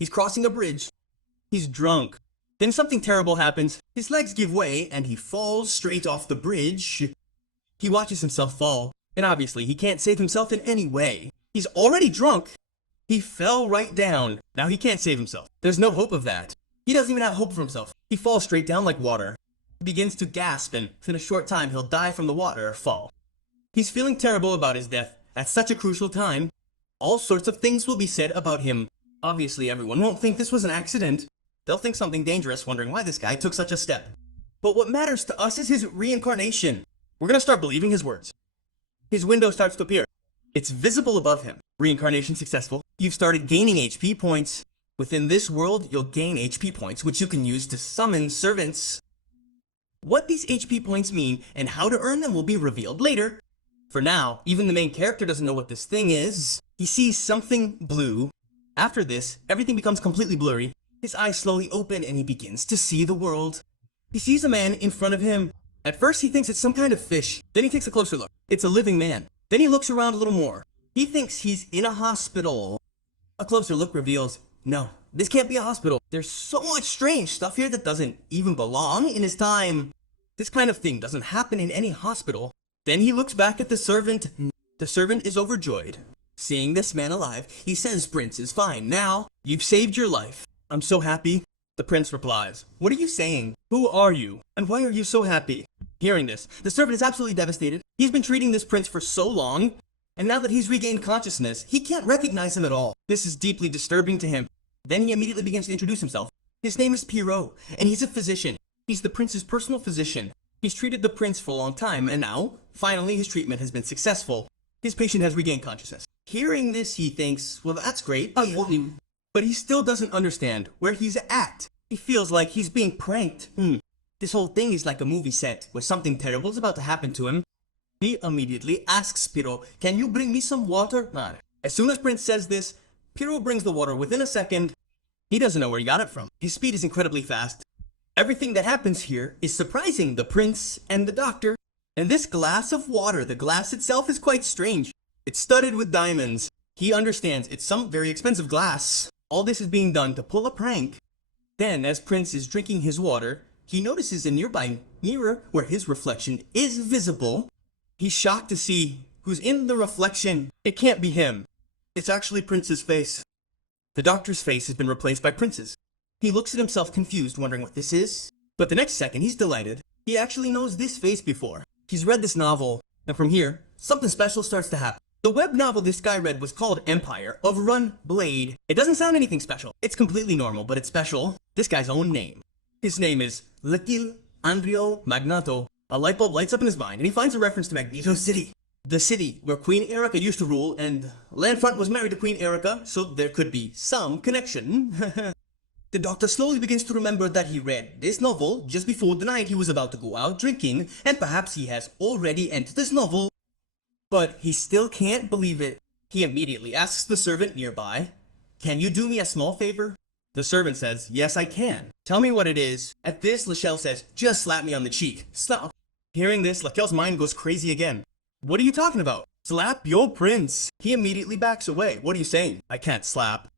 He's crossing a bridge. He's drunk. Then something terrible happens. His legs give way and he falls straight off the bridge. He watches himself fall, and obviously he can't save himself in any way. He's already drunk. He fell right down. Now he can't save himself. There's no hope of that. He doesn't even have hope for himself. He falls straight down like water. He begins to gasp, and within a short time he'll die from the water or fall. He's feeling terrible about his death at such a crucial time. All sorts of things will be said about him. Obviously everyone won't think this was an accident. They'll think something dangerous, wondering why this guy took such a step. But what matters to us is his reincarnation. We're gonna start believing his words. His window starts to appear. It's visible above him. Reincarnation successful. You've started gaining HP points. Within this world, you'll gain HP points, which you can use to summon servants. What these HP points mean and how to earn them will be revealed later. For now, even the main character doesn't know what this thing is. He sees something blue. After this, everything becomes completely blurry. His eyes slowly open and he begins to see the world. He sees a man in front of him. At first he thinks it's some kind of fish. Then he takes a closer look. It's a living man. Then he looks around a little more. He thinks he's in a hospital. A closer look reveals, no, this can't be a hospital. There's so much strange stuff here that doesn't even belong in his time. This kind of thing doesn't happen in any hospital. Then he looks back at the servant. The servant is overjoyed. Seeing this man alive, he says, Prince is fine now. You've saved your life. I'm so happy. The prince replies, what are you saying? Who are you? And why are you so happy? Hearing this, the servant is absolutely devastated. He's been treating this prince for so long, and now that he's regained consciousness, he can't recognize him at all. This is deeply disturbing to him. Then he immediately begins to introduce himself. His name is Pierrot, and he's a physician. He's the prince's personal physician. He's treated the prince for a long time, and now, finally, his treatment has been successful. His patient has regained consciousness. Hearing this, he thinks, well, that's great. I want him. But he still doesn't understand where he's at. He feels like he's being pranked. This whole thing is like a movie set where something terrible is about to happen to him. He immediately asks Pierrot, can you bring me some water? As soon as Prince says this, Pierrot brings the water within a second. He doesn't know where he got it from. His speed is incredibly fast. Everything that happens here is surprising the prince and the doctor. And this glass of water, the glass itself is quite strange. It's studded with diamonds. He understands it's some very expensive glass. All this is being done to pull a prank. Then, as Prince is drinking his water, he notices a nearby mirror where his reflection is visible. He's shocked to see who's in the reflection. It can't be him. It's actually Prince's face. The doctor's face has been replaced by Prince's. He looks at himself confused, wondering what this is. But the next second, he's delighted. He actually knows this face before. He's read this novel, and from here, something special starts to happen. The web novel this guy read was called Empire of Run Blade. It doesn't sound anything special. It's completely normal, but it's special. This guy's own name. His name is Letil Andrio Magnato. A light bulb lights up in his mind, and he finds a reference to Magneto City. The city where Queen Erica used to rule, and Landfront was married to Queen Erica, so there could be some connection. The doctor slowly begins to remember that he read this novel just before the night he was about to go out drinking, and perhaps he has already entered this novel. But he still can't believe it. He immediately asks the servant nearby, can you do me a small favor? The servant says, yes, I can. Tell me what it is. At this, Lachelle says, just slap me on the cheek. Stop. Hearing this, Lachelle's mind goes crazy again. What are you talking about? Slap your prince. He immediately backs away. What are you saying? I can't slap.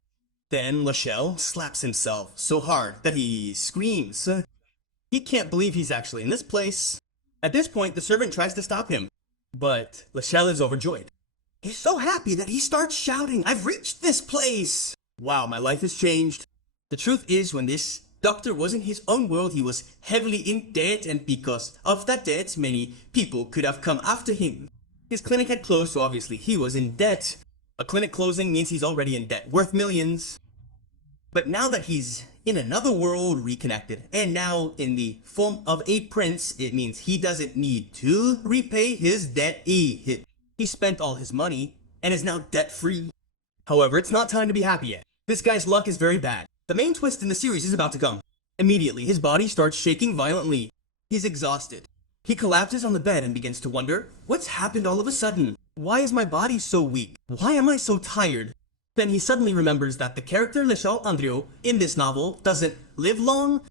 Then Lachelle slaps himself so hard that he screams. He can't believe he's actually in this place. At this point, the servant tries to stop him. But Lachelle is overjoyed. He's so happy that he starts shouting, I've reached this place! Wow, my life has changed. The truth is, when this doctor was in his own world, he was heavily in debt, and because of that debt, many people could have come after him. His clinic had closed, so obviously he was in debt. A clinic closing means he's already in debt, worth millions. But now that he's in another world, reconnected, and now in the form of a prince, it means he doesn't need to repay his debt. He spent all his money and is now debt-free. However, it's not time to be happy yet. This guy's luck is very bad. The main twist in the series is about to come. Immediately, his body starts shaking violently. He's exhausted. He collapses on the bed and begins to wonder, what's happened all of a sudden? Why is my body so weak? Why am I so tired? Then he suddenly remembers that the character Lachelle Andrio in this novel doesn't live long.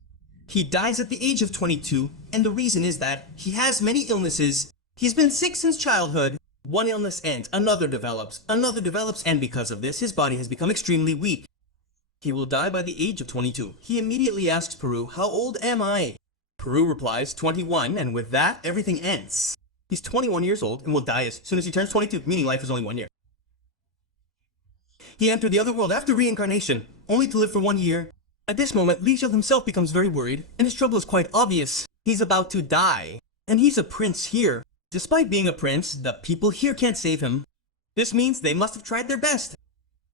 He dies at the age of 22, and the reason is that he has many illnesses. He's been sick since childhood. One illness ends, another develops, and because of this, his body has become extremely weak. He will die by the age of 22. He immediately asks Peru, "How old am I?" Peru replies, 21, and with that, everything ends. He's 21 years old and will die as soon as he turns 22, meaning life is only 1 year. He entered the other world after reincarnation, only to live for 1 year. At this moment, Li Xiao himself becomes very worried, and his trouble is quite obvious. He's about to die, and he's a prince here. Despite being a prince, the people here can't save him. This means they must have tried their best.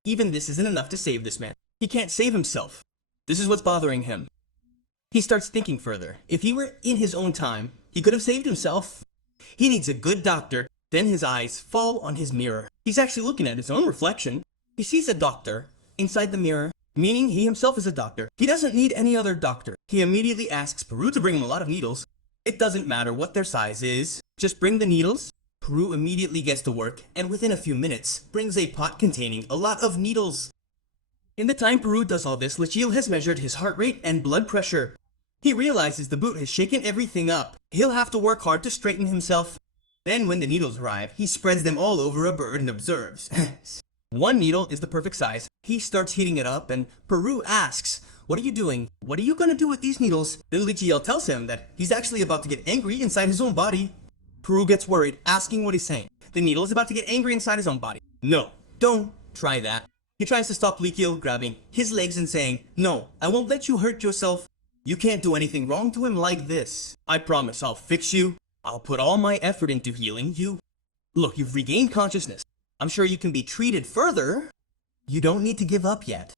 Even this isn't enough to save this man. He can't save himself. This is what's bothering him. He starts thinking further. If he were in his own time, he could have saved himself. He needs a good doctor. Then his eyes fall on his mirror. He's actually looking at his own reflection. He sees a doctor inside the mirror, meaning he himself is a doctor. He doesn't need any other doctor. He immediately asks Peru to bring him a lot of needles. It doesn't matter what their size is. Just bring the needles. Peru immediately gets to work, and within a few minutes, brings a pot containing a lot of needles. In the time Peru does all this, Lichiel has measured his heart rate and blood pressure. He realizes the boot has shaken everything up. He'll have to work hard to straighten himself. Then when the needles arrive, he spreads them all over a bird and observes. One needle is the perfect size. He starts heating it up, and Peru asks, "What are you doing? What are you gonna do with these needles?" Then Lichiel tells him that he's actually about to get angry inside his own body. Peru gets worried, asking what he's saying. The needle is about to get angry inside his own body. No, don't try that. He tries to stop Lichiel, grabbing his legs and saying, "No, I won't let you hurt yourself. You can't do anything wrong to him like this. I promise I'll fix you. I'll put all my effort into healing you. Look, you've regained consciousness. I'm sure you can be treated further. You don't need to give up yet."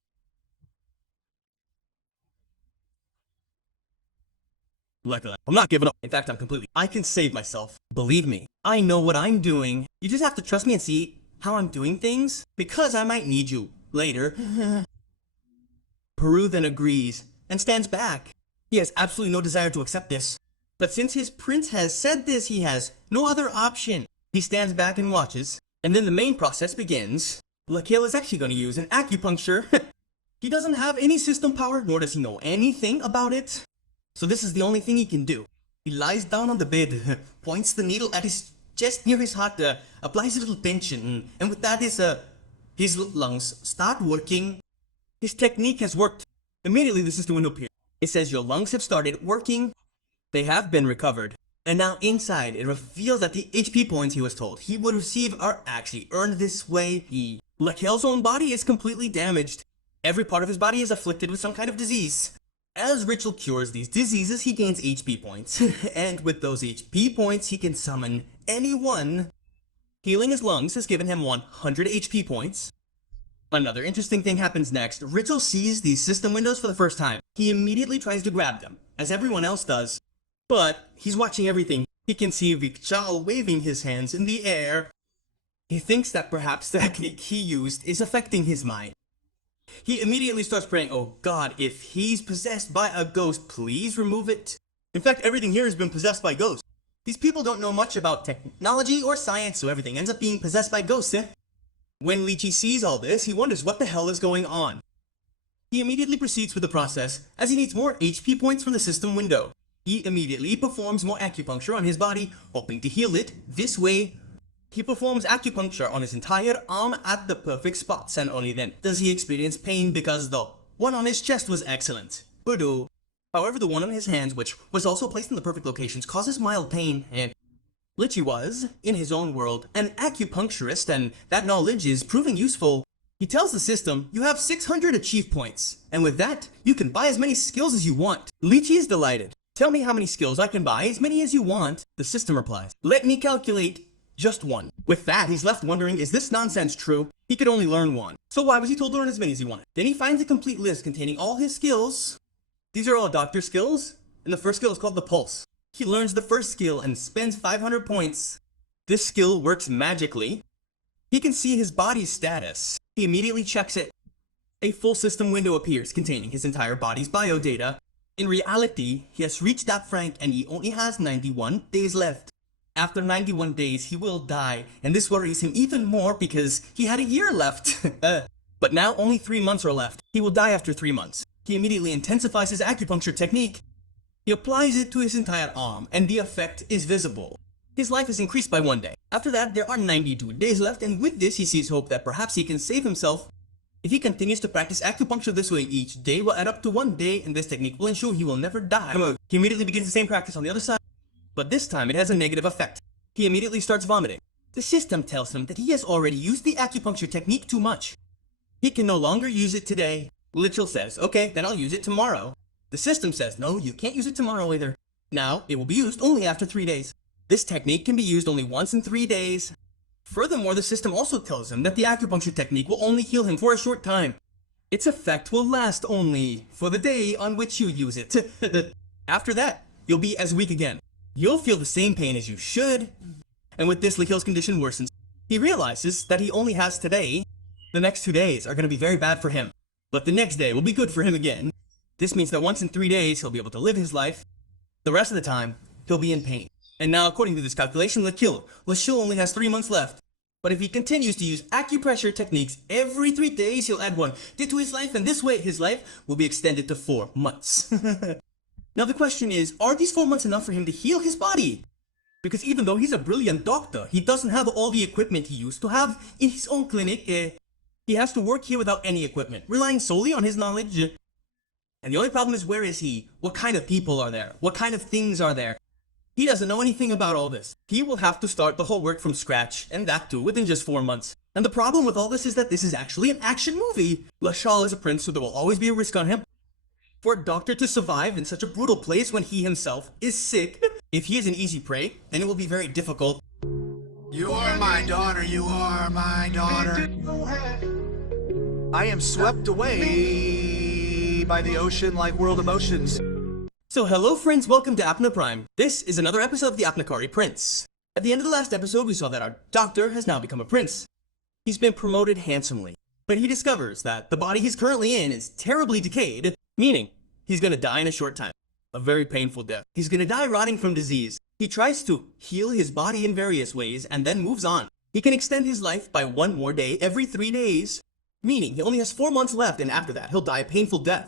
Luckily, I'm not giving up. In fact, I can save myself. Believe me, I know what I'm doing. You just have to trust me and see how I'm doing things, because I might need you later. Peru then agrees and stands back. He has absolutely no desire to accept this. But since his prince has said this, he has no other option. He stands back and watches, and then the main process begins. Lichiel is actually going to use an acupuncture. He doesn't have any system power, nor does he know anything about it. So this is the only thing he can do. He lies down on the bed, points the needle at his chest near his heart, applies a little tension, and with that his lungs start working. His technique has worked. Immediately the system window appears. It says your lungs have started working. They have been recovered. And now inside, it reveals that the HP points he was told he would receive are actually earned this way. Lichiel's own body is completely damaged. Every part of his body is afflicted with some kind of disease. As Ritual cures these diseases, he gains HP points. And with those HP points, he can summon anyone. Healing his lungs has given him 100 HP points. Another interesting thing happens next. Ritual sees these system windows for the first time. He immediately tries to grab them, as everyone else does. But he's watching everything. He can see Vichal waving his hands in the air. He thinks that perhaps the technique he used is affecting his mind. He immediately starts praying, "Oh God, if he's possessed by a ghost, please remove it." In fact, everything here has been possessed by ghosts. These people don't know much about technology or science, so everything ends up being possessed by ghosts, eh? When Lichi sees all this, he wonders what the hell is going on. He immediately proceeds with the process, as he needs more HP points from the system window. He immediately performs more acupuncture on his body, hoping to heal it this way. He performs acupuncture on his entire arm at the perfect spots, and only then does he experience pain, because the one on his chest was excellent. Budu. However, the one on his hands, which was also placed in the perfect locations, causes mild pain, and Lichi was, in his own world, an acupuncturist, and that knowledge is proving useful. He tells the system, "You have 600 achieve points, and with that, you can buy as many skills as you want." Lichi is delighted. "Tell me how many skills I can buy, as many as you want." The system replies, "Let me calculate. Just one." With that, he's left wondering, is this nonsense true? He could only learn one. So why was he told to learn as many as he wanted? Then he finds a complete list containing all his skills. These are all doctor skills, and the first skill is called the pulse. He learns the first skill and spends 500 points. This skill works magically. He can see his body's status. He immediately checks it. A full system window appears containing his entire body's biodata. In reality, he has reached that rank and he only has 91 days left. After 91 days, he will die, and this worries him even more because he had a year left. But now only 3 months are left. He will die after 3 months. He immediately intensifies his acupuncture technique. He applies it to his entire arm, and the effect is visible. His life is increased by 1 day. After that, there are 92 days left, and with this, he sees hope that perhaps he can save himself. If he continues to practice acupuncture this way, each day will add up to 1 day, and this technique will ensure he will never die. He immediately begins the same practice on the other side, but this time it has a negative effect. He immediately starts vomiting. The system tells him that he has already used the acupuncture technique too much. He can no longer use it today. Literal says, okay, then I'll use it tomorrow. The system says, no, you can't use it tomorrow either. Now, it will be used only after 3 days. This technique can be used only once in 3 days. Furthermore, the system also tells him that the acupuncture technique will only heal him for a short time. Its effect will last only for the day on which you use it. After that, you'll be as weak again. You'll feel the same pain as you should. And with this, Likhil's condition worsens. He realizes that he only has today. The next 2 days are going to be very bad for him. But the next day will be good for him again. This means that once in 3 days, he'll be able to live his life. The rest of the time, he'll be in pain. And now, according to this calculation, Likhil only has 3 months left. But if he continues to use acupressure techniques every 3 days, he'll add 1 day to his life, and this way his life will be extended to 4 months. Now the question is, are these 4 months enough for him to heal his body? Because even though he's a brilliant doctor, he doesn't have all the equipment he used to have in his own clinic. He has to work here without any equipment, relying solely on his knowledge. And the only problem is, where is he? What kind of people are there? What kind of things are there? He doesn't know anything about all this. He will have to start the whole work from scratch, and that too within just 4 months. And the problem with all this is that this is actually an action movie. Lashal is a prince, so there will always be a risk on him. For a doctor to survive in such a brutal place when he himself is sick, if he is an easy prey, then it will be very difficult. You are my daughter, you are my daughter. I am swept away by the ocean like world emotions. So hello friends, welcome to Apna Prime. This is another episode of the Apnakari Prince. At the end of the last episode, we saw that our doctor has now become a prince. He's been promoted handsomely, but he discovers that the body he's currently in is terribly decayed, meaning he's gonna die in a short time. A very painful death. He's gonna die rotting from disease. He tries to heal his body in various ways and then moves on. He can extend his life by 1 more day every 3 days, meaning he only has 4 months left, and after that he'll die a painful death.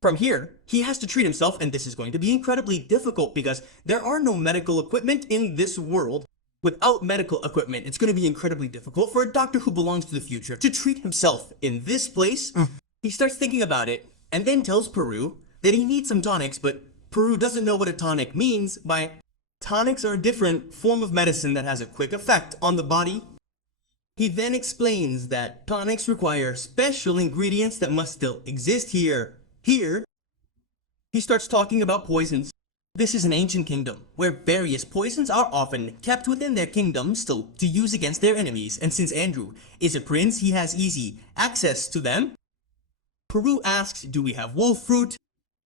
From here, he has to treat himself, and this is going to be incredibly difficult because there are no medical equipment in this world. Without medical equipment, it's going to be incredibly difficult for a doctor who belongs to the future to treat himself in this place. He starts thinking about it, and then tells Peru that he needs some tonics, but Peru doesn't know what a tonic means. By tonics are a different form of medicine that has a quick effect on the body. He then explains that tonics require special ingredients that must still exist here. Here, he starts talking about poisons. This is an ancient kingdom, where various poisons are often kept within their kingdom still to use against their enemies, and since Andrew is a prince, he has easy access to them. Peru asks, do we have wolf fruit?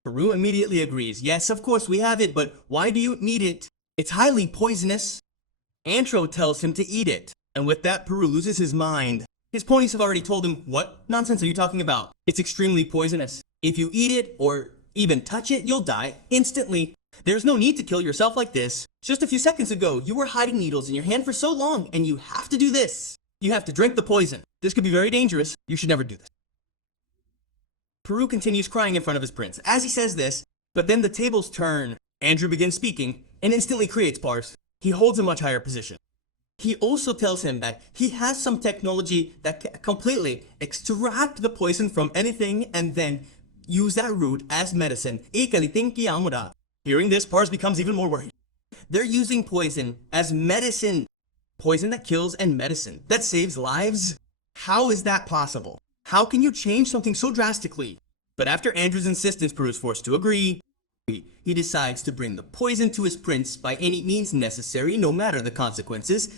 Peru immediately agrees, yes, of course we have it, but why do you need it? It's highly poisonous. Antro tells him to eat it, and with that, Peru loses his mind. His ponies have already told him, what nonsense are you talking about? It's extremely poisonous. If you eat it, or even touch it, you'll die instantly. There's no need to kill yourself like this. Just a few seconds ago, you were hiding needles in your hand for so long, and you have to do this. You have to drink the poison. This could be very dangerous. You should never do this. Peru continues crying in front of his prince as he says this, but then the tables turn. Andrew begins speaking, and instantly creates Pars. He holds a much higher position. He also tells him that he has some technology that can completely extract the poison from anything and then use that root as medicine. Hearing this, Pars becomes even more worried. They're using poison as medicine. Poison that kills and medicine that saves lives? How is that possible? How can you change something so drastically? But after Andrew's insistence, Peru is forced to agree. He decides to bring the poison to his prince by any means necessary, no matter the consequences.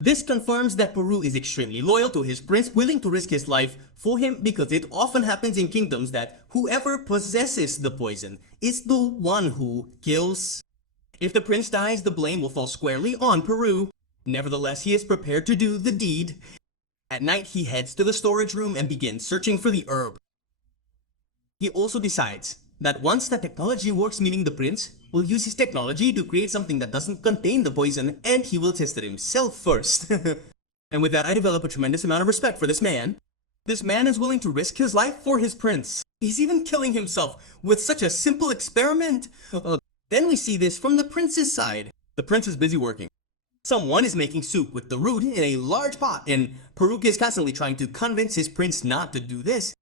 This confirms that Peru is extremely loyal to his prince, willing to risk his life for him, because it often happens in kingdoms that whoever possesses the poison is the one who kills. If the prince dies, the blame will fall squarely on Peru. Nevertheless, he is prepared to do the deed. At night, he heads to the storage room and begins searching for the herb. He also decides that once the technology works, meaning the prince will use his technology to create something that doesn't contain the poison, and he will test it himself first. And with that, I develop a tremendous amount of respect for this man. This man is willing to risk his life for his prince. He's even killing himself with such a simple experiment. Then we see this from the prince's side. The prince is busy working. Someone is making soup with the root in a large pot, and Peruk is constantly trying to convince his prince not to do this.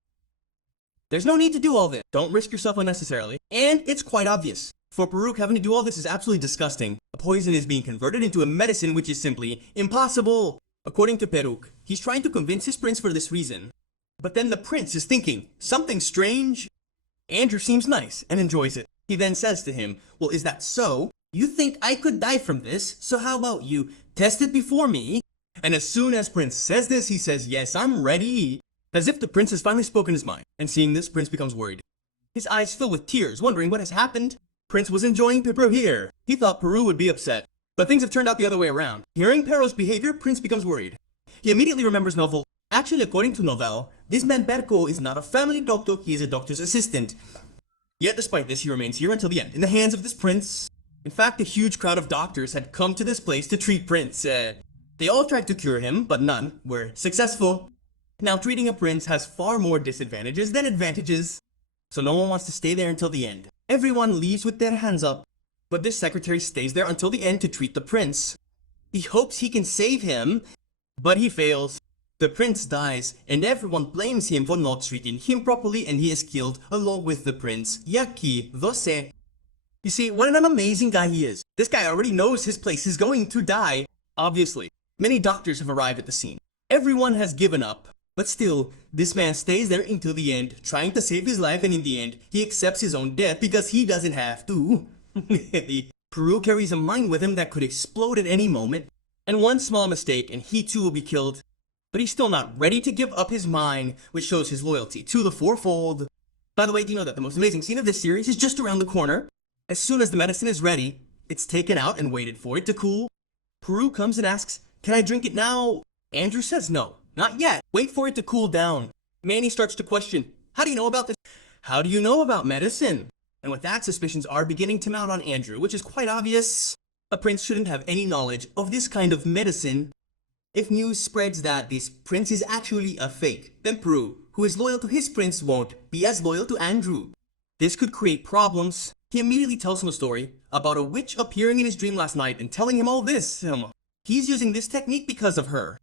There's no need to do all this. Don't risk yourself unnecessarily. And it's quite obvious. For Peruk, having to do all this is absolutely disgusting. A poison is being converted into a medicine which is simply impossible. According to Peruk, he's trying to convince his prince for this reason. But then the prince is thinking, something strange? Andrew seems nice and enjoys it. He then says to him, well, is that so? You think I could die from this, so how about you test it before me? And as soon as Prince says this, he says, yes, I'm ready. As if the prince has finally spoken his mind. And seeing this, Prince becomes worried. His eyes fill with tears, wondering what has happened. Prince was enjoying Peru here. He thought Peru would be upset. But things have turned out the other way around. Hearing Pero's behavior, Prince becomes worried. He immediately remembers Novel. Actually, according to Novel, this man Berko is not a family doctor, he is a doctor's assistant. Yet despite this, he remains here until the end, in the hands of this prince. In fact, a huge crowd of doctors had come to this place to treat Prince. They all tried to cure him, but none were successful. Now, treating a prince has far more disadvantages than advantages, so no one wants to stay there until the end. Everyone leaves with their hands up, but this secretary stays there until the end to treat the prince. He hopes he can save him, but he fails. The prince dies, and everyone blames him for not treating him properly, and he is killed along with the prince. Yaki Dose. You see, what an amazing guy he is. This guy already knows his place is going to die. Obviously, many doctors have arrived at the scene. Everyone has given up, but still, this man stays there until the end, trying to save his life, and in the end, he accepts his own death because he doesn't have to. Peru carries a mind with him that could explode at any moment, and one small mistake and he too will be killed. But he's still not ready to give up his mind, which shows his loyalty to the fourfold. By the way, do you know that the most amazing scene of this series is just around the corner? As soon as the medicine is ready, it's taken out and waited for it to cool. Peru comes and asks, can I drink it now? Andrew says no, not yet. Wait for it to cool down. Manny starts to question, how do you know about this? How do you know about medicine? And with that, suspicions are beginning to mount on Andrew, which is quite obvious. A prince shouldn't have any knowledge of this kind of medicine. If news spreads that this prince is actually a fake, then Peru, who is loyal to his prince, won't be as loyal to Andrew. This could create problems. He immediately tells him a story about a witch appearing in his dream last night and telling him all this. He's using this technique because of her.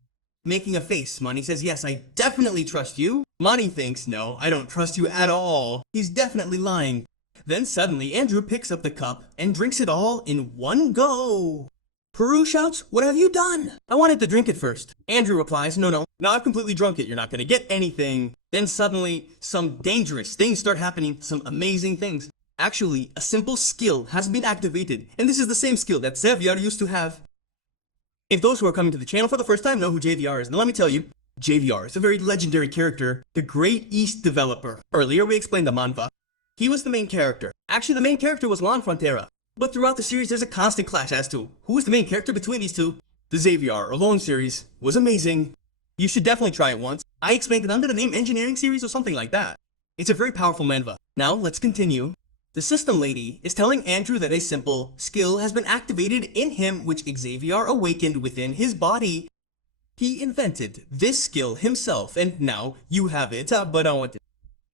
Making a face, Mani says, yes, I definitely trust you. Mani thinks, no, I don't trust you at all. He's definitely lying. Then suddenly, Andrew picks up the cup and drinks it all in one go. Peru shouts, what have you done? I wanted to drink it first. Andrew replies, no, now I've completely drunk it, you're not gonna get anything. Then suddenly, some dangerous things start happening, some amazing things. Actually, a simple skill has been activated, and this is the same skill that Xavier used to have. If those who are coming to the channel for the first time know who JVR is, then let me tell you, JVR is a very legendary character, the Great East developer. Earlier we explained the manhwa. He was the main character. Actually, the main character was Lan Frontera. But throughout the series, there's a constant clash as to who is the main character between these two. The Xavier Alone series was amazing. You should definitely try it once. I explained it under the name Engineering series or something like that. It's a very powerful manhwa. Now, let's continue. The system lady is telling Andrew that a simple skill has been activated in him which Xavier awakened within his body. He invented this skill himself, and now you have it, but I want it.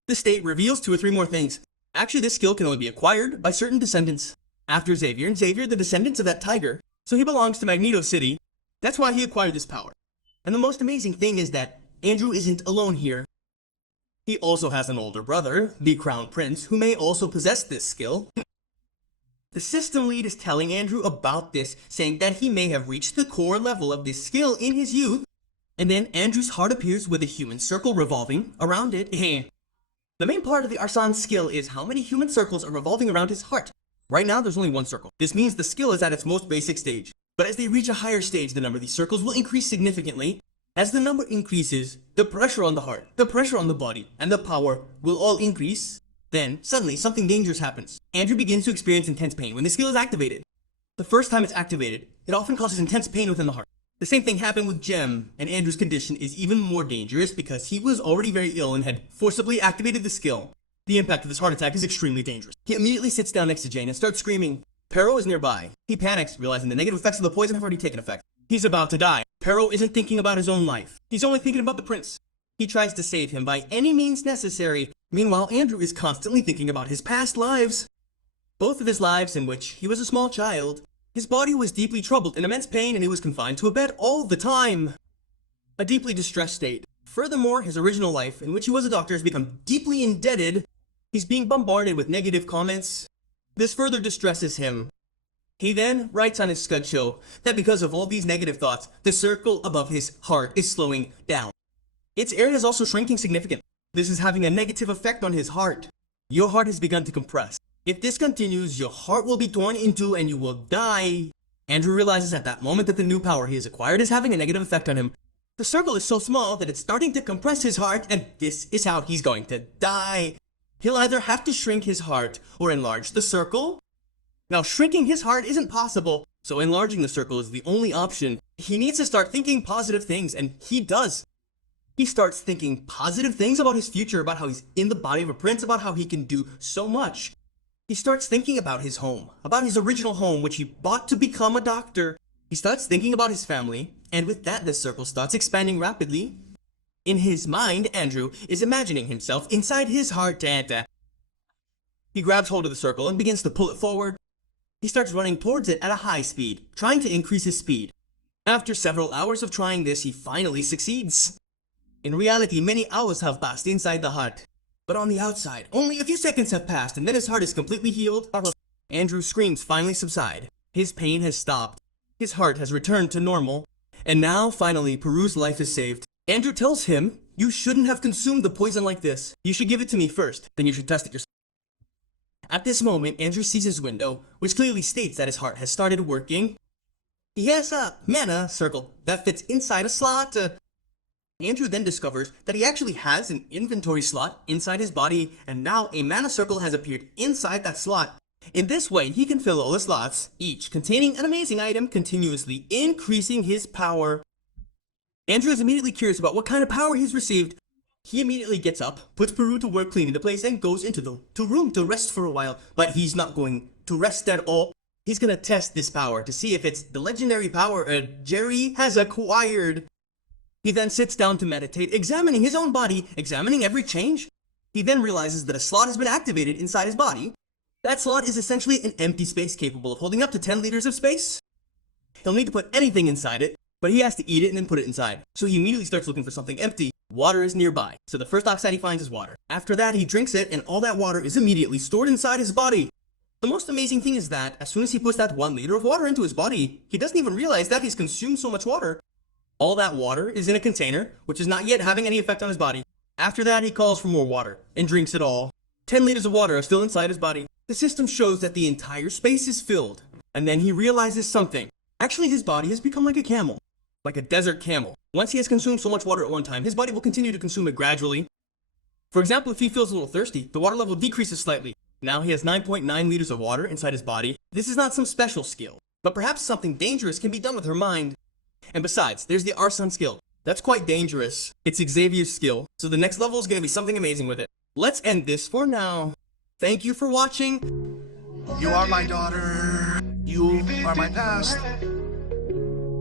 The state reveals 2 or 3 more things. Actually, this skill can only be acquired by certain descendants. After Xavier and Xavier, the descendants of that tiger, so he belongs to Magneto City. That's why he acquired this power. And the most amazing thing is that Andrew isn't alone here. He also has an older brother, the Crown Prince, who may also possess this skill. The system lead is telling Andrew about this, saying that he may have reached the core level of this skill in his youth. And then Andrew's heart appears with a human circle revolving around it. The main part of the Arsan skill is how many human circles are revolving around his heart. Right now, there's only 1 circle. This means the skill is at its most basic stage. But as they reach a higher stage, the number of these circles will increase significantly. As the number increases, the pressure on the heart, the pressure on the body, and the power will all increase. Then, suddenly, something dangerous happens. Andrew begins to experience intense pain when the skill is activated. The first time it's activated, it often causes intense pain within the heart. The same thing happened with Jem, and Andrew's condition is even more dangerous because he was already very ill and had forcibly activated the skill. The impact of this heart attack is extremely dangerous. He immediately sits down next to Jane and starts screaming. Pero is nearby. He panics, realizing the negative effects of the poison have already taken effect. He's about to die. Pero isn't thinking about his own life. He's only thinking about the prince. He tries to save him by any means necessary. Meanwhile, Andrew is constantly thinking about his past lives. Both of his lives in which he was a small child, His body was deeply troubled, in immense pain, and he was confined to a bed all the time. A deeply distressed state. Furthermore, his original life, in which he was a doctor, has become deeply indebted. He's being bombarded with negative comments. This further distresses him. He then writes on his schedule that because of all these negative thoughts, the circle above his heart is slowing down. Its area is also shrinking significantly. This is having a negative effect on his heart. Your heart has begun to compress. If this continues, your heart will be torn into and you will die. Andrew realizes at that moment that the new power he has acquired is having a negative effect on him. The circle is so small that it's starting to compress his heart, and this is how he's going to die. He'll either have to shrink his heart or enlarge the circle. Now, shrinking his heart isn't possible, so enlarging the circle is the only option. He needs to start thinking positive things, and he does. He starts thinking positive things about his future, about how he's in the body of a prince, about how he can do so much. He starts thinking about his home, about his original home, which he bought to become a doctor. He starts thinking about his family, and with that, the circle starts expanding rapidly. In his mind, Andrew is imagining himself inside his heart. He grabs hold of the circle and begins to pull it forward. He starts running towards it at a high speed, trying to increase his speed. After several hours of trying this, he finally succeeds. In reality, many hours have passed inside the heart. But on the outside, only a few seconds have passed and then his heart is completely healed. Andrew's screams finally subside. His pain has stopped. His heart has returned to normal. And now, finally, Peru's life is saved. Andrew tells him, "You shouldn't have consumed the poison like this. You should give it to me first, then you should test it yourself." At this moment, Andrew sees his window, which clearly states that his heart has started working. He has a mana circle that fits inside a slot. Andrew then discovers that he actually has an inventory slot inside his body, and now a mana circle has appeared inside that slot. In this way, he can fill all the slots, each containing an amazing item, continuously increasing his power. Andrew is immediately curious about what kind of power he's received. He immediately gets up, puts Peru to work cleaning the place, and goes into the room to rest for a while. But he's not going to rest at all. He's gonna test this power to see if it's the legendary power Jerry has acquired. He then sits down to meditate, examining his own body, examining every change. He then realizes that a slot has been activated inside his body. That slot is essentially an empty space capable of holding up to 10 liters of space. He'll need to put anything inside it, but he has to eat it and then put it inside. So he immediately starts looking for something empty. Water is nearby, so the first oxide he finds is water. After that, he drinks it, and all that water is immediately stored inside his body. The most amazing thing is that, as soon as he puts that 1 liter of water into his body, he doesn't even realize that he's consumed so much water. All that water is in a container, which is not yet having any effect on his body. After that, he calls for more water, and drinks it all. 10 liters of water are still inside his body. The system shows that the entire space is filled. And then he realizes something. Actually, his body has become like a camel. Like a desert camel. Once he has consumed so much water at one time, his body will continue to consume it gradually. For example, if he feels a little thirsty, the water level decreases slightly. Now he has 9.9 liters of water inside his body. This is not some special skill, but perhaps something dangerous can be done with her mind. And besides, there's the Arson skill. That's quite dangerous. It's Xavier's skill, so the next level is going to be something amazing with it. Let's end this for now. Thank you for watching. You are my daughter. You are my past.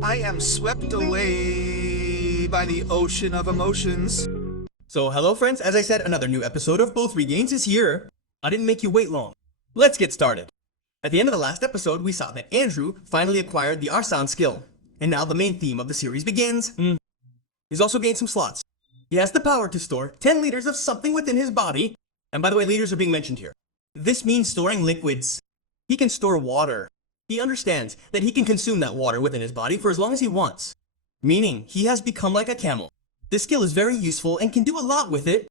I am swept away by the ocean of emotions. So hello friends, as I said, another new episode of Both Regains is here. I didn't make you wait long. Let's get started. At the end of the last episode, we saw that Andrew finally acquired the Arson skill. And now the main theme of the series begins. He's also gained some slots. He has the power to store 10 liters of something within his body. And by the way, liters are being mentioned here. This means storing liquids. He can store water. He understands that he can consume that water within his body for as long as he wants. Meaning, he has become like a camel. This skill is very useful and can do a lot with it.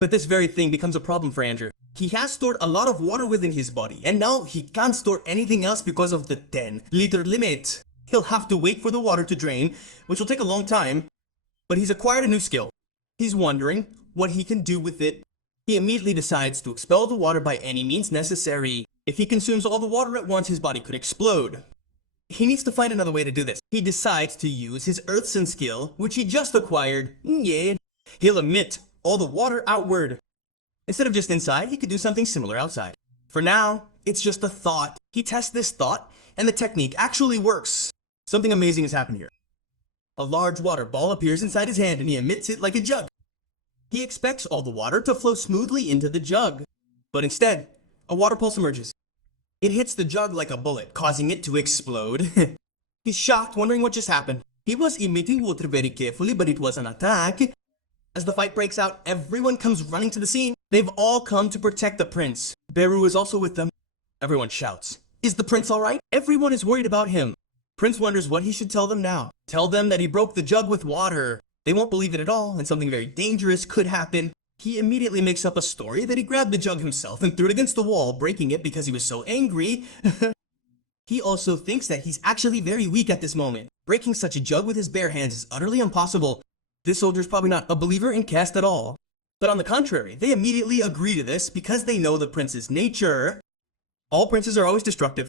But this very thing becomes a problem for Andrew. He has stored a lot of water within his body, and now he can't store anything else because of the 10-liter limit. He'll have to wait for the water to drain, which will take a long time. But he's acquired a new skill. He's wondering what he can do with it. He immediately decides to expel the water by any means necessary. If he consumes all the water at once, his body could explode. He needs to find another way to do this. He decides to use his Earthsen skill, which he just acquired. Yeah. He'll emit all the water outward. Instead of just inside, he could do something similar outside. For now, it's just a thought. He tests this thought, and the technique actually works. Something amazing has happened here. A large water ball appears inside his hand, and he emits it like a jug. He expects all the water to flow smoothly into the jug. But instead, a water pulse emerges. It hits the jug like a bullet, causing it to explode. He's shocked, wondering what just happened. He was emitting water very carefully, but it was an attack. As the fight breaks out, everyone comes running to the scene. They've all come to protect the prince. Beru is also with them. Everyone shouts, "Is the prince alright?" Everyone is worried about him. Prince wonders what he should tell them now. Tell them that he broke the jug with water. They won't believe it at all, and something very dangerous could happen. He immediately makes up a story that he grabbed the jug himself and threw it against the wall, breaking it because he was so angry. He also thinks that he's actually very weak at this moment. Breaking such a jug with his bare hands is utterly impossible. This soldier's probably not a believer in caste at all. But on the contrary, they immediately agree to this because they know the prince's nature. All princes are always destructive.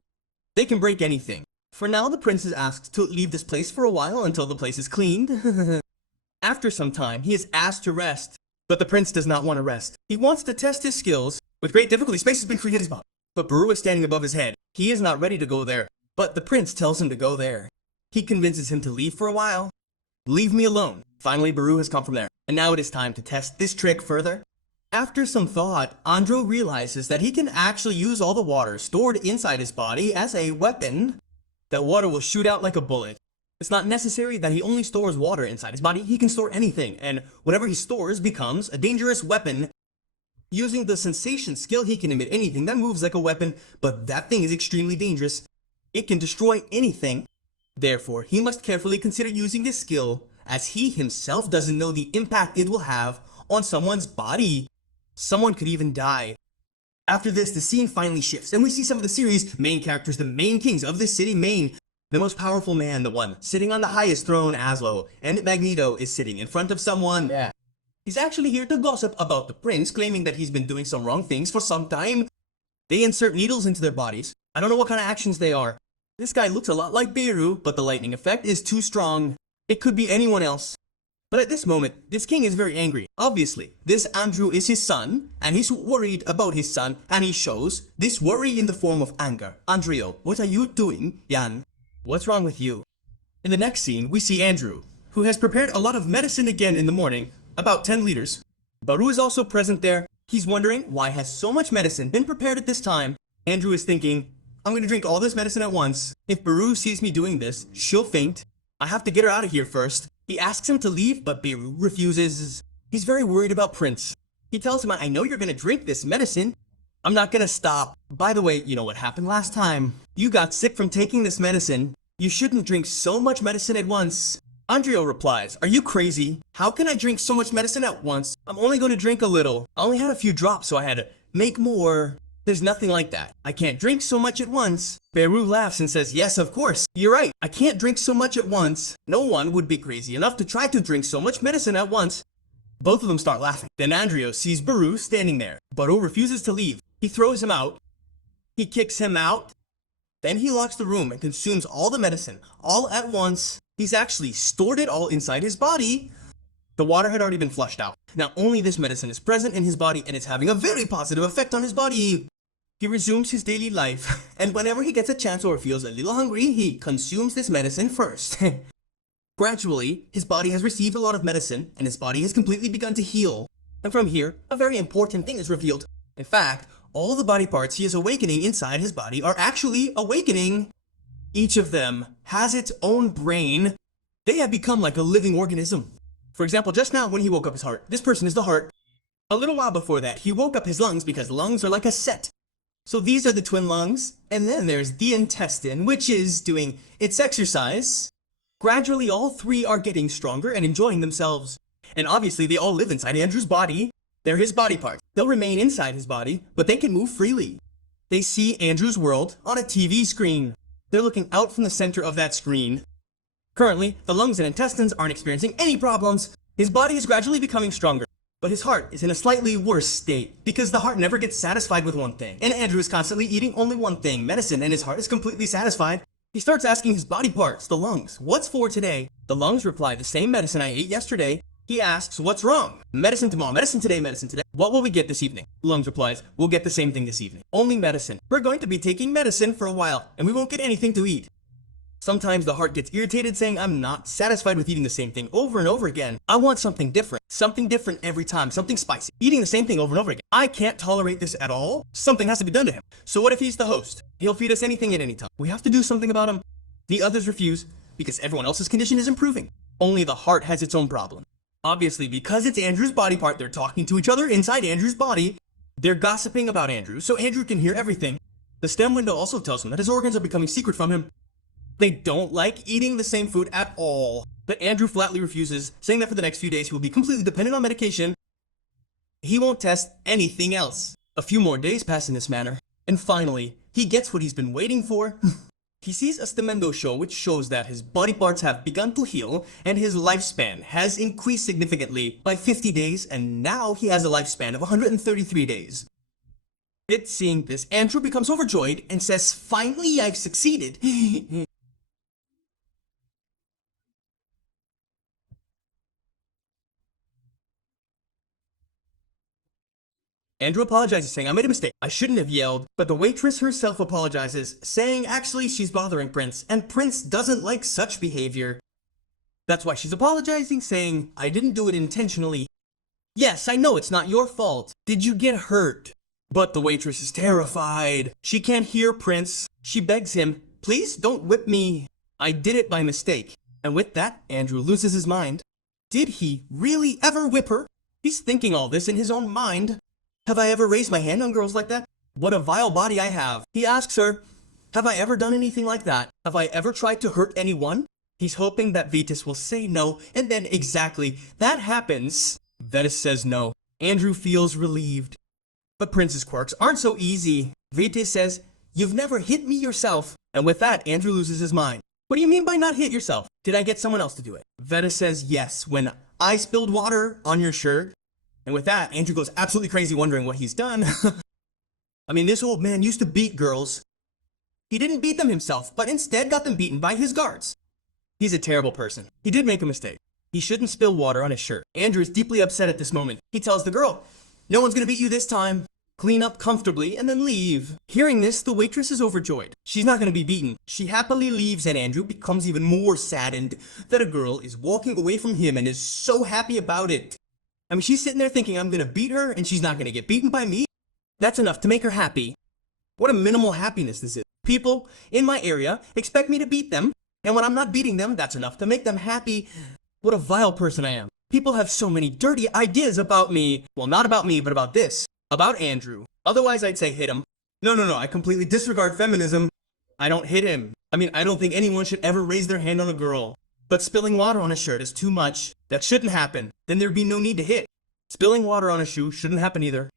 They can break anything. For now, the prince is asked to leave this place for a while until the place is cleaned. After some time, he is asked to rest. But the prince does not want to rest. He wants to test his skills. With great difficulty, space has been created above. But Beru is standing above his head. He is not ready to go there. But the prince tells him to go there. He convinces him to leave for a while. Leave me alone. Finally, Beru has come from there. And now it is time to test this trick further. After some thought, Andro realizes that he can actually use all the water stored inside his body as a weapon. That water will shoot out like a bullet. It's not necessary that he only stores water inside his body. He can store anything, and whatever he stores becomes a dangerous weapon. Using the sensation skill, he can emit anything that moves like a weapon, but that thing is extremely dangerous. It can destroy anything. Therefore, he must carefully consider using this skill, as he himself doesn't know the impact it will have on someone's body. Someone could even die. After this, the scene finally shifts, and we see some of the series' main characters, the main kings of this city, Maine. The most powerful man, the one sitting on the highest throne, Aslo, and Magneto is sitting in front of someone. He's actually here to gossip about the prince, claiming that he's been doing some wrong things for some time. They insert needles into their bodies. I don't know what kind of actions they are. This guy looks a lot like Beru, but the lightning effect is too strong. It could be anyone else. But at this moment, this king is very angry. Obviously, this Andrew is his son, and he's worried about his son, and he shows this worry in the form of anger. Andrio, what are you doing, Jan? What's wrong with you? In the next scene, we see Andrew, who has prepared a lot of medicine again in the morning, about 10 liters. Baru is also present there. He's wondering why has so much medicine been prepared at this time. Andrew is thinking, I'm going to drink all this medicine at once. If Baru sees me doing this, she'll faint. I have to get her out of here first. He asks him to leave, but Beru refuses. He's very worried about Prince. He tells him, I know you're going to drink this medicine. I'm not going to stop. By the way, you know what happened last time? You got sick from taking this medicine. You shouldn't drink so much medicine at once. Andrio replies, are you crazy? How can I drink so much medicine at once? I'm only going to drink a little. I only had a few drops, so I had to make more. There's nothing like that. I can't drink so much at once. Beru laughs and says, yes, of course. You're right. I can't drink so much at once. No one would be crazy enough to try to drink so much medicine at once. Both of them start laughing. Then Andrio sees Beru standing there. Beru refuses to leave. He throws him out. He kicks him out. Then he locks the room and consumes all the medicine, all at once. He's actually stored it all inside his body. The water had already been flushed out. Now only this medicine is present in his body and it's having a very positive effect on his body. He resumes his daily life, and whenever he gets a chance or feels a little hungry, he consumes this medicine first. Gradually, his body has received a lot of medicine, and his body has completely begun to heal. And from here, a very important thing is revealed. In fact, all the body parts he is awakening inside his body are actually awakening. Each of them has its own brain. They have become like a living organism. For example, just now when he woke up his heart, this person is the heart. A little while before that, he woke up his lungs because lungs are like a set. So these are the twin lungs, and then there's the intestine, which is doing its exercise. Gradually, all three are getting stronger and enjoying themselves. And obviously, they all live inside Andrew's body. They're his body parts. They'll remain inside his body, but they can move freely. They see Andrew's world on a TV screen. They're looking out from the center of that screen. Currently, the lungs and intestines aren't experiencing any problems. His body is gradually becoming stronger. But his heart is in a slightly worse state, because the heart never gets satisfied with one thing. And Andrew is constantly eating only one thing, medicine, and his heart is completely satisfied. He starts asking his body parts, the lungs, what's for today? The lungs reply, the same medicine I ate yesterday. He asks, what's wrong? Medicine tomorrow, medicine today, medicine today. What will we get this evening? Lungs replies, we'll get the same thing this evening. Only medicine. We're going to be taking medicine for a while, and we won't get anything to eat. Sometimes the heart gets irritated saying I'm not satisfied with eating the same thing over and over again. I want something different. Something different every time. Something spicy. Eating the same thing over and over again. I can't tolerate this at all. Something has to be done to him. So what if he's the host? He'll feed us anything at any time. We have to do something about him. The others refuse because everyone else's condition is improving. Only the heart has its own problem. Obviously, because it's Andrew's body part, they're talking to each other inside Andrew's body. They're gossiping about Andrew, so Andrew can hear everything. The stem window also tells him that his organs are becoming secret from him. They don't like eating the same food at all. But Andrew flatly refuses, saying that for the next few days he will be completely dependent on medication. He won't test anything else. A few more days pass in this manner, and finally, he gets what he's been waiting for. He sees a stemendo show which shows that his body parts have begun to heal and his lifespan has increased significantly by 50 days, and now he has a lifespan of 133 days. Seeing this, Andrew becomes overjoyed and says, "Finally, I've succeeded." Andrew apologizes, saying, "I made a mistake. I shouldn't have yelled." But the waitress herself apologizes, saying actually she's bothering Prince, and Prince doesn't like such behavior. That's why she's apologizing, saying, "I didn't do it intentionally." "Yes, I know it's not your fault. Did you get hurt?" But the waitress is terrified. She can't hear Prince. She begs him, "Please don't whip me. I did it by mistake." And with that, Andrew loses his mind. Did he really ever whip her? He's thinking all this in his own mind. Have I ever raised my hand on girls like that? What a vile body I have. He asks her, have I ever done anything like that? Have I ever tried to hurt anyone? He's hoping that Beatrice will say no, and then exactly that happens. Beatrice says no. Andrew feels relieved. But Prince's quirks aren't so easy. Beatrice says, "You've never hit me yourself." And with that, Andrew loses his mind. "What do you mean by not hit yourself? Did I get someone else to do it?" Beatrice says, "Yes, when I spilled water on your shirt." And with that, Andrew goes absolutely crazy wondering what he's done. I mean, this old man used to beat girls. He didn't beat them himself, but instead got them beaten by his guards. He's a terrible person. He did make a mistake. He shouldn't spill water on his shirt. Andrew is deeply upset at this moment. He tells the girl, "No one's gonna beat you this time. Clean up comfortably and then leave." Hearing this, the waitress is overjoyed. She's not gonna be beaten. She happily leaves, and Andrew becomes even more saddened that a girl is walking away from him and is so happy about it. I mean, she's sitting there thinking I'm gonna beat her and she's not gonna get beaten by me. That's enough to make her happy. What a minimal happiness this is. People in my area expect me to beat them, and when I'm not beating them, that's enough to make them happy. What a vile person I am. People have so many dirty ideas about me. Well, not about me, but about this. About Andrew. Otherwise, I'd say hit him. No, I completely disregard feminism. I don't hit him. I mean, I don't think anyone should ever raise their hand on a girl. But spilling water on a shirt is too much. That shouldn't happen. Then there'd be no need to hit. Spilling water on a shoe shouldn't happen either.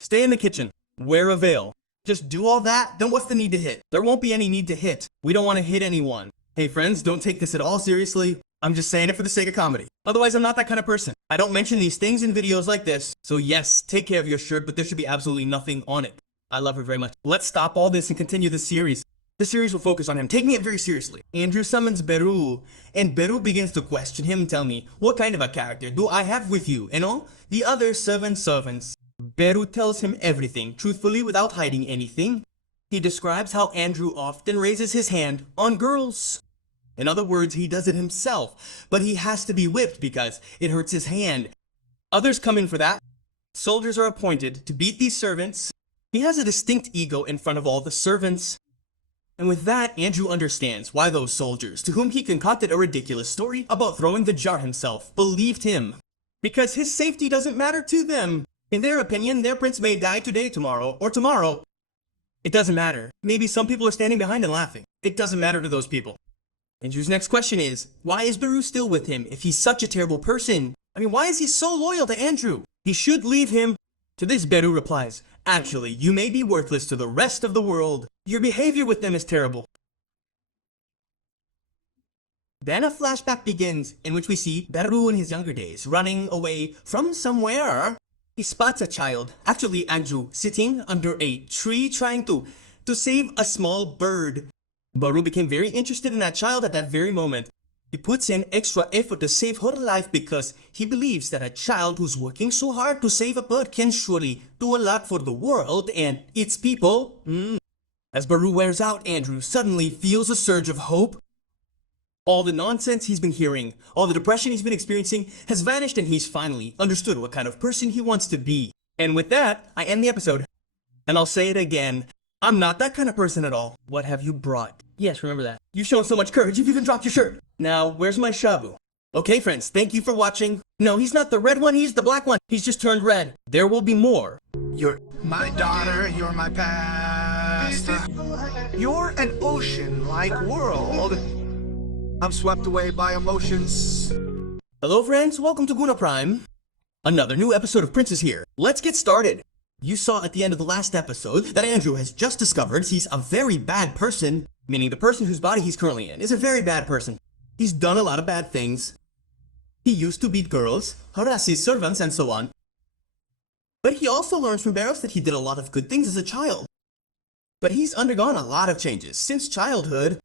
Stay in the kitchen. Wear a veil. Just do all that, then what's the need to hit? There won't be any need to hit. We don't want to hit anyone. Hey friends, don't take this at all seriously. I'm just saying it for the sake of comedy. Otherwise, I'm not that kind of person. I don't mention these things in videos like this. So yes, take care of your shirt, but there should be absolutely nothing on it. I love her very much. Let's stop all this and continue this series. The series will focus on him, taking it very seriously. Andrew summons Beru, and Beru begins to question him, tell me, what kind of a character do I have with you, and all the other servants. Beru tells him everything, truthfully without hiding anything. He describes how Andrew often raises his hand on girls. In other words, he does it himself, but he has to be whipped because it hurts his hand. Others come in for that. Soldiers are appointed to beat these servants. He has a distinct ego in front of all the servants. And with that, Andrew understands why those soldiers, to whom he concocted a ridiculous story about throwing the jar himself, believed him. Because his safety doesn't matter to them. In their opinion, their prince may die today, tomorrow, or tomorrow. It doesn't matter. Maybe some people are standing behind and laughing. It doesn't matter to those people. Andrew's next question is, why is Beru still with him if he's such a terrible person? I mean, why is he so loyal to Andrew? He should leave him. To this, Beru replies, actually, you may be worthless to the rest of the world. Your behavior with them is terrible. Then a flashback begins in which we see Beru in his younger days running away from somewhere. He spots a child, actually Andrew, sitting under a tree trying to save a small bird. Beru became very interested in that child at that very moment. He puts in extra effort to save her life because he believes that a child who's working so hard to save a bird can surely do a lot for the world and its people. As Beru wears out, Andrew suddenly feels a surge of hope. All the nonsense he's been hearing, all the depression he's been experiencing has vanished and he's finally understood what kind of person he wants to be. And with that, I end the episode. And I'll say it again, I'm not that kind of person at all. What have you brought? Yes, remember that. You've shown so much courage, you've even dropped your shirt. Now, where's my shabu? Okay, friends, thank you for watching. No, he's not the red one, he's the black one. He's just turned red. There will be more. You're my daughter, you're my past. You're an ocean-like world. I'm swept away by emotions. Hello, friends, welcome to Guna Prime. Another new episode of Princess here. Let's get started. You saw at the end of the last episode that Andrew has just discovered he's a very bad person, meaning the person whose body he's currently in is a very bad person. He's done a lot of bad things. He used to beat girls, harass his servants, and so on. But he also learns from Barros that he did a lot of good things as a child. But he's undergone a lot of changes since childhood.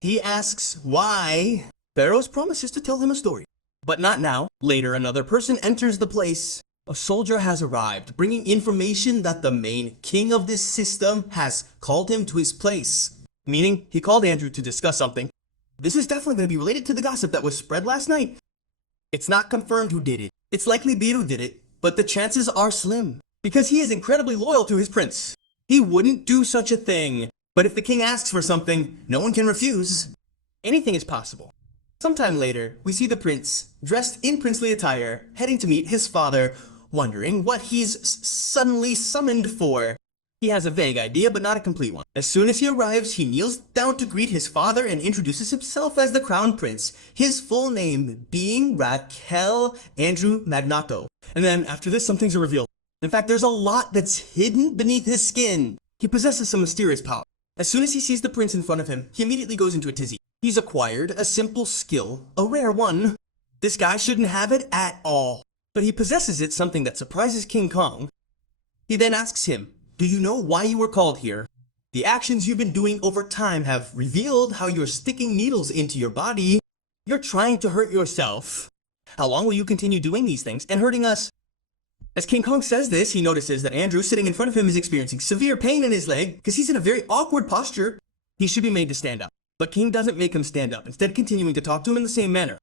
He asks why. Barros promises to tell him a story. But not now. Later, another person enters the place. A soldier has arrived, bringing information that the main king of this system has called him to his place. Meaning, he called Andrew to discuss something. This is definitely going to be related to the gossip that was spread last night. It's not confirmed who did it. It's likely Biru did it, but the chances are slim. Because he is incredibly loyal to his prince. He wouldn't do such a thing. But if the king asks for something, no one can refuse. Anything is possible. Sometime later, we see the prince, dressed in princely attire, heading to meet his father, wondering what he's suddenly summoned for. He has a vague idea, but not a complete one. As soon as he arrives, he kneels down to greet his father and introduces himself as the crown prince, his full name being Raquel Andrew Magnato. And then after this, some things are revealed. In fact, there's a lot that's hidden beneath his skin. He possesses some mysterious power. As soon as he sees the prince in front of him, he immediately goes into a tizzy. He's acquired a simple skill, a rare one. This guy shouldn't have it at all. But he possesses it, something that surprises King Kong. He then asks him, "Do you know why you were called here? The actions you've been doing over time have revealed how you're sticking needles into your body. You're trying to hurt yourself. How long will you continue doing these things and hurting us?" As King Kong says this, he notices that Andrew sitting in front of him is experiencing severe pain in his leg because he's in a very awkward posture. He should be made to stand up. But King doesn't make him stand up, instead continuing to talk to him in the same manner.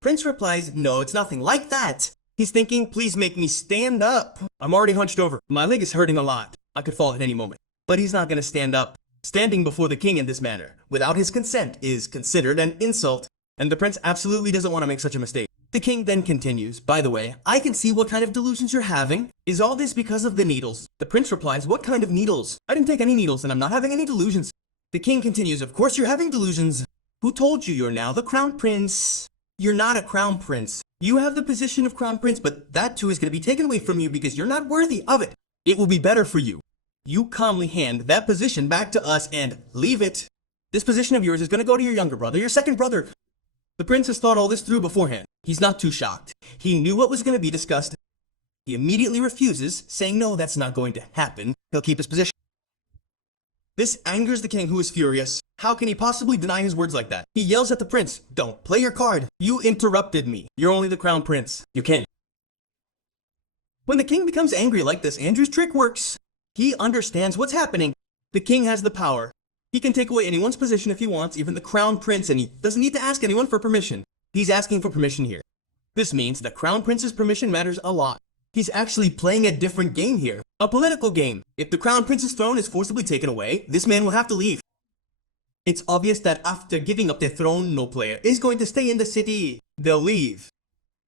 Prince replies, "No, it's nothing like that." He's thinking, "Please make me stand up. I'm already hunched over. My leg is hurting a lot. I could fall at any moment." But he's not going to stand up. Standing before the king in this manner, without his consent, is considered an insult. And the prince absolutely doesn't want to make such a mistake. The king then continues, "By the way, I can see what kind of delusions you're having. Is all this because of the needles?" The prince replies, "What kind of needles? I didn't take any needles and I'm not having any delusions." The king continues, "Of course you're having delusions. Who told you you're now the crown prince? You're not a crown prince. You have the position of crown prince, but that too is going to be taken away from you because you're not worthy of it. It will be better for you. You calmly hand that position back to us and leave it. This position of yours is going to go to your younger brother, your second brother." The prince has thought all this through beforehand. He's not too shocked. He knew what was going to be discussed. He immediately refuses, saying no, that's not going to happen. He'll keep his position. This angers the king, who is furious. How can he possibly deny his words like that? He yells at the prince, "Don't play your card. You interrupted me. You're only the crown prince. You can't." When the king becomes angry like this, Andrew's trick works. He understands what's happening. The king has the power. He can take away anyone's position if he wants, even the crown prince, and he doesn't need to ask anyone for permission. He's asking for permission here. This means the crown prince's permission matters a lot. He's actually playing a different game here. A political game. If the crown prince's throne is forcibly taken away, this man will have to leave. It's obvious that after giving up their throne, no player is going to stay in the city. They'll leave.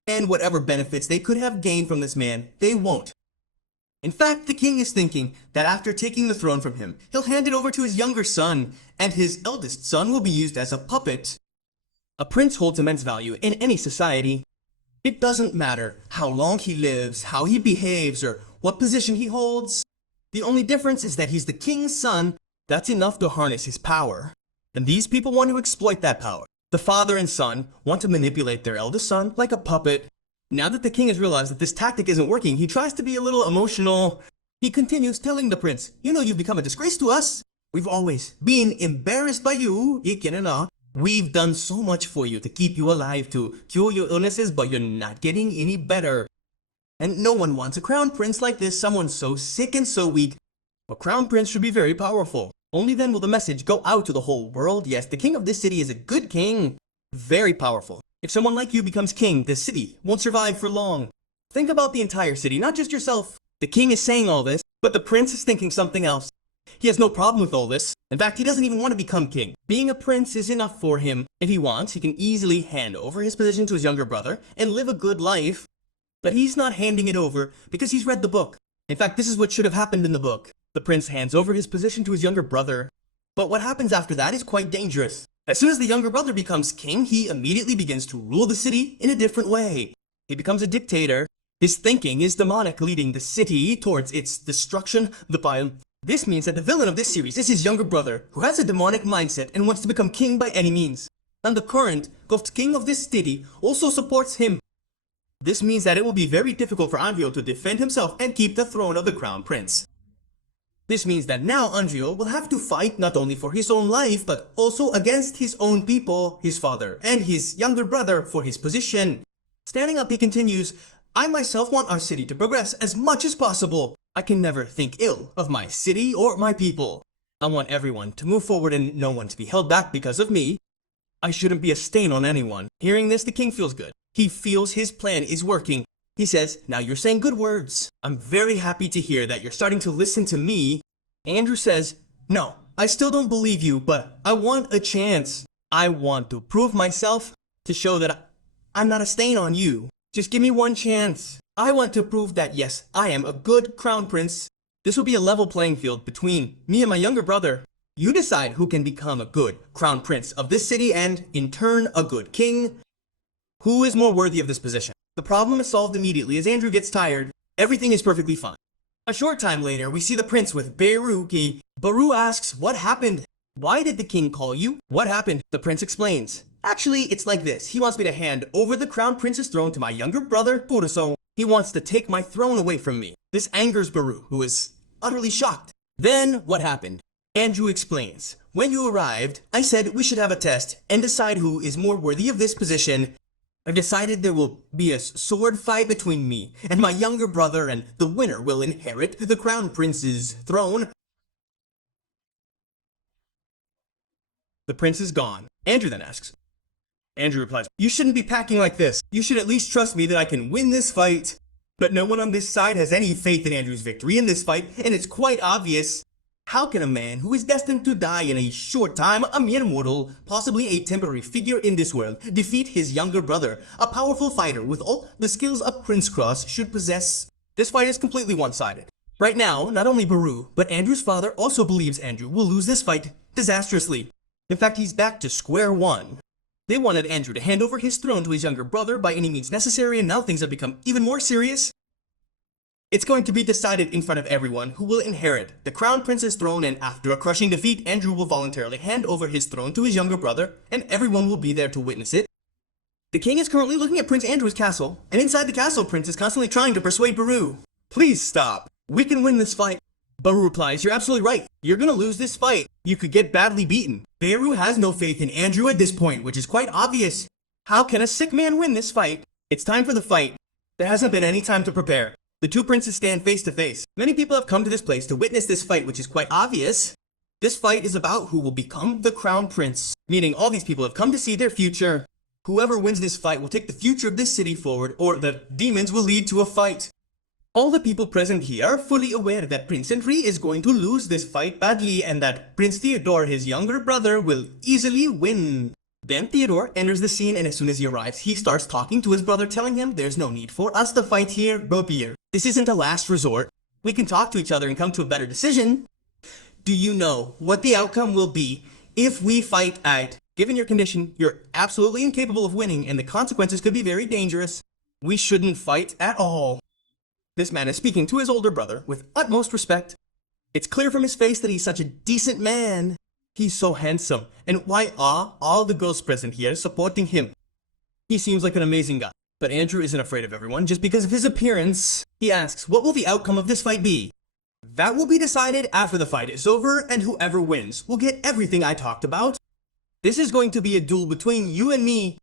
And whatever benefits they could have gained from this man, they won't. In fact, the king is thinking that after taking the throne from him, he'll hand it over to his younger son, and his eldest son will be used as a puppet. A prince holds immense value in any society. It doesn't matter how long he lives, how he behaves, or what position he holds. The only difference is that he's the king's son. That's enough to harness his power. And these people want to exploit that power. The father and son want to manipulate their eldest son like a puppet. Now that the king has realized that this tactic isn't working, he tries to be a little emotional. He continues telling the prince, "You know you've become a disgrace to us. We've always been embarrassed by you. We've done so much for you to keep you alive, to cure your illnesses, but you're not getting any better. And no one wants a crown prince like this, someone so sick and so weak. A crown prince should be very powerful. Only then will the message go out to the whole world. Yes, the king of this city is a good king. Very powerful. If someone like you becomes king, the city won't survive for long. Think about the entire city, not just yourself. The king is saying all this, but the prince is thinking something else. He has no problem with all this. In fact, he doesn't even want to become king. Being a prince is enough for him. If he wants, he can easily hand over his position to his younger brother and live a good life. But he's not handing it over because he's read the book. In fact, this is what should have happened in the book. The prince hands over his position to his younger brother. But what happens after that is quite dangerous. As soon as the younger brother becomes king, he immediately begins to rule the city in a different way. He becomes a dictator. His thinking is demonic, leading the city towards its destruction. This means that the villain of this series is his younger brother, who has a demonic mindset and wants to become king by any means. And the current ghost king of this city also supports him. This means that it will be very difficult for Andrio to defend himself and keep the throne of the crown prince. This means that now Andrio will have to fight not only for his own life, but also against his own people, his father, and his younger brother for his position. Standing up, he continues, I myself want our city to progress as much as possible. I can never think ill of my city or my people. I want everyone to move forward and no one to be held back because of me. I shouldn't be a stain on anyone. Hearing this, the king feels good. He feels his plan is working. He says, now you're saying good words. I'm very happy to hear that you're starting to listen to me. Andrew says, no, I still don't believe you, but I want a chance. I want to prove myself to show that I'm not a stain on you. Just give me one chance. I want to prove that yes, I am a good crown prince. This will be a level playing field between me and my younger brother. You decide who can become a good crown prince of this city and, in turn, a good king. Who is more worthy of this position? The problem is solved immediately as Andrew gets tired. Everything is perfectly fine. A short time later, we see the prince with Beruki. Baru asks, what happened? Why did the king call you? What happened? The prince explains. Actually, it's like this. He wants me to hand over the crown prince's throne to my younger brother, Puraso. He wants to take my throne away from me. This angers Baru, who is utterly shocked. Then, what happened? Andrew explains. When you arrived, I said we should have a test and decide who is more worthy of this position. I've decided there will be a sword fight between me and my younger brother, and the winner will inherit the crown prince's throne. The prince is gone. Andrew then asks. Andrew replies, you shouldn't be packing like this. You should at least trust me that I can win this fight. But no one on this side has any faith in Andrew's victory in this fight, and it's quite obvious. How can a man who is destined to die in a short time, a mere mortal, possibly a temporary figure in this world, defeat his younger brother, a powerful fighter with all the skills a Prince Cross should possess? This fight is completely one-sided. Right now, not only Baru, but Andrew's father also believes Andrew will lose this fight disastrously. In fact, he's back to square one. They wanted Andrew to hand over his throne to his younger brother by any means necessary, and now things have become even more serious. It's going to be decided in front of everyone who will inherit the crown prince's throne, and after a crushing defeat, Andrew will voluntarily hand over his throne to his younger brother, and everyone will be there to witness it. The king is currently looking at Prince Andrew's castle, and inside the castle, Prince is constantly trying to persuade Baru. Please stop. We can win this fight. Baru replies, you're absolutely right. You're gonna lose this fight. You could get badly beaten. Baru has no faith in Andrew at this point, which is quite obvious. How can a sick man win this fight? It's time for the fight. There hasn't been any time to prepare. The two princes stand face to face. Many people have come to this place to witness this fight, which is quite obvious. This fight is about who will become the crown prince, meaning all these people have come to see their future. Whoever wins this fight will take the future of this city forward, or the demons will lead to a fight. All the people present here are fully aware that Prince Henry is going to lose this fight badly, and that Prince Theodore, his younger brother, will easily win. Then Theodore enters the scene, and as soon as he arrives, he starts talking to his brother, telling him there's no need for us to fight here, Bopier. This isn't a last resort. We can talk to each other and come to a better decision. Do you know what the outcome will be if we fight out? Given your condition, you're absolutely incapable of winning, and the consequences could be very dangerous. We shouldn't fight at all. This man is speaking to his older brother with utmost respect. It's clear from his face that he's such a decent man. He's so handsome, and why are all the girls present here supporting him? He seems like an amazing guy. But Andrew isn't afraid of everyone just because of his appearance. He asks, what will the outcome of this fight be? That will be decided after the fight is over, and whoever wins will get everything I talked about. This is going to be a duel between you and me.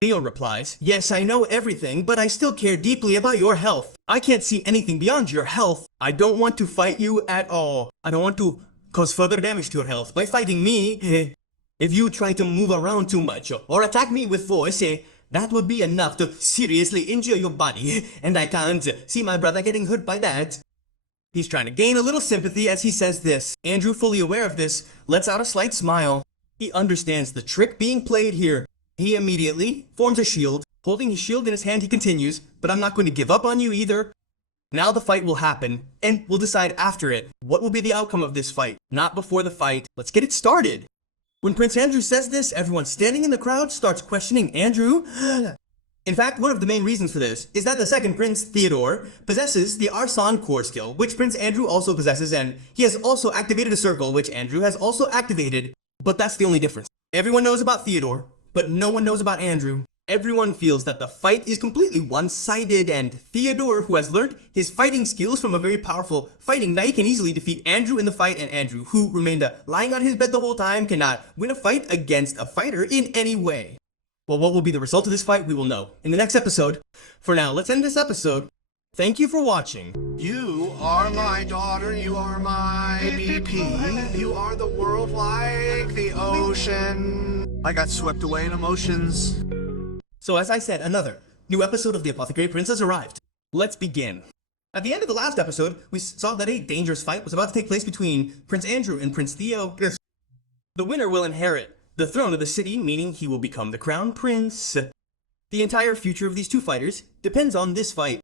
Theo replies, yes, I know everything, but I still care deeply about your health. I can't see anything beyond your health. I don't want to fight you at all. I don't want to cause further damage to your health by fighting me. If you try to move around too much or attack me with force, that would be enough to seriously injure your body, and I can't see my brother getting hurt by that. He's trying to gain a little sympathy as he says this. Andrew, fully aware of this, lets out a slight smile. He understands the trick being played here. He immediately forms a shield. Holding his shield in his hand, he continues, "But I'm not going to give up on you either." Now the fight will happen, and we'll decide after it what will be the outcome of this fight. Not before the fight. Let's get it started. When Prince Andrew says this, everyone standing in the crowd starts questioning Andrew. In fact, one of the main reasons for this is that the second Prince, Theodore, possesses the Arson core skill, which Prince Andrew also possesses, and he has also activated a circle, which Andrew has also activated. But that's the only difference. Everyone knows about Theodore, but no one knows about Andrew. Everyone feels that the fight is completely one-sided, and Theodore, who has learned his fighting skills from a very powerful fighting knight, can easily defeat Andrew in the fight, and Andrew, who remained lying on his bed the whole time, cannot win a fight against a fighter in any way. Well, what will be the result of this fight, we will know in the next episode. For now, let's end this episode. Thank you for watching. You are my daughter, you are my BP. You are the world like the ocean. I got swept away in emotions. So as I said, another new episode of The Apothecary Prince has arrived. Let's begin. At the end of the last episode, we saw that a dangerous fight was about to take place between Prince Andrew and Prince Theo. The winner will inherit the throne of the city, meaning he will become the crown prince. The entire future of these two fighters depends on this fight.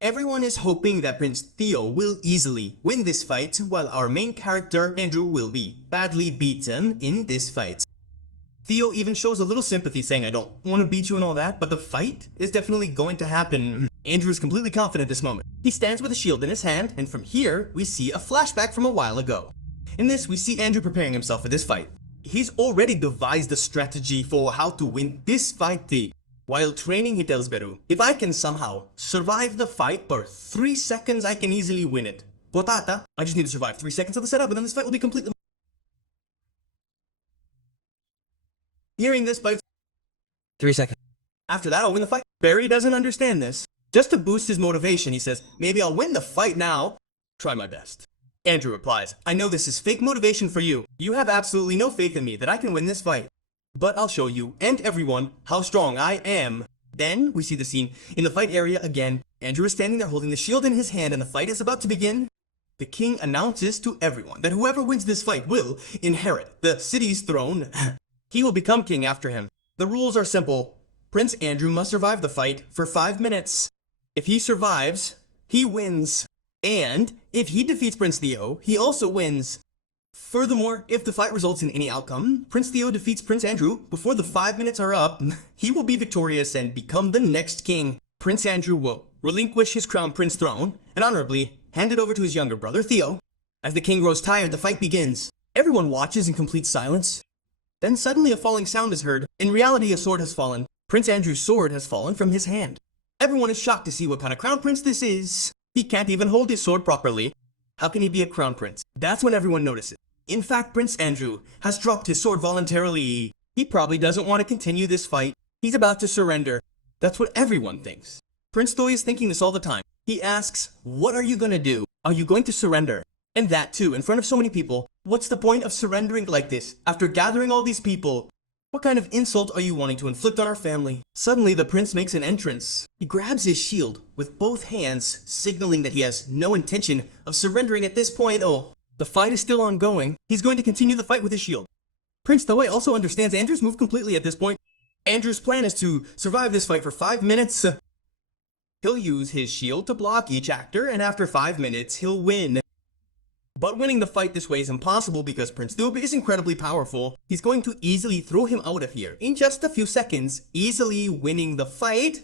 Everyone is hoping that Prince Theo will easily win this fight, while our main character, Andrew, will be badly beaten in this fight. Theo even shows a little sympathy, saying, "I don't want to beat you and all that, but the fight is definitely going to happen." Andrew is completely confident at this moment. He stands with a shield in his hand, and from here, we see a flashback from a while ago. In this, we see Andrew preparing himself for this fight. He's already devised a strategy for how to win this fight. While training, he tells Beru, "If I can somehow survive the fight for 3 seconds, I can easily win it. Potata, I just need to survive 3 seconds of the setup, and then this fight will be completely..." Hearing this fight, 3 seconds. After that, I'll win the fight. Barry doesn't understand this. Just to boost his motivation, he says, "Maybe I'll win the fight now. Try my best." Andrew replies, "I know this is fake motivation for you. You have absolutely no faith in me that I can win this fight. But I'll show you, and everyone, how strong I am." Then, we see the scene in the fight area again. Andrew is standing there holding the shield in his hand, and the fight is about to begin. The king announces to everyone that whoever wins this fight will inherit the city's throne. He will become king after him. The rules are simple. Prince Andrew must survive the fight for 5 minutes. If he survives, he wins. And if he defeats Prince Theo, he also wins. Furthermore, if the fight results in any outcome, Prince Theo defeats Prince Andrew before the 5 minutes are up, he will be victorious and become the next king. Prince Andrew will relinquish his crown prince throne and honorably hand it over to his younger brother Theo. As the king grows tired, the fight begins. Everyone watches in complete silence. Then suddenly a falling sound is heard. In reality, a sword has fallen. Prince Andrew's sword has fallen from his hand. Everyone is shocked to see what kind of crown prince this is. He can't even hold his sword properly. How can he be a crown prince? That's when everyone notices. In fact, Prince Andrew has dropped his sword voluntarily. He probably doesn't want to continue this fight. He's about to surrender. That's what everyone thinks. Prince Thoy is thinking this all the time. He asks, "What are you gonna do? Are you going to surrender?" And that too, in front of so many people. What's the point of surrendering like this, after gathering all these people? What kind of insult are you wanting to inflict on our family? Suddenly, the prince makes an entrance. He grabs his shield with both hands, signaling that he has no intention of surrendering at this point. Oh, the fight is still ongoing. He's going to continue the fight with his shield. Prince Thoy also understands Andrew's move completely at this point. Andrew's plan is to survive this fight for 5 minutes. He'll use his shield to block each actor, and after 5 minutes, he'll win. But winning the fight this way is impossible because Prince Theo is incredibly powerful. He's going to easily throw him out of here in just a few seconds, easily winning the fight.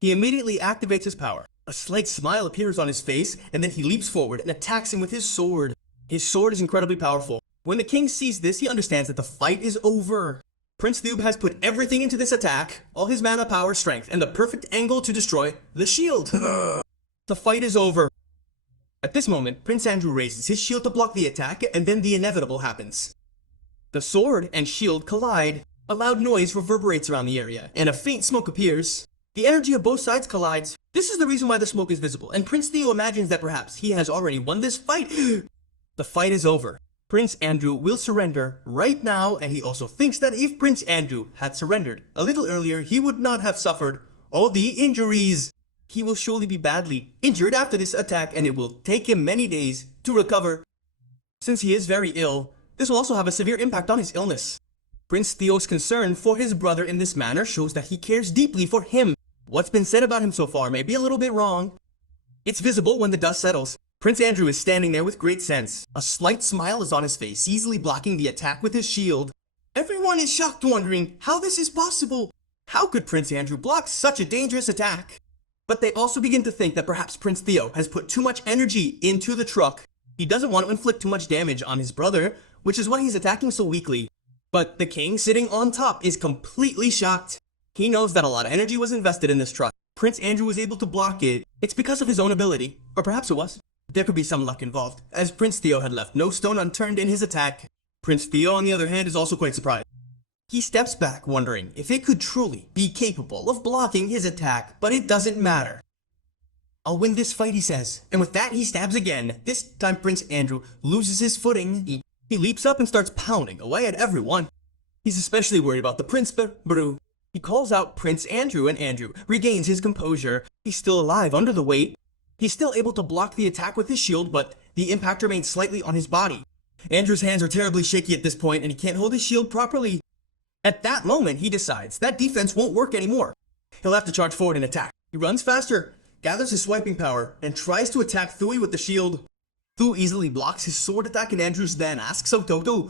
He immediately activates his power. A slight smile appears on his face, and then he leaps forward and attacks him with his sword. His sword is incredibly powerful. When the king sees this, he understands that the fight is over. Prince Theo has put everything into this attack, all his mana, power, strength, and the perfect angle to destroy the shield. The fight is over. At this moment, Prince Andrew raises his shield to block the attack, and then the inevitable happens. The sword and shield collide. A loud noise reverberates around the area, and a faint smoke appears. The energy of both sides collides. This is the reason why the smoke is visible, and Prince Theo imagines that perhaps he has already won this fight. The fight is over. Prince Andrew will surrender right now, and he also thinks that if Prince Andrew had surrendered a little earlier, he would not have suffered all the injuries. He will surely be badly injured after this attack, and it will take him many days to recover. Since he is very ill, this will also have a severe impact on his illness. Prince Theo's concern for his brother in this manner shows that he cares deeply for him. What's been said about him so far may be a little bit wrong. It's visible when the dust settles. Prince Andrew is standing there with great sense. A slight smile is on his face, easily blocking the attack with his shield. Everyone is shocked, wondering how this is possible. How could Prince Andrew block such a dangerous attack? But they also begin to think that perhaps Prince Theo has put too much energy into the truck. He doesn't want to inflict too much damage on his brother, which is why he's attacking so weakly. But the king sitting on top is completely shocked. He knows that a lot of energy was invested in this truck. Prince Andrew was able to block it. It's because of his own ability, or perhaps it was. There could be some luck involved, as Prince Theo had left no stone unturned in his attack. Prince Theo, on the other hand, is also quite surprised. He steps back, wondering if it could truly be capable of blocking his attack, but it doesn't matter. I'll win this fight, he says, and with that he stabs again. This time Prince Andrew loses his footing. He leaps up and starts pounding away at everyone. He's especially worried about the Prince Baru. He calls out Prince Andrew, and Andrew regains his composure. He's still alive under the weight. He's still able to block the attack with his shield, but the impact remains slightly on his body. Andrew's hands are terribly shaky at this point, and he can't hold his shield properly. At that moment, he decides that defense won't work anymore. He'll have to charge forward and attack. He runs faster, gathers his swiping power, and tries to attack Thui with the shield. Thu easily blocks his sword attack, and Andrews then asks, "So Toto,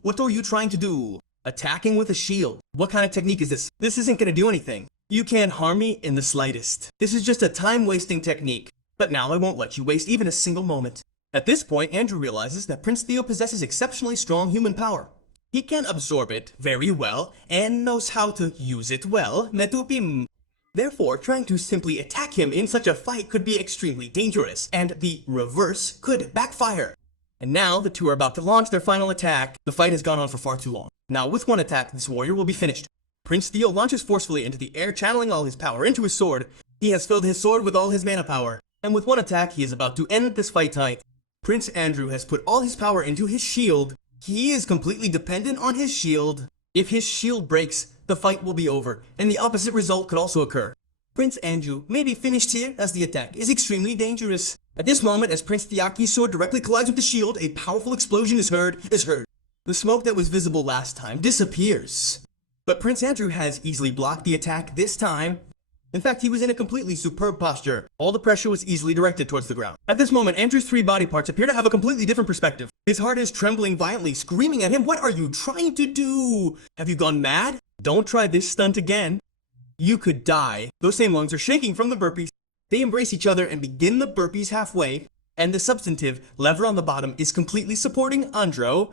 what are you trying to do?" Attacking with a shield. What kind of technique is this? This isn't gonna do anything. You can't harm me in the slightest. This is just a time-wasting technique. But now I won't let you waste even a single moment. At this point, Andrew realizes that Prince Theo possesses exceptionally strong human power. He can absorb it very well, and knows how to use it well, metupim. Therefore, trying to simply attack him in such a fight could be extremely dangerous, and the reverse could backfire. And now, the two are about to launch their final attack. The fight has gone on for far too long. Now, with one attack, this warrior will be finished. Prince Theo launches forcefully into the air, channeling all his power into his sword. He has filled his sword with all his mana power, and with one attack, he is about to end this fight tight. Prince Andrew has put all his power into his shield. He is completely dependent on his shield. If his shield breaks, the fight will be over, and the opposite result could also occur. Prince Andrew may be finished here, as the attack is extremely dangerous. At this moment, as Prince Thiaki's sword directly collides with the shield, a powerful explosion is heard. The smoke that was visible last time disappears. But Prince Andrew has easily blocked the attack this time. In fact, he was in a completely superb posture. All the pressure was easily directed towards the ground. At this moment, Andrew's three body parts appear to have a completely different perspective. His heart is trembling violently, screaming at him, "What are you trying to do? Have you gone mad? Don't try this stunt again. You could die." Those same lungs are shaking from the burpees. They embrace each other and begin the burpees halfway, and the substantive lever on the bottom is completely supporting Andro.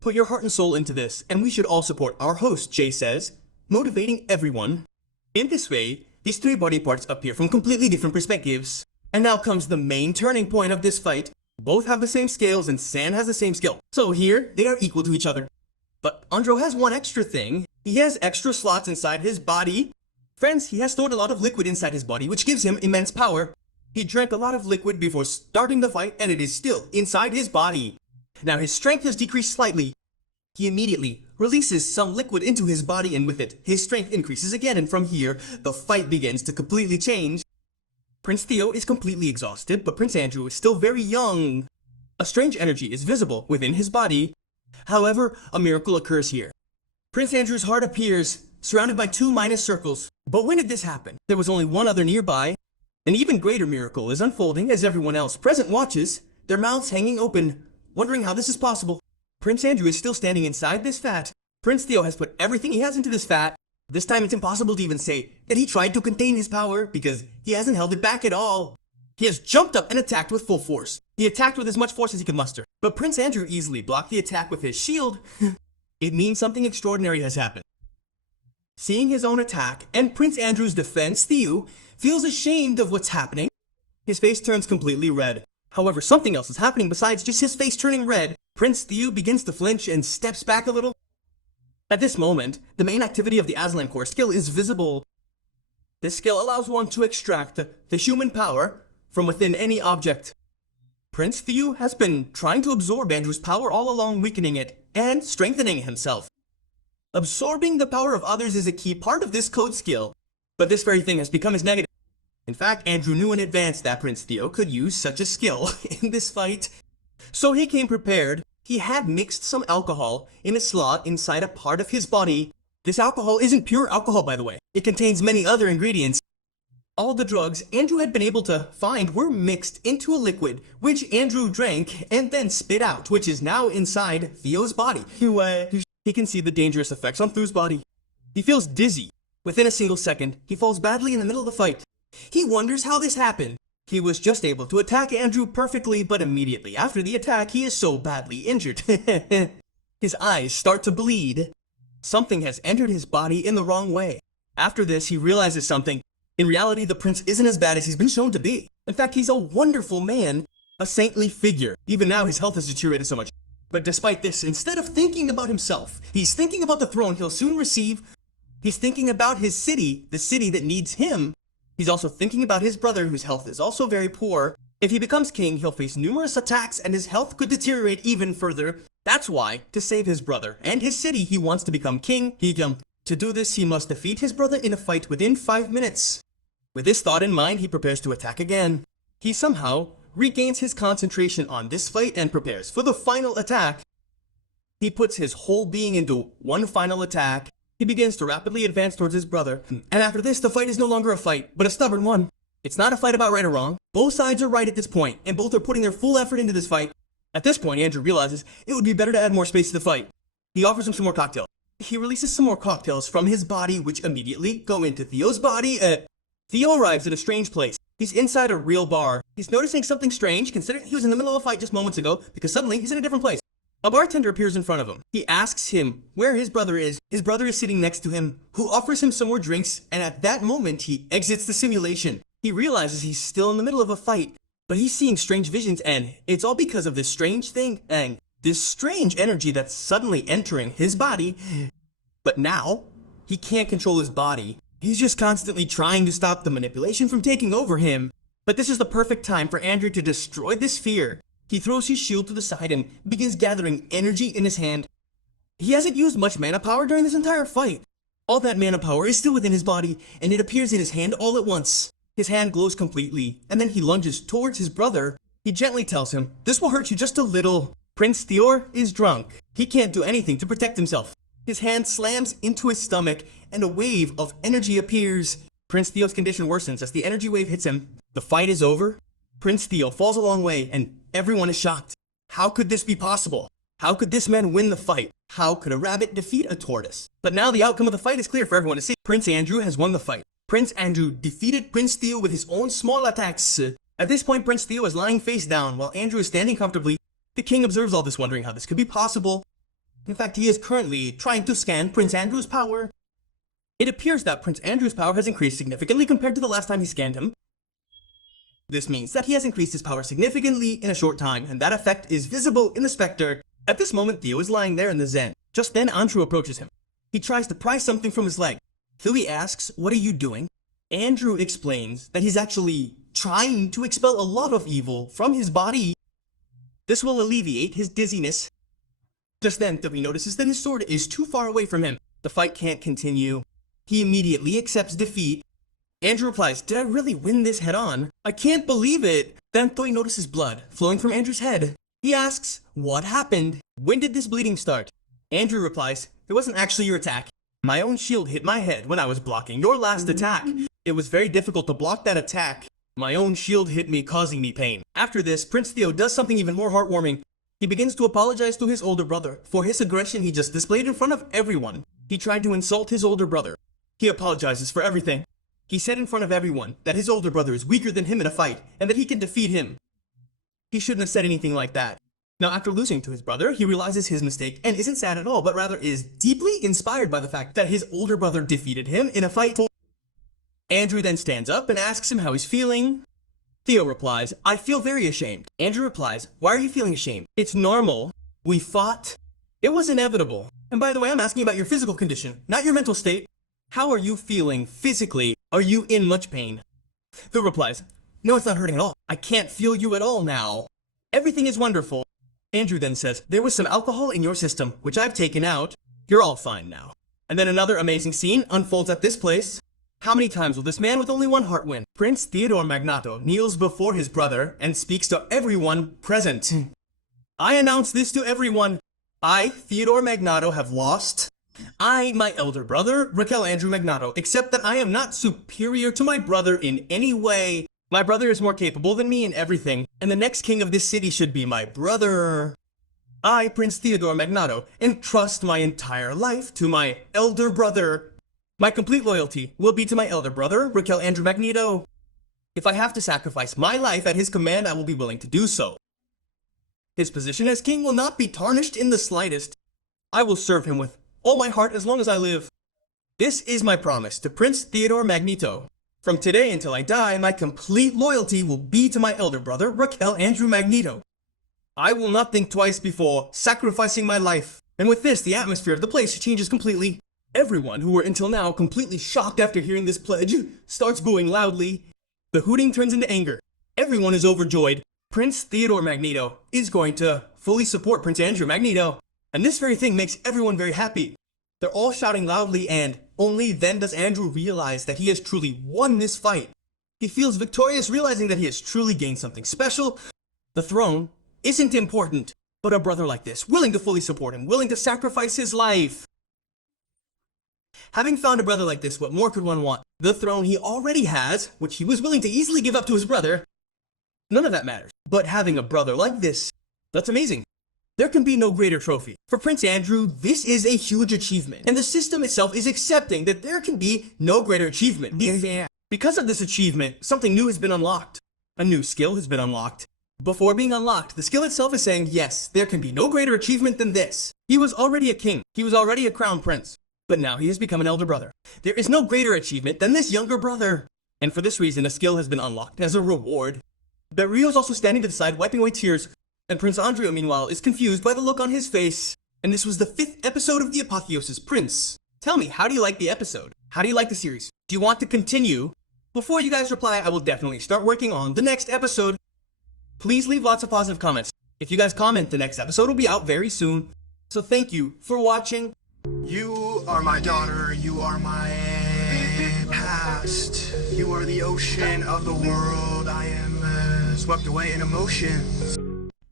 Put your heart and soul into this, and we should all support our host, Jay says, motivating everyone. In this way, these three body parts appear from completely different perspectives. And now comes the main turning point of this fight. Both have the same scales and San has the same skill. So here, they are equal to each other. But Andro has one extra thing. He has extra slots inside his body. Friends, he has stored a lot of liquid inside his body, which gives him immense power. He drank a lot of liquid before starting the fight, and it is still inside his body. Now his strength has decreased slightly. He immediately releases some liquid into his body, and with it, his strength increases again, and from here, the fight begins to completely change. Prince Theo is completely exhausted, but Prince Andrew is still very young. A strange energy is visible within his body. However, a miracle occurs here. Prince Andrew's heart appears, surrounded by two minus circles. But when did this happen? There was only one other nearby. An even greater miracle is unfolding as everyone else present watches, their mouths hanging open, wondering how this is possible. Prince Andrew is still standing inside this vat. Prince Theo has put everything he has into this vat. This time it's impossible to even say that he tried to contain his power because he hasn't held it back at all. He has jumped up and attacked with full force. He attacked with as much force as he could muster. But Prince Andrew easily blocked the attack with his shield. It means something extraordinary has happened. Seeing his own attack and Prince Andrew's defense, Theo feels ashamed of what's happening. His face turns completely red. However, something else is happening besides just his face turning red. Prince Theo begins to flinch and steps back a little. At this moment, the main activity of the Aslan Core skill is visible. This skill allows one to extract the human power from within any object. Prince Theo has been trying to absorb Andrew's power all along, weakening it and strengthening himself. Absorbing the power of others is a key part of this code skill, but this very thing has become his negative. In fact, Andrew knew in advance that Prince Theo could use such a skill in this fight, so he came prepared. He had mixed some alcohol in a slot inside a part of his body. This alcohol isn't pure alcohol, by the way. It contains many other ingredients. All the drugs Andrew had been able to find were mixed into a liquid, which Andrew drank and then spit out, which is now inside Theo's body. He can see the dangerous effects on Theo's body. He feels dizzy. Within a single second, he falls badly in the middle of the fight. He wonders how this happened. He was just able to attack Andrew perfectly, but immediately after the attack, he is so badly injured. His eyes start to bleed. Something has entered his body in the wrong way. After this, he realizes something. In reality, the prince isn't as bad as he's been shown to be. In fact, he's a wonderful man, a saintly figure. Even now, his health has deteriorated so much. But despite this, instead of thinking about himself, he's thinking about the throne he'll soon receive. He's thinking about his city, the city that needs him. He's also thinking about his brother, whose health is also very poor. If he becomes king, he'll face numerous attacks and his health could deteriorate even further. That's why, to save his brother and his city, he wants to become king. To do this, he must defeat his brother in a fight within 5 minutes. With this thought in mind, he prepares to attack again. He somehow regains his concentration on this fight and prepares for the final attack. He puts his whole being into one final attack. He begins to rapidly advance towards his brother. And after this, the fight is no longer a fight, but a stubborn one. It's not a fight about right or wrong. Both sides are right at this point, and both are putting their full effort into this fight. At this point, Andrew realizes it would be better to add more space to the fight. He offers him some more cocktails. He releases some more cocktails from his body, which immediately go into Theo's body. Theo arrives at a strange place. He's inside a real bar. He's noticing something strange, considering he was in the middle of a fight just moments ago, because suddenly he's in a different place. A bartender appears in front of him. He asks him where his brother is. His brother is sitting next to him, who offers him some more drinks, and at that moment, he exits the simulation. He realizes he's still in the middle of a fight, but he's seeing strange visions, and it's all because of this strange thing, and this strange energy that's suddenly entering his body. But now, he can't control his body. He's just constantly trying to stop the manipulation from taking over him. But this is the perfect time for Andrew to destroy this fear. He throws his shield to the side and begins gathering energy in his hand. He hasn't used much mana power during this entire fight. All that mana power is still within his body, and it appears in his hand all at once. His hand glows completely, and then he lunges towards his brother. He gently tells him, "This will hurt you just a little." Prince Theo is drunk. He can't do anything to protect himself. His hand slams into his stomach, and a wave of energy appears. Prince Theo's condition worsens as the energy wave hits him. The fight is over. Prince Theo falls a long way, and everyone is shocked. How could this be possible? How could this man win the fight? How could a rabbit defeat a tortoise? But now the outcome of the fight is clear for everyone to see. Prince Andrew has won the fight. Prince Andrew defeated Prince Theo with his own small attacks. At this point, Prince Theo is lying face down, while Andrew is standing comfortably. The king observes all this, wondering how this could be possible. In fact, he is currently trying to scan Prince Andrew's power. It appears that Prince Andrew's power has increased significantly compared to the last time he scanned him. This means that he has increased his power significantly in a short time, and that effect is visible in the specter. At this moment, Theo is lying there in the zen. Just then, Andrew approaches him. He tries to pry something from his leg. Theo asks, "What are you doing?" Andrew explains that he's actually trying to expel a lot of evil from his body. This will alleviate his dizziness. Just then, Theo notices that his sword is too far away from him. The fight can't continue. He immediately accepts defeat. Andrew replies, "Did I really win this head on? I can't believe it." Then Thoy notices blood flowing from Andrew's head. He asks, "What happened? When did this bleeding start?" Andrew replies, "It wasn't actually your attack. My own shield hit my head when I was blocking your last attack. It was very difficult to block that attack. My own shield hit me, causing me pain." After this, Prince Theo does something even more heartwarming. He begins to apologize to his older brother for his aggression he just displayed in front of everyone. He tried to insult his older brother. He apologizes for everything. He said in front of everyone that his older brother is weaker than him in a fight, and that he can defeat him. He shouldn't have said anything like that. Now, after losing to his brother, he realizes his mistake and isn't sad at all, but rather is deeply inspired by the fact that his older brother defeated him in a fight. Andrew then stands up and asks him how he's feeling. Theo replies, "I feel very ashamed." Andrew replies, "Why are you feeling ashamed? It's normal. We fought. It was inevitable. And by the way, I'm asking about your physical condition, not your mental state. How are you feeling physically? Are you in much pain?" Theo replies, "No, it's not hurting at all. I can't feel you at all now." Everything is wonderful. Andrew then says, there was some alcohol in your system, which I've taken out. You're all fine now. And then another amazing scene unfolds at this place. How many times will this man with only one heart win? Prince Theodore Magnato kneels before his brother and speaks to everyone present. I announce this to everyone. I, Theodore Magnato, have lost. I, my elder brother, Raquel Andrew Magnato, accept that I am not superior to my brother in any way. My brother is more capable than me in everything, and the next king of this city should be my brother. I, Prince Theodore Magnato, entrust my entire life to my elder brother. My complete loyalty will be to my elder brother, Raquel Andrew Magneto. If I have to sacrifice my life at his command, I will be willing to do so. His position as king will not be tarnished in the slightest. I will serve him with all my heart as long as I live. This is my promise to Prince Theodore Magneto. From today until I die, my complete loyalty will be to my elder brother, Raquel Andrew Magneto. I will not think twice before sacrificing my life. And with this, the atmosphere of the place changes completely. Everyone who were until now completely shocked after hearing this pledge starts booing loudly. The hooting turns into anger. Everyone is overjoyed. Prince Theodore Magneto is going to fully support Prince Andrew Magneto. And this very thing makes everyone very happy. They're all shouting loudly, and only then does Andrew realize that he has truly won this fight. He feels victorious, realizing that he has truly gained something special. The throne isn't important, but a brother like this, willing to fully support him, willing to sacrifice his life. Having found a brother like this, what more could one want? The throne he already has, which he was willing to easily give up to his brother, none of that matters. But having a brother like this, that's amazing. There can be no greater trophy. For Prince Andrew, this is a huge achievement, and the system itself is accepting that there can be no greater achievement. Because of this achievement, something new has been unlocked. A new skill has been unlocked. Before being unlocked, the skill itself is saying, yes, there can be no greater achievement than this. He was already a king. He was already a crown prince. But now he has become an elder brother. There is no greater achievement than this younger brother. And for this reason, a skill has been unlocked as a reward. Barrio is also standing to the side, wiping away tears. And Prince Andrea, meanwhile, is confused by the look on his face. And this was the 5th episode of the Apotheosis Prince. Tell me, how do you like the episode? How do you like the series? Do you want to continue? Before you guys reply, I will definitely start working on the next episode. Please leave lots of positive comments. If you guys comment, the next episode will be out very soon. So thank you for watching. You are my daughter, you are my past. You are the ocean of the world. I am swept away in emotions.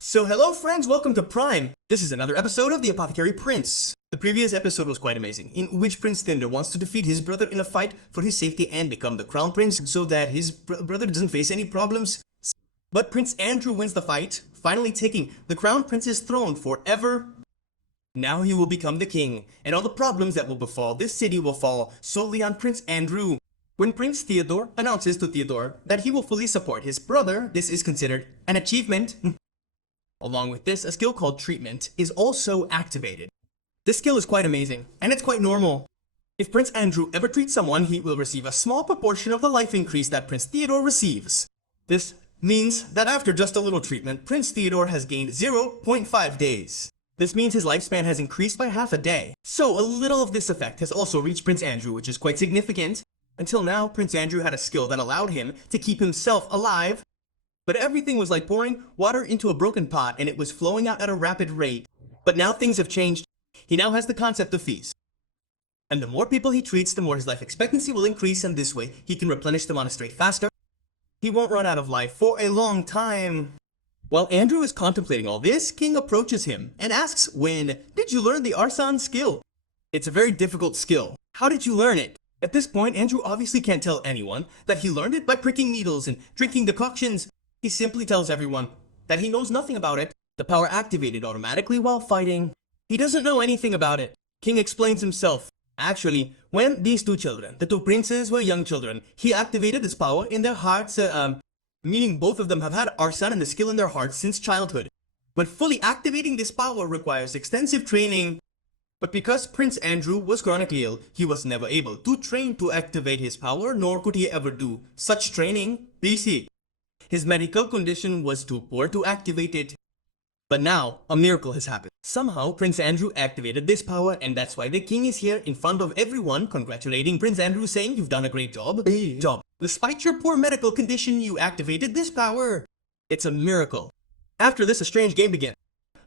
So hello friends, welcome to Prime. This is another episode of The Apothecary Prince. The previous episode was quite amazing, in which Prince Thunder wants to defeat his brother in a fight for his safety and become the crown prince so that his brother doesn't face any problems. But Prince Andrew wins the fight, finally taking the crown prince's throne forever. Now he will become the king, and all the problems that will befall this city will fall solely on Prince Andrew. When Prince Theodore announces to Theodore that he will fully support his brother, this is considered an achievement. Along with this, a skill called Treatment is also activated. This skill is quite amazing, and it's quite normal. If Prince Andrew ever treats someone, he will receive a small proportion of the life increase that Prince Theodore receives. This means that after just a little treatment, Prince Theodore has gained 0.5 days. This means his lifespan has increased by half a day. So a little of this effect has also reached Prince Andrew, which is quite significant. Until now, Prince Andrew had a skill that allowed him to keep himself alive. But everything was like pouring water into a broken pot, and it was flowing out at a rapid rate. But now things have changed. He now has the concept of fees. And the more people he treats, the more his life expectancy will increase, and this way he can replenish the monastery faster. He won't run out of life for a long time. While Andrew is contemplating all this, King approaches him and asks, when did you learn the Arsan skill? It's a very difficult skill. How did you learn it? At this point, Andrew obviously can't tell anyone that he learned it by pricking needles and drinking decoctions. He simply tells everyone that he knows nothing about it. The power activated automatically while fighting. He doesn't know anything about it. King explains himself. Actually, when these two children, the two princes, were young children, he activated this power in their hearts, meaning both of them have had Arsan and the skill in their hearts since childhood. But fully activating this power requires extensive training. But because Prince Andrew was chronically ill, he was never able to train to activate his power, nor could he ever do such training. BC. His medical condition was too poor to activate it. But now, a miracle has happened. Somehow, Prince Andrew activated this power, and that's why the king is here in front of everyone congratulating Prince Andrew, saying you've done a great job. Despite your poor medical condition, you activated this power. It's a miracle. After this, a strange game begins.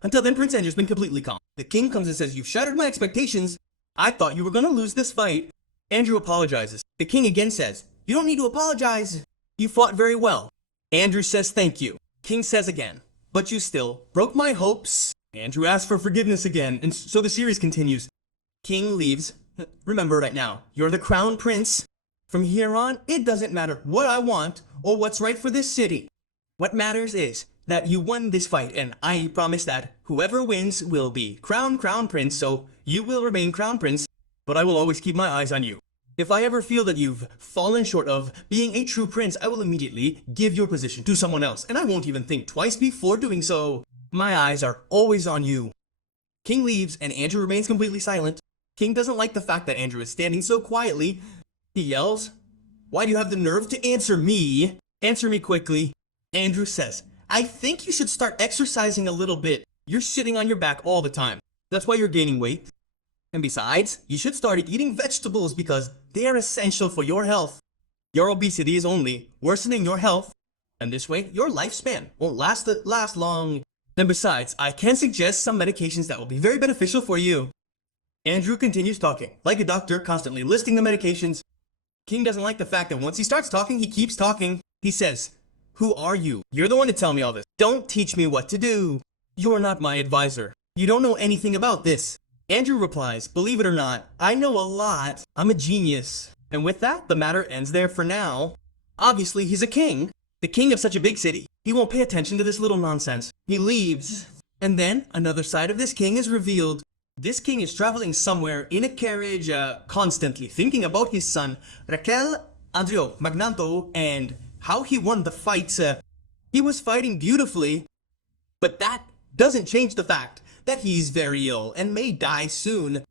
Until then, Prince Andrew's been completely calm. The king comes and says, "You've shattered my expectations. I thought you were gonna lose this fight." Andrew apologizes. The king again says, "You don't need to apologize. You fought very well." Andrew says, "Thank you." King says again, "But you still broke my hopes." Andrew asks for forgiveness again, and so the series continues. King leaves. Remember right now, you're the crown prince. From here on, it doesn't matter what I want or what's right for this city. What matters is that you won this fight, and I promise that whoever wins will be crown prince, so you will remain crown prince, but I will always keep my eyes on you. If I ever feel that you've fallen short of being a true prince, I will immediately give your position to someone else, and I won't even think twice before doing so. My eyes are always on you." King leaves, and Andrew remains completely silent. King doesn't like the fact that Andrew is standing so quietly. He yells, "Why do you have the nerve to answer me? Answer me quickly." Andrew says, "I think you should start exercising a little bit. You're sitting on your back all the time. That's why you're gaining weight. And besides, you should start eating vegetables because they are essential for your health. Your obesity is only worsening your health, and this way your lifespan won't last long. And besides, I can suggest some medications that will be very beneficial for you." Andrew continues talking, like a doctor, constantly listing the medications. King doesn't like the fact that once he starts talking, he keeps talking. He says, "Who are you? You're the one to tell me all this. Don't teach me what to do. You're not my advisor. You don't know anything about this." Andrew replies, "Believe it or not, I know a lot. I'm a genius." And with that, the matter ends there for now. Obviously, he's a king. The king of such a big city. He won't pay attention to this little nonsense. He leaves. And then, another side of this king is revealed. This king is traveling somewhere in a carriage, constantly thinking about his son, Raquel Andrio Magnanto, and how he won the fights. He was fighting beautifully, but that doesn't change the fact that he's very ill and may die soon.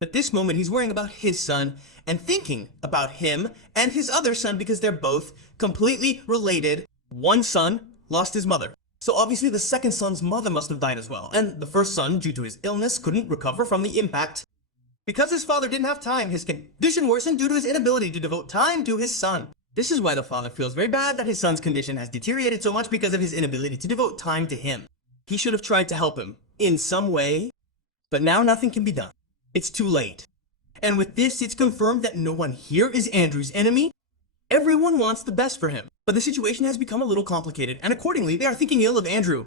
At this moment, he's worrying about his son and thinking about him and his other son because they're both completely related. One son lost his mother, so obviously the second son's mother must have died as well, and the first son, due to his illness, couldn't recover from the impact. Because his father didn't have time, his condition worsened due to his inability to devote time to his son. This is why the father feels very bad that his son's condition has deteriorated so much because of his inability to devote time to him. He should have tried to help him in some way, but now nothing can be done. It's too late. And with this, it's confirmed that no one here is Andrew's enemy. Everyone wants the best for him, but the situation has become a little complicated, and accordingly, they are thinking ill of Andrew,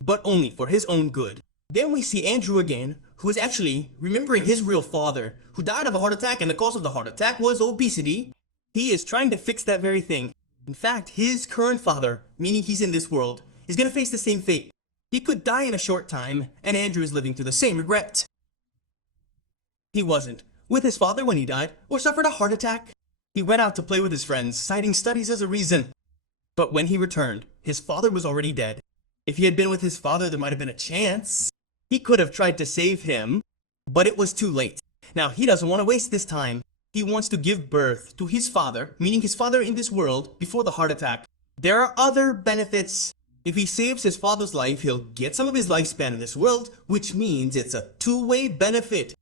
but only for his own good. Then we see Andrew again, who is actually remembering his real father, who died of a heart attack, and the cause of the heart attack was obesity. He is trying to fix that very thing. In fact, his current father, meaning he's in this world, is going to face the same fate. He could die in a short time, and Andrew is living through the same regret. He wasn't with his father when he died, or suffered a heart attack. He went out to play with his friends, citing studies as a reason. But when he returned, his father was already dead. If he had been with his father, there might have been a chance. He could have tried to save him, but it was too late. Now, he doesn't want to waste this time. He wants to give birth to his father, meaning his father in this world, before the heart attack. There are other benefits. If he saves his father's life, he'll get some of his lifespan in this world, which means it's a two-way benefit.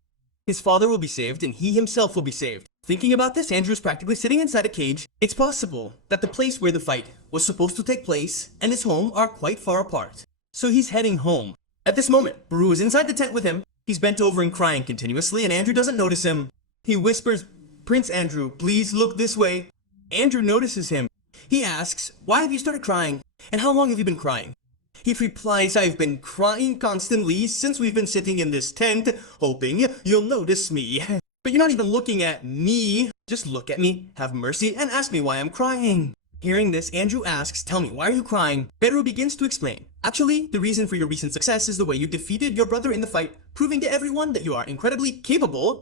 His father will be saved, and he himself will be saved. Thinking about this, Andrew is practically sitting inside a cage. It's possible that the place where the fight was supposed to take place and his home are quite far apart. So he's heading home. At this moment, Baru is inside the tent with him. He's bent over and crying continuously, and Andrew doesn't notice him. He whispers, "Prince Andrew, please look this way." Andrew notices him. He asks, "Why have you started crying? And how long have you been crying?" He replies, "I've been crying constantly since we've been sitting in this tent, hoping you'll notice me. But you're not even looking at me. Just look at me, have mercy, and ask me why I'm crying." Hearing this, Andrew asks, "Tell me, why are you crying?" Pedro begins to explain. "Actually, the reason for your recent success is the way you defeated your brother in the fight, proving to everyone that you are incredibly capable,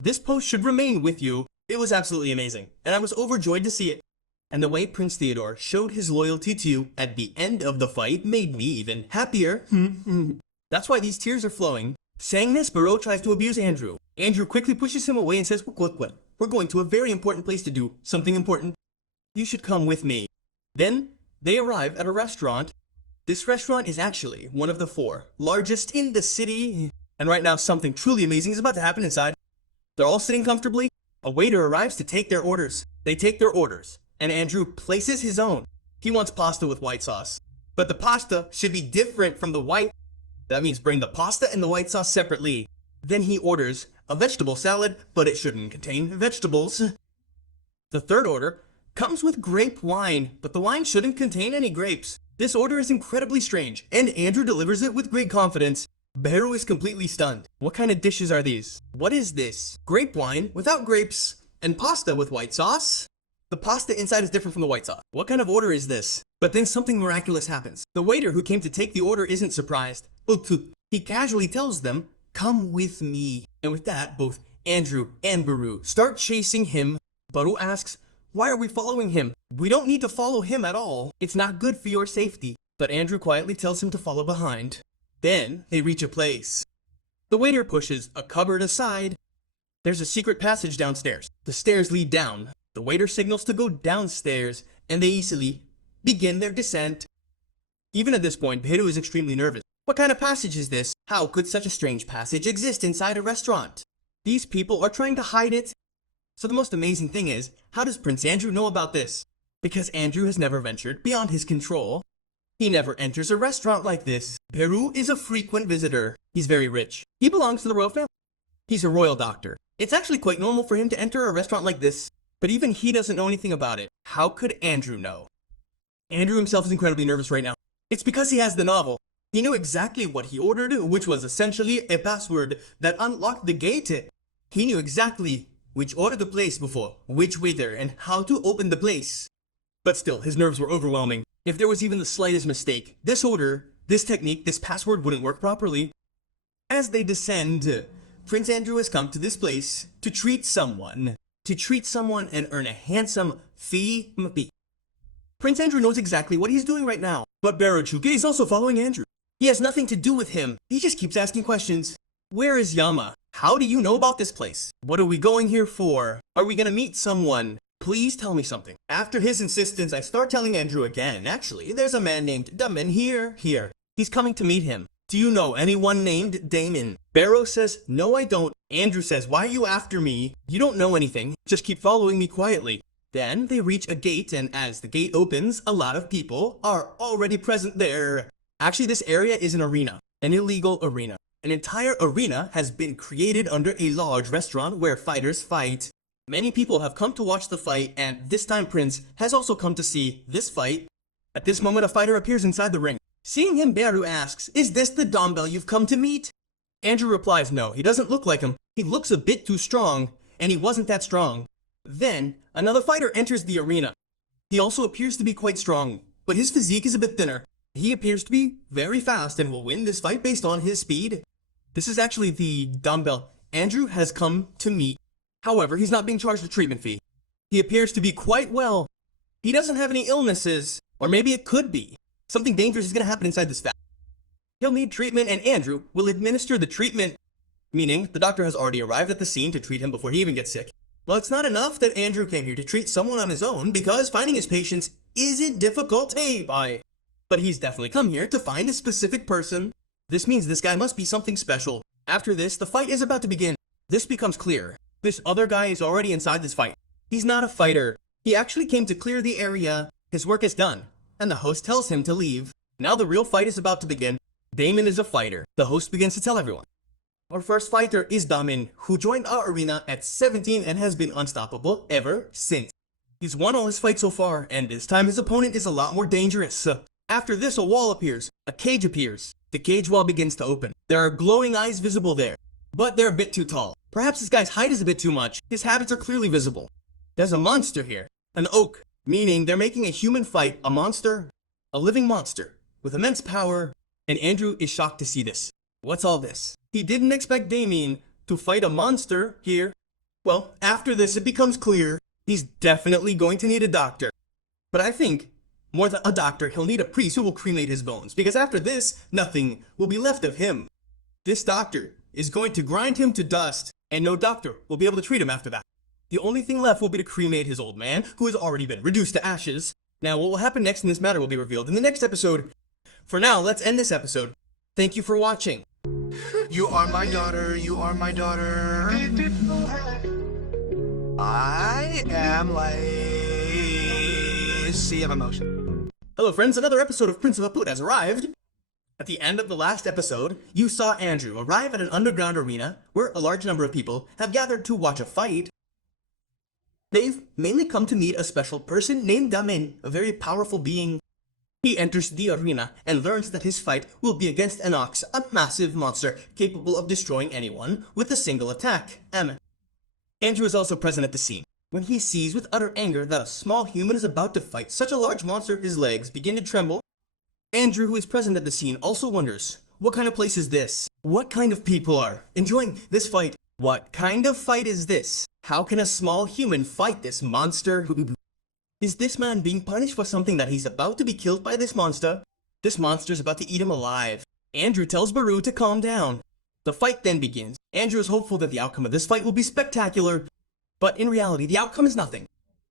This post should remain with you. It was absolutely amazing, and I was overjoyed to see it. And the way Prince Theodore showed his loyalty to you at the end of the fight made me even happier." That's why these tears are flowing. Saying this, Barreau tries to abuse Andrew. Andrew quickly pushes him away and says, What? We're going to a very important place to do something important. You should come with me." Then, they arrive at a restaurant. This restaurant is actually one of the 4 largest in the city. And right now, something truly amazing is about to happen inside. They're all sitting comfortably. A waiter arrives to take their orders. They take their orders, and Andrew places his own. He wants pasta with white sauce. But the pasta should be different from the white. That means bring the pasta and the white sauce separately. Then he orders a vegetable salad, but it shouldn't contain vegetables. The third order comes with grape wine, but the wine shouldn't contain any grapes. This order is incredibly strange, and Andrew delivers it with great confidence. Beru is completely stunned. What kind of dishes are these? What is this? Grape wine without grapes and pasta with white sauce? The pasta inside is different from the white sauce. What kind of order is this? But then something miraculous happens. The waiter who came to take the order isn't surprised. He casually tells them, "Come with me." And with that, both Andrew and Beru start chasing him. Beru asks, "Why are we following him? We don't need to follow him at all. It's not good for your safety." But Andrew quietly tells him to follow behind. Then they reach a place. The waiter pushes a cupboard aside. There's a secret passage downstairs. The stairs lead down. The waiter signals to go downstairs, and they easily begin their descent. Even at this point, Beru is extremely nervous. What kind of passage is this? How could such a strange passage exist inside a restaurant? These people are trying to hide it. So the most amazing thing is, how does Prince Andrew know about this? Because Andrew has never ventured beyond his control. He never enters a restaurant like this. Beru is a frequent visitor. He's very rich. He belongs to the royal family. He's a royal doctor. It's actually quite normal for him to enter a restaurant like this. But even he doesn't know anything about it. How could Andrew know? Andrew himself is incredibly nervous right now. It's because he has the novel. He knew exactly what he ordered, which was essentially a password that unlocked the gate. He knew exactly which order to place before, which waiter, and how to open the place. But still, his nerves were overwhelming. If there was even the slightest mistake, this order, this technique, this password wouldn't work properly. As they descend, Prince Andrew has come to this place to treat someone. And earn a handsome fee. Prince Andrew knows exactly what he's doing right now. But Barachuke is also following Andrew. He has nothing to do with him. He just keeps asking questions. Where is Yama? How do you know about this place? What are we going here for? Are we gonna meet someone? Please tell me something. After his insistence, I start telling Andrew again. Actually, there's a man named Damon here. He's coming to meet him. Do you know anyone named Damon? Barrow says, no I don't. Andrew says, why are you after me? You don't know anything. Just keep following me quietly. Then they reach a gate, and as the gate opens, a lot of people are already present there. Actually, this area is an arena. An illegal arena. An entire arena has been created under a large restaurant where fighters fight. Many people have come to watch the fight, and this time Prince has also come to see this fight. At this moment, a fighter appears inside the ring. Seeing him, Beru asks, is this the dumbbell you've come to meet? Andrew replies, no, he doesn't look like him. He looks a bit too strong, and he wasn't that strong. Then, another fighter enters the arena. He also appears to be quite strong, but his physique is a bit thinner. He appears to be very fast and will win this fight based on his speed. This is actually the dumbbell Andrew has come to meet. However, he's not being charged a treatment fee. He appears to be quite well. He doesn't have any illnesses, or maybe it could be. Something dangerous is going to happen inside this vat. He'll need treatment, and Andrew will administer the treatment, meaning the doctor has already arrived at the scene to treat him before he even gets sick. Well, it's not enough that Andrew came here to treat someone on his own, because finding his patients isn't difficult, but he's definitely come here to find a specific person. This means this guy must be something special. After this, the fight is about to begin. This becomes clear. This other guy is already inside this fight. He's not a fighter. He actually came to clear the area. His work is done, and the host tells him to leave. Now the real fight is about to begin. Damon is a fighter. The host begins to tell everyone. Our first fighter is Damon, who joined our arena at 17 and has been unstoppable ever since. He's won all his fights so far, and this time his opponent is a lot more dangerous. After this, a wall appears. A cage appears. The cage wall begins to open. There are glowing eyes visible there, but they're a bit too tall. Perhaps this guy's height is a bit too much. His habits are clearly visible. There's a monster here. An oak, meaning they're making a human fight a monster, a living monster, with immense power, and Andrew is shocked to see this. What's all this? He didn't expect Damien to fight a monster here. Well, after this it becomes clear he's definitely going to need a doctor. But I think, more than a doctor, he'll need a priest who will cremate his bones, because after this, nothing will be left of him. This doctor is going to grind him to dust, and no doctor will be able to treat him after that. The only thing left will be to cremate his old man, who has already been reduced to ashes. Now, what will happen next in this matter will be revealed in the next episode. For now, let's end this episode. Thank you for watching. You are my daughter, you are my daughter. I am like sea of emotion. Hello friends, another episode of Prince of Aput has arrived. At the end of the last episode, you saw Andrew arrive at an underground arena where a large number of people have gathered to watch a fight. They've mainly come to meet a special person named Damin, a very powerful being. He enters the arena and learns that his fight will be against an ox, a massive monster capable of destroying anyone with a single attack. Andrew is also present at the scene. When he sees with utter anger that a small human is about to fight such a large monster, his legs begin to tremble. Andrew, who is present at the scene, also wonders, what kind of place is this? What kind of people are enjoying this fight? What kind of fight is this? How can a small human fight this monster? Is this man being punished for something that he's about to be killed by this monster? This monster is about to eat him alive. Andrew tells Baru to calm down. The fight then begins. Andrew is hopeful that the outcome of this fight will be spectacular. But in reality, the outcome is nothing.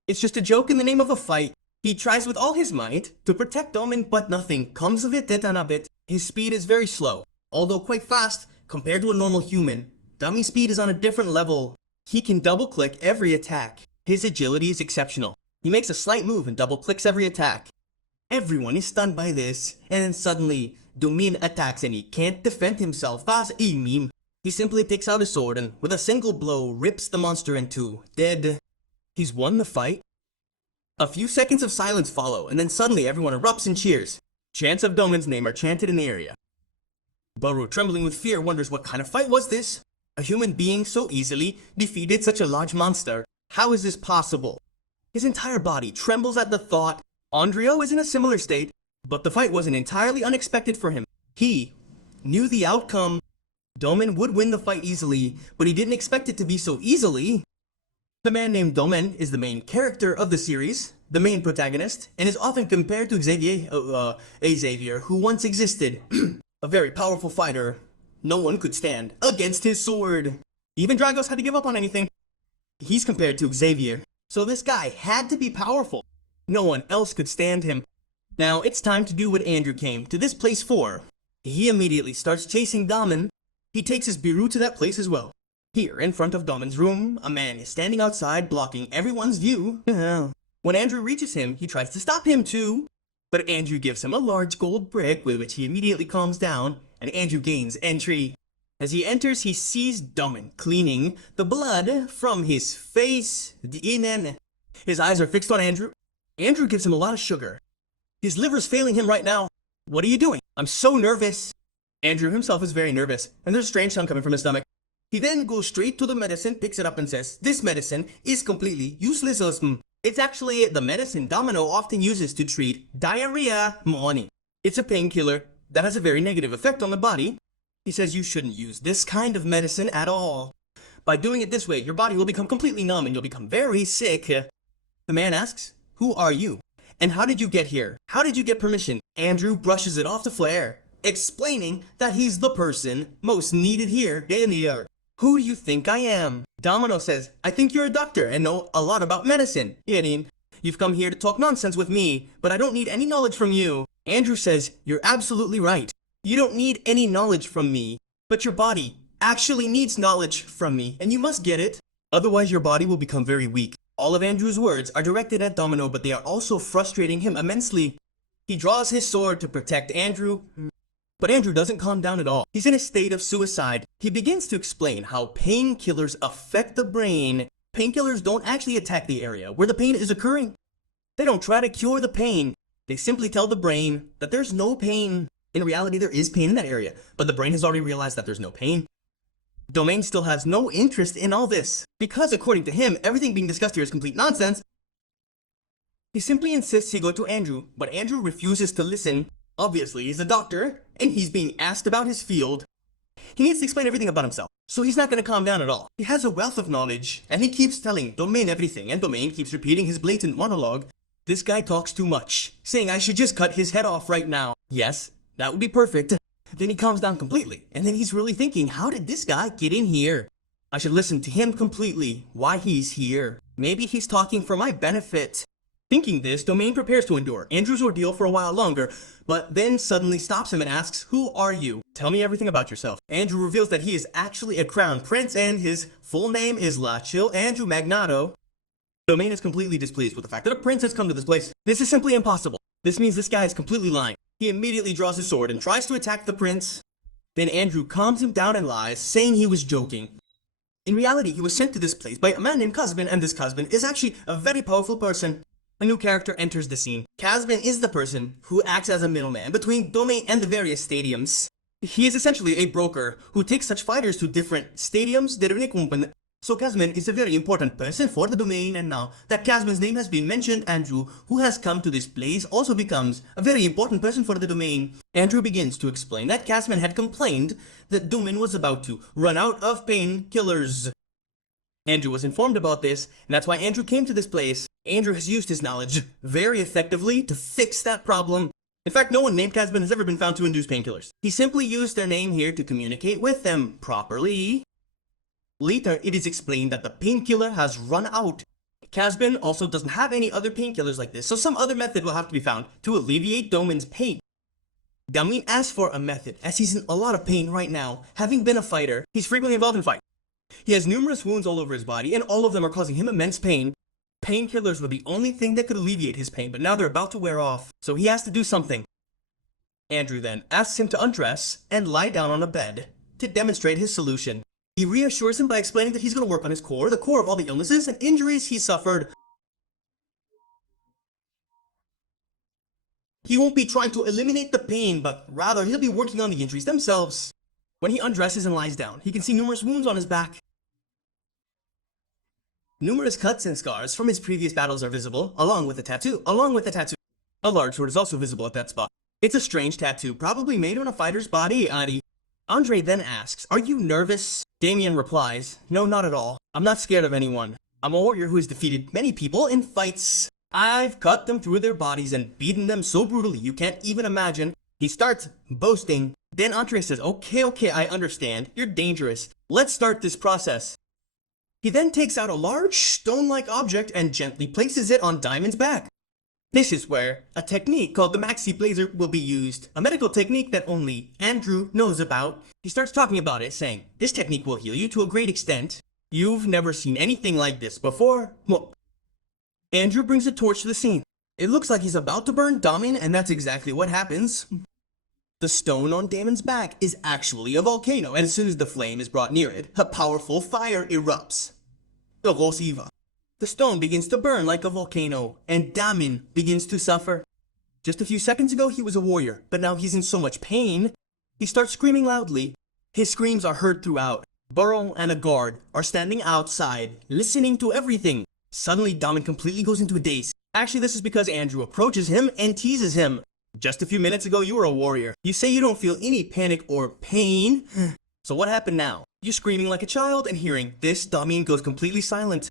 It's just a joke in the name of a fight. He tries with all his might to protect Domin, but nothing comes of it. His speed is very slow, although quite fast compared to a normal human. Dummy's speed is on a different level. He can double-click every attack. His agility is exceptional. He makes a slight move and double-clicks every attack. Everyone is stunned by this, and then suddenly, Domin attacks and he can't defend himself. He simply takes out his sword and, with a single blow, rips the monster in two, dead. He's won the fight. A few seconds of silence follow, and then suddenly everyone erupts in cheers. Chants of Domin's name are chanted in the area. Baru, trembling with fear, wonders what kind of fight was this? A human being so easily defeated such a large monster. How is this possible? His entire body trembles at the thought. Andrio is in a similar state, but the fight wasn't entirely unexpected for him. He knew the outcome. Domin would win the fight easily, but he didn't expect it to be so easily. The man named Domin is the main character of the series, the main protagonist, and is often compared to Xavier, who once existed. A very powerful fighter. No one could stand against his sword. Even Dragos had to give up on anything. He's compared to Xavier, so this guy had to be powerful. No one else could stand him. Now it's time to do what Andrew came to this place for. He immediately starts chasing Domin. He takes his Biru to that place as well. Here, in front of Domin's room, a man is standing outside blocking everyone's view. When Andrew reaches him, he tries to stop him too. But Andrew gives him a large gold brick, with which he immediately calms down, and Andrew gains entry. As he enters, he sees Domin cleaning the blood from his face. His eyes are fixed on Andrew. Andrew gives him a lot of sugar. His liver's failing him right now. What are you doing? I'm so nervous. Andrew himself is very nervous, and there's a strange sound coming from his stomach. He then goes straight to the medicine, picks it up and says, this medicine is completely useless. It's actually the medicine Domino often uses to treat diarrhea. It's a painkiller that has a very negative effect on the body. He says you shouldn't use this kind of medicine at all. By doing it this way, your body will become completely numb and you'll become very sick. The man asks, who are you? And how did you get here? How did you get permission? Andrew brushes it off to Flair, explaining that he's the person most needed here. Who do you think I am? Domino says, I think you're a doctor and know a lot about medicine. You've come here to talk nonsense with me, but I don't need any knowledge from you. Andrew says, you're absolutely right. You don't need any knowledge from me, but your body actually needs knowledge from me, and you must get it. Otherwise, your body will become very weak. All of Andrew's words are directed at Domino, but they are also frustrating him immensely. He draws his sword to protect Andrew, but Andrew doesn't calm down at all. He's in a state of suicide. He begins to explain how painkillers affect the brain. Painkillers don't actually attack the area where the pain is occurring. They don't try to cure the pain. They simply tell the brain that there's no pain. In reality, there is pain in that area, but the brain has already realized that there's no pain. Domain still has no interest in all this, because according to him, everything being discussed here is complete nonsense. He simply insists he go to Andrew, but Andrew refuses to listen. Obviously, he's a doctor, and he's being asked about his field. He needs to explain everything about himself, so he's not going to calm down at all. He has a wealth of knowledge, and he keeps telling Domain everything, and Domain keeps repeating his blatant monologue. This guy talks too much, saying I should just cut his head off right now. Yes, that would be perfect. Then he calms down completely, and then he's really thinking, how did this guy get in here? I should listen to him completely, why he's here. Maybe he's talking for my benefit. Thinking this, Domain prepares to endure Andrew's ordeal for a while longer, but then suddenly stops him and asks, who are you? Tell me everything about yourself. Andrew reveals that he is actually a crown prince and his full name is Lachil Andrew Magnato. Domain is completely displeased with the fact that a prince has come to this place. This is simply impossible. This means this guy is completely lying. He immediately draws his sword and tries to attack the prince. Then Andrew calms him down and lies, saying he was joking. In reality, he was sent to this place by a man named Kazbin, and this Kazbin is actually a very powerful person. A new character enters the scene. Kazbin is the person who acts as a middleman between Dome and the various stadiums. He is essentially a broker who takes such fighters to different stadiums. So Kazbin is a very important person for the domain, and now that Kazbin's name has been mentioned, Andrew, who has come to this place, also becomes a very important person for the domain. Andrew begins to explain that Kazbin had complained that Domain was about to run out of painkillers. Andrew was informed about this, and that's why Andrew came to this place. Andrew has used his knowledge very effectively to fix that problem. In fact, no one named Kazbin has ever been found to induce painkillers. He simply used their name here to communicate with them properly. Later, it is explained that the painkiller has run out. Kazbin also doesn't have any other painkillers like this, so some other method will have to be found to alleviate Doman's pain. Damin asks for a method, as he's in a lot of pain right now. Having been a fighter, he's frequently involved in fights. He has numerous wounds all over his body, and all of them are causing him immense pain. Painkillers were the only thing that could alleviate his pain, but now they're about to wear off, so he has to do something. Andrew then asks him to undress and lie down on a bed to demonstrate his solution. He reassures him by explaining that he's going to work on his core, the core of all the illnesses and injuries he suffered. He won't be trying to eliminate the pain, but rather he'll be working on the injuries themselves. When he undresses and lies down, he can see numerous wounds on his back. Numerous cuts and scars from his previous battles are visible, along with the tattoo. A large sword is also visible at that spot. It's a strange tattoo, probably made on a fighter's body. Andre then asks, "Are you nervous?" Damien replies, "No, not at all. I'm not scared of anyone. I'm a warrior who has defeated many people in fights. I've cut them through their bodies and beaten them so brutally you can't even imagine." He starts boasting. Then Andre says, Okay, I understand. You're dangerous. Let's start this process." He then takes out a large stone-like object and gently places it on Diamond's back. This is where a technique called the Maxi Blazer will be used, a medical technique that only Andrew knows about. He starts talking about it, saying, "This technique will heal you to a great extent. You've never seen anything like this before." Well, Andrew brings a torch to the scene. It looks like he's about to burn Damin, and that's exactly what happens. The stone on Damon's back is actually a volcano, and as soon as the flame is brought near it, a powerful fire erupts. The stone begins to burn like a volcano, and Damin begins to suffer. Just a few seconds ago he was a warrior, but now he's in so much pain, he starts screaming loudly. His screams are heard throughout. Burl and a guard are standing outside, listening to everything. Suddenly Damin completely goes into a daze. Actually, this is because Andrew approaches him and teases him. "Just a few minutes ago you were a warrior. You say you don't feel any panic or pain. So what happened now?" You're screaming like a child, and hearing this, Damin goes completely silent.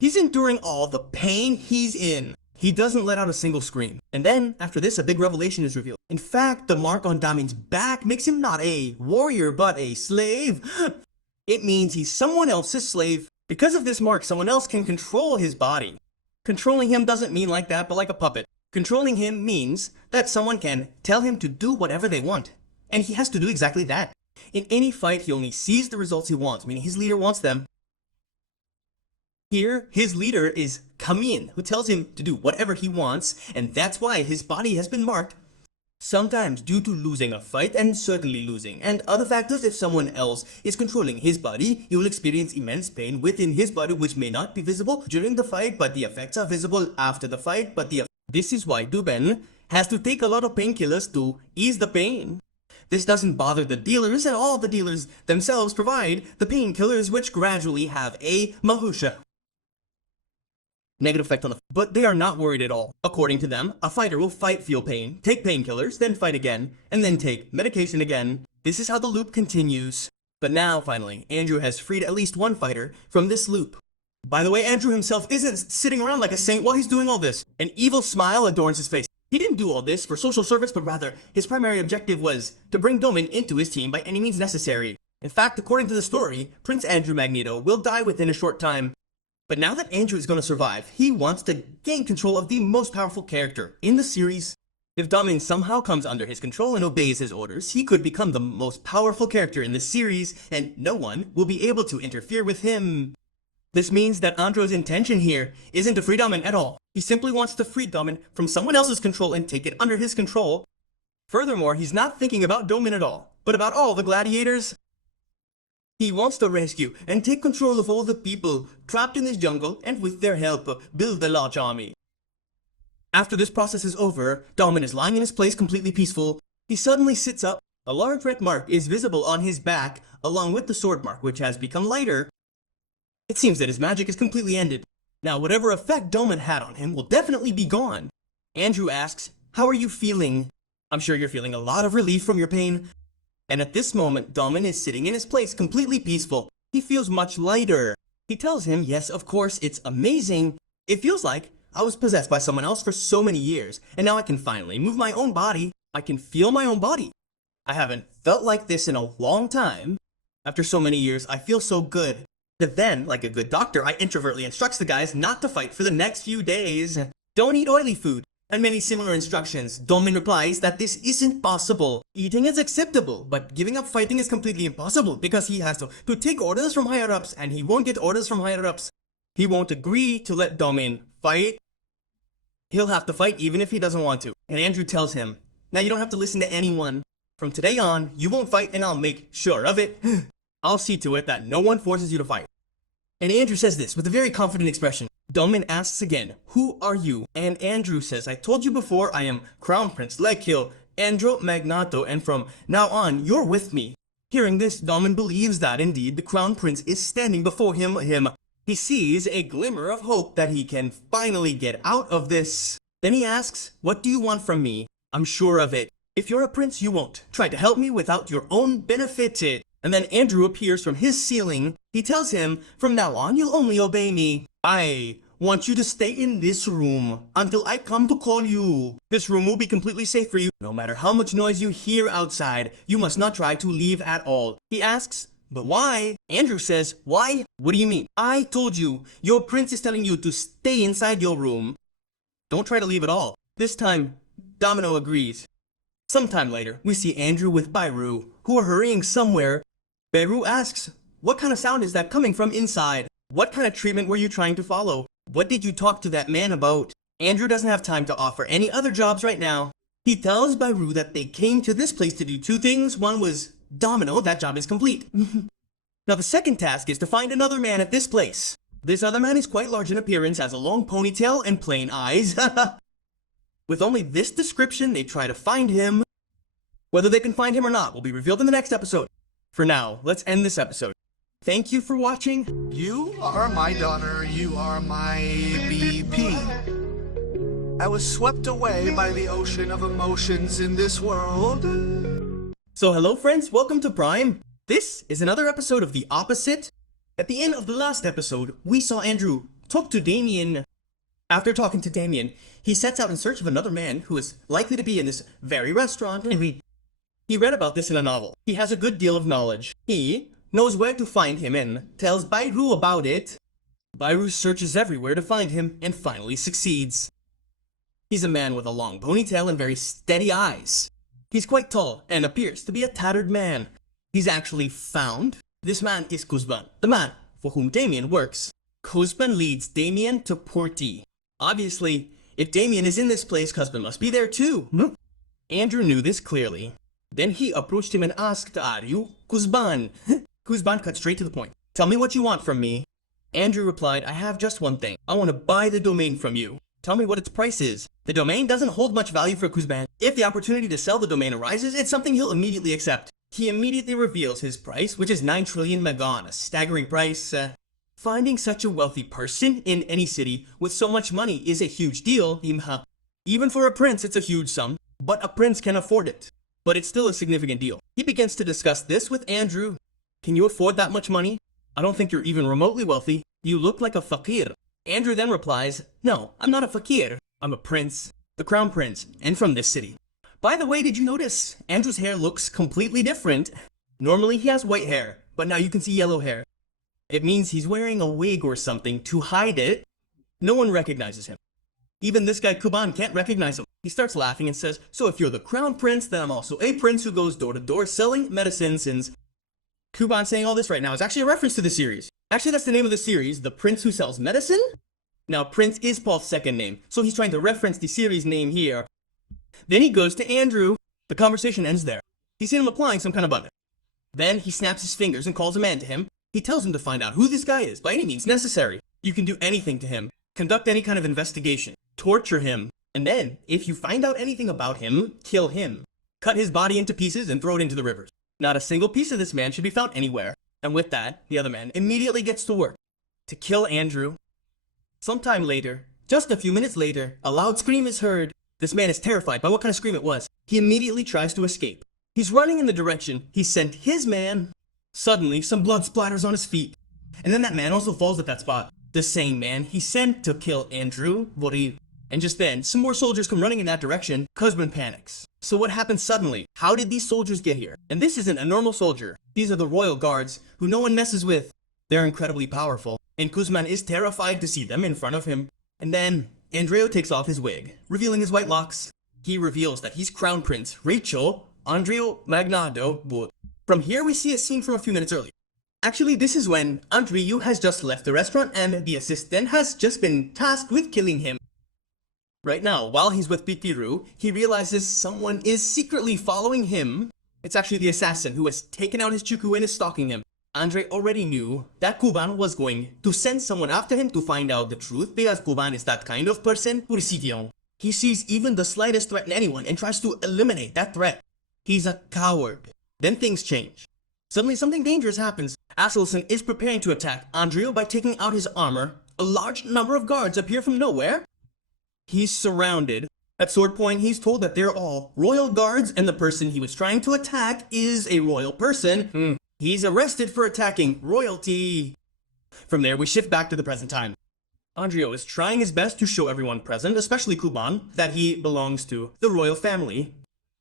He's enduring all the pain he's in. He doesn't let out a single scream. And then, after this, a big revelation is revealed. In fact, the mark on Damin's back makes him not a warrior, but a slave. It means he's someone else's slave. Because of this mark, someone else can control his body. Controlling him doesn't mean like that, but like a puppet. Controlling him means that someone can tell him to do whatever they want. And he has to do exactly that. In any fight, he only sees the results he wants, meaning his leader wants them. Here, his leader is Kamin, who tells him to do whatever he wants, and that's why his body has been marked. Sometimes due to losing a fight, and certainly losing, and other factors. If someone else is controlling his body, he will experience immense pain within his body, which may not be visible during the fight, but the effects are visible after the fight. This is why Duben has to take a lot of painkillers to ease the pain. This doesn't bother the dealers at all. The dealers themselves provide the painkillers, which gradually have a manhwa negative effect on but they are not worried at all. According to them, a fighter will fight, feel pain, take painkillers, then fight again, and then take medication again. This is how the loop continues. But now, finally, Andrew has freed at least one fighter from this loop. By the way, Andrew himself isn't sitting around like a saint while he's doing all this. An evil smile adorns his face. He didn't do all this for social service, but rather, his primary objective was to bring Domin into his team by any means necessary. In fact, according to the story, Prince Andrew Magneto will die within a short time. But now that Andrew is going to survive, he wants to gain control of the most powerful character in the series. If Damin somehow comes under his control and obeys his orders, he could become the most powerful character in the series, and no one will be able to interfere with him. This means that Andro's intention here isn't to free Damen at all. He simply wants to free Damen from someone else's control and take it under his control. Furthermore, he's not thinking about Damen at all, but about all the gladiators. He wants to rescue and take control of all the people trapped in this jungle and with their help, build a large army. After this process is over, Damen is lying in his place completely peaceful. He suddenly sits up. A large red mark is visible on his back, along with the sword mark, which has become lighter. It seems that his magic is completely ended. Now, whatever effect Damen had on him will definitely be gone. Andrew asks, "How are you feeling?" "I'm sure you're feeling a lot of relief from your pain." And at this moment, Damen is sitting in his place completely peaceful. He feels much lighter. He tells him, yes, of course, it's amazing. It feels like I was possessed by someone else for so many years, and now I can finally move my own body. I can feel my own body. I haven't felt like this in a long time. After so many years, I feel so good. But then, like a good doctor, I introvertly instructs the guys not to fight for the next few days. Don't eat oily food. And many similar instructions. Damen replies that this isn't possible. Eating is acceptable, but giving up fighting is completely impossible because he has to take orders from higher-ups, and he won't get orders from higher-ups. He won't agree to let Damen fight. He'll have to fight even if he doesn't want to. And Andrew tells him, "Now you don't have to listen to anyone. From today on, you won't fight and I'll make sure of it. I'll see to it that no one forces you to fight." And Andrew says this with a very confident expression. Damen asks again, "Who are you?" And Andrew says, "I told you before, I am Crown Prince Lekil, Andro Magnato, and from now on, you're with me." Hearing this, Damen believes that indeed the Crown Prince is standing before him. He sees a glimmer of hope that he can finally get out of this. Then he asks, "What do you want from me?" "I'm sure of it. If you're a prince, you won't try to help me without your own benefit." And then Andrew appears from his ceiling. He tells him, "From now on, you'll only obey me. I want you to stay in this room until I come to call you. This room will be completely safe for you. No matter how much noise you hear outside, you must not try to leave at all." He asks, "But why?" Andrew says, "Why? What do you mean?" "I told you, your prince is telling you to stay inside your room. Don't try to leave at all." This time, Domino agrees. Sometime later, we see Andrew with Bairu, who are hurrying somewhere. Bairu asks, "What kind of sound is that coming from inside? What kind of treatment were you trying to follow? What did you talk to that man about?" Andrew doesn't have time to offer any other jobs right now. He tells Bairu that they came to this place to do two things. One was Domino, that job is complete. Now the second task is to find another man at this place. This other man is quite large in appearance, has a long ponytail and plain eyes. With only this description, they try to find him. Whether they can find him or not will be revealed in the next episode. For now, let's end this episode. Thank you for watching. You are my daughter, you are my BP. I was swept away by the ocean of emotions in this world. So hello friends, welcome to Prime. This is another episode of The Opposite. At the end of the last episode, we saw Andrew talk to Damien. After talking to Damien, he sets out in search of another man who is likely to be in this very restaurant. He read about this in a novel. He has a good deal of knowledge. He knows where to find him and tells Bairu about it. Bairu searches everywhere to find him and finally succeeds. He's a man with a long ponytail and very steady eyes. He's quite tall and appears to be a tattered man. He's actually found. This man is Kuzban, the man for whom Damien works. Kuzban leads Damien to Porti. Obviously, if Damien is in this place, Kuzban must be there too. Andrew knew this clearly. Then he approached him and asked, "Are you Kuzban?" Kuzban cut straight to the point. "Tell me what you want from me." Andrew replied, "I have just one thing. I want to buy the domain from you. Tell me what its price is." The domain doesn't hold much value for Kuzban. If the opportunity to sell the domain arises, it's something he'll immediately accept. He immediately reveals his price, which is 9 trillion Magon, a staggering price. Finding such a wealthy person in any city with so much money is a huge deal. Even for a prince, it's a huge sum, but a prince can afford it. But it's still a significant deal. He begins to discuss this with Andrew. "Can you afford that much money? I don't think you're even remotely wealthy. You look like a fakir." Andrew then replies, "No, I'm not a fakir. I'm a prince, the crown prince, and from this city." By the way, did you notice? Andrew's hair looks completely different. Normally he has white hair, but now you can see yellow hair. It means he's wearing a wig or something to hide it. No one recognizes him. Even this guy Kuban can't recognize him. He starts laughing and says, "So if you're the crown prince, then I'm also a prince who goes door to door selling medicine." Since Kuban saying all this right now is actually a reference to the series. Actually, that's the name of the series, The Prince Who Sells Medicine? Now, Prince is Paul's second name, so he's trying to reference the series name here. Then he goes to Andrew. The conversation ends there. He's seen him applying some kind of button. Then he snaps his fingers and calls a man to him. He tells him to find out who this guy is by any means necessary. You can do anything to him, conduct any kind of investigation, torture him, and then, if you find out anything about him, kill him. Cut his body into pieces and throw it into the rivers. Not a single piece of this man should be found anywhere. And with that, the other man immediately gets to work to kill Andrew. Sometime later, just a few minutes later, a loud scream is heard. This man is terrified by what kind of scream it was. He immediately tries to escape. He's running in the direction he sent his man. Suddenly, some blood splatters on his feet. And then that man also falls at that spot. The same man he sent to kill Andrew Boril. And just then, some more soldiers come running in that direction. Kuzman panics. So what happened suddenly? How did these soldiers get here? And this isn't a normal soldier. These are the royal guards, who no one messes with. They're incredibly powerful, and Kuzman is terrified to see them in front of him. And then, Andreo takes off his wig, revealing his white locks. He reveals that he's Crown Prince Rachel Andreo Magnado But. From here we see a scene from a few minutes earlier. Actually, this is when Andreu has just left the restaurant and the assistant has just been tasked with killing him. Right now, while he's with Pitiru, he realizes someone is secretly following him. It's actually the assassin who has taken out his chuku and is stalking him. Andre already knew that Kuban was going to send someone after him to find out the truth because Kuban is that kind of person. He sees even the slightest threat in anyone and tries to eliminate that threat. He's a coward. Then things change. Suddenly something dangerous happens. Aselson is preparing to attack Andreo by taking out his armor. A large number of guards appear from nowhere. He's surrounded. At sword point, he's told that they're all royal guards and the person he was trying to attack is a royal person. He's arrested for attacking royalty. From there, we shift back to the present time. Andreo is trying his best to show everyone present, especially Kuban, that he belongs to the royal family.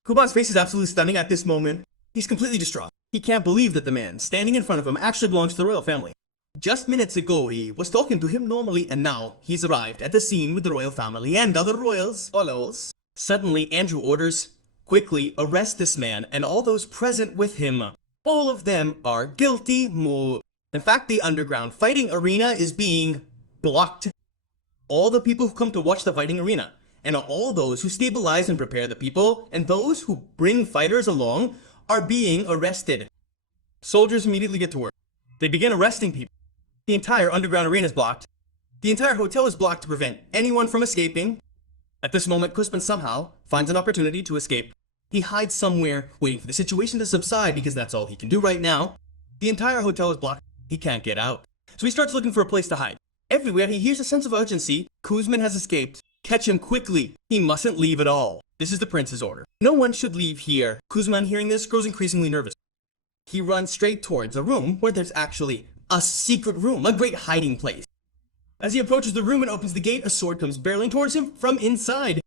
Kuban's face is absolutely stunning at this moment. He's completely distraught. He can't believe that the man standing in front of him actually belongs to the royal family. Just minutes ago, he was talking to him normally, and now he's arrived at the scene with the royal family and other royals. Suddenly, Andrew orders, quickly arrest this man and all those present with him. All of them are guilty. In fact, the underground fighting arena is being blocked. All the people who come to watch the fighting arena, and all those who stabilize and prepare the people, and those who bring fighters along, are being arrested. Soldiers immediately get to work. They begin arresting people. The entire underground arena is blocked. The entire hotel is blocked to prevent anyone from escaping. At this moment, Kuzman somehow finds an opportunity to escape. He hides somewhere, waiting for the situation to subside because that's all he can do right now. The entire hotel is blocked. He can't get out. So he starts looking for a place to hide. Everywhere he hears a sense of urgency. Kuzman has escaped. Catch him quickly. He mustn't leave at all. This is the prince's order. No one should leave here. Kuzman, hearing this, grows increasingly nervous. He runs straight towards a room where there's actually a secret room, a great hiding place. As he approaches the room and opens the gate, a sword comes barreling towards him from inside.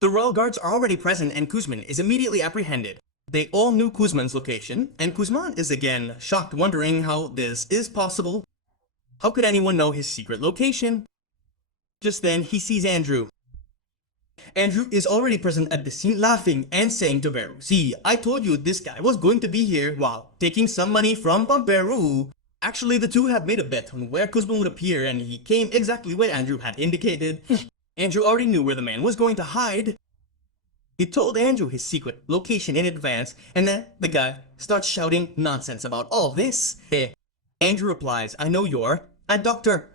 The royal guards are already present and Kuzman is immediately apprehended. They all knew Kuzman's location, and Kuzman is again shocked, wondering how this is possible. How could anyone know his secret location? Just then, he sees Andrew. Andrew is already present at the scene, laughing and saying to Beru, "See, I told you this guy was going to be here while taking some money from Beru." Actually, the two had made a bet on where Kuzman would appear, and he came exactly where Andrew had indicated. Andrew already knew where the man was going to hide. He told Andrew his secret location in advance, and then the guy starts shouting nonsense about all this. Andrew replies, "I know you're a doctor.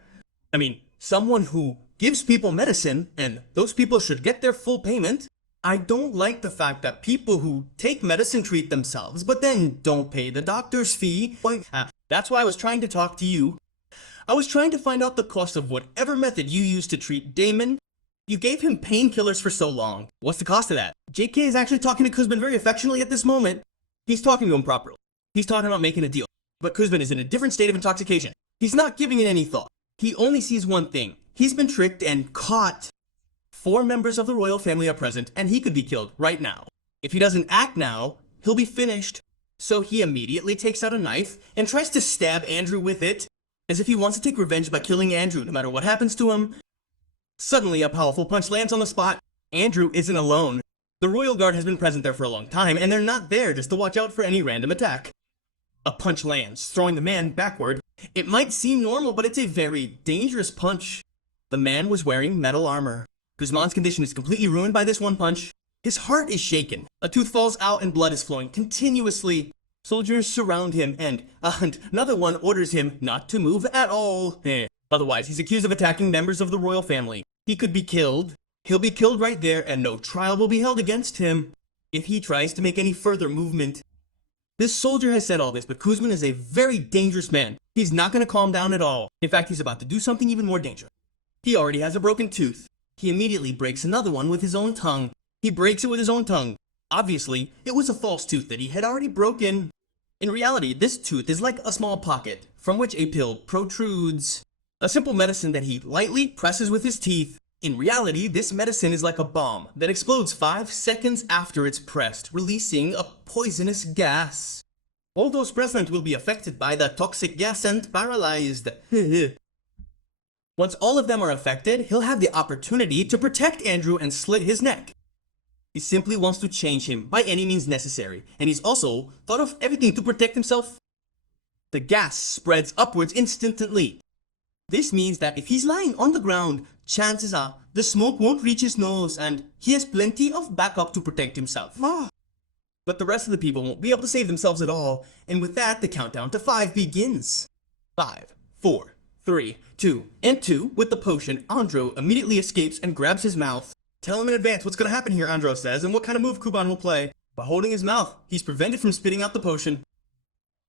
Someone who gives people medicine, and those people should get their full payment. I don't like the fact that people who take medicine treat themselves, but then don't pay the doctor's fee. That's why I was trying to talk to you. I was trying to find out the cost of whatever method you used to treat Damon. You gave him painkillers for so long. What's the cost of that?" JK is actually talking to Kuzman very affectionately at this moment. He's talking to him properly. He's talking about making a deal. But Kuzman is in a different state of intoxication. He's not giving it any thought. He only sees one thing. He's been tricked and caught. 4 members of the royal family are present, and he could be killed right now. If he doesn't act now, he'll be finished. So he immediately takes out a knife and tries to stab Andrew with it, as if he wants to take revenge by killing Andrew no matter what happens to him. Suddenly, a powerful punch lands on the spot. Andrew isn't alone. The royal guard has been present there for a long time, and they're not there just to watch out for any random attack. A punch lands, throwing the man backward. It might seem normal, but it's a very dangerous punch. The man was wearing metal armor. Guzman's condition is completely ruined by this one punch. His heart is shaken. A tooth falls out and blood is flowing continuously. Soldiers surround him and another one orders him not to move at all. Otherwise, he's accused of attacking members of the royal family. He could be killed. He'll be killed right there and no trial will be held against him if he tries to make any further movement. This soldier has said all this, but Guzman is a very dangerous man. He's not going to calm down at all. In fact, he's about to do something even more dangerous. He already has a broken tooth. He immediately breaks another one with his own tongue. He breaks it with his own tongue. Obviously, it was a false tooth that he had already broken. In reality, this tooth is like a small pocket from which a pill protrudes. A simple medicine that he lightly presses with his teeth. In reality, this medicine is like a bomb that explodes 5 seconds after it's pressed, releasing a poisonous gas. All those present will be affected by the toxic gas and paralyzed. Once all of them are affected, he'll have the opportunity to protect Andrew and slit his neck. He simply wants to change him by any means necessary, and he's also thought of everything to protect himself. The gas spreads upwards instantly. This means that if he's lying on the ground, chances are the smoke won't reach his nose and he has plenty of backup to protect himself. But the rest of the people won't be able to save themselves at all, and with that, the countdown to 5 begins. 5, 4, 3, 2, and 2. With the potion, Andro immediately escapes and grabs his mouth. Tell him in advance what's going to happen here, Andro says, and what kind of move Kuban will play. By holding his mouth, he's prevented from spitting out the potion.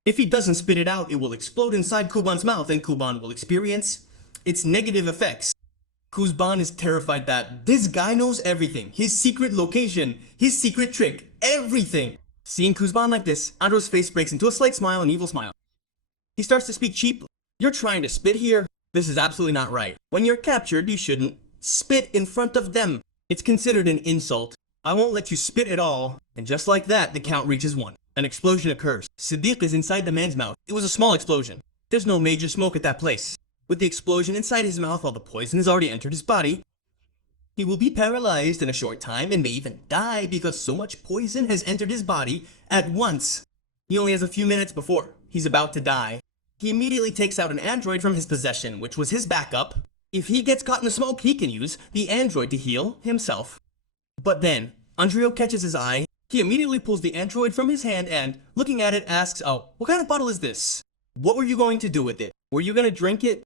If he doesn't spit it out, it will explode inside Kuban's mouth, and Kuban will experience its negative effects. Kuban is terrified that this guy knows everything, his secret location, his secret trick, everything. Seeing Kuban like this, Andro's face breaks into a slight smile, an evil smile. He starts to speak cheaply. You're trying to spit here? This is absolutely not right. When you're captured, you shouldn't spit in front of them. It's considered an insult. I won't let you spit at all. And just like that, the count reaches 1. An explosion occurs. Siddiq is inside the man's mouth. It was a small explosion. There's no major smoke at that place. With the explosion inside his mouth, all the poison has already entered his body. He will be paralyzed in a short time and may even die because so much poison has entered his body at once. He only has a few minutes before he's about to die. He immediately takes out an android from his possession, which was his backup. If he gets caught in the smoke, he can use the android to heal himself. But then, Andrio catches his eye. He immediately pulls the android from his hand and, looking at it, asks, "Oh, what kind of bottle is this? What were you going to do with it? Were you going to drink it?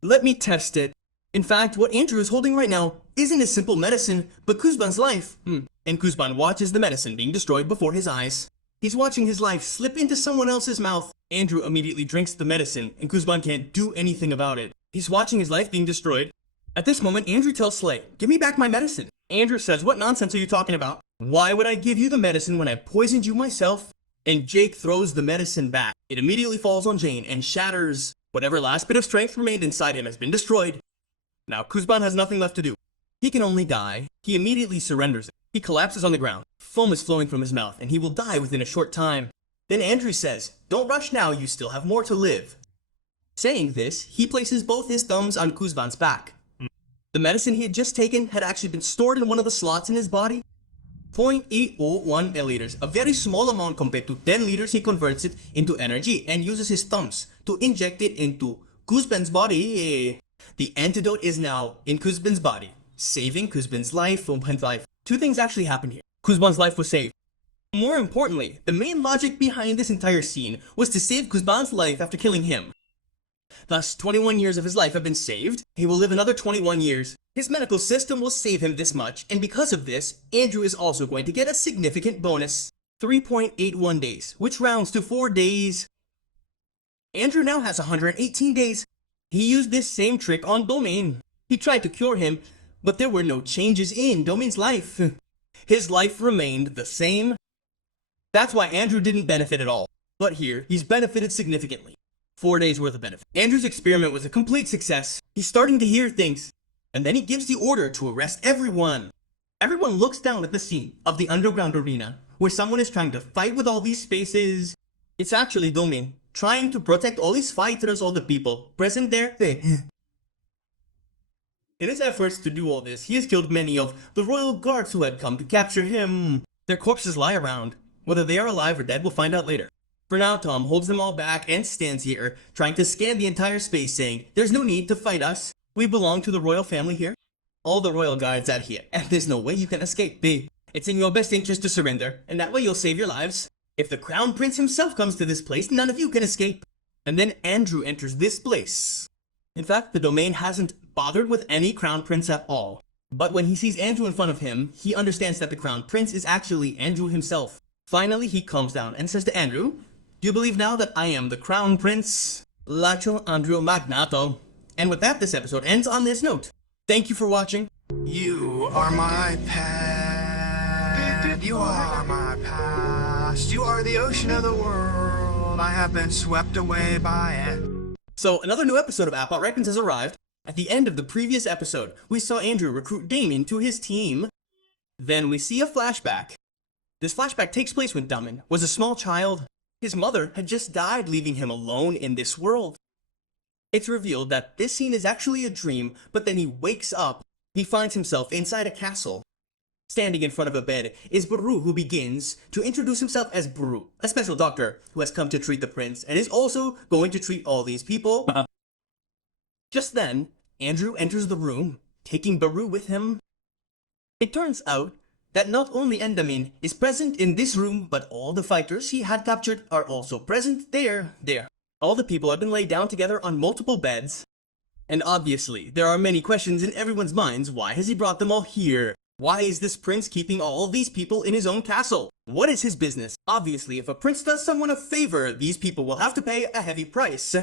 Let me test it." In fact, what Andrew is holding right now isn't a simple medicine, but Kuzban's life. And Kuzban watches the medicine being destroyed before his eyes. He's watching his life slip into someone else's mouth. Andrew immediately drinks the medicine, and Kuzban can't do anything about it. He's watching his life being destroyed. At this moment, Andrew tells Slay, "Give me back my medicine." Andrew says, "What nonsense are you talking about? Why would I give you the medicine when I poisoned you myself?" And Jake throws the medicine back. It immediately falls on Jane and shatters. Whatever last bit of strength remained inside him has been destroyed. Now Kuzban has nothing left to do. He can only die. He immediately surrenders. He collapses on the ground. Foam is flowing from his mouth, and he will die within a short time. Then Andrew says, "Don't rush now, you still have more to live." Saying this, he places both his thumbs on Kuzban's back. The medicine he had just taken had actually been stored in one of the slots in his body. 0.801 milliliters, a very small amount compared to 10 liters. He converts it into energy and uses his thumbs to inject it into Kuzban's body. The antidote is now in Kuzban's body, saving Kuzban's life. Two things actually happened here. Kuzban's life was saved. More importantly, the main logic behind this entire scene was to save Kuzban's life after killing him. Thus, 21 years of his life have been saved. He will live another 21 years. His medical system will save him this much, and because of this, Andrew is also going to get a significant bonus. 3.81 days, which rounds to 4 days. Andrew now has 118 days. He used this same trick on Domain. He tried to cure him, but there were no changes in Domain's life. His life remained the same. That's why Andrew didn't benefit at all. But here, he's benefited significantly. 4 days worth of benefit. Andrew's experiment was a complete success. He's starting to hear things. And then he gives the order to arrest everyone. Everyone looks down at the scene of the underground arena, where someone is trying to fight with all these spaces. It's actually Domin, trying to protect all these fighters, all the people present there. In his efforts to do all this, he has killed many of the royal guards who had come to capture him. Their corpses lie around. Whether they are alive or dead, we'll find out later. For now, Tom holds them all back and stands here, trying to scan the entire space, saying, "There's no need to fight us. We belong to the royal family here. All the royal guards out here, and there's no way you can escape, B. It's in your best interest to surrender, and that way you'll save your lives. If the crown prince himself comes to this place, none of you can escape." And then Andrew enters this place. In fact, the domain hasn't bothered with any crown prince at all. But when he sees Andrew in front of him, he understands that the crown prince is actually Andrew himself. Finally, he calms down and says to Andrew, "Do you believe now that I am the crown prince? Lacho Andrew Magnato." And with that, this episode ends on this note. Thank you for watching. You are my pet. You are my past. You are the ocean of the world. I have been swept away by it. So, another new episode of App Out Reckons has arrived. At the end of the previous episode, we saw Andrew recruit Damon to his team. Then we see a flashback. This flashback takes place when Damon was a small child. His mother had just died, leaving him alone in this world. It's revealed that this scene is actually a dream, but then he wakes up. He finds himself inside a castle. Standing in front of a bed is Baru, who begins to introduce himself as Baru, a special doctor who has come to treat the prince and is also going to treat all these people. Just then, Andrew enters the room, taking Baru with him. It turns out that not only Endamin is present in this room, but all the fighters he had captured are also present there. All the people have been laid down together on multiple beds. And obviously, there are many questions in everyone's minds. Why has he brought them all here? Why is this prince keeping all of these people in his own castle? What is his business? Obviously, if a prince does someone a favor, these people will have to pay a heavy price.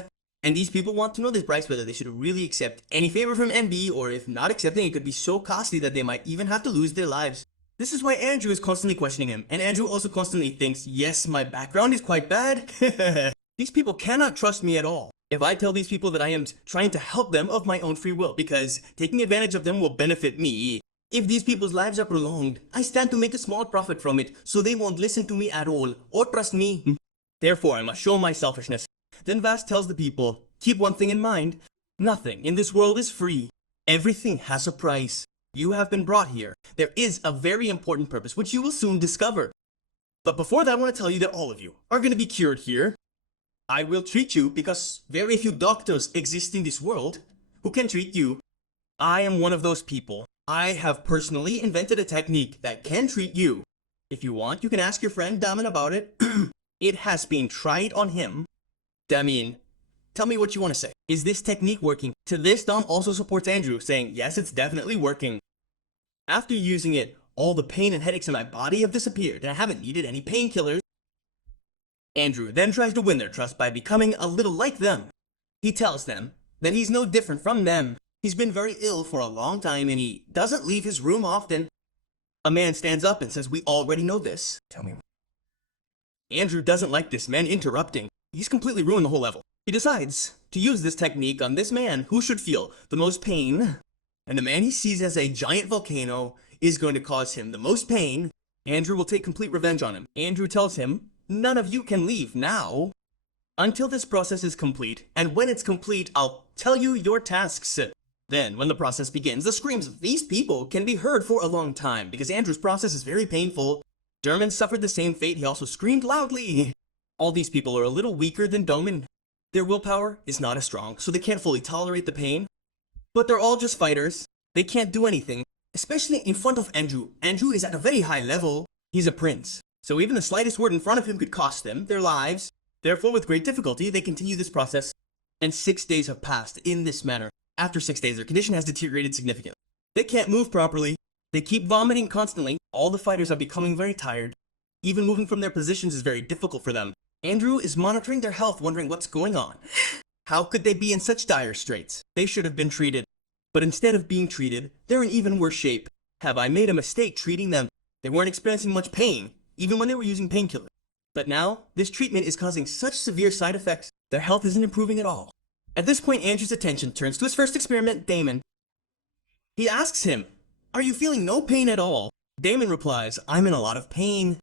And these people want to know this price, whether they should really accept any favor from NB, or if not accepting, it could be so costly that they might even have to lose their lives. This is why Andrew is constantly questioning him, and Andrew also constantly thinks, yes, my background is quite bad. These people cannot trust me at all. If I tell these people that I am trying to help them of my own free will, because taking advantage of them will benefit me. If these people's lives are prolonged, I stand to make a small profit from it, so they won't listen to me at all, or trust me. Therefore, I must show my selfishness. Then Vast tells the people, keep one thing in mind. Nothing in this world is free. Everything has a price. You have been brought here. There is a very important purpose, which you will soon discover. But before that, I want to tell you that all of you are going to be cured here. I will treat you because very few doctors exist in this world who can treat you. I am one of those people. I have personally invented a technique that can treat you. If you want, you can ask your friend Damon about it. It has been tried on him. Damien, tell me what you want to say. Is this technique working? To this, Dom also supports Andrew, saying, yes, it's definitely working. After using it, all the pain and headaches in my body have disappeared, and I haven't needed any painkillers. Andrew then tries to win their trust by becoming a little like them. He tells them that he's no different from them. He's been very ill for a long time, and he doesn't leave his room often. A man stands up and says, we already know this. Tell me. Andrew doesn't like this man interrupting. He's completely ruined the whole level. He decides to use this technique on this man who should feel the most pain. And the man he sees as a giant volcano is going to cause him the most pain. Andrew will take complete revenge on him. Andrew tells him, none of you can leave now until this process is complete. And when it's complete, I'll tell you your tasks. Then, when the process begins, the screams of these people can be heard for a long time because Andrew's process is very painful. Derman suffered the same fate. He also screamed loudly. All these people are a little weaker than Doman. Their willpower is not as strong, so they can't fully tolerate the pain. But they're all just fighters. They can't do anything, especially in front of Andrew. Andrew is at a very high level. He's a prince, so even the slightest word in front of him could cost them their lives. Therefore, with great difficulty, they continue this process. And 6 days have passed in this manner. After 6 days, their condition has deteriorated significantly. They can't move properly. They keep vomiting constantly. All the fighters are becoming very tired. Even moving from their positions is very difficult for them. Andrew is monitoring their health, wondering what's going on. How could they be in such dire straits? They should have been treated. But instead of being treated, they're in even worse shape. Have I made a mistake treating them? They weren't experiencing much pain, even when they were using painkillers. But now, this treatment is causing such severe side effects, their health isn't improving at all. At this point, Andrew's attention turns to his first experiment, Damon. He asks him, are you feeling no pain at all? Damon replies, I'm in a lot of pain.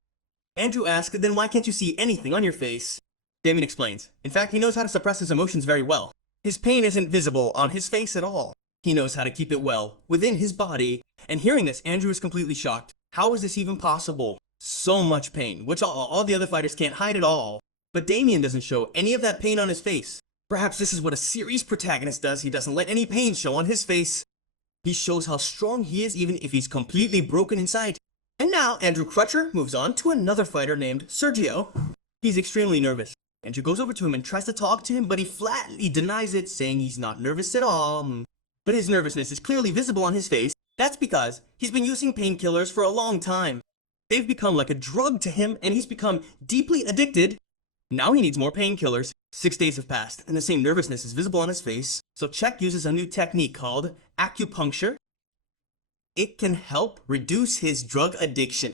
Andrew asks, then why can't you see anything on your face? Damon explains, in fact, he knows how to suppress his emotions very well. His pain isn't visible on his face at all. He knows how to keep it well within his body. And hearing this, Andrew is completely shocked. How is this even possible? So much pain, which all the other fighters can't hide at all. But Damien doesn't show any of that pain on his face. Perhaps this is what a series protagonist does, he doesn't let any pain show on his face. He shows how strong he is even if he's completely broken inside. And now, Andrew Crutcher moves on to another fighter named Sergio. He's extremely nervous. Andrew goes over to him and tries to talk to him, but he flatly denies it, saying he's not nervous at all. But his nervousness is clearly visible on his face. That's because he's been using painkillers for a long time. They've become like a drug to him, and he's become deeply addicted. Now he needs more painkillers. 6 days have passed, and the same nervousness is visible on his face. So Czech uses a new technique called acupuncture. It can help reduce his drug addiction.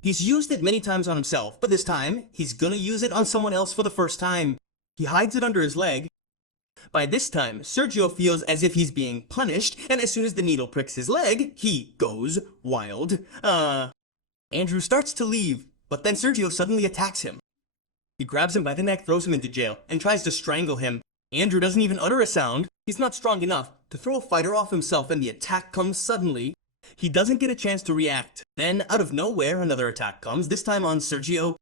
He's used it many times on himself, but this time, he's gonna use it on someone else for the first time. He hides it under his leg. By this time, Sergio feels as if he's being punished, and as soon as the needle pricks his leg, he goes wild. Andrew starts to leave, but then Sergio suddenly attacks him. He grabs him by the neck, throws him into jail, and tries to strangle him. Andrew doesn't even utter a sound. He's not strong enough to throw a fighter off himself, and the attack comes suddenly. He doesn't get a chance to react. Then, out of nowhere, another attack comes, this time on Sergio.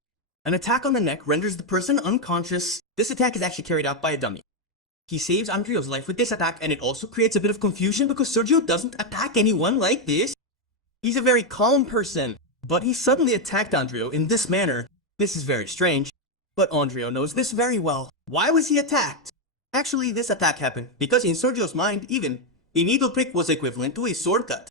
An attack on the neck renders the person unconscious. This attack is actually carried out by a dummy. He saves Andreo's life with this attack, and it also creates a bit of confusion because Sergio doesn't attack anyone like this. He's a very calm person, but he suddenly attacked Andreo in this manner. This is very strange, but Andreo knows this very well. Why was he attacked? Actually, this attack happened because in Sergio's mind, even, a needle prick was equivalent to a sword cut.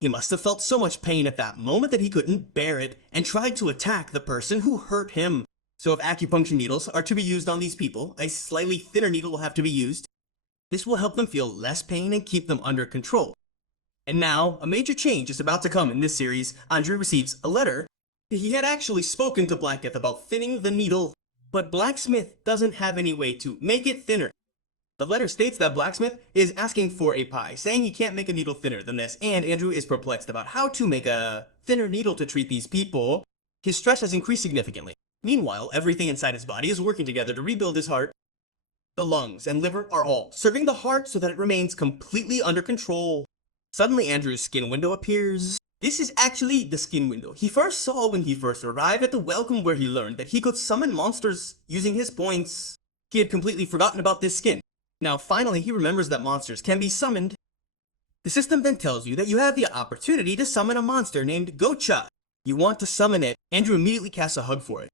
He must have felt so much pain at that moment that he couldn't bear it and tried to attack the person who hurt him. So if acupuncture needles are to be used on these people, a slightly thinner needle will have to be used. This will help them feel less pain and keep them under control. And now, a major change is about to come in this series. Andrew receives a letter. He had actually spoken to Blacketh about thinning the needle, but Blacksmith doesn't have any way to make it thinner. The letter states that Blacksmith is asking for a pie, saying he can't make a needle thinner than this, and Andrew is perplexed about how to make a thinner needle to treat these people. His stress has increased significantly. Meanwhile, everything inside his body is working together to rebuild his heart. The lungs and liver are all serving the heart so that it remains completely under control. Suddenly, Andrew's skin window appears. This is actually the skin window he first saw when he first arrived at the welcome, where he learned that he could summon monsters using his points. He had completely forgotten about this skin. Now finally he remembers that monsters can be summoned. The system then tells you that you have the opportunity to summon a monster named Gocha. You want to summon it. Andrew immediately casts a hug for it.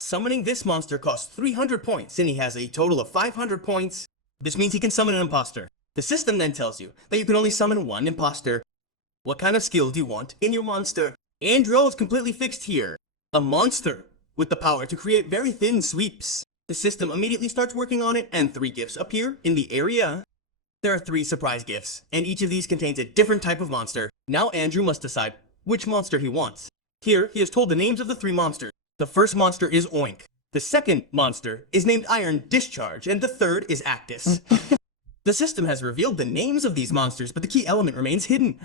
Summoning this monster costs 300 points, and he has a total of 500 points. This means he can summon an imposter. The system then tells you that you can only summon one imposter. What kind of skill do you want in your monster? Andrew is completely fixed here. A monster with the power to create very thin sweeps. The system immediately starts working on it, and 3 gifts appear in the area. There are 3 surprise gifts, and each of these contains a different type of monster. Now Andrew must decide which monster he wants. Here, he is told the names of the 3 monsters. The first monster is Oink. The second monster is named Iron Discharge, and the third is Actus. The system has revealed the names of these monsters, but the key element remains hidden.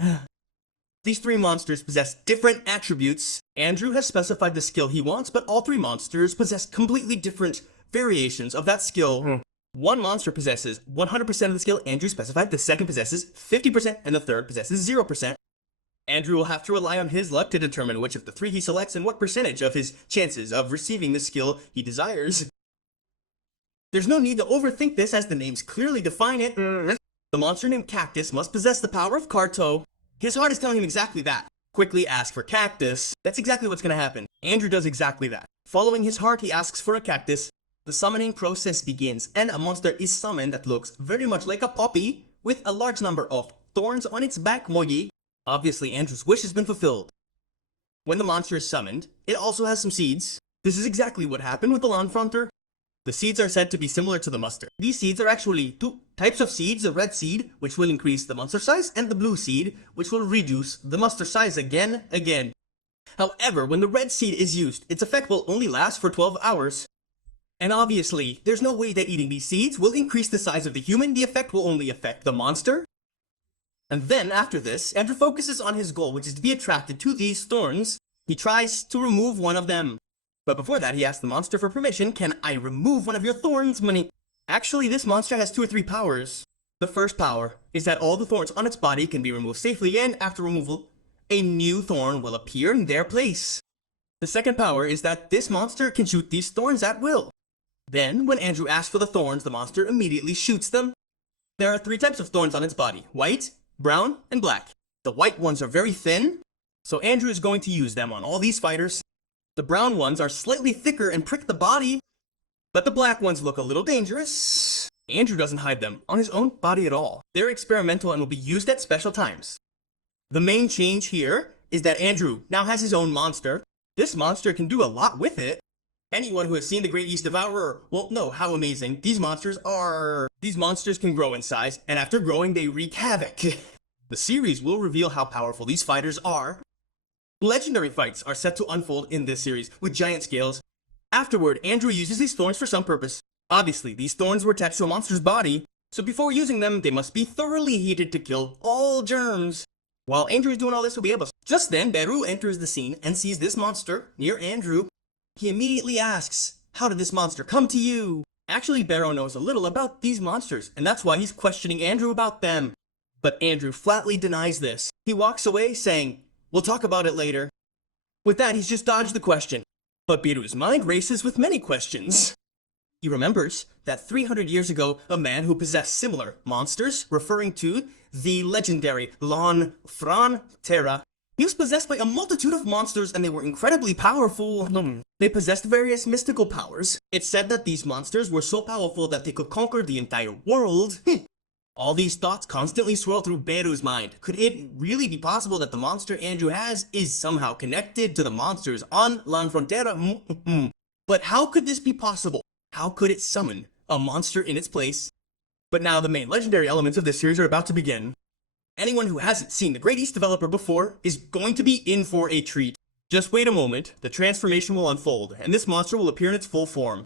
These 3 monsters possess different attributes. Andrew has specified the skill he wants, but all 3 monsters possess completely different variations of that skill. One monster possesses 100% of the skill Andrew specified, the second possesses 50%, and the third possesses 0%. Andrew will have to rely on his luck to determine which of the 3 he selects and what percentage of his chances of receiving the skill he desires. There's no need to overthink this, as the names clearly define it. The monster named Cactus must possess the power of Carto. His heart is telling him exactly that. Quickly ask for Cactus. That's exactly what's gonna happen. Andrew does exactly that. Following his heart, he asks for a cactus. The summoning process begins, and a monster is summoned that looks very much like a poppy, with a large number of thorns on its back, moyi. Obviously, Andrew's wish has been fulfilled. When the monster is summoned, it also has some seeds. This is exactly what happened with the Landfronter. The seeds are said to be similar to the mustard. These seeds are actually 2 types of seeds: the red seed, which will increase the monster size, and the blue seed, which will reduce the monster size again. However, when the red seed is used, its effect will only last for 12 hours. And obviously, there's no way that eating these seeds will increase the size of the human. The effect will only affect the monster. And then, after this, Andrew focuses on his goal, which is to be attracted to these thorns. He tries to remove one of them. But before that, he asks the monster for permission. Can I remove one of your thorns, Money? Actually, this monster has 2 or 3 powers. The first power is that all the thorns on its body can be removed safely, and after removal, a new thorn will appear in their place. The second power is that this monster can shoot these thorns at will. Then, when Andrew asks for the thorns, the monster immediately shoots them. There are 3 types of thorns on its body: white, brown, and black. The white ones are very thin, so Andrew is going to use them on all these fighters. The brown ones are slightly thicker and prick the body, but the black ones look a little dangerous. Andrew doesn't hide them on his own body at all. They're experimental and will be used at special times. The main change here is that Andrew now has his own monster. This monster can do a lot with it. Anyone who has seen the Great East Devourer will know how amazing these monsters are. These monsters can grow in size, and after growing, they wreak havoc. The series will reveal how powerful these fighters are. Legendary fights are set to unfold in this series with giant scales. Afterward, Andrew uses these thorns for some purpose. Obviously, these thorns were attached to a monster's body, so before using them, they must be thoroughly heated to kill all germs. While Andrew is doing all this, he'll be able to. Just then, Beru enters the scene and sees this monster near Andrew. He immediately asks, "How did this monster come to you?" Actually, Beru knows a little about these monsters, and that's why he's questioning Andrew about them. But Andrew flatly denies this. He walks away saying, "We'll talk about it later." With that, he's just dodged the question. But Beru's mind races with many questions. He remembers that 300 years ago, a man who possessed similar monsters, referring to the legendary Lon Fran Terra, he was possessed by a multitude of monsters, and they were incredibly powerful. They possessed various mystical powers. It's said that these monsters were so powerful that they could conquer the entire world. All these thoughts constantly swirl through Beru's mind. Could it really be possible that the monster Andrew has is somehow connected to the monsters on La Frontera? But how could this be possible? How could it summon a monster in its place? But now the main legendary elements of this series are about to begin. Anyone who hasn't seen the Great East Developer before is going to be in for a treat. Just wait a moment, the transformation will unfold, and this monster will appear in its full form.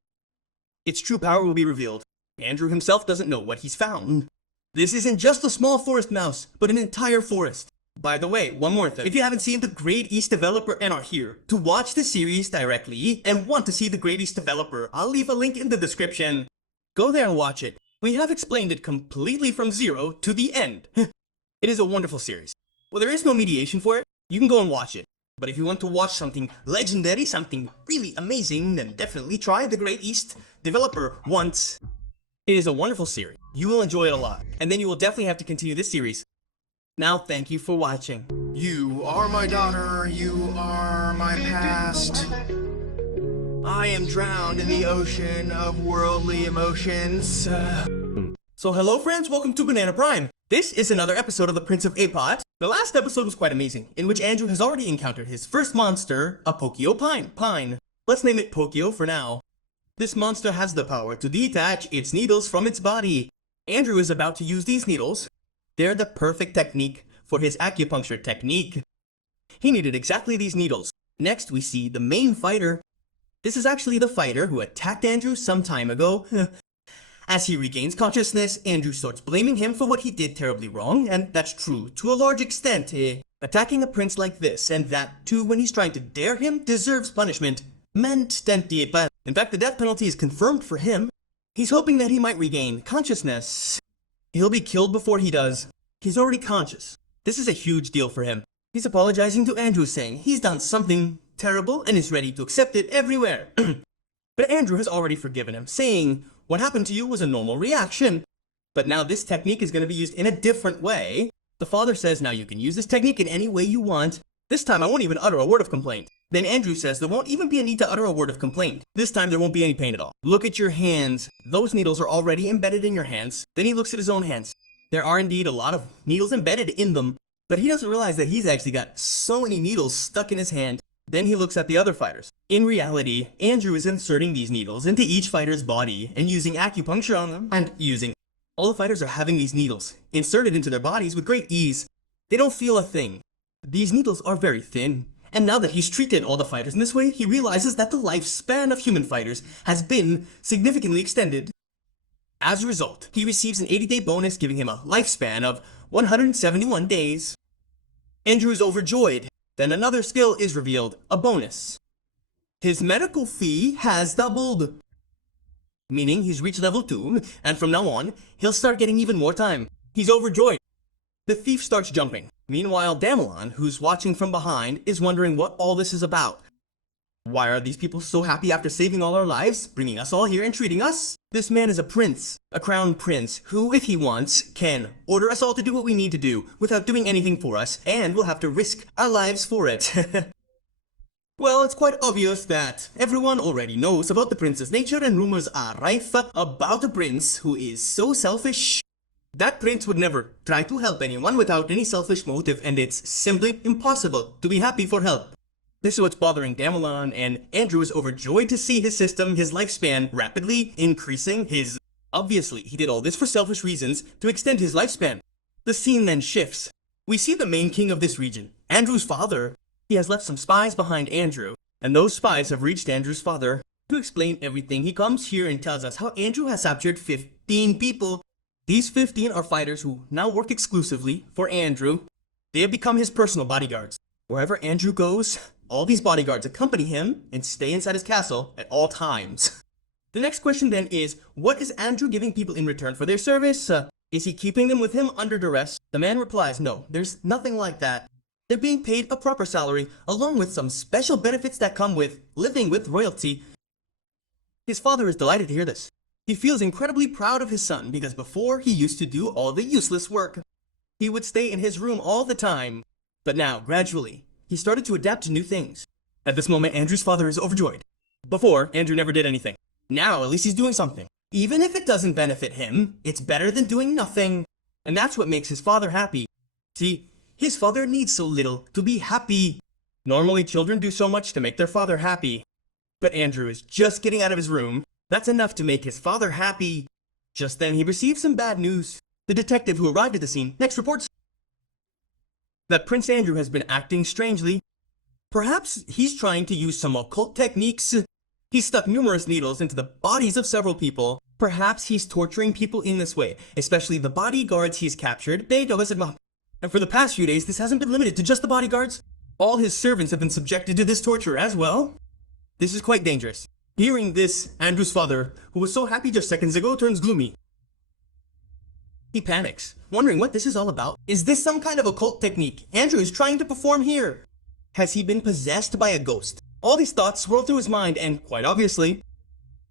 Its true power will be revealed. Andrew himself doesn't know what he's found. This isn't just a small forest mouse, but an entire forest. By the way, one more thing. If you haven't seen the Great East Developer and are here to watch the series directly and want to see the Great East Developer, I'll leave a link in the description. Go there and watch it. We have explained it completely from zero to the end. It is a wonderful series. Well, there is no mediation for it. You can go and watch it. But if you want to watch something legendary, something really amazing, then definitely try the Great East Developer once. It is a wonderful series. You will enjoy it a lot. And then you will definitely have to continue this series. Now, thank you for watching. You are my daughter, you are my past. I am drowned in the ocean of worldly emotions. So hello friends, welcome to Banana Prime. This is another episode of the Prince of Apot. The last episode was quite amazing, in which Andrew has already encountered his first monster, a Pokio Pine. Let's name it Pokio for now. This monster has the power to detach its needles from its body. Andrew is about to use these needles. They're the perfect technique for his acupuncture technique. He needed exactly these needles. Next, we see the main fighter. This is actually the fighter who attacked Andrew some time ago. As he regains consciousness, Andrew starts blaming him for what he did terribly wrong, and that's true to a large extent. Attacking a prince like this, and that too when he's trying to dare him, deserves punishment. In fact, the death penalty is confirmed for him. He's hoping that he might regain consciousness. He'll be killed before he does. He's already conscious. This is a huge deal for him. He's apologizing to Andrew, saying he's done something terrible and is ready to accept it everywhere. But Andrew has already forgiven him, saying, "What happened to you was a normal reaction." But now this technique is going to be used in a different way. The father says, "Now you can use this technique in any way you want. This time I won't even utter a word of complaint." Then Andrew says there won't even be a need to utter a word of complaint. This time there won't be any pain at all. Look at your hands. Those needles are already embedded in your hands. Then he looks at his own hands. There are indeed a lot of needles embedded in them, but he doesn't realize that he's actually got so many needles stuck in his hand. Then he looks at the other fighters. In reality, Andrew is inserting these needles into each fighter's body and using acupuncture on them all the fighters are having these needles inserted into their bodies with great ease. They don't feel a thing. These needles are very thin. And now that he's treated all the fighters in this way, he realizes that the lifespan of human fighters has been significantly extended. As a result, he receives an 80-day bonus, giving him a lifespan of 171 days. Andrew is overjoyed. Then another skill is revealed, a bonus. His medical fee has doubled. Meaning he's reached level 2, and from now on, he'll start getting even more time. He's overjoyed. The thief starts jumping. Meanwhile, Damelon, who's watching from behind, is wondering what all this is about. Why are these people so happy after saving all our lives, bringing us all here and treating us? This man is a prince, a crown prince, who, if he wants, can order us all to do what we need to do without doing anything for us, and we'll have to risk our lives for it. Well, it's quite obvious that everyone already knows about the prince's nature, and rumors are rife about a prince who is so selfish. That prince would never try to help anyone without any selfish motive, and it's simply impossible to be happy for help. This is what's bothering Damelon, and Andrew is overjoyed to see his system, his lifespan, rapidly increasing. Obviously, he did all this for selfish reasons to extend his lifespan. The scene then shifts. We see the main king of this region, Andrew's father. He has left some spies behind Andrew, and those spies have reached Andrew's father to explain everything. He comes here and tells us how Andrew has captured 15 people. These 15 are fighters who now work exclusively for Andrew. They have become his personal bodyguards. Wherever Andrew goes, all these bodyguards accompany him and stay inside his castle at all times. The next question then is, what is Andrew giving people in return for their service? Is he keeping them with him under duress? The man replies, no, there's nothing like that. They're being paid a proper salary, along with some special benefits that come with living with royalty. His father is delighted to hear this. He feels incredibly proud of his son because before he used to do all the useless work. He would stay in his room all the time. But now, gradually, he started to adapt to new things. At this moment, Andrew's father is overjoyed. Before, Andrew never did anything. Now, at least he's doing something. Even if it doesn't benefit him, it's better than doing nothing. And that's what makes his father happy. See, his father needs so little to be happy. Normally, children do so much to make their father happy. But Andrew is just getting out of his room. That's enough to make his father happy. Just then, he receives some bad news. The detective who arrived at the scene next reports that Prince Andrew has been acting strangely. Perhaps he's trying to use some occult techniques. He's stuck numerous needles into the bodies of several people. Perhaps he's torturing people in this way, especially the bodyguards he's captured. And for the past few days, this hasn't been limited to just the bodyguards. All his servants have been subjected to this torture as well. This is quite dangerous. Hearing this, Andrew's father, who was so happy just seconds ago, turns gloomy. He panics, wondering what this is all about. Is this some kind of occult technique Andrew is trying to perform here? Has he been possessed by a ghost? All these thoughts swirl through his mind, and quite obviously,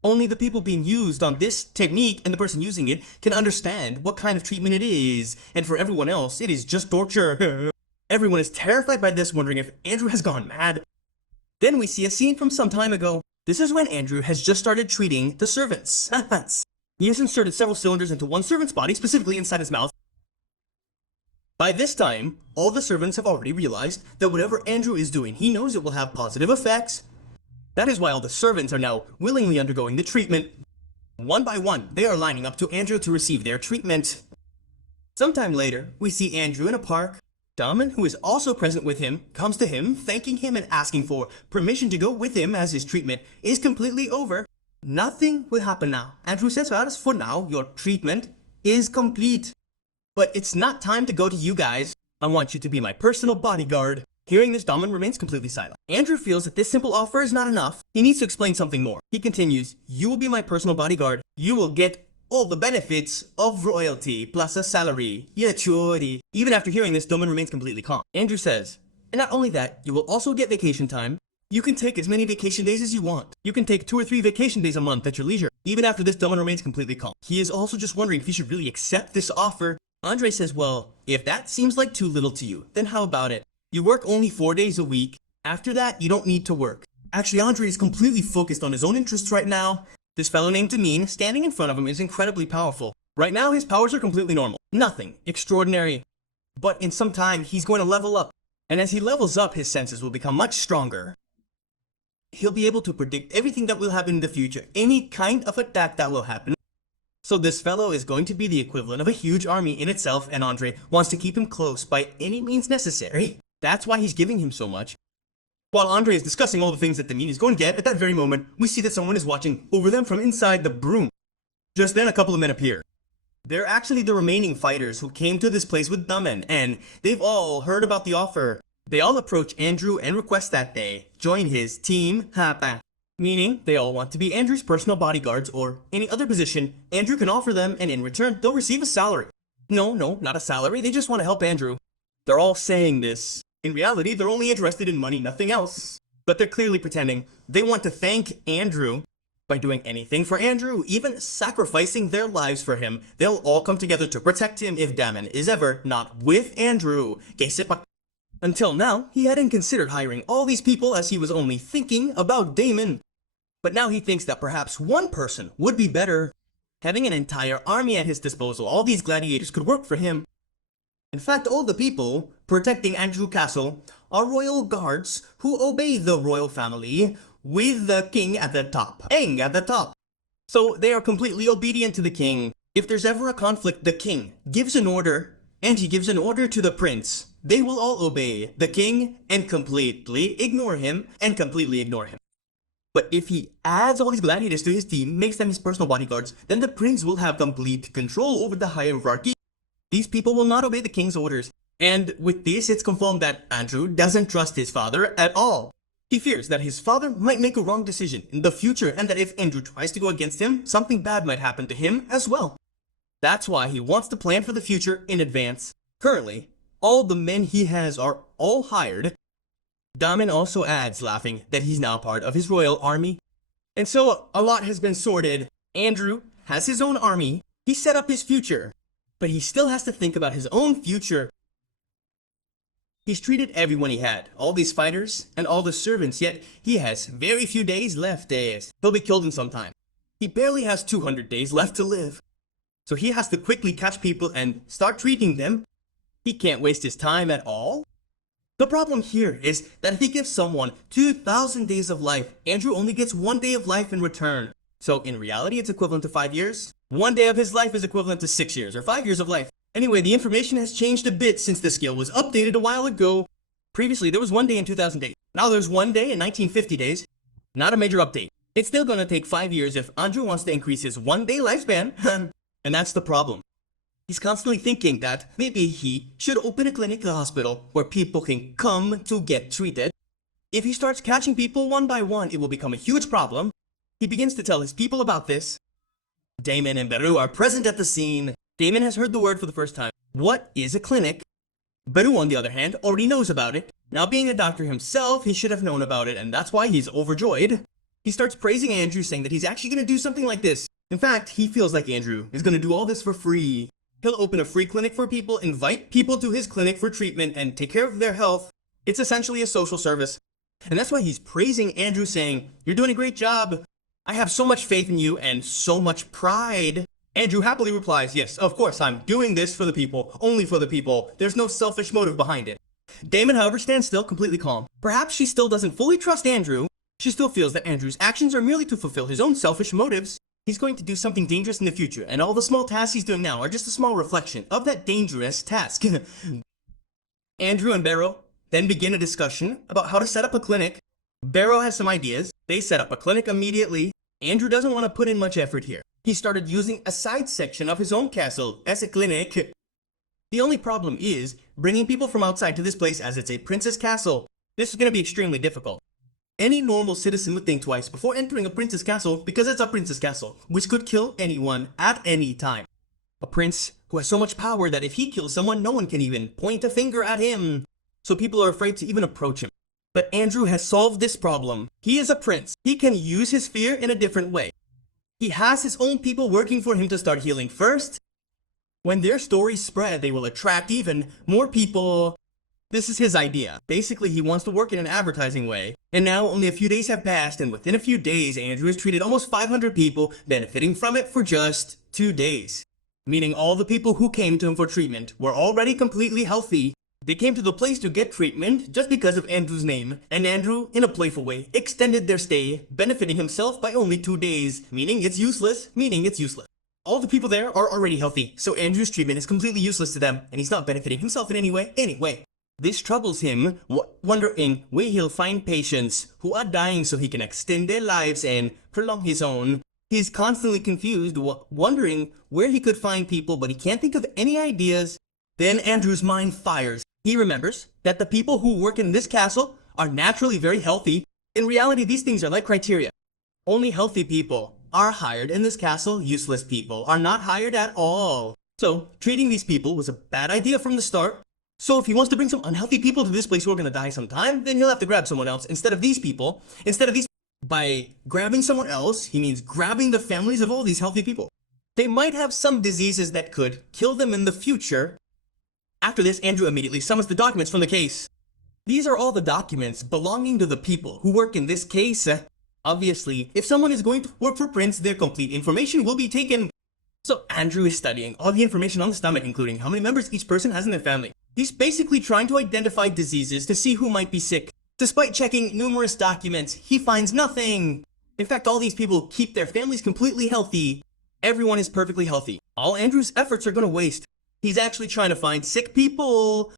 only the people being used on this technique and the person using it can understand what kind of treatment it is, and for everyone else, it is just torture. Everyone is terrified by this, wondering if Andrew has gone mad. Then we see a scene from some time ago. This is when Andrew has just started treating the servants. He has inserted several cylinders into one servant's body, specifically inside his mouth. By this time, all the servants have already realized that whatever Andrew is doing, he knows it will have positive effects. That is why all the servants are now willingly undergoing the treatment. One by one, they are lining up to Andrew to receive their treatment. Sometime later, we see Andrew in a park. Damen, who is also present with him, comes to him, thanking him and asking for permission to go with him as his treatment is completely over. Nothing will happen now. Andrew says, well, as for now, your treatment is complete. But it's not time to go to you guys. I want you to be my personal bodyguard. Hearing this, Damen remains completely silent. Andrew feels that this simple offer is not enough. He needs to explain something more. He continues, you will be my personal bodyguard. You will get all the benefits of royalty, plus a salary. Even after hearing this, Damen remains completely calm. Andrew says, and not only that, you will also get vacation time. You can take as many vacation days as you want. You can take 2 or 3 vacation days a month at your leisure. Even after this, Damen remains completely calm. He is also just wondering if he should really accept this offer. Andre says, well, if that seems like too little to you, then how about it? You work only 4 days a week. After that, you don't need to work. Actually, Andre is completely focused on his own interests right now. This fellow named Demin, standing in front of him, is incredibly powerful. Right now, his powers are completely normal. Nothing extraordinary. But in some time, he's going to level up. And as he levels up, his senses will become much stronger. He'll be able to predict everything that will happen in the future, any kind of attack that will happen. So this fellow is going to be the equivalent of a huge army in itself, and Andre wants to keep him close by any means necessary. That's why he's giving him so much. While Andre is discussing all the things that Demin is going to get, at that very moment, we see that someone is watching over them from inside the broom. Just then, a couple of men appear. They're actually the remaining fighters who came to this place with Damen, and they've all heard about the offer. They all approach Andrew and request that they join his team, meaning they all want to be Andrew's personal bodyguards or any other position Andrew can offer them, and in return, they'll receive a salary. No, not a salary, they just want to help Andrew. They're all saying this. In reality, they're only interested in money, nothing else. But they're clearly pretending they want to thank Andrew by doing anything for Andrew, even sacrificing their lives for him. They'll all come together to protect him if Damon is ever not with Andrew. Until now, he hadn't considered hiring all these people as he was only thinking about Damon. But now he thinks that perhaps one person would be better. Having an entire army at his disposal, all these gladiators could work for him. In fact, all the people protecting Andrew Castle are royal guards who obey the royal family with the king at the top. Aang at the top. So they are completely obedient to the king. If there's ever a conflict, the king gives an order, and he gives an order to the prince. They will all obey the king and completely ignore him. But if he adds all these gladiators to his team, makes them his personal bodyguards, then the prince will have complete control over the hierarchy. These people will not obey the king's orders. And with this, it's confirmed that Andrew doesn't trust his father at all. He fears that his father might make a wrong decision in the future, and that if Andrew tries to go against him, something bad might happen to him as well. That's why he wants to plan for the future in advance. Currently, all the men he has are all hired. Damon also adds, laughing, that he's now part of his royal army. And so a lot has been sorted. Andrew has his own army. He set up his future. But he still has to think about his own future. He's treated everyone he had, all these fighters and all the servants, yet he has very few days left. He'll be killed in some time. He barely has 200 days left to live. So he has to quickly catch people and start treating them. He can't waste his time at all. The problem here is that if he gives someone 2,000 days of life, Andrew only gets 1 day of life in return. So in reality, it's equivalent to 5 years. 1 day of his life is equivalent to 6 years or 5 years of life. Anyway, the information has changed a bit since the scale was updated a while ago. Previously, there was 1 day in 2,000 days. Now there's 1 day in 1950 days. Not a major update. It's still gonna take 5 years if Andrew wants to increase his 1 day lifespan. And that's the problem. He's constantly thinking that maybe he should open a clinic or hospital where people can come to get treated. If he starts catching people one by one, it will become a huge problem. He begins to tell his people about this. Damon and Beru are present at the scene. Damon has heard the word for the first time. What is a clinic? Beru, on the other hand, already knows about it. Now, being a doctor himself, he should have known about it, and that's why he's overjoyed. He starts praising Andrew, saying that he's actually going to do something like this. In fact, he feels like Andrew is going to do all this for free. He'll open a free clinic for people, invite people to his clinic for treatment, and take care of their health. It's essentially a social service. And that's why he's praising Andrew, saying, "You're doing a great job. I have so much faith in you and so much pride." Andrew happily replies, "Yes, of course, I'm doing this for the people, only for the people. There's no selfish motive behind it." Damon, however, stands still, completely calm. Perhaps she still doesn't fully trust Andrew. She still feels that Andrew's actions are merely to fulfill his own selfish motives. He's going to do something dangerous in the future, and all the small tasks he's doing now are just a small reflection of that dangerous task. Andrew and Barrow then begin a discussion about how to set up a clinic. Barrow has some ideas. They set up a clinic immediately. Andrew doesn't want to put in much effort here. He started using a side section of his own castle as a clinic. The only problem is bringing people from outside to this place, as it's a princess castle. This is going to be extremely difficult. Any normal citizen would think twice before entering a princess castle because it's a princess castle, which could kill anyone at any time. A prince who has so much power that if he kills someone, no one can even point a finger at him. So people are afraid to even approach him. But Andrew has solved this problem. He is a prince. He can use his fear in a different way. He has his own people working for him to start healing first. When their stories spread, they will attract even more people. This is his idea. Basically, he wants to work in an advertising way. And now only a few days have passed, and within a few days, Andrew has treated almost 500 people, benefiting from it for just 2 days. Meaning all the people who came to him for treatment were already completely healthy. They came to the place to get treatment just because of Andrew's name, and Andrew, in a playful way, extended their stay, benefiting himself by only 2 days, meaning it's useless. All the people there are already healthy, so Andrew's treatment is completely useless to them, and he's not benefiting himself in any way, anyway. This troubles him, wondering where he'll find patients who are dying so he can extend their lives and prolong his own. He's constantly confused, wondering where he could find people, but he can't think of any ideas. Then Andrew's mind fires. He remembers that the people who work in this castle are naturally very healthy. In reality, these things are like criteria. Only healthy people are hired in this castle. Useless people are not hired at all. So, treating these people was a bad idea from the start. So if he wants to bring some unhealthy people to this place who are gonna die sometime, then he'll have to grab someone else instead of these people. By grabbing someone else, he means grabbing the families of all these healthy people. They might have some diseases that could kill them in the future. After this, Andrew immediately summons the documents from the case. These are all the documents belonging to the people who work in this case. Obviously, if someone is going to work for Prince, their complete information will be taken. So Andrew is studying all the information on the stomach, including how many members each person has in their family. He's basically trying to identify diseases to see who might be sick. Despite checking numerous documents, he finds nothing. In fact, all these people keep their families completely healthy. Everyone is perfectly healthy. All Andrew's efforts are gonna waste. He's actually trying to find sick people.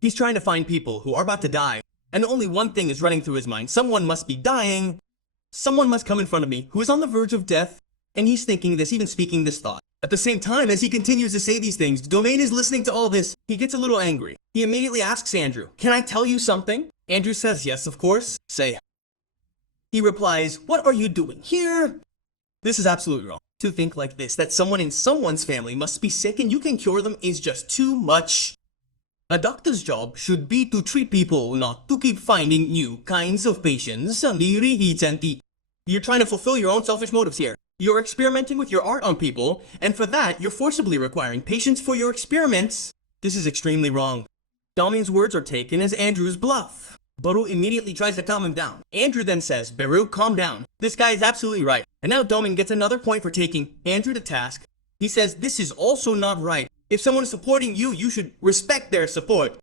He's trying to find people who are about to die. And only one thing is running through his mind. Someone must be dying. Someone must come in front of me who is on the verge of death. And he's thinking this, even speaking this thought. At the same time, as he continues to say these things, Domain is listening to all this. He gets a little angry. He immediately asks Andrew, "Can I tell you something?" Andrew says, "Yes, of course. Say." He replies, "What are you doing here?" This is absolutely wrong. To think like this, that someone in someone's family must be sick and you can cure them, is just too much. A doctor's job should be to treat people, not to keep finding new kinds of patients. You're trying to fulfill your own selfish motives here. You're experimenting with your art on people, and for that, you're forcibly requiring patience for your experiments. This is extremely wrong. Domin's words are taken as Andrew's bluff. Baru immediately tries to calm him down. Andrew then says, "Baru, calm down. This guy is absolutely right." And now Domin gets another point for taking Andrew to task. He says, "This is also not right. If someone is supporting you, you should respect their support.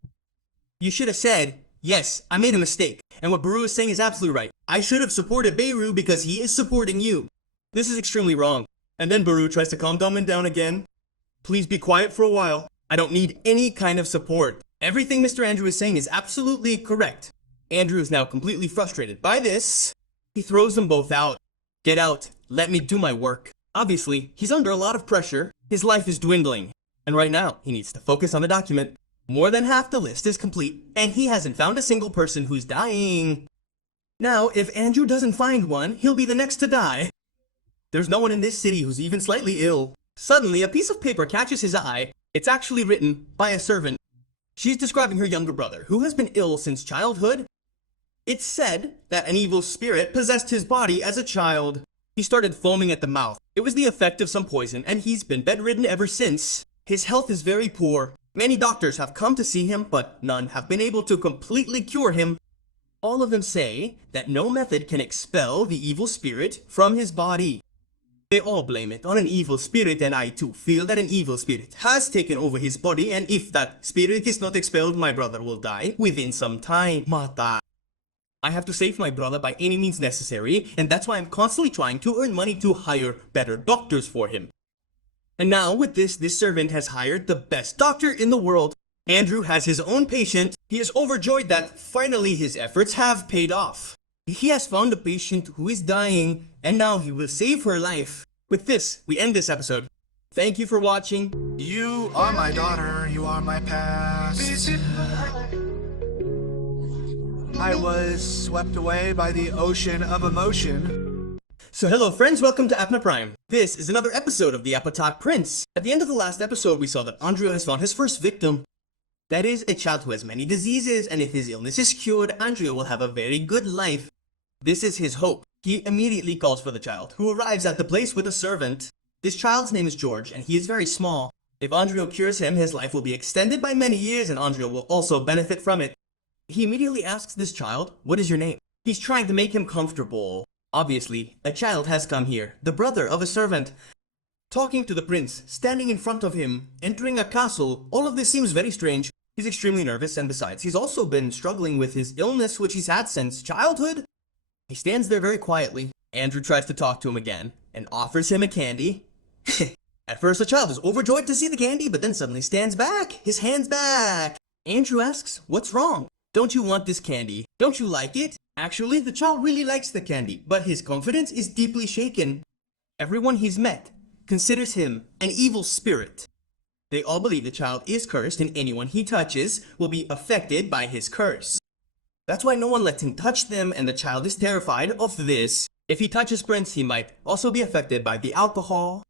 You should have said, 'Yes, I made a mistake.' And what Baru is saying is absolutely right. I should have supported Beru because he is supporting you." This is extremely wrong. And then Baru tries to calm Domin down again. "Please be quiet for a while. I don't need any kind of support. Everything Mr. Andrew is saying is absolutely correct." Andrew is now completely frustrated by this. He throws them both out. "Get out. Let me do my work." Obviously, he's under a lot of pressure. His life is dwindling. And right now, he needs to focus on the document. More than half the list is complete, and he hasn't found a single person who's dying. Now, if Andrew doesn't find one, he'll be the next to die. There's no one in this city who's even slightly ill. Suddenly, a piece of paper catches his eye. It's actually written by a servant. She's describing her younger brother, who has been ill since childhood. It's said that an evil spirit possessed his body as a child. He started foaming at the mouth. It was the effect of some poison, and he's been bedridden ever since. His health is very poor. Many doctors have come to see him, but none have been able to completely cure him. All of them say that no method can expel the evil spirit from his body. They all blame it on an evil spirit, and I too feel that an evil spirit has taken over his body, and if that spirit is not expelled, my brother will die within some time. Mata. I have to save my brother by any means necessary, and that's why I'm constantly trying to earn money to hire better doctors for him. And now with this servant has hired the best doctor in the world. Andrew has his own patient. He is overjoyed that finally his efforts have paid off. He has found a patient who is dying, and now he will save her life. With this, we end this episode. Thank you for watching. You are my daughter, you are my past. I was swept away by the ocean of emotion. So hello friends, welcome to Apna Prime. This is another episode of the Apatak Prince. At the end of the last episode, we saw that Andrea has found his first victim. That is, a child who has many diseases, and if his illness is cured, Andrea will have a very good life. This is his hope. He immediately calls for the child, who arrives at the place with a servant. This child's name is George, and he is very small. If Andrea cures him, his life will be extended by many years, and Andrea will also benefit from it. He immediately asks this child, "What is your name?" He's trying to make him comfortable. Obviously, a child has come here, the brother of a servant. Talking to the prince, standing in front of him, entering a castle, all of this seems very strange. He's extremely nervous, and besides, he's also been struggling with his illness which he's had since childhood. He stands there very quietly. Andrew tries to talk to him again, and offers him a candy. At first the child is overjoyed to see the candy, but then suddenly stands back, his hands back. Andrew asks, "What's wrong? Don't you want this candy? Don't you like it?" Actually, the child really likes the candy, but his confidence is deeply shaken. Everyone he's met considers him an evil spirit. They all believe the child is cursed, and anyone he touches will be affected by his curse. That's why no one lets him touch them, and the child is terrified of this. If he touches Prince, he might also be affected by the alcohol.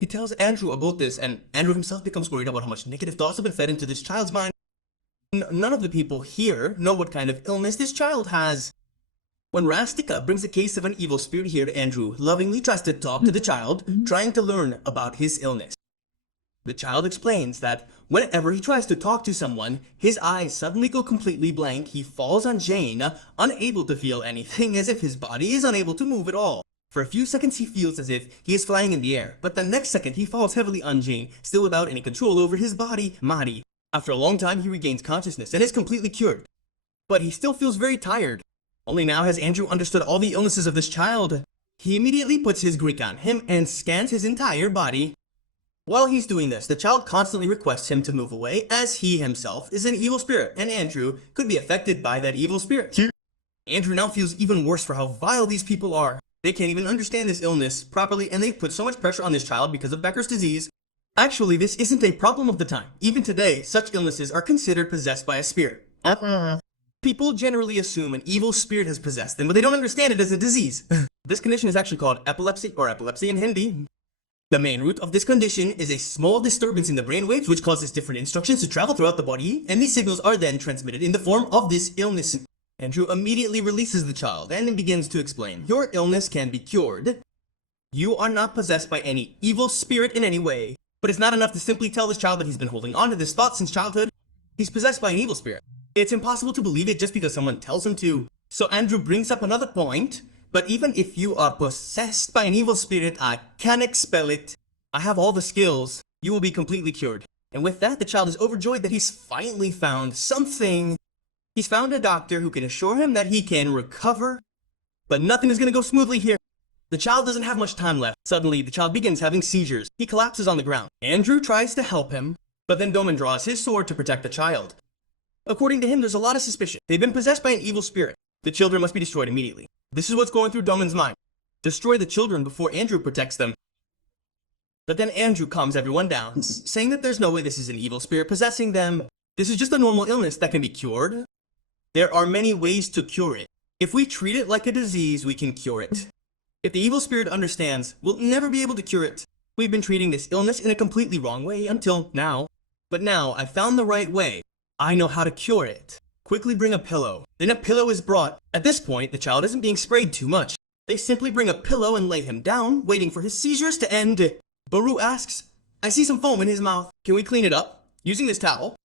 He tells Andrew about this, and Andrew himself becomes worried about how much negative thoughts have been fed into this child's mind. None of the people here know what kind of illness this child has. When Rastika brings a case of an evil spirit here to Andrew, lovingly tries to talk to the child, trying to learn about his illness. The child explains that whenever he tries to talk to someone, his eyes suddenly go completely blank, he falls on Jane, unable to feel anything, as if his body is unable to move at all. For a few seconds he feels as if he is flying in the air, but the next second he falls heavily on Jane, still without any control over his body, Mari. After a long time he regains consciousness and is completely cured. But he still feels very tired. Only now has Andrew understood all the illnesses of this child. He immediately puts his Greek on him and scans his entire body. While he's doing this, the child constantly requests him to move away, as he himself is an evil spirit, and Andrew could be affected by that evil spirit. Andrew now feels even worse for how vile these people are. They can't even understand this illness properly, and they put so much pressure on this child because of Becker's disease. Actually, this isn't a problem of the time. Even today, such illnesses are considered possessed by a spirit. People generally assume an evil spirit has possessed them, but they don't understand it as a disease. This condition is actually called epilepsy, or epilepsy in Hindi. The main root of this condition is a small disturbance in the brainwaves which causes different instructions to travel throughout the body, and these signals are then transmitted in the form of this illness. Andrew immediately releases the child and begins to explain, your illness can be cured. You are not possessed by any evil spirit in any way. But it's not enough to simply tell this child that he's been holding on to this thought since childhood. He's possessed by an evil spirit. It's impossible to believe it just because someone tells him to. So Andrew brings up another point. But even if you are possessed by an evil spirit, I can expel it. I have all the skills. You will be completely cured. And with that, the child is overjoyed that he's finally found something. He's found a doctor who can assure him that he can recover. But nothing is going to go smoothly here. The child doesn't have much time left. Suddenly, the child begins having seizures. He collapses on the ground. Andrew tries to help him, but then Doman draws his sword to protect the child. According to him, there's a lot of suspicion. They've been possessed by an evil spirit. The children must be destroyed immediately. This is what's going through Doman's mind. Destroy the children before Andrew protects them. But then Andrew calms everyone down, saying that there's no way this is an evil spirit possessing them. This is just a normal illness that can be cured. There are many ways to cure it. If we treat it like a disease, we can cure it. If the evil spirit understands, we'll never be able to cure it. We've been treating this illness in a completely wrong way until now. But now, I found the right way. I know how to cure it. Quickly bring a pillow. Then a pillow is brought. At this point, the child isn't being sprayed too much. They simply bring a pillow and lay him down, waiting for his seizures to end. Baru asks, I see some foam in his mouth. Can we clean it up? Using this towel?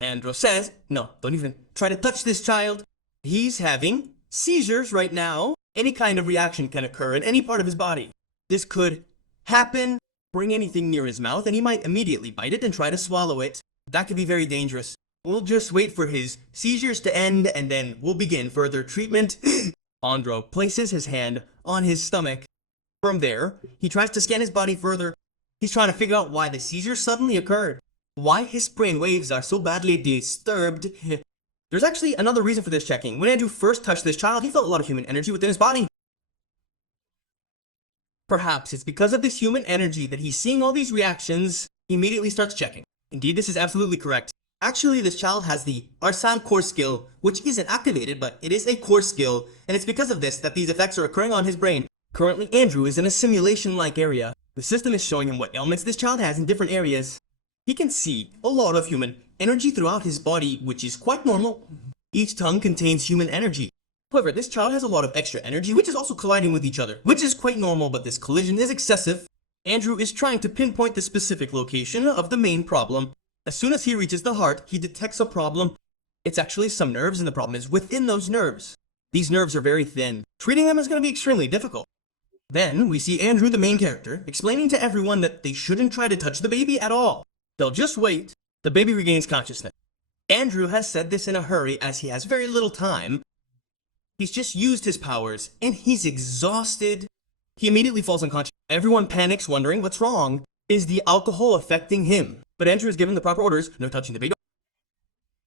Andrew says, no, don't even try to touch this child. He's having seizures right now. Any kind of reaction can occur in any part of his body. This could happen, bring anything near his mouth, and he might immediately bite it and try to swallow it. That could be very dangerous. We'll just wait for his seizures to end, and then we'll begin further treatment. Andro places his hand on his stomach. From there, he tries to scan his body further. He's trying to figure out why the seizures suddenly occurred. Why his brain waves are so badly disturbed. There's actually another reason for this checking. When Andrew first touched this child, he felt a lot of human energy within his body. Perhaps it's because of this human energy that he's seeing all these reactions. He immediately starts checking. Indeed, this is absolutely correct. Actually, this child has the Arsan core skill, which isn't activated, but it is a core skill, and it's because of this that these effects are occurring on his brain. Currently, Andrew is in a simulation-like area. The system is showing him what ailments this child has in different areas. He can see a lot of human energy throughout his body, which is quite normal. Each tongue contains human energy. However, this child has a lot of extra energy, which is also colliding with each other, which is quite normal, but this collision is excessive. Andrew is trying to pinpoint the specific location of the main problem. As soon as he reaches the heart, he detects a problem. It's actually some nerves, and the problem is within those nerves. These nerves are very thin. Treating them is going to be extremely difficult. Then, we see Andrew, the main character, explaining to everyone that they shouldn't try to touch the baby at all. They'll just wait. The baby regains consciousness. Andrew has said this in a hurry as he has very little time. He's just used his powers, and he's exhausted. He immediately falls unconscious. Everyone panics, wondering what's wrong. Is the alcohol affecting him? But Andrew is given the proper orders, no touching the baby.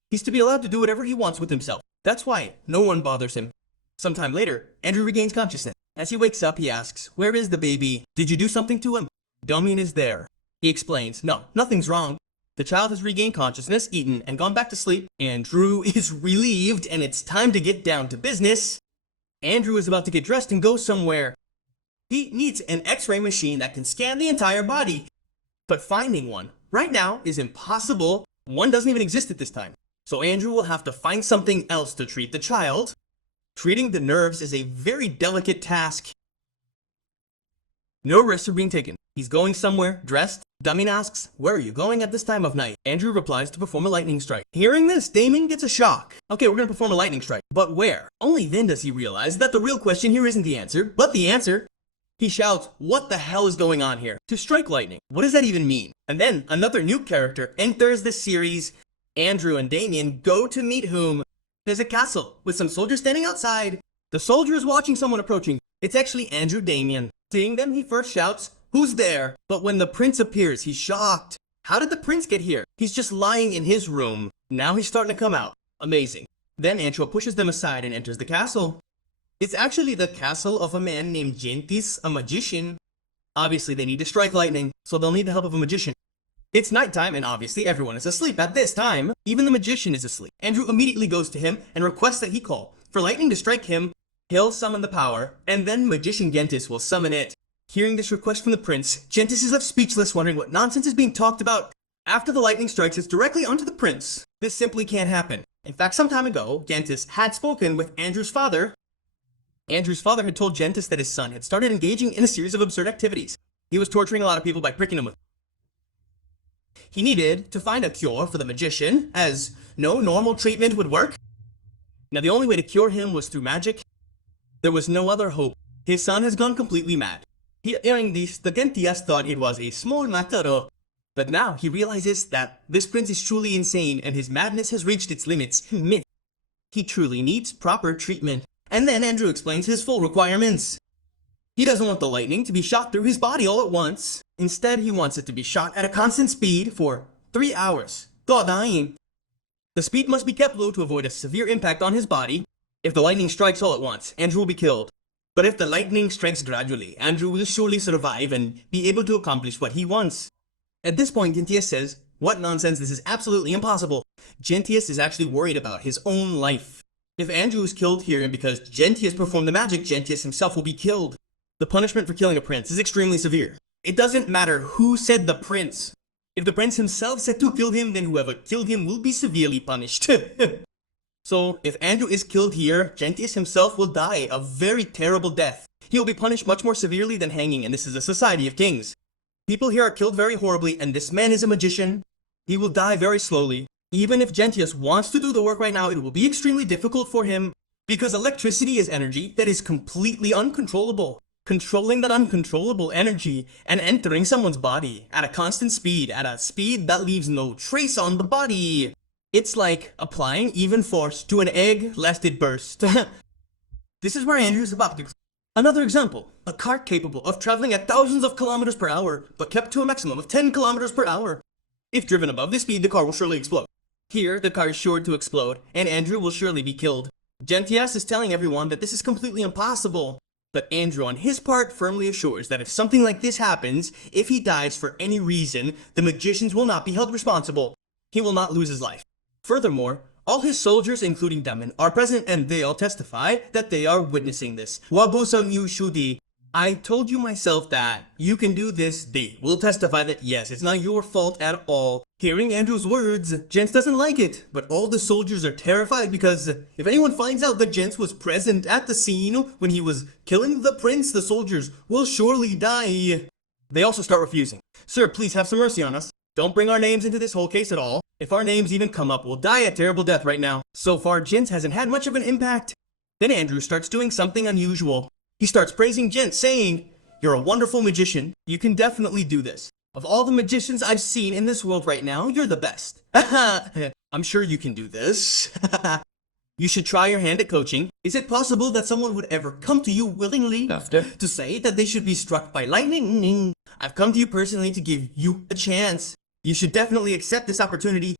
He's to be allowed to do whatever he wants with himself. That's why no one bothers him. Sometime later, Andrew regains consciousness. As he wakes up, he asks, where is the baby? Did you do something to him? Domin is there. He explains, no, nothing's wrong. The child has regained consciousness, eaten, and gone back to sleep. Andrew is relieved, and it's time to get down to business. Andrew is about to get dressed and go somewhere. He needs an X-ray machine that can scan the entire body. But finding one right now is impossible. One doesn't even exist at this time. So Andrew will have to find something else to treat the child. Treating the nerves is a very delicate task. No risks are being taken. He's going somewhere, dressed. Damien asks, "Where are you going at this time of night?" Andrew replies to perform a lightning strike. Hearing this, Damien gets a shock. Okay, we're gonna perform a lightning strike, but where? Only then does he realize that the real question here isn't the answer, but the answer. He shouts, "What the hell is going on here?" To strike lightning. What does that even mean? And then another new character enters the series. Andrew and Damien go to meet whom? There's a castle with some soldiers standing outside. The soldier is watching someone approaching. It's actually Andrew Damien. Seeing them, he first shouts, "Who's there?" But when the prince appears, he's shocked. How did the prince get here? He's just lying in his room. Now he's starting to come out. Amazing. Then Andrew pushes them aside and enters the castle. It's actually the castle of a man named Gentis, a magician. Obviously, they need to strike lightning, so they'll need the help of a magician. It's nighttime, and obviously everyone is asleep at this time. Even the magician is asleep. Andrew immediately goes to him and requests that he call for lightning to strike him. He'll summon the power, and then magician Gentis will summon it. Hearing this request from the prince, Gentis is left speechless, wondering what nonsense is being talked about. After the lightning strikes, it's directly onto the prince. This simply can't happen. In fact, some time ago, Gentis had spoken with Andrew's father. Andrew's father had told Gentis that his son had started engaging in a series of absurd activities. He was torturing a lot of people by pricking them with. He needed to find a cure for the magician, as no normal treatment would work. Now, the only way to cure him was through magic. There was no other hope. His son has gone completely mad. Hearing this, the Gentias thought it was a small matter, but now he realizes that this prince is truly insane and his madness has reached its limits. He truly needs proper treatment. And then Andrew explains his full requirements. He doesn't want the lightning to be shot through his body all at once. Instead, he wants it to be shot at a constant speed for 3 hours. Without dying. The speed must be kept low to avoid a severe impact on his body. If the lightning strikes all at once, Andrew will be killed. But if the lightning strikes gradually, Andrew will surely survive and be able to accomplish what he wants. At this point, Gentius says, "What nonsense, this is absolutely impossible." Gentius is actually worried about his own life. If Andrew is killed here and because Gentius performed the magic, Gentius himself will be killed. The punishment for killing a prince is extremely severe. It doesn't matter who said the prince. If the prince himself said to kill him, then whoever killed him will be severely punished. So, if Andrew is killed here, Gentius himself will die a very terrible death. He will be punished much more severely than hanging, and this is a society of kings. People here are killed very horribly, and this man is a magician. He will die very slowly. Even if Gentius wants to do the work right now, it will be extremely difficult for him, because electricity is energy that is completely uncontrollable. Controlling that uncontrollable energy and entering someone's body at a constant speed, at a speed that leaves no trace on the body. It's like applying even force to an egg lest it burst. This is where Andrew's about to. Another example, a cart capable of traveling at thousands of kilometers per hour, but kept to a maximum of 10 kilometers per hour. If driven above this speed, the car will surely explode. Here, the car is sure to explode, and Andrew will surely be killed. Gentius is telling everyone that this is completely impossible. But Andrew, on his part, firmly assures that if something like this happens, if he dies for any reason, the magicians will not be held responsible. He will not lose his life. Furthermore, all his soldiers, including Damon, are present and they all testify that they are witnessing this. Wabosang yu shudi. I told you myself that you can do this. They will testify that yes, it's not your fault at all. Hearing Andrew's words, Gents doesn't like it, but all the soldiers are terrified because if anyone finds out that Gents was present at the scene when he was killing the prince, the soldiers will surely die. They also start refusing. "Sir, please have some mercy on us. Don't bring our names into this whole case at all. If our names even come up, we'll die a terrible death right now." So far, Gents hasn't had much of an impact. Then Andrew starts doing something unusual. He starts praising Gents, saying, "You're a wonderful magician. You can definitely do this. Of all the magicians I've seen in this world right now, you're the best. I'm sure you can do this. You should try your hand at coaching. Is it possible that someone would ever come to you willingly to say that they should be struck by lightning? I've come to you personally to give you a chance. You should definitely accept this opportunity.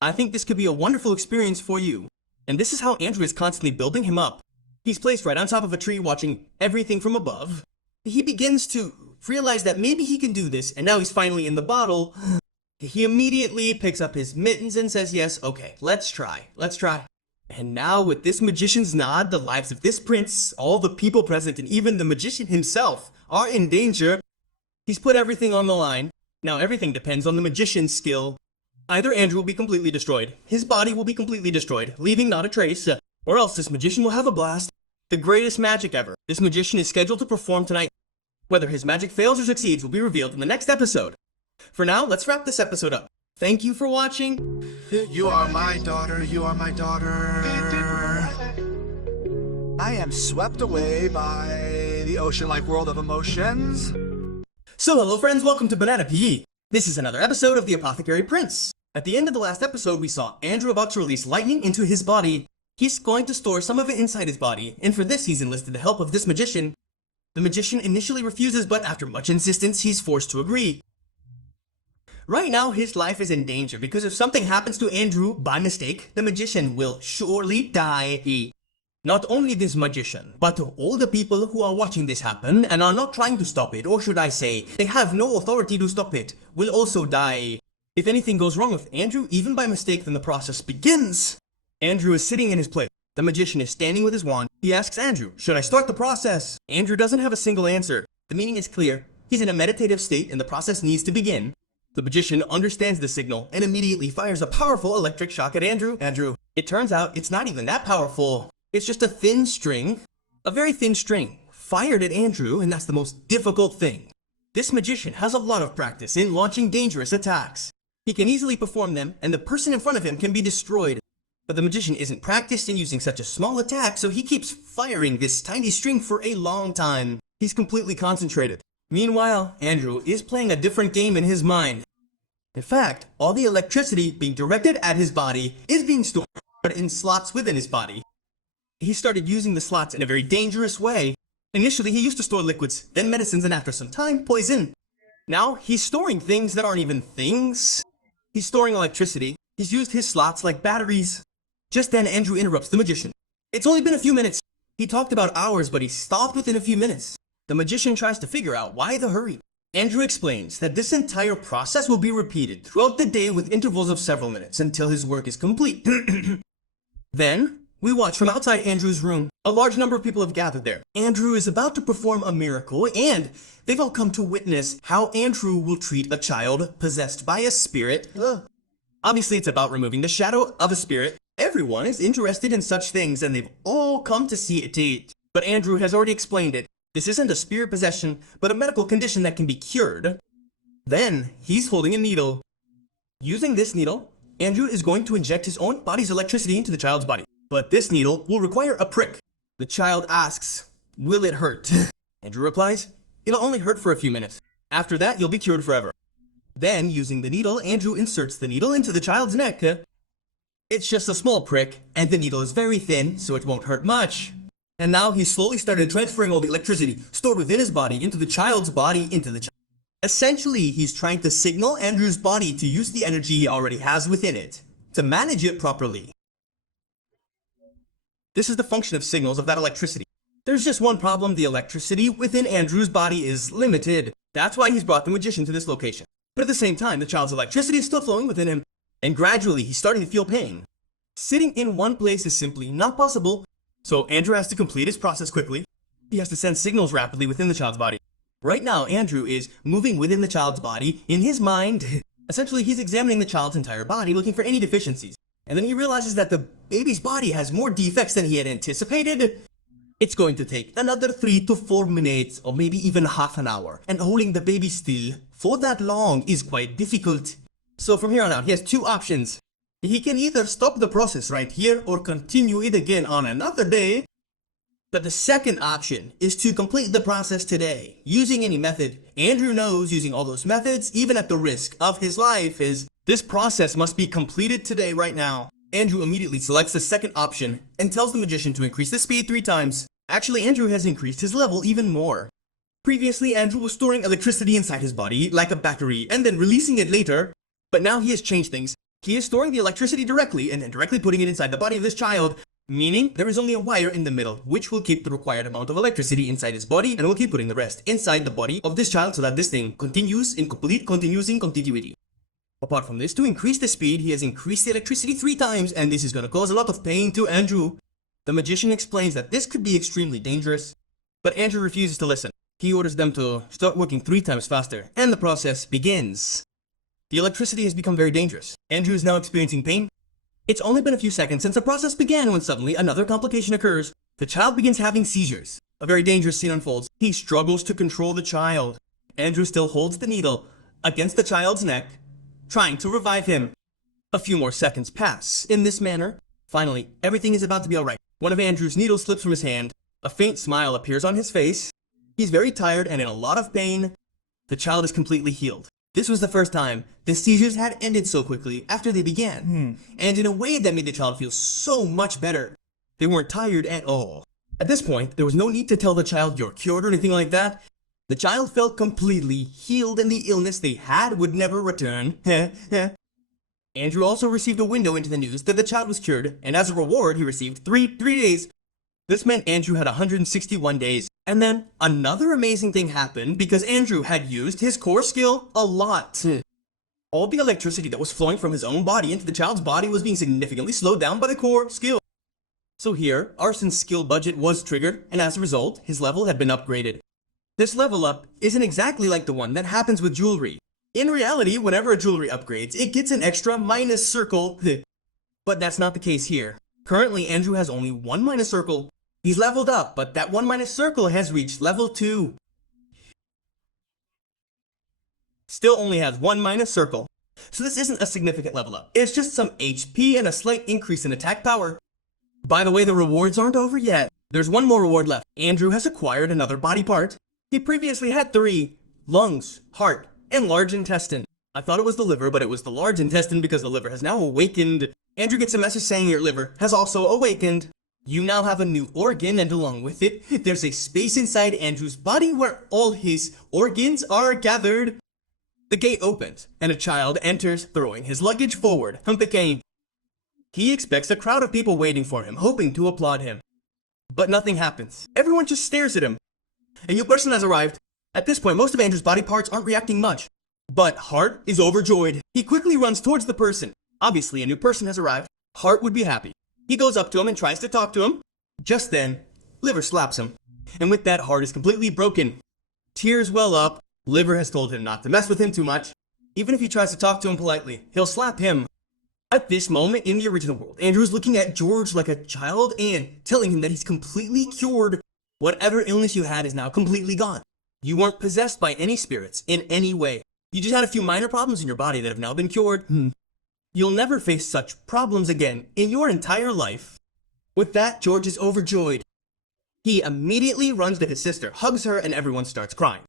I think this could be a wonderful experience for you." And this is how Andrew is constantly building him up. He's placed right on top of a tree watching everything from above. He begins to realize that maybe he can do this, and now he's finally in the bottle. He immediately picks up his mittens and says, "Yes, okay, let's try. And now with this magician's nod, the lives of this prince, all the people present, and even the magician himself are in danger. He's put everything on the line. Now everything depends on the magician's skill. Either Andrew will be completely destroyed, his body will be completely destroyed, leaving not a trace, or else this magician will have a blast. The greatest magic ever. This magician is scheduled to perform tonight. Whether his magic fails or succeeds will be revealed in the next episode. For now, let's wrap this episode up. Thank you for watching. You are my daughter, you are my daughter. I am swept away by the ocean-like world of emotions. So hello friends, welcome to Banana PE. This is another episode of The Apothecary Prince. At the end of the last episode, we saw Andrew about to release lightning into his body. He's going to store some of it inside his body, and for this he's enlisted the help of this magician. The magician initially refuses, but after much insistence, he's forced to agree. Right now, his life is in danger because if something happens to Andrew by mistake, the magician will surely die. Not only this magician, but all the people who are watching this happen and are not trying to stop it, or should I say, they have no authority to stop it, will also die. If anything goes wrong with Andrew, even by mistake, then the process begins. Andrew is sitting in his place. The magician is standing with his wand. He asks Andrew, should I start the process? Andrew doesn't have a single answer. The meaning is clear. He's in a meditative state and the process needs to begin. The magician understands the signal and immediately fires a powerful electric shock at Andrew. It turns out it's not even that powerful. It's just a thin string, a very thin string, fired at Andrew, and that's the most difficult thing. This magician has a lot of practice in launching dangerous attacks. He can easily perform them, and the person in front of him can be destroyed. But the magician isn't practiced in using such a small attack, so he keeps firing this tiny string for a long time. He's completely concentrated. Meanwhile, Andrew is playing a different game in his mind. In fact, all the electricity being directed at his body is being stored in slots within his body. He started using the slots in a very dangerous way. Initially, he used to store liquids, then medicines, and after some time, poison. Now, he's storing things that aren't even things. He's storing electricity. He's used his slots like batteries. Just then, Andrew interrupts the magician. It's only been a few minutes. He talked about hours, but he stopped within a few minutes. The magician tries to figure out why the hurry. Andrew explains that this entire process will be repeated throughout the day with intervals of several minutes until his work is complete. Then, we watch from outside Andrew's room. A large number of people have gathered there. Andrew is about to perform a miracle, and they've all come to witness how Andrew will treat a child possessed by a spirit. Obviously, it's about removing the shadow of a spirit. Everyone is interested in such things, and they've all come to see it. But Andrew has already explained it. This isn't a spirit possession, but a medical condition that can be cured. Then, he's holding a needle. Using this needle, Andrew is going to inject his own body's electricity into the child's body. But this needle will require a prick. The child asks, will it hurt? Andrew replies, it'll only hurt for a few minutes. After that, you'll be cured forever. Then, using the needle, Andrew inserts the needle into the child's neck. It's just a small prick, and the needle is very thin, so it won't hurt much. And now he's slowly started transferring all the electricity stored within his body into the child's body into the child. Essentially, he's trying to signal Andrew's body to use the energy he already has within it, to manage it properly. This is the function of signals of that electricity. There's just one problem, the electricity within Andrew's body is limited. That's why he's brought the magician to this location. But at the same time, the child's electricity is still flowing within him, and gradually he's starting to feel pain. Sitting in one place is simply not possible, so Andrew has to complete his process quickly. He has to send signals rapidly within the child's body. Right now, Andrew is moving within the child's body in his mind. Essentially, he's examining the child's entire body, looking for any deficiencies. And then he realizes that the baby's body has more defects than he had anticipated. It's going to take another 3 to 4 minutes, or maybe even half an hour. And holding the baby still for that long is quite difficult. So from here on out, he has two options. He can either stop the process right here, or continue it again on another day. But the second option is to complete the process today, using any method. Andrew knows using all those methods, even at the risk of his life, this process must be completed today, right now. Andrew immediately selects the second option and tells the magician to increase the speed 3 times. Actually, Andrew has increased his level even more. Previously, Andrew was storing electricity inside his body like a battery and then releasing it later. But now he has changed things. He is storing the electricity directly and then directly putting it inside the body of this child, meaning there is only a wire in the middle, which will keep the required amount of electricity inside his body and will keep putting the rest inside the body of this child so that this thing continues in continuity. Apart from this, to increase the speed, he has increased the electricity 3 times, and this is going to cause a lot of pain to Andrew. The magician explains that this could be extremely dangerous, but Andrew refuses to listen. He orders them to start working 3 times faster, and the process begins. The electricity has become very dangerous. Andrew is now experiencing pain. It's only been a few seconds since the process began when suddenly another complication occurs. The child begins having seizures. A very dangerous scene unfolds. He struggles to control the child. Andrew still holds the needle against the child's neck, trying to revive him. A few more seconds pass in this manner. Finally, everything is about to be alright. One of Andrew's needles slips from his hand. A faint smile appears on his face. He's very tired and in a lot of pain. The child is completely healed. This was the first time the seizures had ended so quickly after they began, and in a way that made the child feel so much better. They weren't tired at all. At this point, there was no need to tell the child you're cured or anything like that. The child felt completely healed and the illness they had would never return. Andrew also received a window into the news that the child was cured, and as a reward he received three days. This meant Andrew had 161 days. And then another amazing thing happened because Andrew had used his core skill a lot. All the electricity that was flowing from his own body into the child's body was being significantly slowed down by the core skill. So here, Arson's skill budget was triggered, and as a result, his level had been upgraded. This level up isn't exactly like the one that happens with jewelry. In reality, whenever a jewelry upgrades, it gets an extra minus circle. But that's not the case here. Currently, Andrew has only one minus circle. He's leveled up, but that one minus circle has reached level 2. Still only has one minus circle. So this isn't a significant level up. It's just some HP and a slight increase in attack power. By the way, the rewards aren't over yet. There's one more reward left. Andrew has acquired another body part. He previously had 3: lungs, heart, and large intestine. I thought it was the liver, but it was the large intestine because the liver has now awakened. Andrew gets a message saying your liver has also awakened. You now have a new organ, and along with it, there's a space inside Andrew's body where all his organs are gathered. The gate opens, and a child enters, throwing his luggage forward. He expects a crowd of people waiting for him, hoping to applaud him. But nothing happens. Everyone just stares at him. A new person has arrived. At this point, most of Andrew's body parts aren't reacting much. But Hart is overjoyed. He quickly runs towards the person. Obviously, a new person has arrived. Hart would be happy. He goes up to him and tries to talk to him. Just then, Liver slaps him. And with that, Hart is completely broken. Tears well up. Liver has told him not to mess with him too much. Even if he tries to talk to him politely, he'll slap him. At this moment in the original world, Andrew is looking at George like a child and telling him that he's completely cured. Whatever illness you had is now completely gone. You weren't possessed by any spirits in any way. You just had a few minor problems in your body that have now been cured. You'll never face such problems again in your entire life. With that, George is overjoyed. He immediately runs to his sister, hugs her, and everyone starts crying.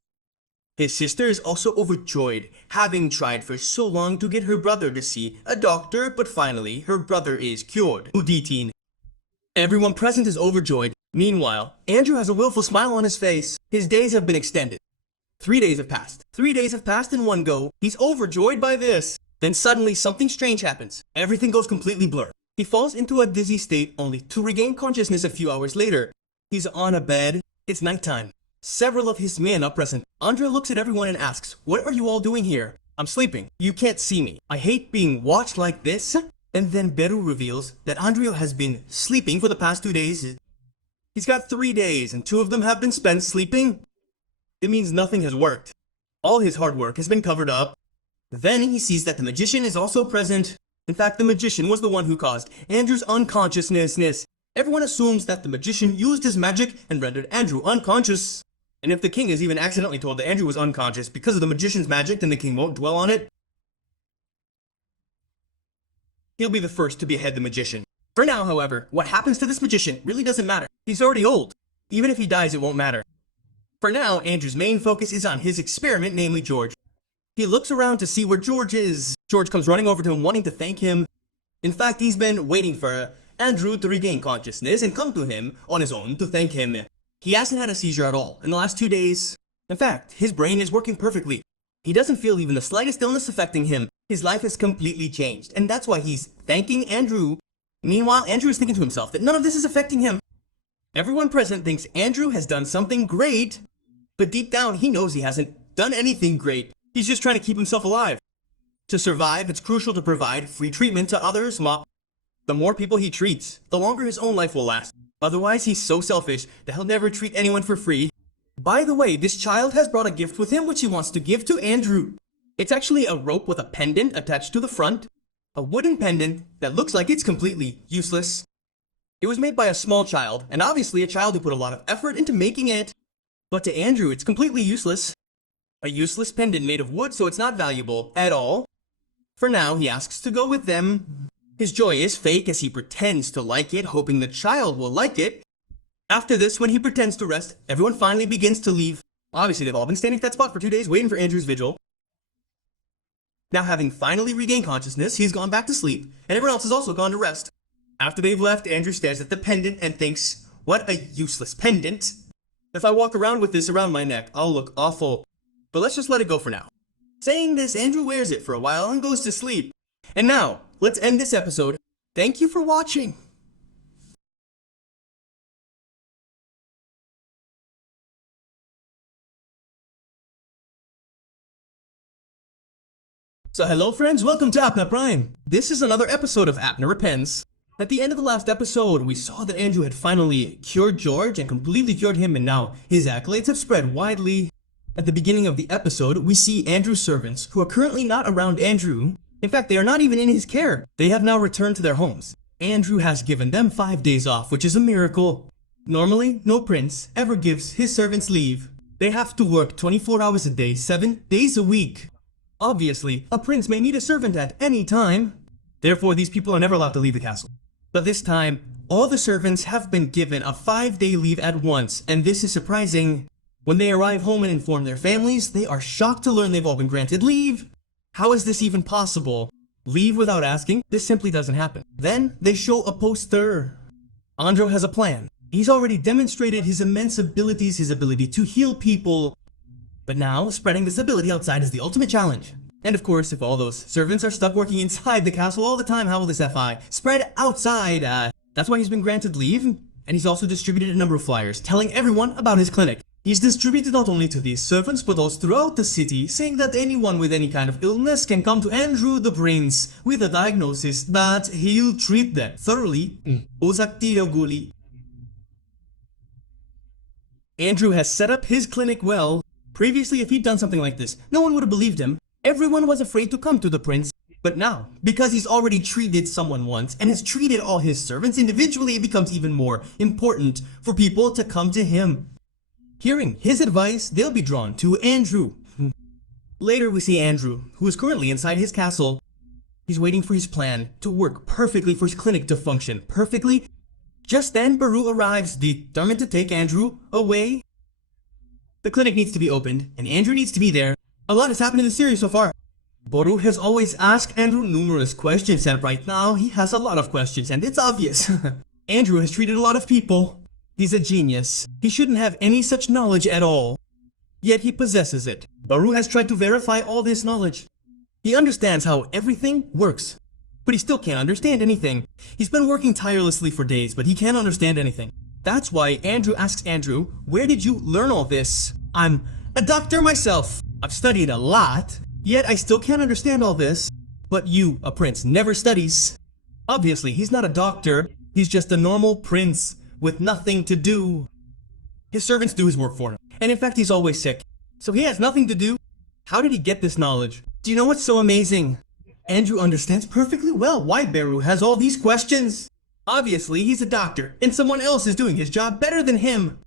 His sister is also overjoyed, having tried for so long to get her brother to see a doctor, but finally, her brother is cured. Uditin. Everyone present is overjoyed. Meanwhile, Andrew has a willful smile on his face. His days have been extended. 3 days have passed. 3 days have passed in one go. He's overjoyed by this. Then suddenly something strange happens. Everything goes completely blurred. He falls into a dizzy state only to regain consciousness a few hours later. He's on a bed. It's nighttime. Several of his men are present. Andre looks at everyone and asks, "What are you all doing here?" "I'm sleeping. You can't see me. I hate being watched like this." And then Beru reveals that Andrea has been sleeping for the past 2 days. He's got 3 days and 2 of them have been spent sleeping. It means nothing has worked. All his hard work has been covered up. Then he sees that the magician is also present. In fact, the magician was the one who caused Andrew's unconsciousness. Everyone assumes that the magician used his magic and rendered Andrew unconscious. And if the king is even accidentally told that Andrew was unconscious because of the magician's magic, then the king won't dwell on it. He'll be the first to behead the magician. For now, however, what happens to this magician really doesn't matter. He's already old. Even if he dies, it won't matter. For now, Andrew's main focus is on his experiment, namely George. He looks around to see where George is. George comes running over to him, wanting to thank him. In fact, he's been waiting for Andrew to regain consciousness and come to him on his own to thank him. He hasn't had a seizure at all in the last 2 days. In fact, his brain is working perfectly. He doesn't feel even the slightest illness affecting him. His life has completely changed, and that's why he's thanking Andrew. Meanwhile, Andrew is thinking to himself that none of this is affecting him. Everyone present thinks Andrew has done something great, but deep down he knows he hasn't done anything great. He's just trying to keep himself alive. To survive, it's crucial to provide free treatment to others. The more people he treats, the longer his own life will last. Otherwise, he's so selfish that he'll never treat anyone for free. By the way, this child has brought a gift with him which he wants to give to Andrew. It's actually a rope with a pendant attached to the front, a wooden pendant that looks like it's completely useless. It was made by a small child, and obviously a child who put a lot of effort into making it. But to Andrew, it's completely useless. A useless pendant made of wood, so it's not valuable at all. For now, he asks to go with them. His joy is fake as he pretends to like it, hoping the child will like it. After this, when he pretends to rest, everyone finally begins to leave. Obviously, they've all been standing at that spot for 2 days waiting for Andrew's vigil. Now, having finally regained consciousness, he's gone back to sleep, and everyone else has also gone to rest. After they've left, Andrew stares at the pendant and thinks, what a useless pendant. If I walk around with this around my neck, I'll look awful. But let's just let it go for now. Saying this, Andrew wears it for a while and goes to sleep. And now, let's end this episode. Thank you for watching. So hello friends, welcome to Apna Prime. This is another episode of Apna Repents. At the end of the last episode, we saw that Andrew had finally cured George and completely cured him, and now his accolades have spread widely. At the beginning of the episode, we see Andrew's servants, who are currently not around Andrew. In fact, they are not even in his care. They have now returned to their homes. Andrew has given them 5 days off, which is a miracle. Normally, no prince ever gives his servants leave. They have to work 24 hours a day, 7 days a week. Obviously, a prince may need a servant at any time. Therefore, these people are never allowed to leave the castle. But this time, all the servants have been given a 5-day leave at once, and this is surprising. When they arrive home and inform their families, they are shocked to learn they've all been granted leave. How is this even possible? Leave without asking? This simply doesn't happen. Then, they show a poster. Andrew has a plan. He's already demonstrated his immense abilities, his ability to heal people. But now, spreading this ability outside is the ultimate challenge. And of course, if all those servants are stuck working inside the castle all the time, how will this FI spread outside? That's why he's been granted leave. And he's also distributed a number of flyers telling everyone about his clinic. He's distributed not only to these servants, but also throughout the city, saying that anyone with any kind of illness can come to Andrew the Prince with a diagnosis that he'll treat them thoroughly. Andrew has set up his clinic well. Previously, if he'd done something like this, no one would have believed him. Everyone was afraid to come to the prince. But now, because he's already treated someone once and has treated all his servants individually, it becomes even more important for people to come to him. Hearing his advice, they'll be drawn to Andrew. Later, we see Andrew, who is currently inside his castle. He's waiting for his plan to work perfectly, for his clinic to function perfectly. Just then, Baru arrives, determined to take Andrew away. The clinic needs to be opened, and Andrew needs to be there. A lot has happened in the series so far. Baru has always asked Andrew numerous questions, and right now, he has a lot of questions, and it's obvious. Andrew has treated a lot of people. He's a genius. He shouldn't have any such knowledge at all. Yet he possesses it. Baru has tried to verify all this knowledge. He understands how everything works, but he still can't understand anything. He's been working tirelessly for days, but he can't understand anything. That's why Andrew asks Andrew, where did you learn all this? I'm a doctor myself. I've studied a lot, yet I still can't understand all this. But you, a prince, never studies. Obviously, he's not a doctor. He's just a normal prince with nothing to do. His servants do his work for him. And in fact, he's always sick. So he has nothing to do. How did he get this knowledge? Do you know what's so amazing? Andrew understands perfectly well why Baru has all these questions. Obviously, he's a doctor, and someone else is doing his job better than him.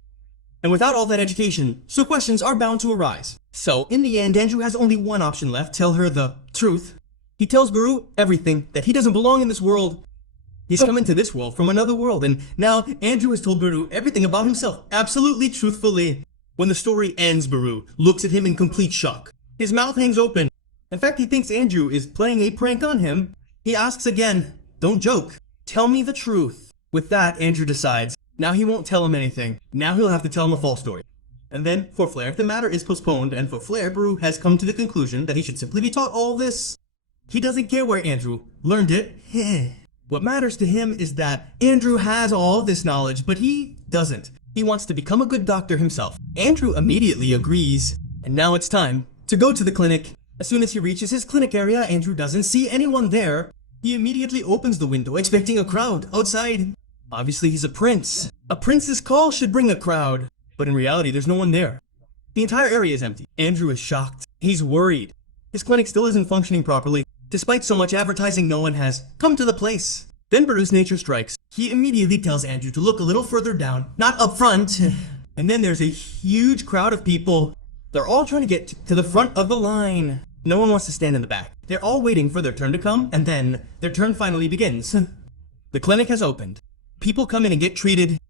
And without all that education, so questions are bound to arise. So, in the end, Andrew has only one option left, tell her the truth. He tells Baru everything, that he doesn't belong in this world. He's come into this world from another world, and now Andrew has told Baru everything about himself, absolutely truthfully. When the story ends, Baru looks at him in complete shock. His mouth hangs open. In fact, he thinks Andrew is playing a prank on him. He asks again, don't joke. Tell me the truth. With that, Andrew decides, now he won't tell him anything. Now he'll have to tell him a false story. And then, for Flair, the matter is postponed, and for Flair, Baru has come to the conclusion that he should simply be taught all this. He doesn't care where Andrew learned it. What matters to him is that Andrew has all this knowledge, but he doesn't. He wants to become a good doctor himself. Andrew immediately agrees. And now it's time to go to the clinic. As soon as he reaches his clinic area, Andrew doesn't see anyone there. He immediately opens the window, expecting a crowd outside. Obviously, he's a prince. A prince's call should bring a crowd. But in reality, there's no one there. The entire area is empty. Andrew is shocked. He's worried. His clinic still isn't functioning properly. Despite so much advertising, no one has come to the place. Then Baru's nature strikes. He immediately tells Andrew to look a little further down, not up front. And then there's a huge crowd of people. They're all trying to get to the front of the line. No one wants to stand in the back. They're all waiting for their turn to come, and then their turn finally begins. The clinic has opened. People come in and get treated.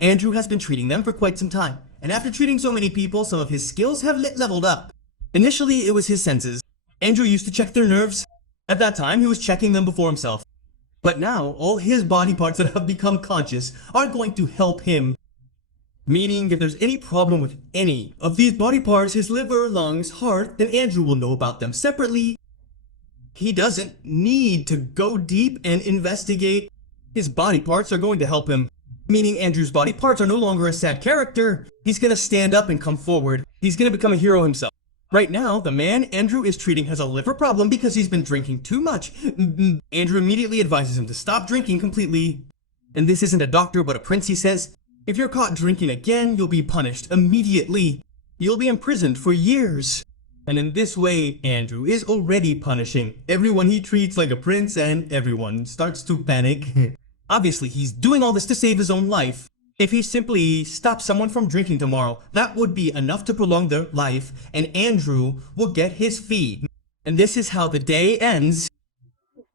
Andrew has been treating them for quite some time. And after treating so many people, some of his skills have leveled up. Initially, it was his senses. Andrew used to check their nerves. At that time, he was checking them before himself. But now, all his body parts that have become conscious are going to help him. Meaning, if there's any problem with any of these body parts, his liver, lungs, heart, then Andrew will know about them separately. He doesn't need to go deep and investigate. His body parts are going to help him. Meaning Andrew's body parts are no longer a sad character. He's gonna stand up and come forward. He's gonna become a hero himself. Right now, the man Andrew is treating has a liver problem because he's been drinking too much. Andrew immediately advises him to stop drinking completely. And this isn't a doctor, but a prince, he says. If you're caught drinking again, you'll be punished immediately. You'll be imprisoned for years. And in this way, Andrew is already punishing everyone he treats like a prince, and everyone starts to panic. Obviously, he's doing all this to save his own life. If he simply stops someone from drinking tomorrow, that would be enough to prolong their life, and Andrew will get his fee. And this is how the day ends.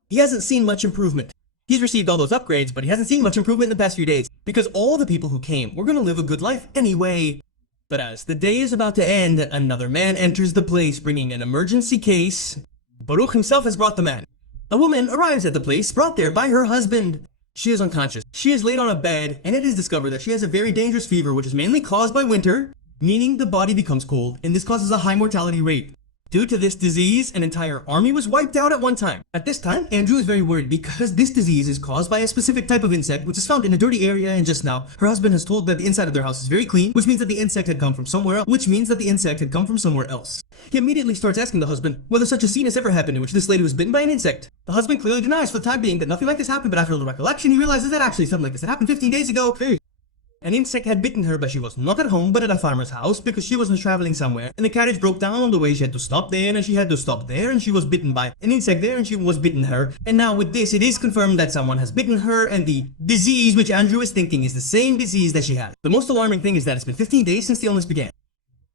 He hasn't seen much improvement. He's received all those upgrades, but he hasn't seen much improvement in the past few days, because all the people who came were gonna live a good life anyway. But as the day is about to end, another man enters the place bringing an emergency case. Baruch himself has brought the man. A woman arrives at the place, brought there by her husband. She is unconscious. She is laid on a bed, and it is discovered that she has a very dangerous fever, which is mainly caused by winter, meaning the body becomes cold, and this causes a high mortality rate. Due to this disease, an entire army was wiped out at one time. At this time, Andrew is very worried because this disease is caused by a specific type of insect which is found in a dirty area, and just now, her husband has told that the inside of their house is very clean, which means that the insect had come from somewhere else, He immediately starts asking the husband whether such a scene has ever happened in which this lady was bitten by an insect. The husband clearly denies for the time being that nothing like this happened, but after a little recollection, he realizes that actually something like this had happened 15 days ago. An insect had bitten her, but she was not at home but at a farmer's house because she wasn't traveling somewhere, and the carriage broke down on the way. She had to stop there, and she had to stop there, and she was bitten by an insect there, and she was bitten her. And now with this, it is confirmed that someone has bitten her, and the disease which Andrew is thinking is the same disease that she had. The most alarming thing is that it's been 15 days since the illness began.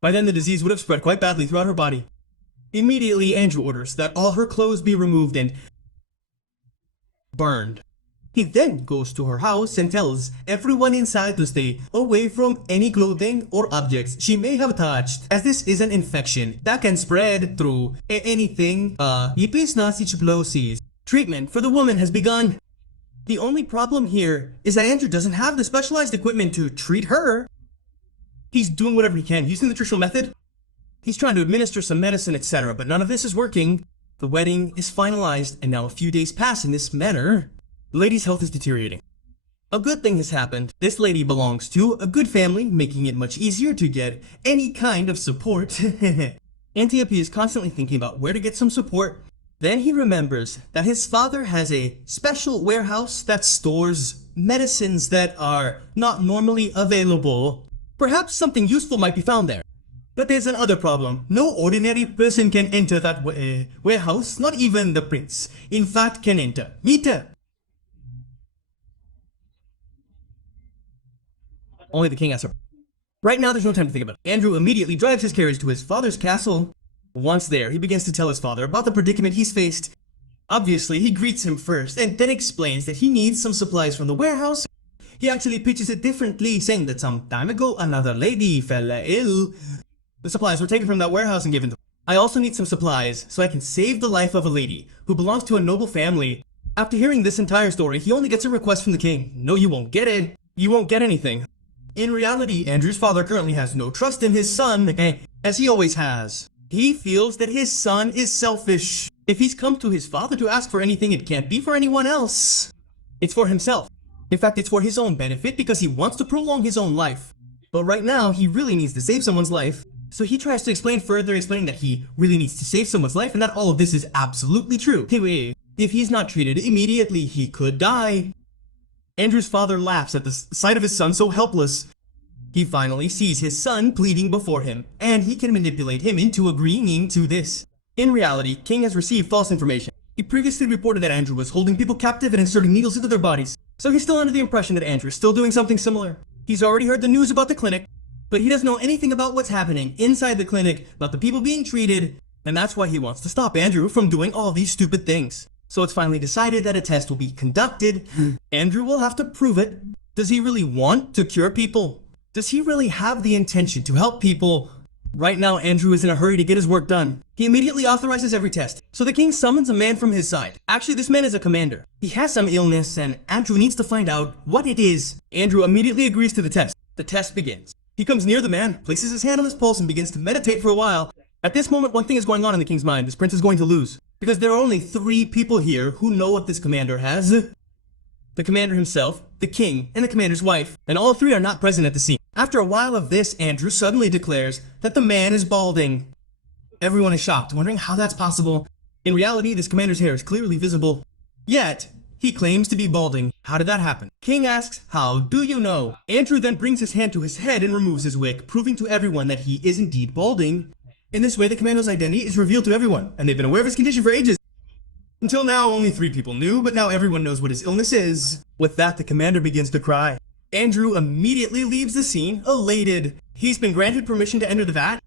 By then, the disease would have spread quite badly throughout her body. Immediately, Andrew orders that all her clothes be removed and burned. He then goes to her house and tells everyone inside to stay away from any clothing or objects she may have touched, as this is an infection that can spread through anything. Treatment for the woman has begun. The only problem here is that Andrew doesn't have the specialized equipment to treat her. He's doing whatever he can using the traditional method. He's trying to administer some medicine, etc., but none of this is working. The wedding is finalized, and now a few days pass in this manner. The lady's health is deteriorating. A good thing has happened. This lady belongs to a good family, making it much easier to get any kind of support. Antiope is constantly thinking about where to get some support. Then he remembers that his father has a special warehouse that stores medicines that are not normally available. Perhaps something useful might be found there. But there's another problem. No ordinary person can enter that warehouse, not even the prince. In fact, can enter. Mita! Only the king has her. Right now, there's no time to think about it. Andrew immediately drives his carriage to his father's castle. Once there, he begins to tell his father about the predicament he's faced. Obviously, he greets him first, and then explains that he needs some supplies from the warehouse. He actually pitches it differently, saying that some time ago, another lady fell ill. The supplies were taken from that warehouse and given to him. I also need some supplies, so I can save the life of a lady who belongs to a noble family. After hearing this entire story, he only gets a request from the king. No, you won't get it. You won't get anything. In reality, Andrew's father currently has no trust in his son, as he always has. He feels that his son is selfish. If he's come to his father to ask for anything, it can't be for anyone else. It's for himself. In fact, it's for his own benefit because he wants to prolong his own life. But right now, he really needs to save someone's life. So he tries to explain further, explaining that he really needs to save someone's life and that all of this is absolutely true. Hey, if he's not treated immediately, he could die. Andrew's father laughs at the sight of his son so helpless. He finally sees his son pleading before him, and he can manipulate him into agreeing to this. In reality, King has received false information. He previously reported that Andrew was holding people captive and inserting needles into their bodies, so he's still under the impression that Andrew is still doing something similar. He's already heard the news about the clinic, but he doesn't know anything about what's happening inside the clinic, about the people being treated, and that's why he wants to stop Andrew from doing all these stupid things. So it's finally decided that a test will be conducted. Andrew will have to prove it. Does he really want to cure people? Does he really have the intention to help people? Right now, Andrew is in a hurry to get his work done. He immediately authorizes every test. So the king summons a man from his side. Actually, this man is a commander. He has some illness, and Andrew needs to find out what it is. Andrew immediately agrees to the test. The test begins. He comes near the man, places his hand on his pulse, and begins to meditate for a while. At this moment, one thing is going on in the king's mind. This prince is going to lose, because there are only 3 people here who know what this commander has. The commander himself, the king, and the commander's wife, and all 3 are not present at the scene. After a while of this, Andrew suddenly declares that the man is balding. Everyone is shocked, wondering how that's possible. In reality, this commander's hair is clearly visible. Yet, he claims to be balding. How did that happen? King asks, "How do you know?" Andrew then brings his hand to his head and removes his wig, proving to everyone that he is indeed balding. In this way, the commander's identity is revealed to everyone, and they've been aware of his condition for ages. Until now, only 3 people knew, but now everyone knows what his illness is. With that, the commander begins to cry. Andrew immediately leaves the scene, elated. He's been granted permission to enter the vat.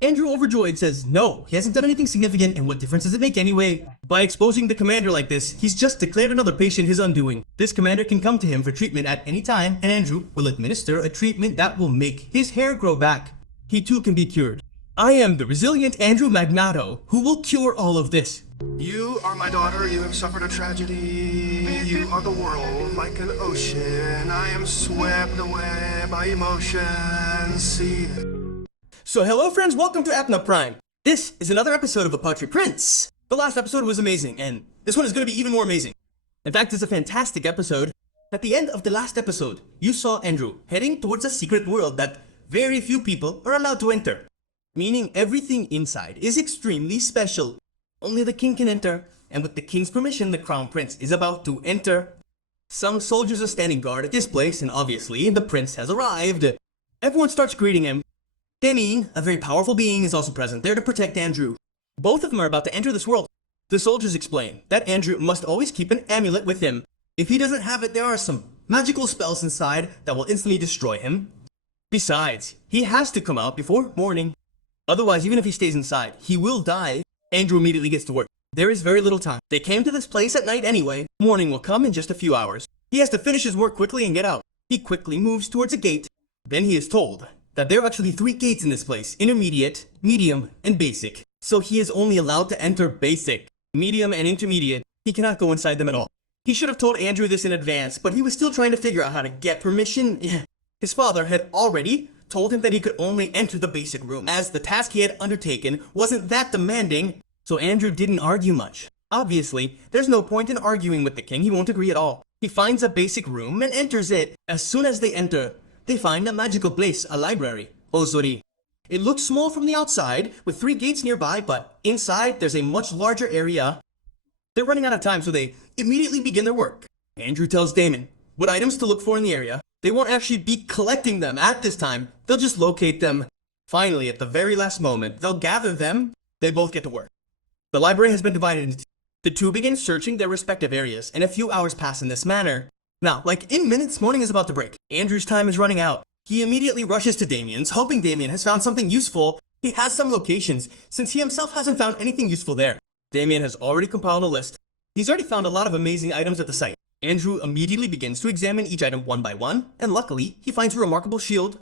Andrew, overjoyed, says no, he hasn't done anything significant, and what difference does it make anyway? By exposing the commander like this, he's just declared another patient his undoing. This commander can come to him for treatment at any time, and Andrew will administer a treatment that will make his hair grow back. He too can be cured. I am the resilient Andrew Magnato, who will cure all of this. You are my daughter, you have suffered a tragedy. You are the world like an ocean. I am swept away by emotions. See. So hello friends, welcome to Apna Prime. This is another episode of A Poetry Prince. The last episode was amazing, and this one is going to be even more amazing. In fact, it's a fantastic episode. At the end of the last episode, you saw Andrew heading towards a secret world that very few people are allowed to enter. Meaning everything inside is extremely special. Only the king can enter, and with the king's permission, the crown prince is about to enter. Some soldiers are standing guard at this place, and obviously, the prince has arrived. Everyone starts greeting him. Demi, a very powerful being, is also present, there to protect Andrew. Both of them are about to enter this world. The soldiers explain that Andrew must always keep an amulet with him. If he doesn't have it, there are some magical spells inside that will instantly destroy him. Besides, he has to come out before morning. Otherwise, even if he stays inside, he will die. Andrew immediately gets to work. There is very little time. They came to this place at night anyway. Morning will come in just a few hours. He has to finish his work quickly and get out. He quickly moves towards a gate. Then he is told that there are actually 3 gates in this place: intermediate, medium, and basic. So he is only allowed to enter basic, medium, and intermediate. He cannot go inside them at all. He should have told Andrew this in advance, but he was still trying to figure out how to get permission. His father had already told him that he could only enter the basic room, as the task he had undertaken wasn't that demanding, so Andrew didn't argue much. Obviously, there's no point in arguing with the king, he won't agree at all. He finds a basic room and enters it. As soon as they enter, they find a magical place, a library, Ozori. It looks small from the outside, with 3 gates nearby, but inside there's a much larger area. They're running out of time, so they immediately begin their work. Andrew tells Damon what items to look for in the area. They won't actually be collecting them at this time, they'll just locate them. Finally, at the very last moment, they'll gather them. They both get to work. The library has been divided into 2. The 2 begin searching their respective areas, and a few hours pass in this manner. Now, like in minutes, morning is about to break. Andrew's time is running out. He immediately rushes to Damien's, hoping Damien has found something useful. He has some locations, since he himself hasn't found anything useful there. Damien has already compiled a list. He's already found a lot of amazing items at the site. Andrew immediately begins to examine each item one by one, and luckily, he finds a remarkable shield.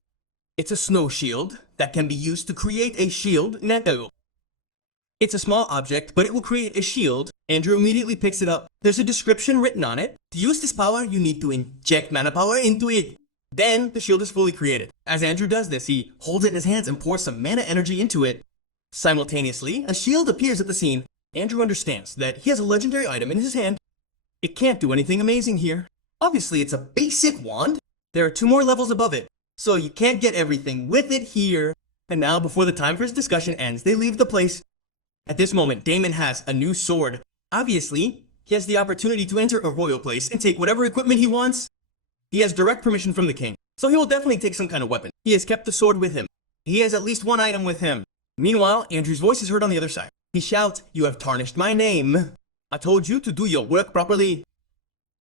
It's a snow shield that can be used to create a shield. It's a small object, but it will create a shield. Andrew immediately picks it up. There's a description written on it. To use this power, you need to inject mana power into it. Then, the shield is fully created. As Andrew does this, he holds it in his hands and pours some mana energy into it. Simultaneously, a shield appears at the scene. Andrew understands that he has a legendary item in his hand. It can't do anything amazing here. Obviously, it's a basic wand. There are 2 more levels above it, so you can't get everything with it here. And now, before the time for his discussion ends, they leave the place. At this moment, Damon has a new sword. Obviously, he has the opportunity to enter a royal place and take whatever equipment he wants. He has direct permission from the king, so he will definitely take some kind of weapon. He has kept the sword with him. He has at least 1 item with him. Meanwhile, Andrew's voice is heard on the other side. He shouts, "You have tarnished my name. I told you to do your work properly."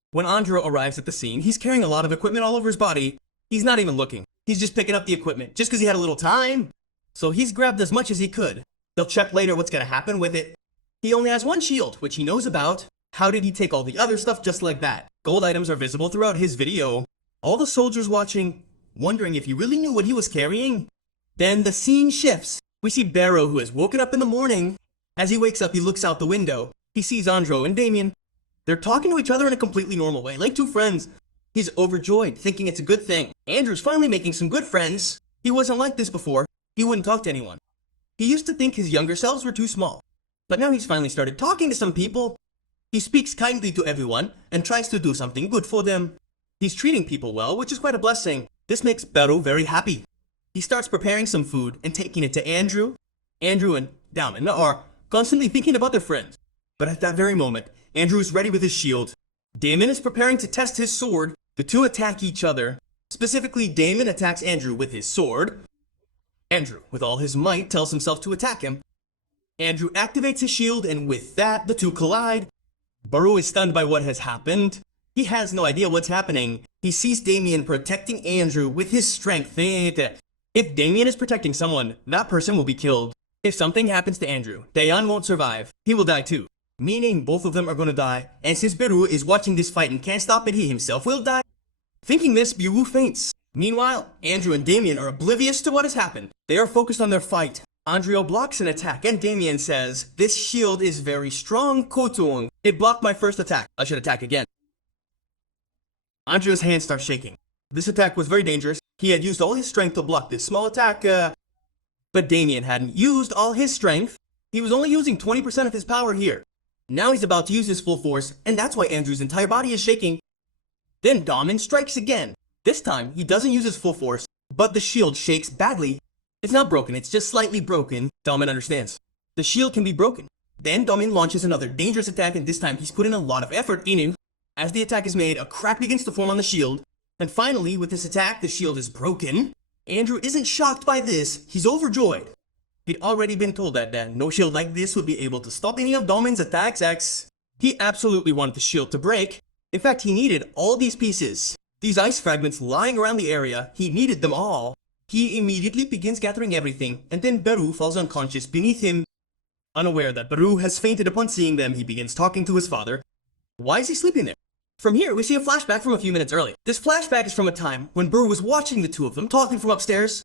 When Andrew arrives at the scene, he's carrying a lot of equipment all over his body. He's not even looking. He's just picking up the equipment, just because he had a little time. So he's grabbed as much as he could. They'll check later what's gonna happen with it. He only has one shield, which he knows about. How did he take all the other stuff just like that? Gold items are visible throughout his video. All the soldiers watching, wondering if he really knew what he was carrying. Then the scene shifts. We see Barrow, who has woken up in the morning. As he wakes up, he looks out the window. He sees Andro and Damien. They're talking to each other in a completely normal way, like two friends. He's overjoyed, thinking it's a good thing. Andrew's finally making some good friends. He wasn't like this before. He wouldn't talk to anyone. He used to think his younger selves were too small. But now he's finally started talking to some people. He speaks kindly to everyone and tries to do something good for them. He's treating people well, which is quite a blessing. This makes Barrow very happy. He starts preparing some food and taking it to Andrew. Andrew and Damon are constantly thinking about their friends. But at that very moment, Andrew is ready with his shield. Damon is preparing to test his sword. The two attack each other. Specifically, Damon attacks Andrew with his sword. Andrew, with all his might, tells himself to attack him. Andrew activates his shield, and with that, the two collide. Barrow is stunned by what has happened. He has no idea what's happening. He sees Damien protecting Andrew with his strength. If Damien is protecting someone, that person will be killed. If something happens to Andrew, Dayan won't survive. He will die too. Meaning both of them are gonna die, and since Beru is watching this fight and can't stop it, he himself will die. Thinking this, Beru faints. Meanwhile, Andrew and Damien are oblivious to what has happened. They are focused on their fight. Andrio blocks an attack, and Damien says, "This shield is very strong, Kotung. It blocked my first attack. I should attack again." Andrio's hand starts shaking. This attack was very dangerous. He had used all his strength to block this small attack, but Damien hadn't used all his strength. He was only using 20% of his power here. Now he's about to use his full force, and that's why Andrew's entire body is shaking. Then Damien strikes again. This time, he doesn't use his full force, but the shield shakes badly. It's not broken, it's just slightly broken. Damien understands. The shield can be broken. Then Damien launches another dangerous attack, and this time he's put in a lot of effort, Inu. As the attack is made, a crack begins to form on the shield. And finally, with this attack, the shield is broken. Andrew isn't shocked by this, he's overjoyed. He'd already been told that no shield like this would be able to stop any of Damien's attacks. He absolutely wanted the shield to break. In fact, he needed all these pieces. These ice fragments lying around the area, he needed them all. He immediately begins gathering everything, and then Beru falls unconscious beneath him. Unaware that Beru has fainted upon seeing them, he begins talking to his father. Why is he sleeping there? From here, we see a flashback from a few minutes earlier. This flashback is from a time when Beru was watching the two of them talking from upstairs.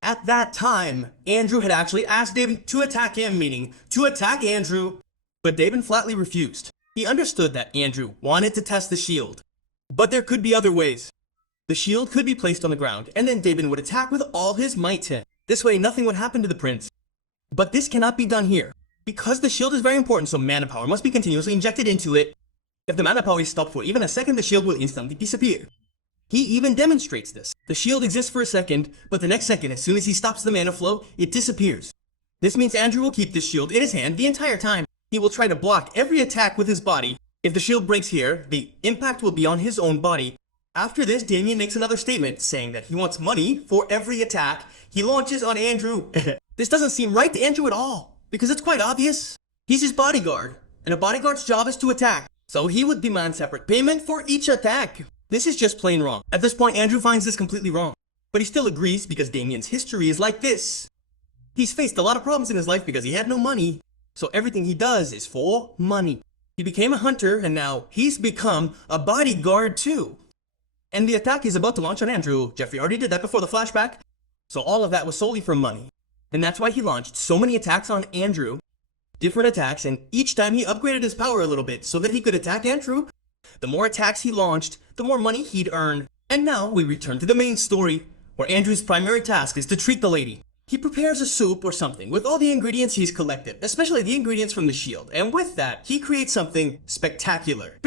At that time, Andrew had actually asked David to attack him, meaning to attack Andrew. But David flatly refused. He understood that Andrew wanted to test the shield. But there could be other ways. The shield could be placed on the ground, and then David would attack with all his might. This way, nothing would happen to the prince. But this cannot be done here. Because the shield is very important, so mana power must be continuously injected into it. If the mana power is stopped for even a second, the shield will instantly disappear. He even demonstrates this. The shield exists for a second, but the next second, as soon as he stops the mana flow, it disappears. This means Andrew will keep this shield in his hand the entire time. He will try to block every attack with his body. If the shield breaks here, the impact will be on his own body. After this, Damien makes another statement, saying that he wants money for every attack he launches on Andrew. This doesn't seem right to Andrew at all, because it's quite obvious. He's his bodyguard, and a bodyguard's job is to attack, so he would demand separate payment for each attack. This is just plain wrong. At this point, Andrew finds this completely wrong, but he still agrees because Damien's history is like this. He's faced a lot of problems in his life because he had no money, so everything he does is for money. He became a hunter, and now he's become a bodyguard too. And the attack he's about to launch on Andrew, Jeffrey already did that before the flashback, so all of that was solely for money. And that's why he launched so many attacks on Andrew, different attacks, and each time he upgraded his power a little bit so that he could attack Andrew. The more attacks he launched, the more money he'd earn. And now we return to the main story, where Andrew's primary task is to treat the lady. He prepares a soup or something with all the ingredients he's collected, especially the ingredients from the shield, and with that, he creates something spectacular.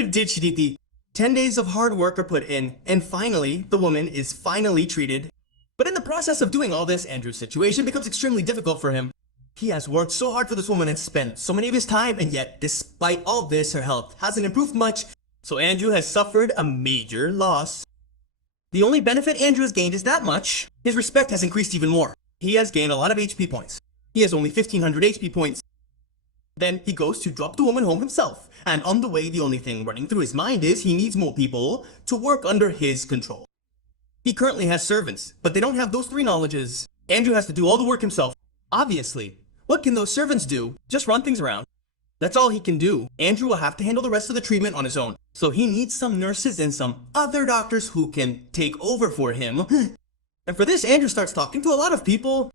10 days of hard work are put in, and finally, the woman is finally treated. But in the process of doing all this, Andrew's situation becomes extremely difficult for him. He has worked so hard for this woman and spent so many of his time, and yet, despite all this, her health hasn't improved much, so Andrew has suffered a major loss. The only benefit Andrew has gained is that much. His respect has increased even more. He has gained a lot of HP points. He has only 1500 HP points. Then he goes to drop the woman home himself, and on the way the only thing running through his mind is he needs more people to work under his control. He currently has servants, but they don't have those 3 knowledges. Andrew has to do all the work himself. Obviously, what can those servants do? Just run things around. That's all he can do. Andrew will have to handle the rest of the treatment on his own. So he needs some nurses and some other doctors who can take over for him. And for this, Andrew starts talking to a lot of people.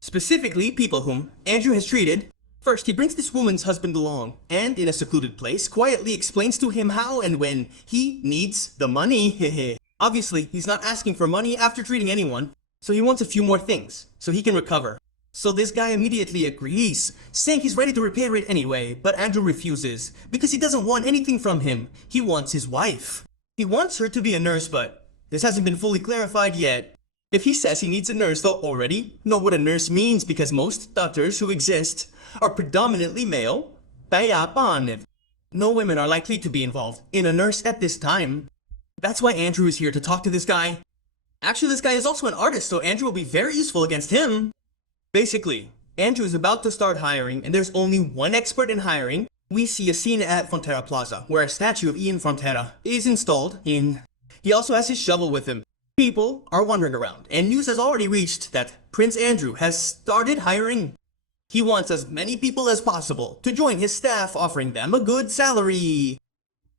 Specifically, people whom Andrew has treated. First, he brings this woman's husband along, and in a secluded place, quietly explains to him how and when he needs the money. Obviously, he's not asking for money after treating anyone, so he wants a few more things, so he can recover. So this guy immediately agrees, saying he's ready to repair it anyway, but Andrew refuses, because he doesn't want anything from him. He wants his wife. He wants her to be a nurse, but this hasn't been fully clarified yet. If he says he needs a nurse, they'll already know what a nurse means, because most doctors who exist are predominantly male. No women are likely to be involved in a nurse at this time. That's why Andrew is here to talk to this guy. Actually, this guy is also an artist, so Andrew will be very useful against him. Basically, Andrew is about to start hiring, and there's only one expert in hiring. We see a scene at Frontera Plaza, where a statue of Ian Frontera is installed in. He also has his shovel with him. People are wandering around, and news has already reached that Prince Andrew has started hiring. He wants as many people as possible to join his staff, offering them a good salary.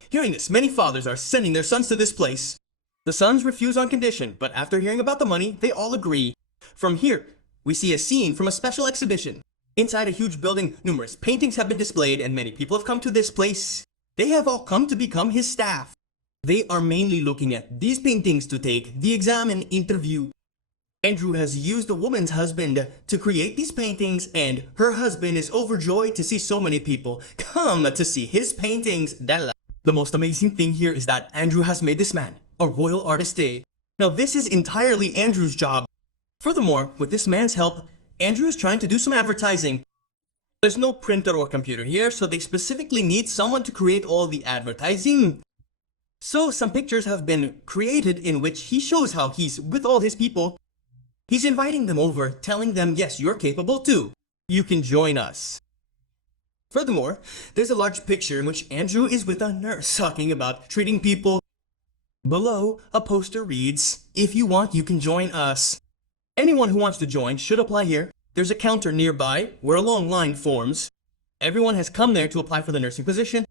Hearing this, many fathers are sending their sons to this place. The sons refuse on condition, but after hearing about the money, they all agree. From here, we see a scene from a special exhibition. Inside a huge building, numerous paintings have been displayed, and many people have come to this place. They have all come to become his staff. They are mainly looking at these paintings to take the exam and interview. Andrew has used a woman's husband to create these paintings, and her husband is overjoyed to see so many people come to see his paintings. The most amazing thing here is that Andrew has made this man a royal artist. Now this is entirely Andrew's job. Furthermore, with this man's help, Andrew is trying to do some advertising. There's no printer or computer here, so they specifically need someone to create all the advertising. So some pictures have been created in which he shows how he's with all his people. He's inviting them over, telling them, yes, you're capable too. You can join us. Furthermore, there's a large picture in which Andrew is with a nurse talking about treating people. Below, a poster reads, if you want, you can join us. Anyone who wants to join should apply here. There's a counter nearby where a long line forms. Everyone has come there to apply for the nursing position.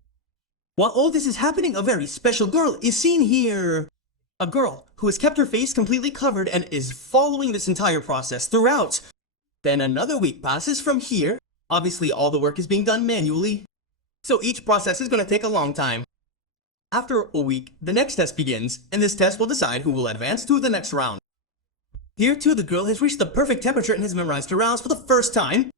While all this is happening, a very special girl is seen here. A girl who has kept her face completely covered and is following this entire process throughout. Then another week passes from here. Obviously, all the work is being done manually, so each process is going to take a long time. After a week, the next test begins, and this test will decide who will advance to the next round. Here too, the girl has reached the perfect temperature and has memorized her rounds for the first time.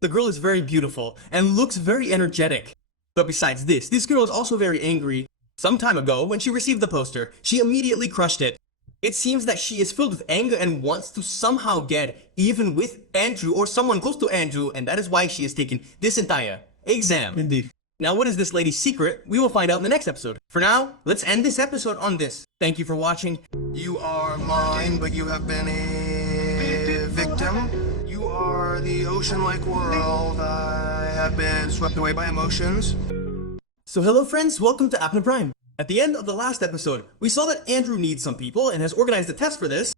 The girl is very beautiful and looks very energetic. But besides this girl is also very angry. Some time ago, when she received the poster, she immediately crushed it. It seems that she is filled with anger and wants to somehow get even with Andrew or someone close to Andrew, and that is why she has taken this entire exam. Indeed. Now, what is this lady's secret? We will find out in the next episode. For now, let's end this episode on this. Thank you for watching. You are mine, but you have been a victim. You are the ocean-like world. I have been swept away by emotions. So hello friends, welcome to Apna Prime. At the end of the last episode, we saw that Andrew needs some people and has organized a test for this.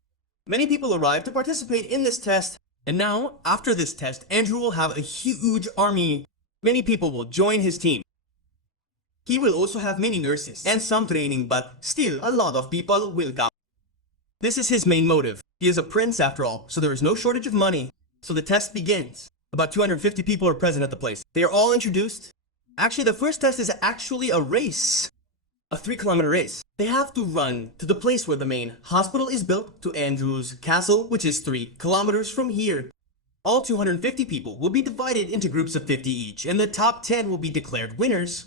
Many people arrived to participate in this test, and now, after this test, Andrew will have a huge army. Many people will join his team. He will also have many nurses and some training, but still a lot of people will come. This is his main motive. He is a prince after all, so there is no shortage of money. So the test begins. About 250 people are present at the place. They are all introduced. Actually, the first test is actually a race. A 3-kilometer race. They have to run to the place where the main hospital is built, to Andrew's castle, which is 3 kilometers from here. All 250 people will be divided into groups of 50 each, and the top 10 will be declared winners.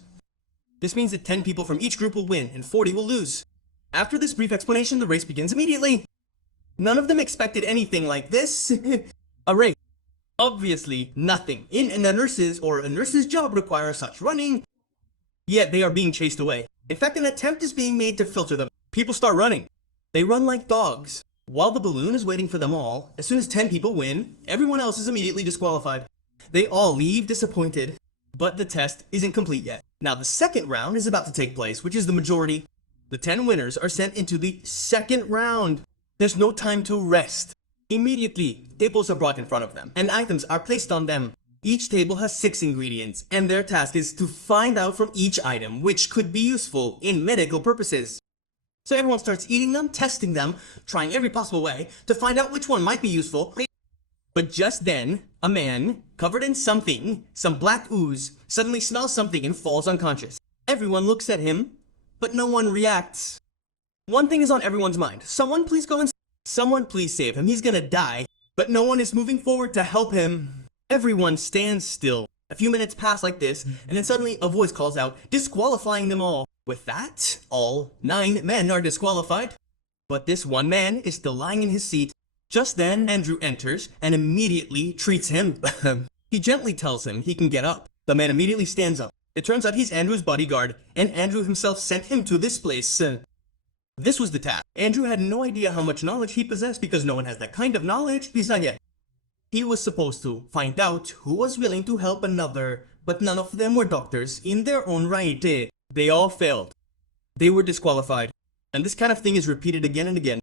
This means that 10 people from each group will win, and 40 will lose. After this brief explanation, the race begins immediately. None of them expected anything like this. A race. Obviously, nothing in a nurse's job requires such running. Yet they are being chased away. In fact, an attempt is being made to filter them. People start running. They run like dogs. While the balloon is waiting for them all, as soon as 10 people win, everyone else is immediately disqualified. They all leave disappointed, but the test isn't complete yet. Now the second round is about to take place, which is the majority. The 10 winners are sent into the second round. There's no time to rest. Immediately, tables are brought in front of them, and items are placed on them. Each table has 6 ingredients, and their task is to find out from each item which could be useful in medical purposes. So everyone starts eating them, testing them, trying every possible way to find out which one might be useful. But just then, a man, covered in something, some black ooze, suddenly smells something and falls unconscious. Everyone looks at him, but no one reacts. One thing is on everyone's mind. Someone please save him, he's gonna die. But no one is moving forward to help him. Everyone stands still. A few minutes pass like this, and then suddenly a voice calls out, disqualifying them all. With that, all 9 men are disqualified. But this one man is still lying in his seat. Just then, Andrew enters and immediately treats him. He gently tells him he can get up. The man immediately stands up. It turns out he's Andrew's bodyguard, and Andrew himself sent him to this place. This was the task. Andrew had no idea how much knowledge he possessed because no one has that kind of knowledge. He's not yet. He was supposed to find out who was willing to help another, but none of them were doctors in their own right. They all failed. They were disqualified. And this kind of thing is repeated again and again.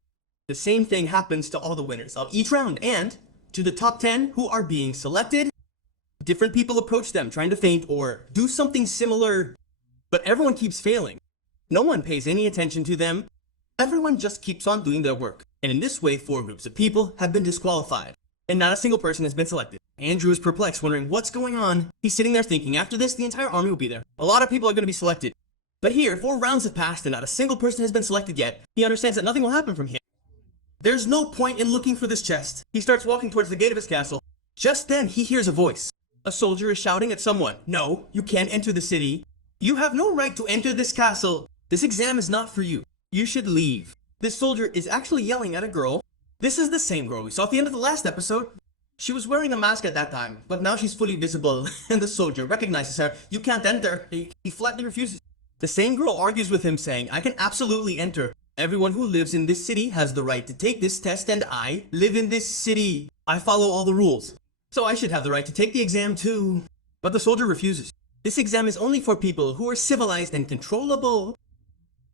The same thing happens to all the winners of each round, and to the top 10 who are being selected, different people approach them trying to faint or do something similar, but everyone keeps failing. No one pays any attention to them. Everyone just keeps on doing their work. And in this way, 4 groups of people have been disqualified, and not a single person has been selected. Andrew is perplexed, wondering what's going on. He's sitting there thinking, after this, the entire army will be there. A lot of people are going to be selected. But here, 4 rounds have passed and not a single person has been selected yet. He understands that nothing will happen from here. There's no point in looking for this chest. He starts walking towards the gate of his castle. Just then, he hears a voice. A soldier is shouting at someone. No, you can't enter the city. You have no right to enter this castle. This exam is not for you. You should leave. This soldier is actually yelling at a girl. This is the same girl we saw at the end of the last episode. She was wearing a mask at that time, but now she's fully visible, and the soldier recognizes her. You can't enter. He flatly refuses. The same girl argues with him, saying, I can absolutely enter. Everyone who lives in this city has the right to take this test, and I live in this city. I follow all the rules. So I should have the right to take the exam too. But the soldier refuses. This exam is only for people who are civilized and controllable.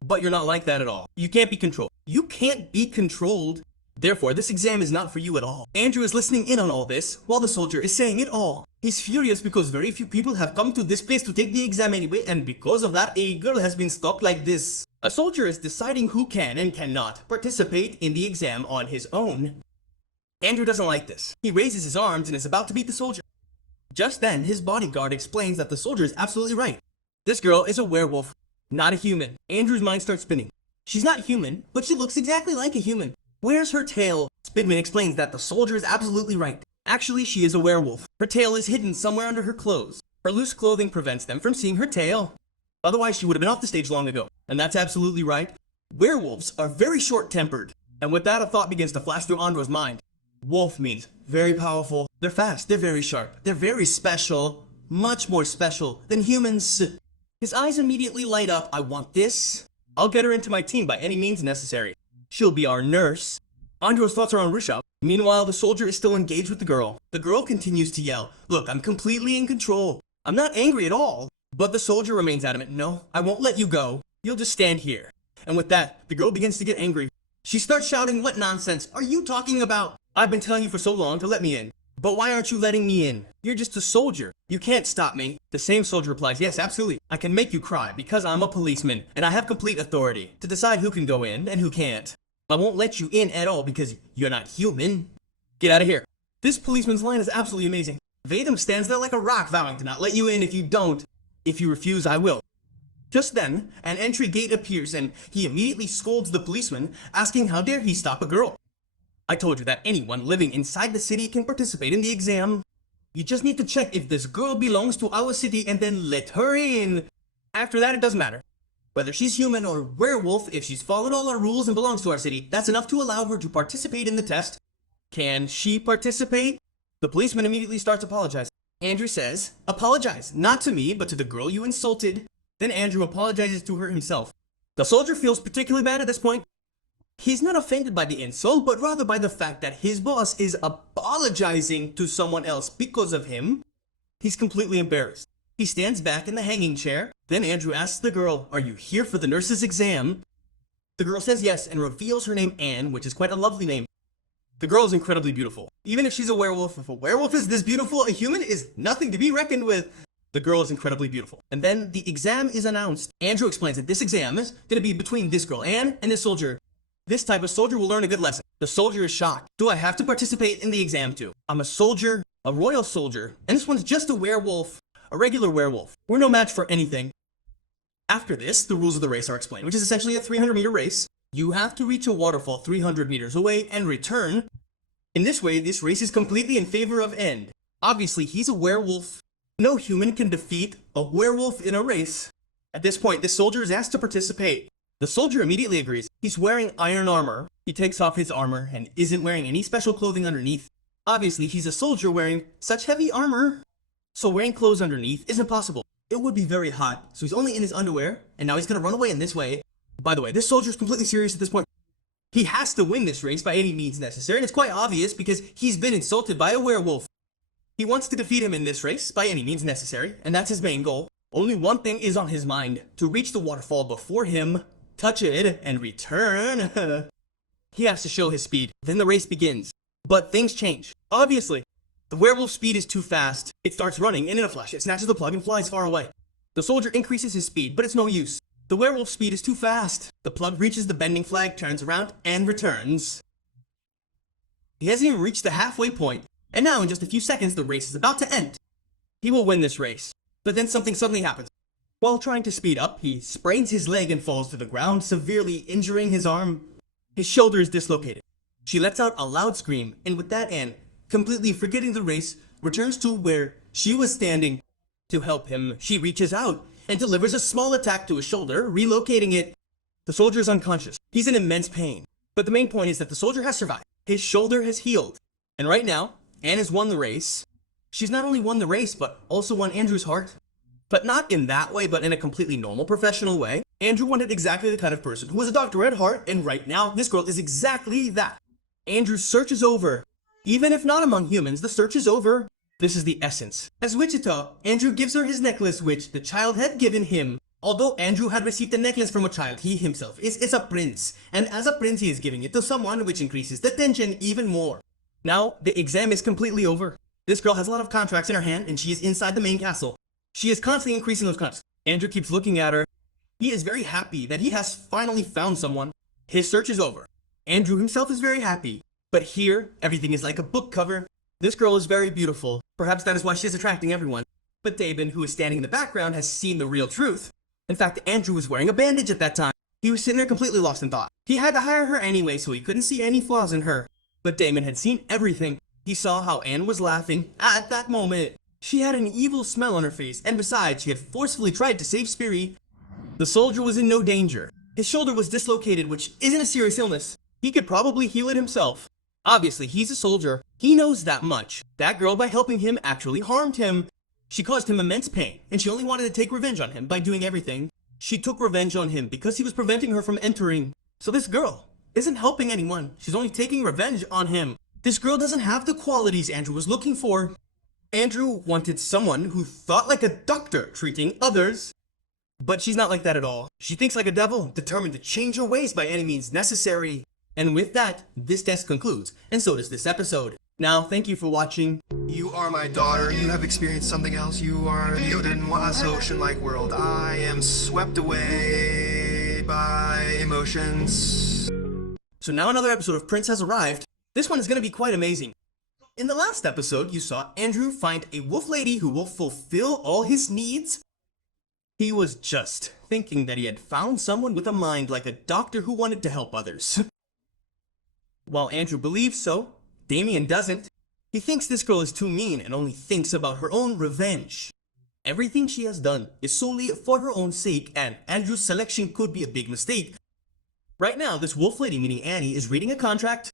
But you're not like that at all. You can't be controlled. You can't be controlled. Therefore, this exam is not for you at all. Andrew is listening in on all this, while the soldier is saying it all. He's furious because very few people have come to this place to take the exam anyway, and because of that, a girl has been stopped like this. A soldier is deciding who can and cannot participate in the exam on his own. Andrew doesn't like this. He raises his arms and is about to beat the soldier. Just then, his bodyguard explains that the soldier is absolutely right. This girl is a werewolf, not a human. Andrew's mind starts spinning. She's not human, but she looks exactly like a human. Where's her tail? Spidman explains that the soldier is absolutely right. Actually, she is a werewolf. Her tail is hidden somewhere under her clothes. Her loose clothing prevents them from seeing her tail. Otherwise, she would have been off the stage long ago. And that's absolutely right. Werewolves are very short-tempered. And with that, a thought begins to flash through Andro's mind. Wolf means very powerful. They're fast. They're very sharp. They're very special. Much more special than humans. His eyes immediately light up. I want this. I'll get her into my team by any means necessary. She'll be our nurse. Andro's thoughts are on Rishabh. Meanwhile, the soldier is still engaged with the girl. The girl continues to yell, look, I'm completely in control. I'm not angry at all. But the soldier remains adamant. No, I won't let you go. You'll just stand here. And with that, the girl begins to get angry. She starts shouting, what nonsense are you talking about? I've been telling you for so long to let me in. But why aren't you letting me in? You're just a soldier. You can't stop me. The same soldier replies, yes, absolutely. I can make you cry because I'm a policeman and I have complete authority to decide who can go in and who can't. I won't let you in at all because you're not human. Get out of here. This policeman's line is absolutely amazing. Vadam stands there like a rock, vowing to not let you in if you don't. If you refuse, I will. Just then, an entry gate appears and he immediately scolds the policeman, asking how dare he stop a girl. I told you that anyone living inside the city can participate in the exam. You just need to check if this girl belongs to our city and then let her in. After that, it doesn't matter. Whether she's human or werewolf, if she's followed all our rules and belongs to our city, that's enough to allow her to participate in the test. Can she participate? The policeman immediately starts apologizing. Andrew says, apologize, not to me, but to the girl you insulted. Then Andrew apologizes to her himself. The soldier feels particularly bad at this point. He's not offended by the insult, but rather by the fact that his boss is apologizing to someone else because of him. He's completely embarrassed. He stands back in the hanging chair. Then Andrew asks the girl, "Are you here for the nurse's exam?" The girl says yes and reveals her name Anne, which is quite a lovely name. The girl is incredibly beautiful. Even if she's a werewolf, if a werewolf is this beautiful, a human is nothing to be reckoned with. The girl is incredibly beautiful. And then the exam is announced. Andrew explains that this exam is going to be between this girl, Anne, and this soldier. This type of soldier will learn a good lesson. The soldier is shocked. Do I have to participate in the exam too? I'm a soldier, a royal soldier, and this one's just a werewolf, a regular werewolf. We're no match for anything. After this, the rules of the race are explained, which is essentially a 300-meter race. You have to reach a waterfall 300 meters away and return. In this way, this race is completely in favor of End. Obviously, he's a werewolf. No human can defeat a werewolf in a race. At this point, this soldier is asked to participate. The soldier immediately agrees. He's wearing iron armor. He takes off his armor and isn't wearing any special clothing underneath. Obviously, he's a soldier wearing such heavy armor, so wearing clothes underneath isn't possible. It would be very hot, so he's only in his underwear, and now he's gonna run away in this way. By the way, this soldier's completely serious at this point. He has to win this race by any means necessary, and it's quite obvious because he's been insulted by a werewolf. He wants to defeat him in this race by any means necessary, and that's his main goal. Only one thing is on his mind: to reach the waterfall before him, touch it, and return. He has to show his speed. Then the race begins. But things change. Obviously, the werewolf's speed is too fast. It starts running, and in a flash, it snatches the plug and flies far away. The soldier increases his speed, but it's no use. The werewolf's speed is too fast. The plug reaches the bending flag, turns around, and returns. He hasn't even reached the halfway point, and now in just a few seconds, the race is about to end. He will win this race. But then something suddenly happens. While trying to speed up, he sprains his leg and falls to the ground, severely injuring his arm. His shoulder is dislocated. She lets out a loud scream, and with that Anne, completely forgetting the race, returns to where she was standing. To help him, she reaches out and delivers a small attack to his shoulder, relocating it. The soldier is unconscious. He's in immense pain. But the main point is that the soldier has survived. His shoulder has healed. And right now, Anne has won the race. She's not only won the race, but also won Andrew's heart. But not in that way, but in a completely normal, professional way. Andrew wanted exactly the kind of person who was a doctor at heart, and right now, this girl is exactly that. Andrew's search is over. Even if not among humans, the search is over. This is the essence. As Wichita, Andrew gives her his necklace, which the child had given him. Although Andrew had received a necklace from a child, he himself is a prince. And as a prince, he is giving it to someone, which increases the tension even more. Now, the exam is completely over. This girl has a lot of contracts in her hand, and she is inside the main castle. She is constantly increasing those contracts. Andrew keeps looking at her. He is very happy that he has finally found someone. His search is over. Andrew himself is very happy. But here, everything is like a book cover. This girl is very beautiful. Perhaps that is why she is attracting everyone. But Damon, who is standing in the background, has seen the real truth. In fact, Andrew was wearing a bandage at that time. He was sitting there completely lost in thought. He had to hire her anyway, so he couldn't see any flaws in her. But Damon had seen everything. He saw how Anne was laughing at that moment. She had an evil smell on her face, and besides, she had forcefully tried to save Spiri. The soldier was in no danger. His shoulder was dislocated, which isn't a serious illness. He could probably heal it himself. Obviously, he's a soldier. He knows that much. That girl, by helping him, actually harmed him. She caused him immense pain, and she only wanted to take revenge on him by doing everything. She took revenge on him because he was preventing her from entering. So this girl isn't helping anyone. She's only taking revenge on him. This girl doesn't have the qualities Andrew was looking for. Andrew wanted someone who thought like a doctor, treating others. But she's not like that at all. She thinks like a devil, determined to change her ways by any means necessary. And with that, this test concludes, and so does this episode. Now, thank you for watching. You are my daughter. You have experienced something else. You are the Manhwa's ocean-like world. I am swept away by emotions. So now another episode of Prince has arrived. This one is going to be quite amazing. In the last episode, you saw Andrew find a wolf lady who will fulfill all his needs. He was just thinking that he had found someone with a mind like a doctor who wanted to help others. While Andrew believes so, Damien doesn't. He thinks this girl is too mean and only thinks about her own revenge. Everything she has done is solely for her own sake, and Andrew's selection could be a big mistake. Right now, this wolf lady, meaning Annie, is reading a contract.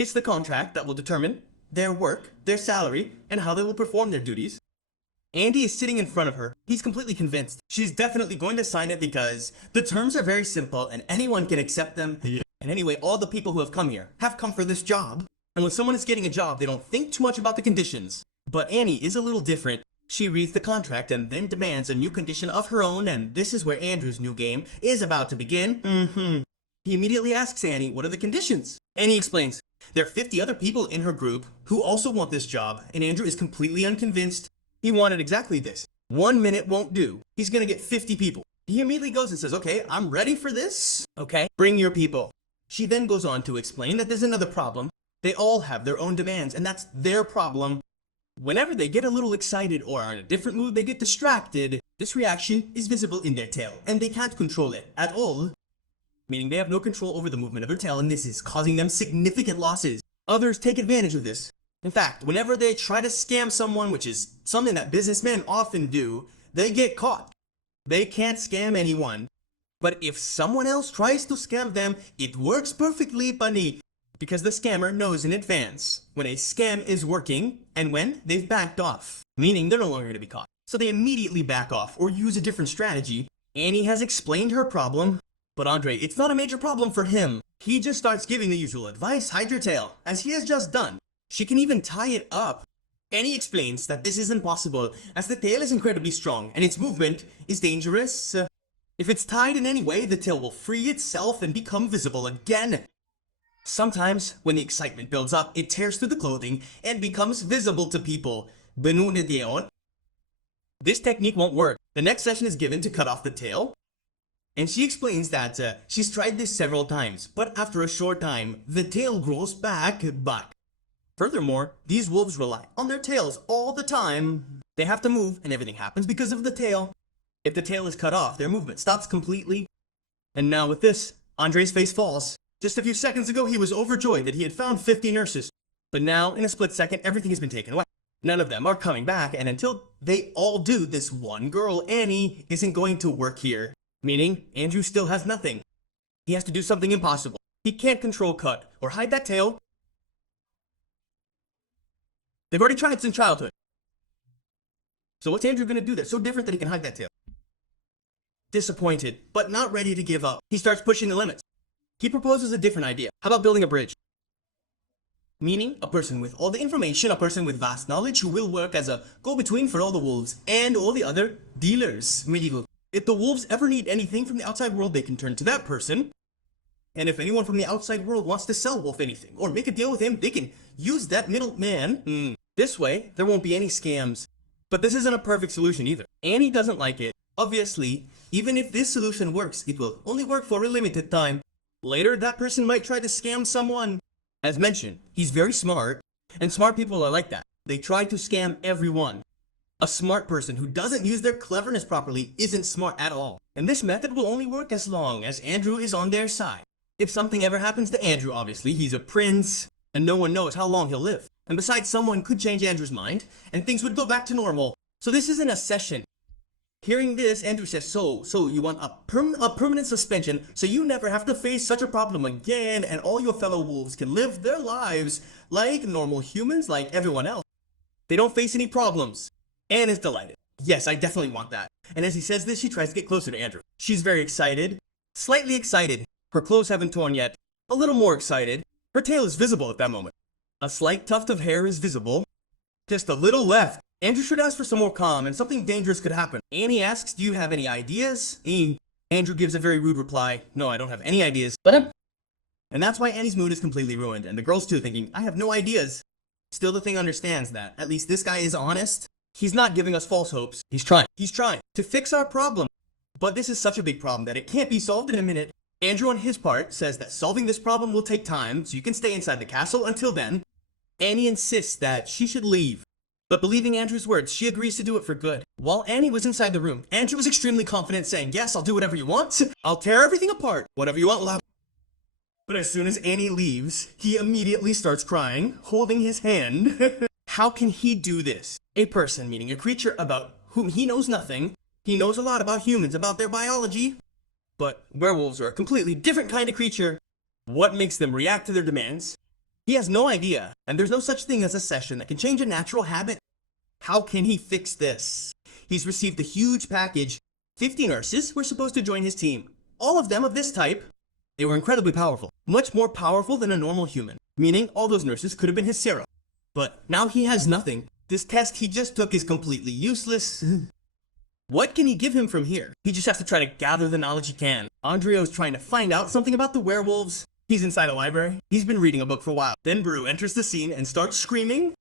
It's the contract that will determine their work, their salary, and how they will perform their duties. Andy is sitting in front of her. He's completely convinced. She's definitely going to sign it because the terms are very simple and anyone can accept them. And anyway, all the people who have come here have come for this job. And when someone is getting a job, they don't think too much about the conditions. But Annie is a little different. She reads the contract and then demands a new condition of her own, and this is where Andrew's new game is about to begin. He immediately asks Annie, what are the conditions? Annie explains, there are 50 other people in her group who also want this job, and Andrew is completely unconvinced. He wanted exactly this. 1 minute won't do. He's gonna get 50 people. He immediately goes and says, okay, I'm ready for this. Okay, bring your people. She then goes on to explain that there's another problem. They all have their own demands, and that's their problem. Whenever they get a little excited or are in a different mood, they get distracted. This reaction is visible in their tail, and they can't control it at all. Meaning they have no control over the movement of their tail, and this is causing them significant losses. Others take advantage of this. In fact, whenever they try to scam someone, which is something that businessmen often do, they get caught. They can't scam anyone. But if someone else tries to scam them, it works perfectly, bunny. Because the scammer knows in advance when a scam is working and when they've backed off. Meaning they're no longer going to be caught. So they immediately back off or use a different strategy. Annie has explained her problem. But Andre, it's not a major problem for him. He just starts giving the usual advice, hide your tail, as he has just done. She can even tie it up. Annie explains that this is impossible, as the tail is incredibly strong, and its movement is dangerous. If it's tied in any way, the tail will free itself and become visible again. Sometimes, when the excitement builds up, it tears through the clothing and becomes visible to people. This technique won't work. The next session is given to cut off the tail. And she explains that she's tried this several times, but after a short time, the tail grows back. Furthermore, these wolves rely on their tails all the time. They have to move, and everything happens because of the tail. If the tail is cut off, their movement stops completely. And now with this, Andre's face falls. Just a few seconds ago, he was overjoyed that he had found 50 nurses. But now, in a split second, everything has been taken away. None of them are coming back, and until they all do, this one girl, Annie, isn't going to work here. Meaning, Andrew still has nothing. He has to do something impossible. He can't control cut or hide that tail. They've already tried since childhood. So what's Andrew gonna do that's so different that he can hide that tail? Disappointed, but not ready to give up. He starts pushing the limits. He proposes a different idea. How about building a bridge? Meaning, a person with all the information, a person with vast knowledge who will work as a go-between for all the wolves and all the other dealers. Medieval. If the wolves ever need anything from the outside world, they can turn to that person. And if anyone from the outside world wants to sell Wolf anything or make a deal with him, they can use that middleman. This way, there won't be any scams. But this isn't a perfect solution either. Annie doesn't like it. Obviously, even if this solution works, it will only work for a limited time. Later, that person might try to scam someone. As mentioned, he's very smart, and smart people are like that. They try to scam everyone. A smart person who doesn't use their cleverness properly isn't smart at all. And this method will only work as long as Andrew is on their side. If something ever happens to Andrew, obviously, he's a prince, and no one knows how long he'll live. And besides, someone could change Andrew's mind, and things would go back to normal. So this isn't a session. Hearing this, Andrew says, so you want a permanent suspension, so you never have to face such a problem again, and all your fellow wolves can live their lives like normal humans, like everyone else. They don't face any problems. Anne is delighted. Yes, I definitely want that. And as he says this, she tries to get closer to Andrew. She's very excited. Slightly excited. Her clothes haven't torn yet. A little more excited. Her tail is visible at that moment. A slight tuft of hair is visible. Just a little left. Andrew should ask for some more calm, and something dangerous could happen. Annie asks, do you have any ideas? Andrew gives a very rude reply. No, I don't have any ideas. And that's why Annie's mood is completely ruined, and the girls too, thinking, I have no ideas. Still, the thing understands that at least this guy is honest. He's not giving us false hopes. He's trying to fix our problem. But this is such a big problem that it can't be solved in a minute. Andrew on his part says that solving this problem will take time, so you can stay inside the castle until then. Annie insists that she should leave. But believing Andrew's words, she agrees to do it for good. While Annie was inside the room, Andrew was extremely confident, saying, yes, I'll do whatever you want. I'll tear everything apart. Whatever you want, love. But as soon as Annie leaves, he immediately starts crying, holding his hand. How can he do this? A person, meaning a creature about whom he knows nothing. He knows a lot about humans, about their biology. But werewolves are a completely different kind of creature. What makes them react to their demands? He has no idea, and there's no such thing as a session that can change a natural habit. How can he fix this? He's received a huge package. 50 nurses were supposed to join his team. All of them of this type. They were incredibly powerful. much more powerful than a normal human, meaning all those nurses could have been his Sarah. But now he has nothing. This test he just took is completely useless. What can he give him from here? He just has to try to gather the knowledge he can. Andreo's trying to find out something about the werewolves. He's inside a library. He's been reading a book for a while. Then Baru enters the scene and starts screaming,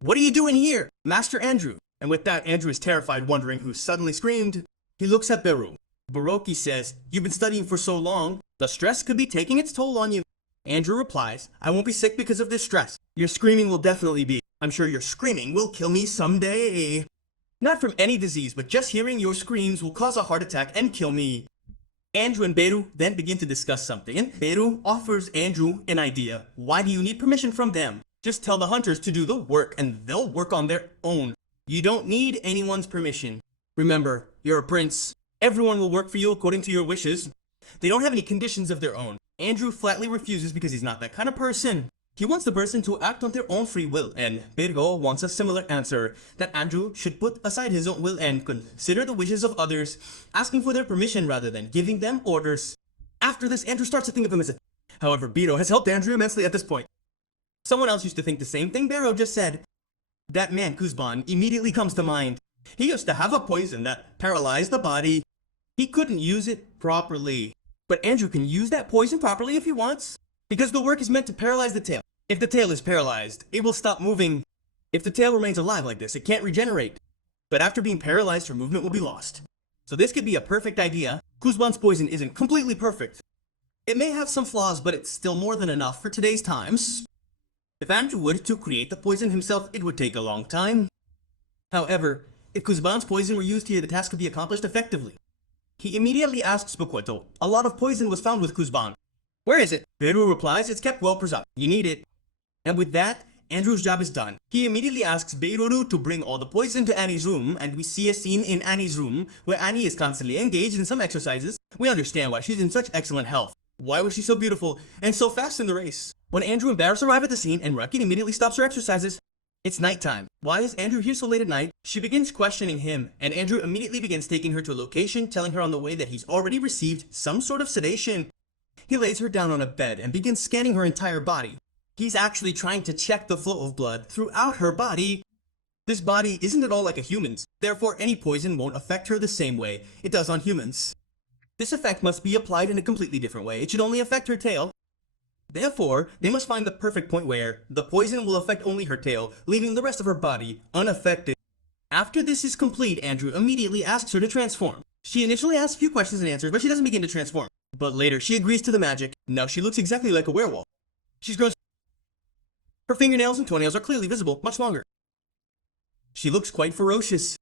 "What are you doing here? Master Andrew." And with that, Andrew is terrified, wondering who suddenly screamed. He looks at Baru. Baroki says, "You've been studying for so long, the stress could be taking its toll on you." Andrew replies, "I won't be sick because of this stress. Your screaming will definitely be. I'm sure your screaming will kill me someday. Not from any disease, but just hearing your screams will cause a heart attack and kill me." Andrew and Beru then begin to discuss something, and Beru offers Andrew an idea. Why do you need permission from them? Just tell the hunters to do the work, and they'll work on their own. You don't need anyone's permission. Remember, you're a prince. Everyone will work for you according to your wishes. They don't have any conditions of their own. Andrew flatly refuses because he's not that kind of person. He wants the person to act on their own free will, and Virgo wants a similar answer, that Andrew should put aside his own will and consider the wishes of others, asking for their permission rather than giving them orders. After this, Andrew starts to think of him as a... However, Biro has helped Andrew immensely at this point. Someone else used to think the same thing Biro just said. That man, Kuzban, immediately comes to mind. He used to have a poison that paralyzed the body. He couldn't use it properly. But Andrew can use that poison properly if he wants, because the work is meant to paralyze the tail. If the tail is paralyzed, it will stop moving. If the tail remains alive like this, it can't regenerate. But after being paralyzed, her movement will be lost. So this could be a perfect idea. Kuzban's poison isn't completely perfect. It may have some flaws, but it's still more than enough for today's times. If Andrew were to create the poison himself, it would take a long time. However, if Kuzban's poison were used here, the task could be accomplished effectively. He immediately asks Bukweto. A lot of poison was found with Kuzban. Where is it? Beru replies, it's kept well preserved. You need it. And with that, Andrew's job is done. He immediately asks Beiruru to bring all the poison to Annie's room, and we see a scene in Annie's room where Annie is constantly engaged in some exercises. We understand why she's in such excellent health. Why was she so beautiful and so fast in the race? When Andrew and Barris arrive at the scene and Rakin immediately stops her exercises, it's nighttime. Why is Andrew here so late at night? She begins questioning him, and Andrew immediately begins taking her to a location, telling her on the way that he's already received some sort of sedation. He lays her down on a bed and begins scanning her entire body. He's actually trying to check the flow of blood throughout her body. This body isn't at all like a human's, therefore any poison won't affect her the same way it does on humans. This effect must be applied in a completely different way. It should only affect her tail. Therefore, they must find the perfect point where the poison will affect only her tail, leaving the rest of her body unaffected. After this is complete, Andrew immediately asks her to transform. She initially asks a few questions and answers, but she doesn't begin to transform. But later, she agrees to the magic. Now she looks exactly like a werewolf. She's grown. Her fingernails and toenails are clearly visible, much longer. She looks quite ferocious.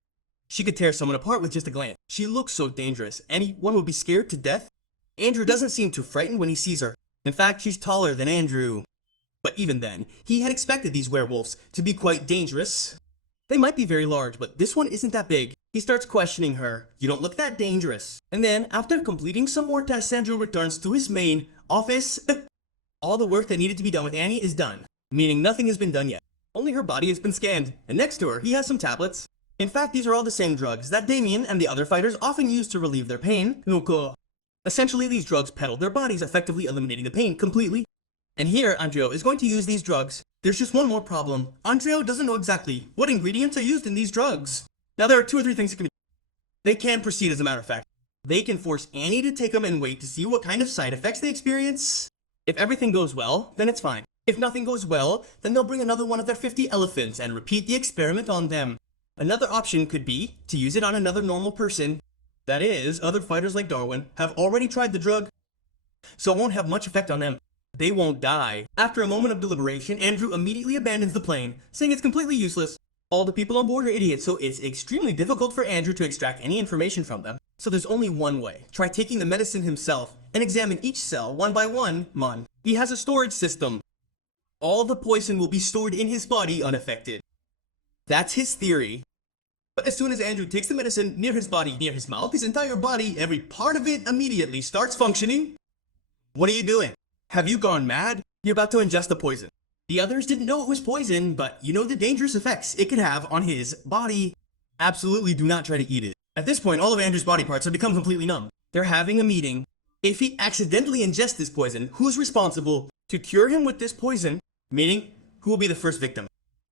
She could tear someone apart with just a glance. She looks so dangerous. Anyone would be scared to death. Andrew doesn't seem too frightened when he sees her. In fact, she's taller than Andrew. But even then, he had expected these werewolves to be quite dangerous. They might be very large, but this one isn't that big. He starts questioning her. You don't look that dangerous. And then, after completing some more tests, Andrew returns to his main office. All the work that needed to be done with Annie is done, meaning nothing has been done yet. Only her body has been scanned, and next to her, he has some tablets. In fact, these are all the same drugs that Damien and the other fighters often use to relieve their pain. Essentially, these drugs pedal their bodies, effectively eliminating the pain completely. And here, Andreo is going to use these drugs. There's just one more problem. Andreo doesn't know exactly what ingredients are used in these drugs. Now, there are 2 or 3 things that can be. They can proceed, as a matter of fact. They can force Annie to take them and wait to see what kind of side effects they experience. If everything goes well, then it's fine. If nothing goes well, then they'll bring another one of their 50 elephants and repeat the experiment on them. Another option could be to use it on another normal person. That is, other fighters like Darwin have already tried the drug, so it won't have much effect on them. They won't die. After a moment of deliberation, Andrew immediately abandons the plane, saying it's completely useless. All the people on board are idiots, so it's extremely difficult for Andrew to extract any information from them. So there's only one way. Try taking the medicine himself and examine each cell one by one. He has a storage system. All the poison will be stored in his body unaffected. That's his theory. But as soon as Andrew takes the medicine near his body, near his mouth, his entire body, every part of it immediately starts functioning. What are you doing? Have you gone mad? You're about to ingest the poison. The others didn't know it was poison, but you know the dangerous effects it could have on his body. Absolutely do not try to eat it. At this point, all of Andrew's body parts have become completely numb. They're having a meeting. If he accidentally ingests this poison, who's responsible to cure him with this poison? Meaning, who will be the first victim?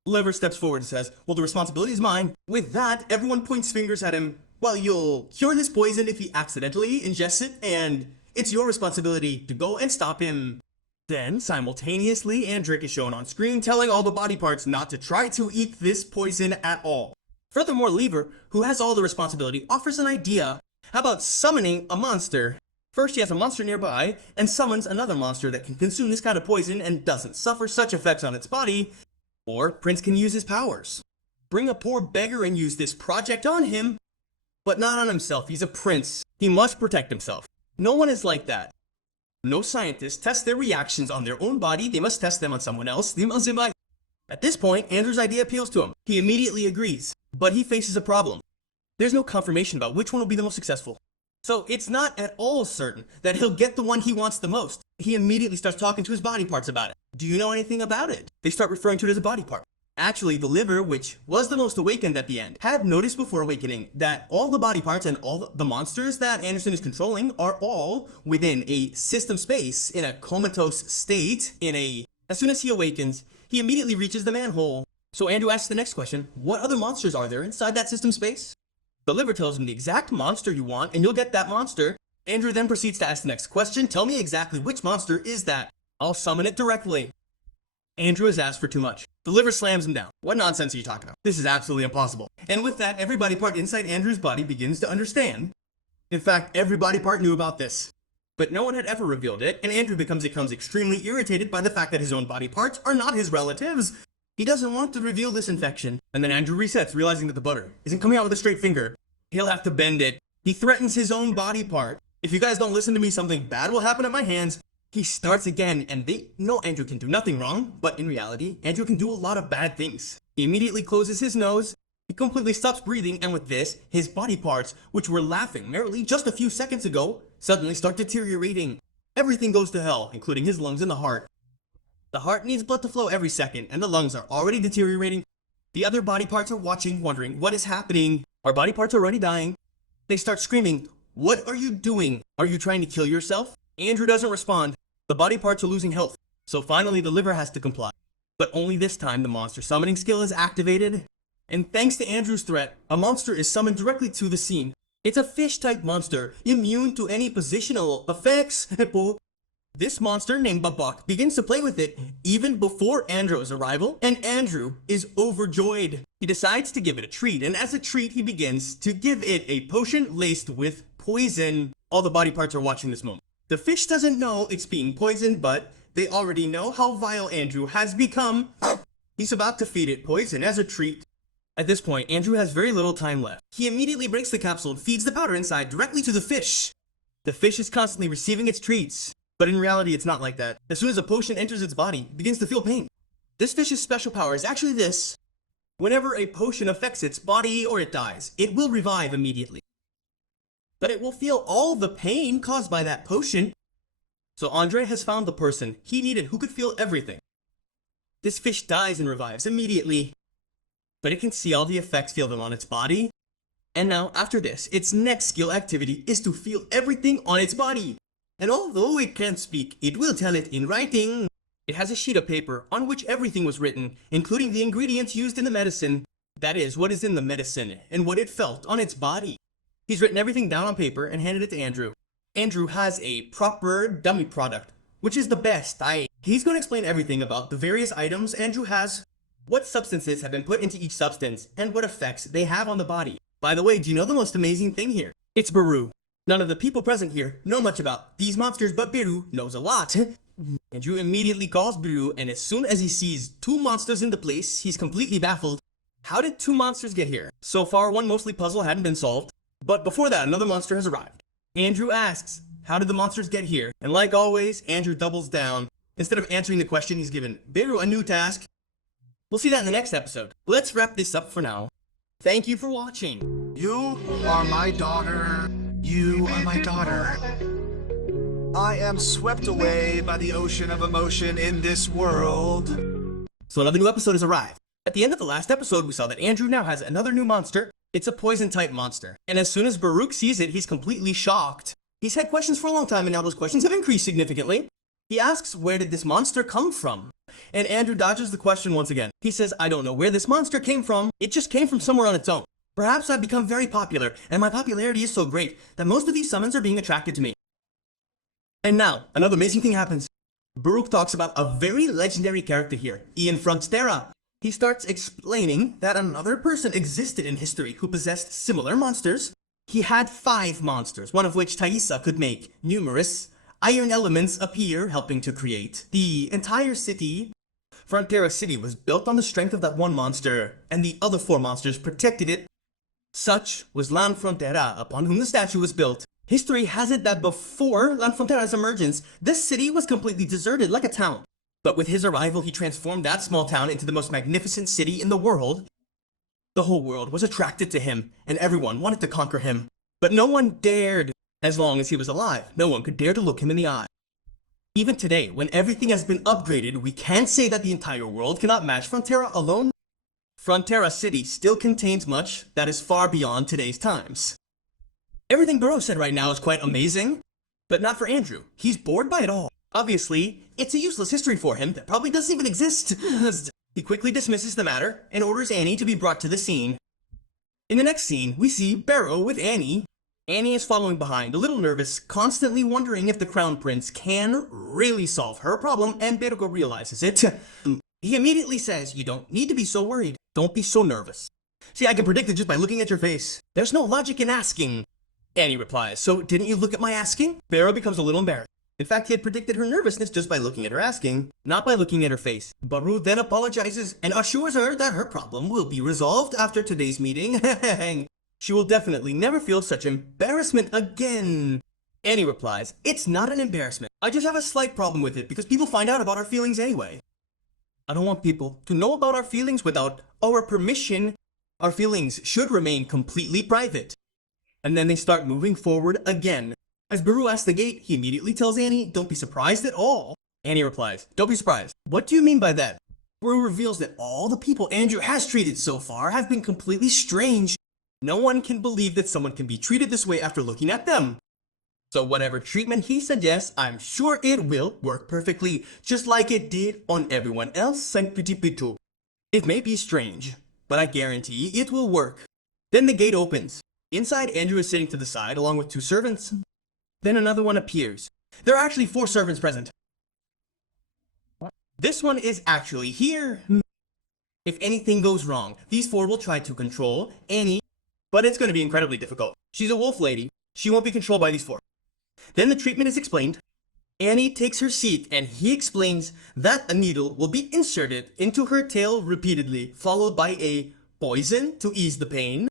Liver steps forward and says, well, the responsibility is mine. With that, everyone points fingers at him. Well, you'll cure this poison if he accidentally ingests it, and it's your responsibility to go and stop him. Then, simultaneously, Andric is shown on screen telling all the body parts not to try to eat this poison at all. Furthermore, Lever, who has all the responsibility, offers an idea. How about summoning a monster? First, he has a monster nearby, and summons another monster that can consume this kind of poison and doesn't suffer such effects on its body. Or, Prince can use his powers. Bring a poor beggar and use this project on him, but not on himself. He's a prince. He must protect himself. No one is like that. No scientists test their reactions on their own body. They must test them on someone else. They must invite. At this point, Andrew's idea appeals to him. He immediately agrees, but he faces a problem. There's no confirmation about which one will be the most successful. So it's not at all certain that he'll get the one he wants the most. He immediately starts talking to his body parts about it. Do you know anything about it? They start referring to it as a body part. Actually, the liver, which was the most awakened at the end, had noticed before awakening that all the body parts and all the monsters that Anderson is controlling are all within a system space in a comatose state. As soon as he awakens, he immediately reaches the manhole. So Andrew asks the next question, what other monsters are there inside that system space? The liver tells him the exact monster you want and you'll get that monster. Andrew then proceeds to ask the next question, tell me exactly which monster is that? I'll summon it directly. Andrew has asked for too much. The liver slams him down. What nonsense are you talking about? This is absolutely impossible. And with that, every body part inside Andrew's body begins to understand. In fact, every body part knew about this. But no one had ever revealed it, and Andrew becomes extremely irritated by the fact that his own body parts are not his relatives. He doesn't want to reveal this infection. And then Andrew resets, realizing that the butter isn't coming out with a straight finger. He'll have to bend it. He threatens his own body part. If you guys don't listen to me, something bad will happen at my hands. He starts again, and they know Andrew can do nothing wrong, but in reality, Andrew can do a lot of bad things. He immediately closes his nose, he completely stops breathing, and with this, his body parts, which were laughing merrily just a few seconds ago, suddenly start deteriorating. Everything goes to hell, including his lungs and the heart. The heart needs blood to flow every second, and the lungs are already deteriorating. The other body parts are watching, wondering, what is happening? Our body parts are already dying. They start screaming, what are you doing? Are you trying to kill yourself? Andrew doesn't respond. The body parts are losing health, so finally the liver has to comply. But only this time the monster summoning skill is activated, and thanks to Andrew's threat, a monster is summoned directly to the scene. It's a fish-type monster, immune to any positional effects. This monster, named Babak, begins to play with it even before Andrew's arrival, and Andrew is overjoyed. He decides to give it a treat, and as a treat he begins to give it a potion laced with poison. All the body parts are watching this moment. The fish doesn't know it's being poisoned, but they already know how vile Andrew has become. He's about to feed it poison as a treat. At this point, Andrew has very little time left. He immediately breaks the capsule and feeds the powder inside directly to the fish. The fish is constantly receiving its treats, but in reality it's not like that. As soon as a potion enters its body, it begins to feel pain. This fish's special power is actually this. Whenever a potion affects its body or it dies, it will revive immediately. But it will feel all the pain caused by that potion. So Andre has found the person he needed who could feel everything. This fish dies and revives immediately, but it can see all the effects feel them on its body. And now, after this, its next skill activity is to feel everything on its body. And although it can't speak, it will tell it in writing. It has a sheet of paper on which everything was written, including the ingredients used in the medicine. That is, what is in the medicine and what it felt on its body. He's written everything down on paper and handed it to Andrew. Andrew has a proper dummy product, which is the best. He's going to explain everything about the various items Andrew has, what substances have been put into each substance, and what effects they have on the body. By the way, do you know the most amazing thing here? It's Beru. None of the people present here know much about these monsters, but Beru knows a lot. Andrew immediately calls Beru, and as soon as he sees two monsters in the place, he's completely baffled. How did two monsters get here? So far, one mostly puzzle hadn't been solved. But before that, another monster has arrived. Andrew asks, how did the monsters get here? And like always, Andrew doubles down. Instead of answering the question, he's given Beru a new task. We'll see that in the next episode. Let's wrap this up for now. Thank you for watching. You are my daughter. You are my daughter. I am swept away by the ocean of emotion in this world. So another new episode has arrived. At the end of the last episode, we saw that Andrew now has another new monster. It's a poison-type monster. And as soon as Baruch sees it, he's completely shocked. He's had questions for a long time, and now those questions have increased significantly. He asks, where did this monster come from? And Andrew dodges the question once again. He says, I don't know where this monster came from. It just came from somewhere on its own. Perhaps I've become very popular, and my popularity is so great that most of these summons are being attracted to me. And now, another amazing thing happens. Baruch talks about a very legendary character here, Ian Frontera. He starts explaining that another person existed in history who possessed similar monsters. He had 5 monsters, one of which Thaisa could make. Numerous iron elements appear, helping to create the entire city. Frontera City was built on the strength of that one monster, and the other 4 monsters protected it. Such was Lan Frontera, upon whom the statue was built. History has it that before Lan Frontera's emergence, this city was completely deserted like a town. But with his arrival, he transformed that small town into the most magnificent city in the world. The whole world was attracted to him, and everyone wanted to conquer him. But no one dared. As long as he was alive, no one could dare to look him in the eye. Even today, when everything has been upgraded, we can't say that the entire world cannot match Frontera alone. Frontera City still contains much that is far beyond today's times. Everything Baruch said right now is quite amazing, but not for Andrew. He's bored by it all. Obviously, it's a useless history for him that probably doesn't even exist. He quickly dismisses the matter and orders Annie to be brought to the scene. In the next scene, we see Barrow with Annie. Annie is following behind, a little nervous, constantly wondering if the Crown Prince can really solve her problem, and Barrow realizes it. He immediately says, you don't need to be so worried. Don't be so nervous. See, I can predict it just by looking at your face. There's no logic in asking. Annie replies, so didn't you look at my asking? Barrow becomes a little embarrassed. In fact, he had predicted her nervousness just by looking at her asking, not by looking at her face. Baruch then apologizes and assures her that her problem will be resolved after today's meeting. She will definitely never feel such embarrassment again. Annie replies, it's not an embarrassment. I just have a slight problem with it because people find out about our feelings anyway. I don't want people to know about our feelings without our permission. Our feelings should remain completely private. And then they start moving forward again. As Baruch asks the gate, he immediately tells Annie, don't be surprised at all. Annie replies, don't be surprised. What do you mean by that? Baruch reveals that all the people Andrew has treated so far have been completely strange. No one can believe that someone can be treated this way after looking at them. So whatever treatment he suggests, I'm sure it will work perfectly, just like it did on everyone else and Petit Pitou. It may be strange, but I guarantee it will work. Then the gate opens. Inside, Andrew is sitting to the side along with 2 servants. Then another one appears. There are actually 4 servants present. This one is actually here. If anything goes wrong, these 4 will try to control Annie, but it's going to be incredibly difficult. She's a wolf lady. She won't be controlled by these 4. Then the treatment is explained. Annie takes her seat and he explains that a needle will be inserted into her tail repeatedly, followed by a poison to ease the pain.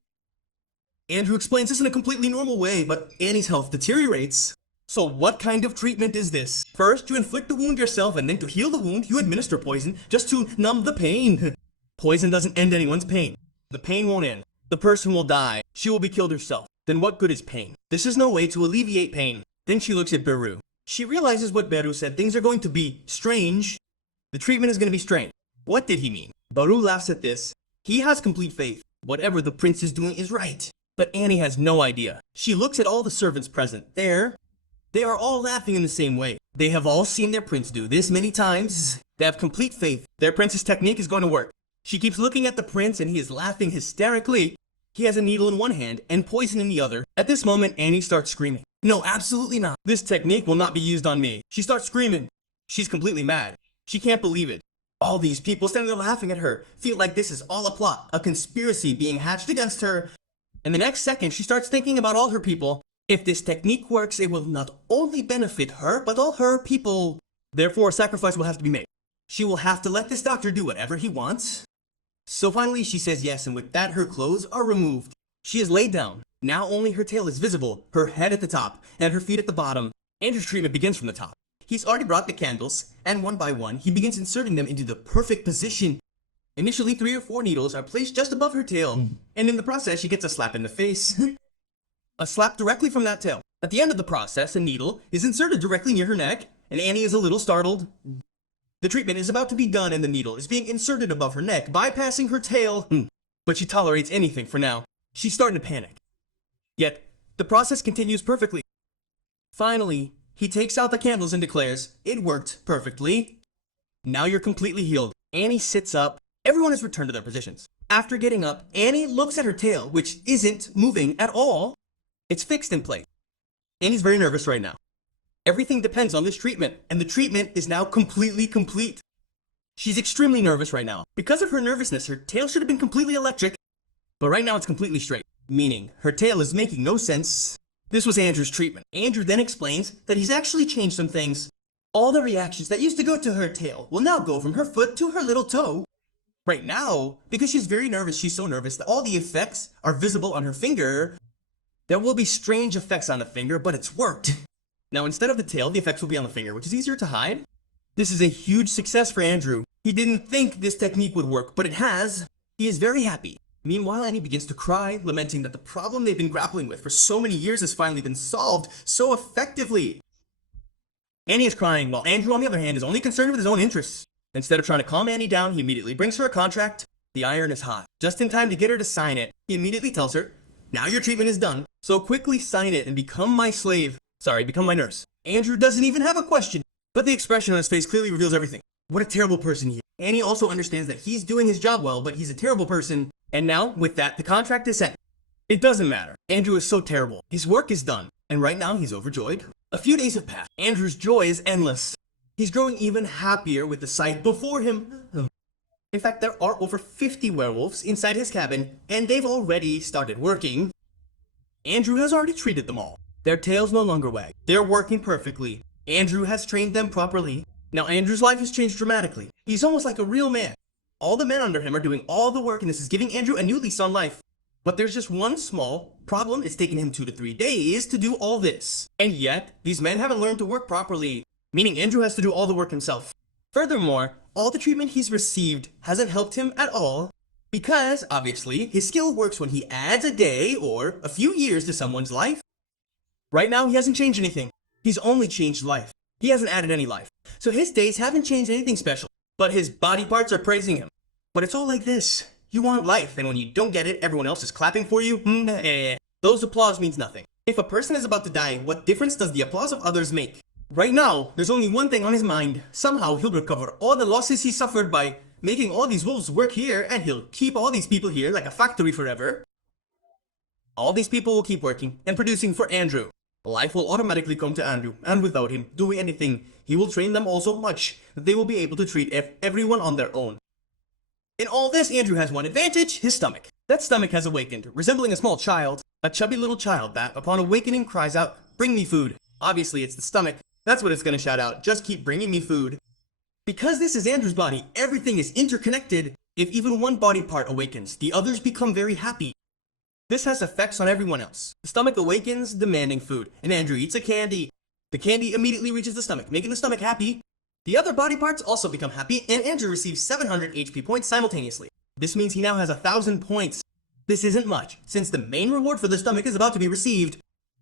Andrew explains this in a completely normal way, but Annie's health deteriorates. So what kind of treatment is this? First, you inflict the wound yourself, and then to heal the wound, you administer poison just to numb the pain. Poison doesn't end anyone's pain. The pain won't end. The person will die. She will be killed herself. Then what good is pain? This is no way to alleviate pain. Then she looks at Baruch. She realizes what Baruch said. Things are going to be strange. The treatment is going to be strange. What did he mean? Baruch laughs at this. He has complete faith. Whatever the prince is doing is right. But Annie has no idea. She looks at all the servants present. They are all laughing in the same way. They have all seen their prince do this many times. They have complete faith. Their prince's technique is going to work. She keeps looking at the prince and he is laughing hysterically. He has a needle in one hand and poison in the other. At this moment, Annie starts screaming. No, absolutely not. This technique will not be used on me. She starts screaming. She's completely mad. She can't believe it. All these people standing there laughing at her feel like this is all a plot, a conspiracy being hatched against her. And the next second, she starts thinking about all her people. If this technique works, it will not only benefit her, but all her people. Therefore, a sacrifice will have to be made. She will have to let this doctor do whatever he wants. So finally, she says yes, and with that, her clothes are removed. She is laid down. Now only her tail is visible, her head at the top, and her feet at the bottom. Andrew's treatment begins from the top. He's already brought the candles, and one by one, he begins inserting them into the perfect position. Initially, 3 or 4 needles are placed just above her tail, and in the process, she gets a slap in the face. A slap directly from that tail. At the end of the process, a needle is inserted directly near her neck, and Annie is a little startled. The treatment is about to be done, and the needle is being inserted above her neck, bypassing her tail. But she tolerates anything for now. She's starting to panic. Yet, the process continues perfectly. Finally, he takes out the candles and declares, "It worked perfectly. Now you're completely healed." Annie sits up. Everyone has returned to their positions. After getting up, Annie looks at her tail, which isn't moving at all. It's fixed in place. Annie's very nervous right now. Everything depends on this treatment, and the treatment is now completely complete. She's extremely nervous right now. Because of her nervousness, her tail should have been completely electric, but right now it's completely straight, meaning her tail is making no sense. This was Andrew's treatment. Andrew then explains that he's actually changed some things. All the reactions that used to go to her tail will now go from her foot to her little toe. Right now, because she's very nervous, she's so nervous that all the effects are visible on her finger. There will be strange effects on the finger, but it's worked. Now, instead of the tail, the effects will be on the finger, which is easier to hide. This is a huge success for Andrew. He didn't think this technique would work, but it has. He is very happy. Meanwhile, Annie begins to cry, lamenting that the problem they've been grappling with for so many years has finally been solved so effectively. Annie is crying, while Andrew, on the other hand, is only concerned with his own interests. Instead of trying to calm Annie down, he immediately brings her a contract. The iron is hot. Just in time to get her to sign it, he immediately tells her, "Now your treatment is done, so quickly sign it and become my slave. Sorry, become my nurse." Andrew doesn't even have a question, but the expression on his face clearly reveals everything. What a terrible person he is. Annie also understands that he's doing his job well, but he's a terrible person. And now, with that, the contract is sent. It doesn't matter. Andrew is so terrible. His work is done, and right now he's overjoyed. A few days have passed. Andrew's joy is endless. He's growing even happier with the sight before him. In fact, there are over 50 werewolves inside his cabin, and they've already started working. Andrew has already treated them all. Their tails no longer wag. They're working perfectly. Andrew has trained them properly. Now Andrew's life has changed dramatically. He's almost like a real man. All the men under him are doing all the work, and this is giving Andrew a new lease on life. But there's just one small problem. It's taken him 2 to 3 days to do all this. And yet, these men haven't learned to work properly, meaning Andrew has to do all the work himself. Furthermore, all the treatment he's received hasn't helped him at all, because, obviously, his skill works when he adds a day or a few years to someone's life. Right now, he hasn't changed anything. He's only changed life. He hasn't added any life. So his days haven't changed anything special, but his body parts are praising him. But it's all like this. You want life, and when you don't get it, everyone else is clapping for you. Those applause means nothing. If a person is about to die, what difference does the applause of others make? Right now, there's only one thing on his mind. Somehow he'll recover all the losses he suffered by making all these wolves work here, and he'll keep all these people here like a factory forever. All these people will keep working and producing for Andrew. Life will automatically come to Andrew, and without him doing anything, he will train them all so much that they will be able to treat everyone on their own. In all this, Andrew has one advantage, his stomach. That stomach has awakened, resembling a small child, a chubby little child that, upon awakening, cries out, "Bring me food." Obviously, it's the stomach. That's what it's gonna shout out, "Just keep bringing me food." Because this is Andrew's body, everything is interconnected. If even one body part awakens, the others become very happy. This has effects on everyone else. The stomach awakens, demanding food, and Andrew eats a candy. The candy immediately reaches the stomach, making the stomach happy. The other body parts also become happy, and Andrew receives 700 HP points simultaneously. This means he now has 1,000 points. This isn't much, since the main reward for the stomach is about to be received.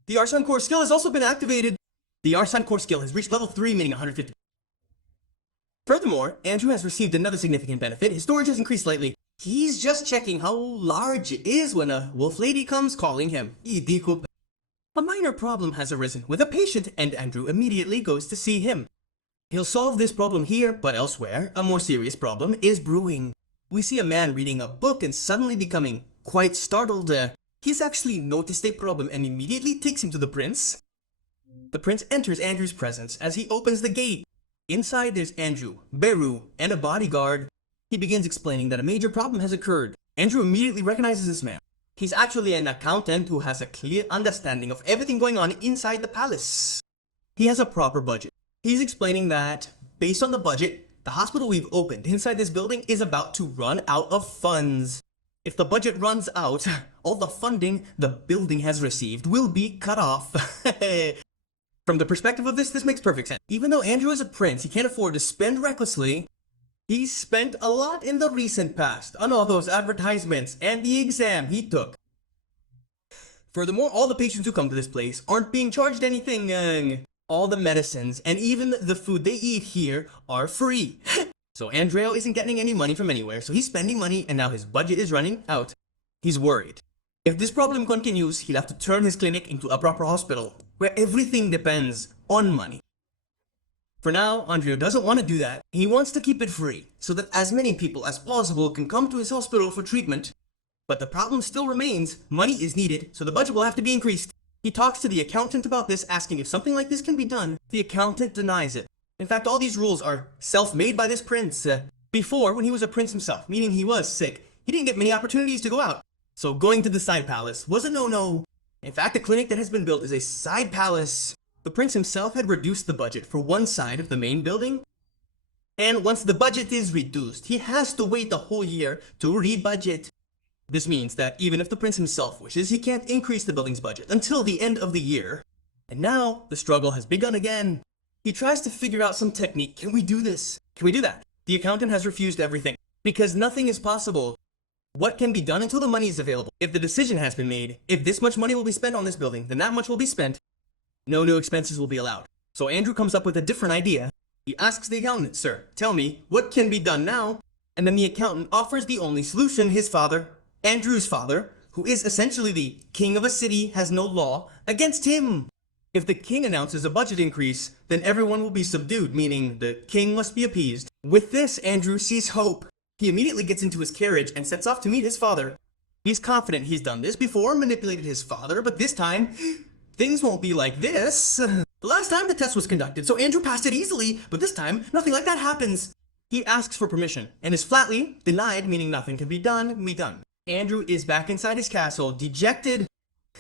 The Arsan Core skill has also been activated. The Arsan Core skill has reached level 3, meaning 150. Furthermore, Andrew has received another significant benefit. His storage has increased slightly. He's just checking how large it is when a wolf lady comes calling him. A minor problem has arisen with a patient, and Andrew immediately goes to see him. He'll solve this problem here, but elsewhere, a more serious problem is brewing. We see a man reading a book and suddenly becoming quite startled. He's actually noticed a problem and immediately takes him to the prince. The prince enters Andrew's presence as he opens the gate. Inside there's Andrew, Beru, and a bodyguard. He begins explaining that a major problem has occurred. Andrew immediately recognizes this man. He's actually an accountant who has a clear understanding of everything going on inside the palace. He has a proper budget. He's explaining that, based on the budget, the hospital we've opened inside this building is about to run out of funds. If the budget runs out, all the funding the building has received will be cut off. From the perspective of this makes perfect sense. Even though Andrew is a prince, he can't afford to spend recklessly. He's spent a lot in the recent past on all those advertisements and the exam he took. Furthermore, all the patients who come to this place aren't being charged anything. All the medicines and even the food they eat here are free. So Andreo isn't getting any money from anywhere, so he's spending money and now his budget is running out. He's worried. If this problem continues, he'll have to turn his clinic into a proper hospital. where everything depends on money. For now, Andrea doesn't want to do that. He wants to keep it free, so that as many people as possible can come to his hospital for treatment. But the problem still remains. Money is needed, so the budget will have to be increased. He talks to the accountant about this, asking if something like this can be done. The accountant denies it. In fact, all these rules are self-made by this prince. Before, when he was a prince himself, meaning he was sick, he didn't get many opportunities to go out. So going to the side palace was a no-no. In fact, the clinic that has been built is a side palace. The prince himself had reduced the budget for one side of the main building. And once the budget is reduced, he has to wait the whole year to re-budget. This means that even if the prince himself wishes, he can't increase the building's budget until the end of the year. And now, the struggle has begun again. He tries to figure out some technique. Can we do this? Can we do that? The accountant has refused everything, because nothing is possible. What can be done until the money is available? If the decision has been made, if this much money will be spent on this building, then that much will be spent. No new expenses will be allowed. So Andrew comes up with a different idea. He asks the accountant, "Sir, tell me, what can be done now?" And then the accountant offers the only solution. His father, Andrew's father, who is essentially the king of a city, has no law against him. If the king announces a budget increase, then everyone will be subdued, meaning the king must be appeased. With this, Andrew sees hope. He immediately gets into his carriage and sets off to meet his father. He's confident he's done this before, manipulated his father, but this time, things won't be like this. The last time the test was conducted, so Andrew passed it easily, but this time, nothing like that happens. He asks for permission, and is flatly denied, meaning nothing can be done. Andrew is back inside his castle, dejected.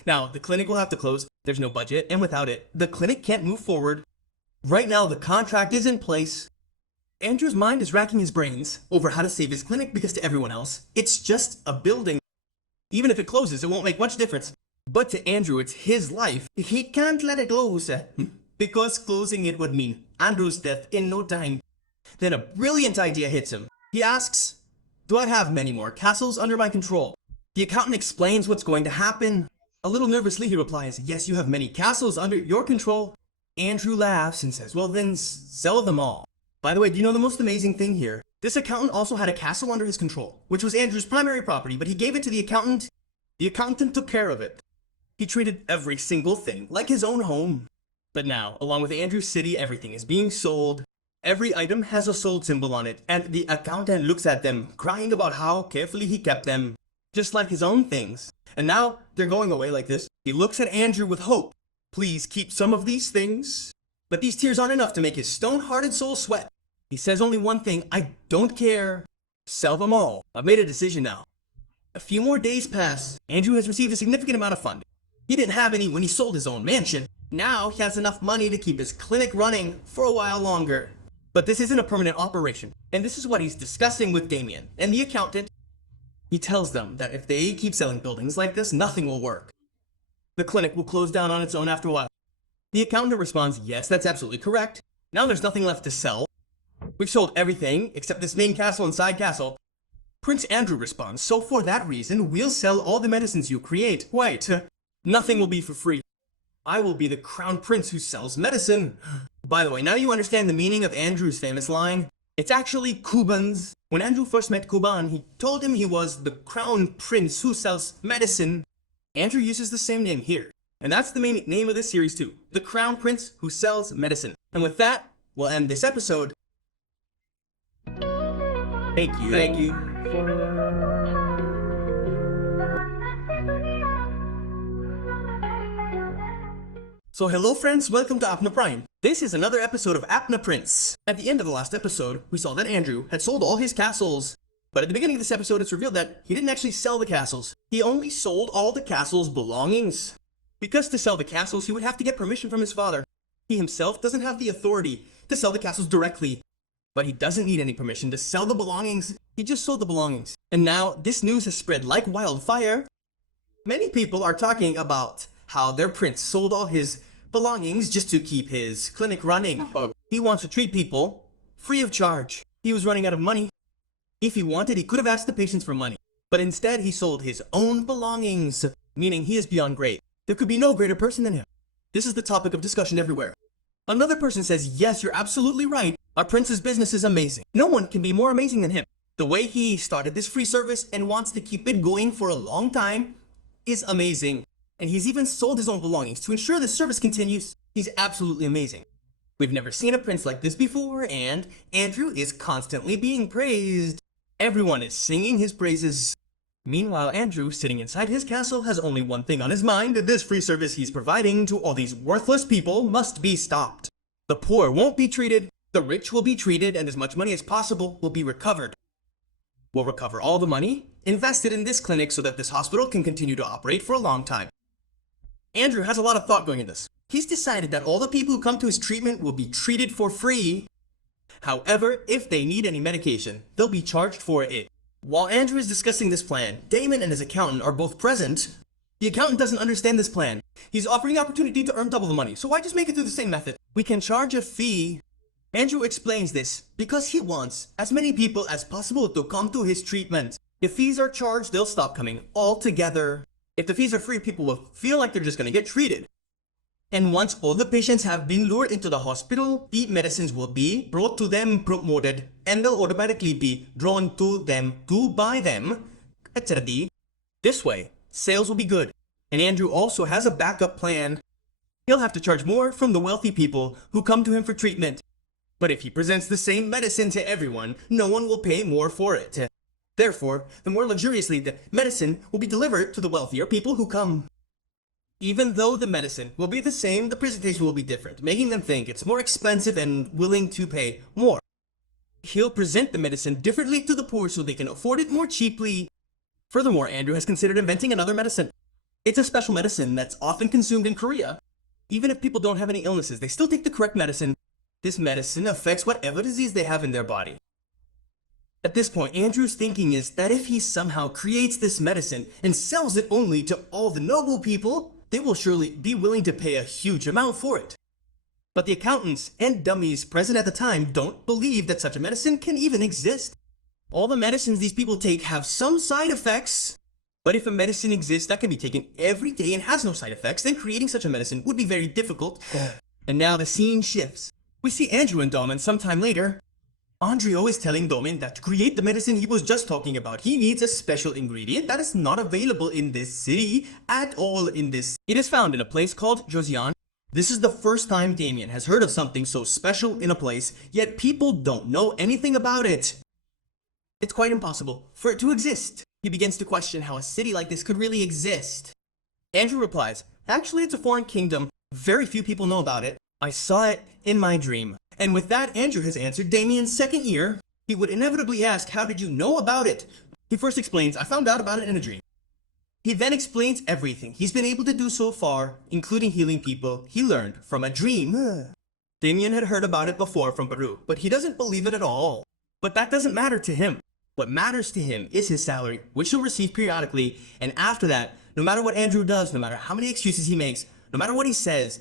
Now, the clinic will have to close. There's no budget, and without it, the clinic can't move forward. Right now, the contract is in place. Andrew's mind is racking his brains over how to save his clinic, because to everyone else, it's just a building. Even if it closes, it won't make much difference. But to Andrew, it's his life. He can't let it close, because closing it would mean Andrew's death in no time. Then a brilliant idea hits him. He asks, "Do I have many more castles under my control?" The accountant explains what's going to happen. A little nervously, he replies, "Yes, you have many castles under your control." Andrew laughs and says, "Well then, sell them all." By the way, do you know the most amazing thing here? This accountant also had a castle under his control, which was Andrew's primary property, but he gave it to the accountant. The accountant took care of it. He treated every single thing like his own home. But now, along with Andrew's city, everything is being sold. Every item has a sold symbol on it, and the accountant looks at them, crying about how carefully he kept them, just like his own things. And now, they're going away like this. He looks at Andrew with hope. Please keep some of these things. But these tears aren't enough to make his stone-hearted soul sweat. He says only one thing: "I don't care. Sell them all. I've made a decision now." A few more days pass. Andrew has received a significant amount of funding. He didn't have any when he sold his own mansion. Now he has enough money to keep his clinic running for a while longer. But this isn't a permanent operation, and this is what he's discussing with Damien and the accountant. He tells them that if they keep selling buildings like this, nothing will work. The clinic will close down on its own after a while. The accountant responds, "Yes, that's absolutely correct. Now there's nothing left to sell. We've sold everything except this main castle and side castle." Prince Andrew responds, "So for that reason, we'll sell all the medicines you create. Wait, nothing will be for free. I will be the crown prince who sells medicine." By the way, now you understand the meaning of Andrew's famous line. It's actually Kuban's. When Andrew first met Kuban, he told him he was the crown prince who sells medicine. Andrew uses the same name here. And that's the main name of this series too. The crown prince who sells medicine. And with that, we'll end this episode. Thank you. So hello friends, welcome to Apna Prime. This is another episode of Apna Prince. At the end of the last episode, we saw that Andrew had sold all his castles. But at the beginning of this episode, it's revealed that he didn't actually sell the castles. He only sold all the castle's belongings. Because to sell the castles, he would have to get permission from his father. He himself doesn't have the authority to sell the castles directly. But he doesn't need any permission to sell the belongings. He just sold the belongings. And now, this news has spread like wildfire. Many people are talking about how their prince sold all his belongings just to keep his clinic running. He wants to treat people free of charge. He was running out of money. If he wanted, he could have asked the patients for money. But instead, he sold his own belongings, meaning he is beyond great. There could be no greater person than him. This is the topic of discussion everywhere. Another person says, "Yes, you're absolutely right. Our prince's business is amazing. No one can be more amazing than him. The way he started this free service and wants to keep it going for a long time is amazing." And he's even sold his own belongings to ensure the service continues. He's absolutely amazing. We've never seen a prince like this before, and Andrew is constantly being praised. Everyone is singing his praises. Meanwhile, Andrew, sitting inside his castle, has only one thing on his mind. This free service he's providing to all these worthless people must be stopped. The poor won't be treated, the rich will be treated, and as much money as possible will be recovered. We'll recover all the money invested in this clinic so that this hospital can continue to operate for a long time. Andrew has a lot of thought going into this. He's decided that all the people who come to his treatment will be treated for free. However, if they need any medication, they'll be charged for it. While Andrew is discussing this plan, Damon and his accountant are both present. The accountant doesn't understand this plan. He's offering the opportunity to earn double the money, so why just make it through the same method? We can charge a fee. Andrew explains this because he wants as many people as possible to come to his treatment. If fees are charged, they'll stop coming altogether. If the fees are free, people will feel like they're just gonna get treated. And once all the patients have been lured into the hospital, the medicines will be brought to them promoted, and they'll automatically be drawn to them to buy them, etc. This way, sales will be good. And Andrew also has a backup plan. He'll have to charge more from the wealthy people who come to him for treatment. But if he presents the same medicine to everyone, no one will pay more for it. Therefore, the more luxuriously the medicine will be delivered to the wealthier people who come. Even though the medicine will be the same, the presentation will be different, making them think it's more expensive and willing to pay more. He'll present the medicine differently to the poor so they can afford it more cheaply. Furthermore, Andrew has considered inventing another medicine. It's a special medicine that's often consumed in Korea. Even if people don't have any illnesses, they still take the correct medicine. This medicine affects whatever disease they have in their body. At this point, Andrew's thinking is that if he somehow creates this medicine and sells it only to all the noble people, they will surely be willing to pay a huge amount for it. But the accountants and dummies present at the time don't believe that such a medicine can even exist. All the medicines these people take have some side effects, but if a medicine exists that can be taken every day and has no side effects, then creating such a medicine would be very difficult. And now the scene shifts. We see Andrew and Domin sometime later. Andrew is telling Domin that to create the medicine he was just talking about, he needs a special ingredient that is not available in this city at all in this. It is found in a place called Joseon. This is the first time Damien has heard of something so special in a place, yet people don't know anything about it. It's quite impossible for it to exist. He begins to question how a city like this could really exist. Andrew replies, actually it's a foreign kingdom. Very few people know about it. I saw it in my dream. And with that, Andrew has answered Damien's second year. He would inevitably ask, how did you know about it? He first explains, I found out about it in a dream. He then explains everything he's been able to do so far, including healing people he learned from a dream. Damien had heard about it before from Baru, but he doesn't believe it at all. But that doesn't matter to him. What matters to him is his salary, which he'll receive periodically, and after that, no matter what Andrew does, no matter how many excuses he makes, no matter what he says,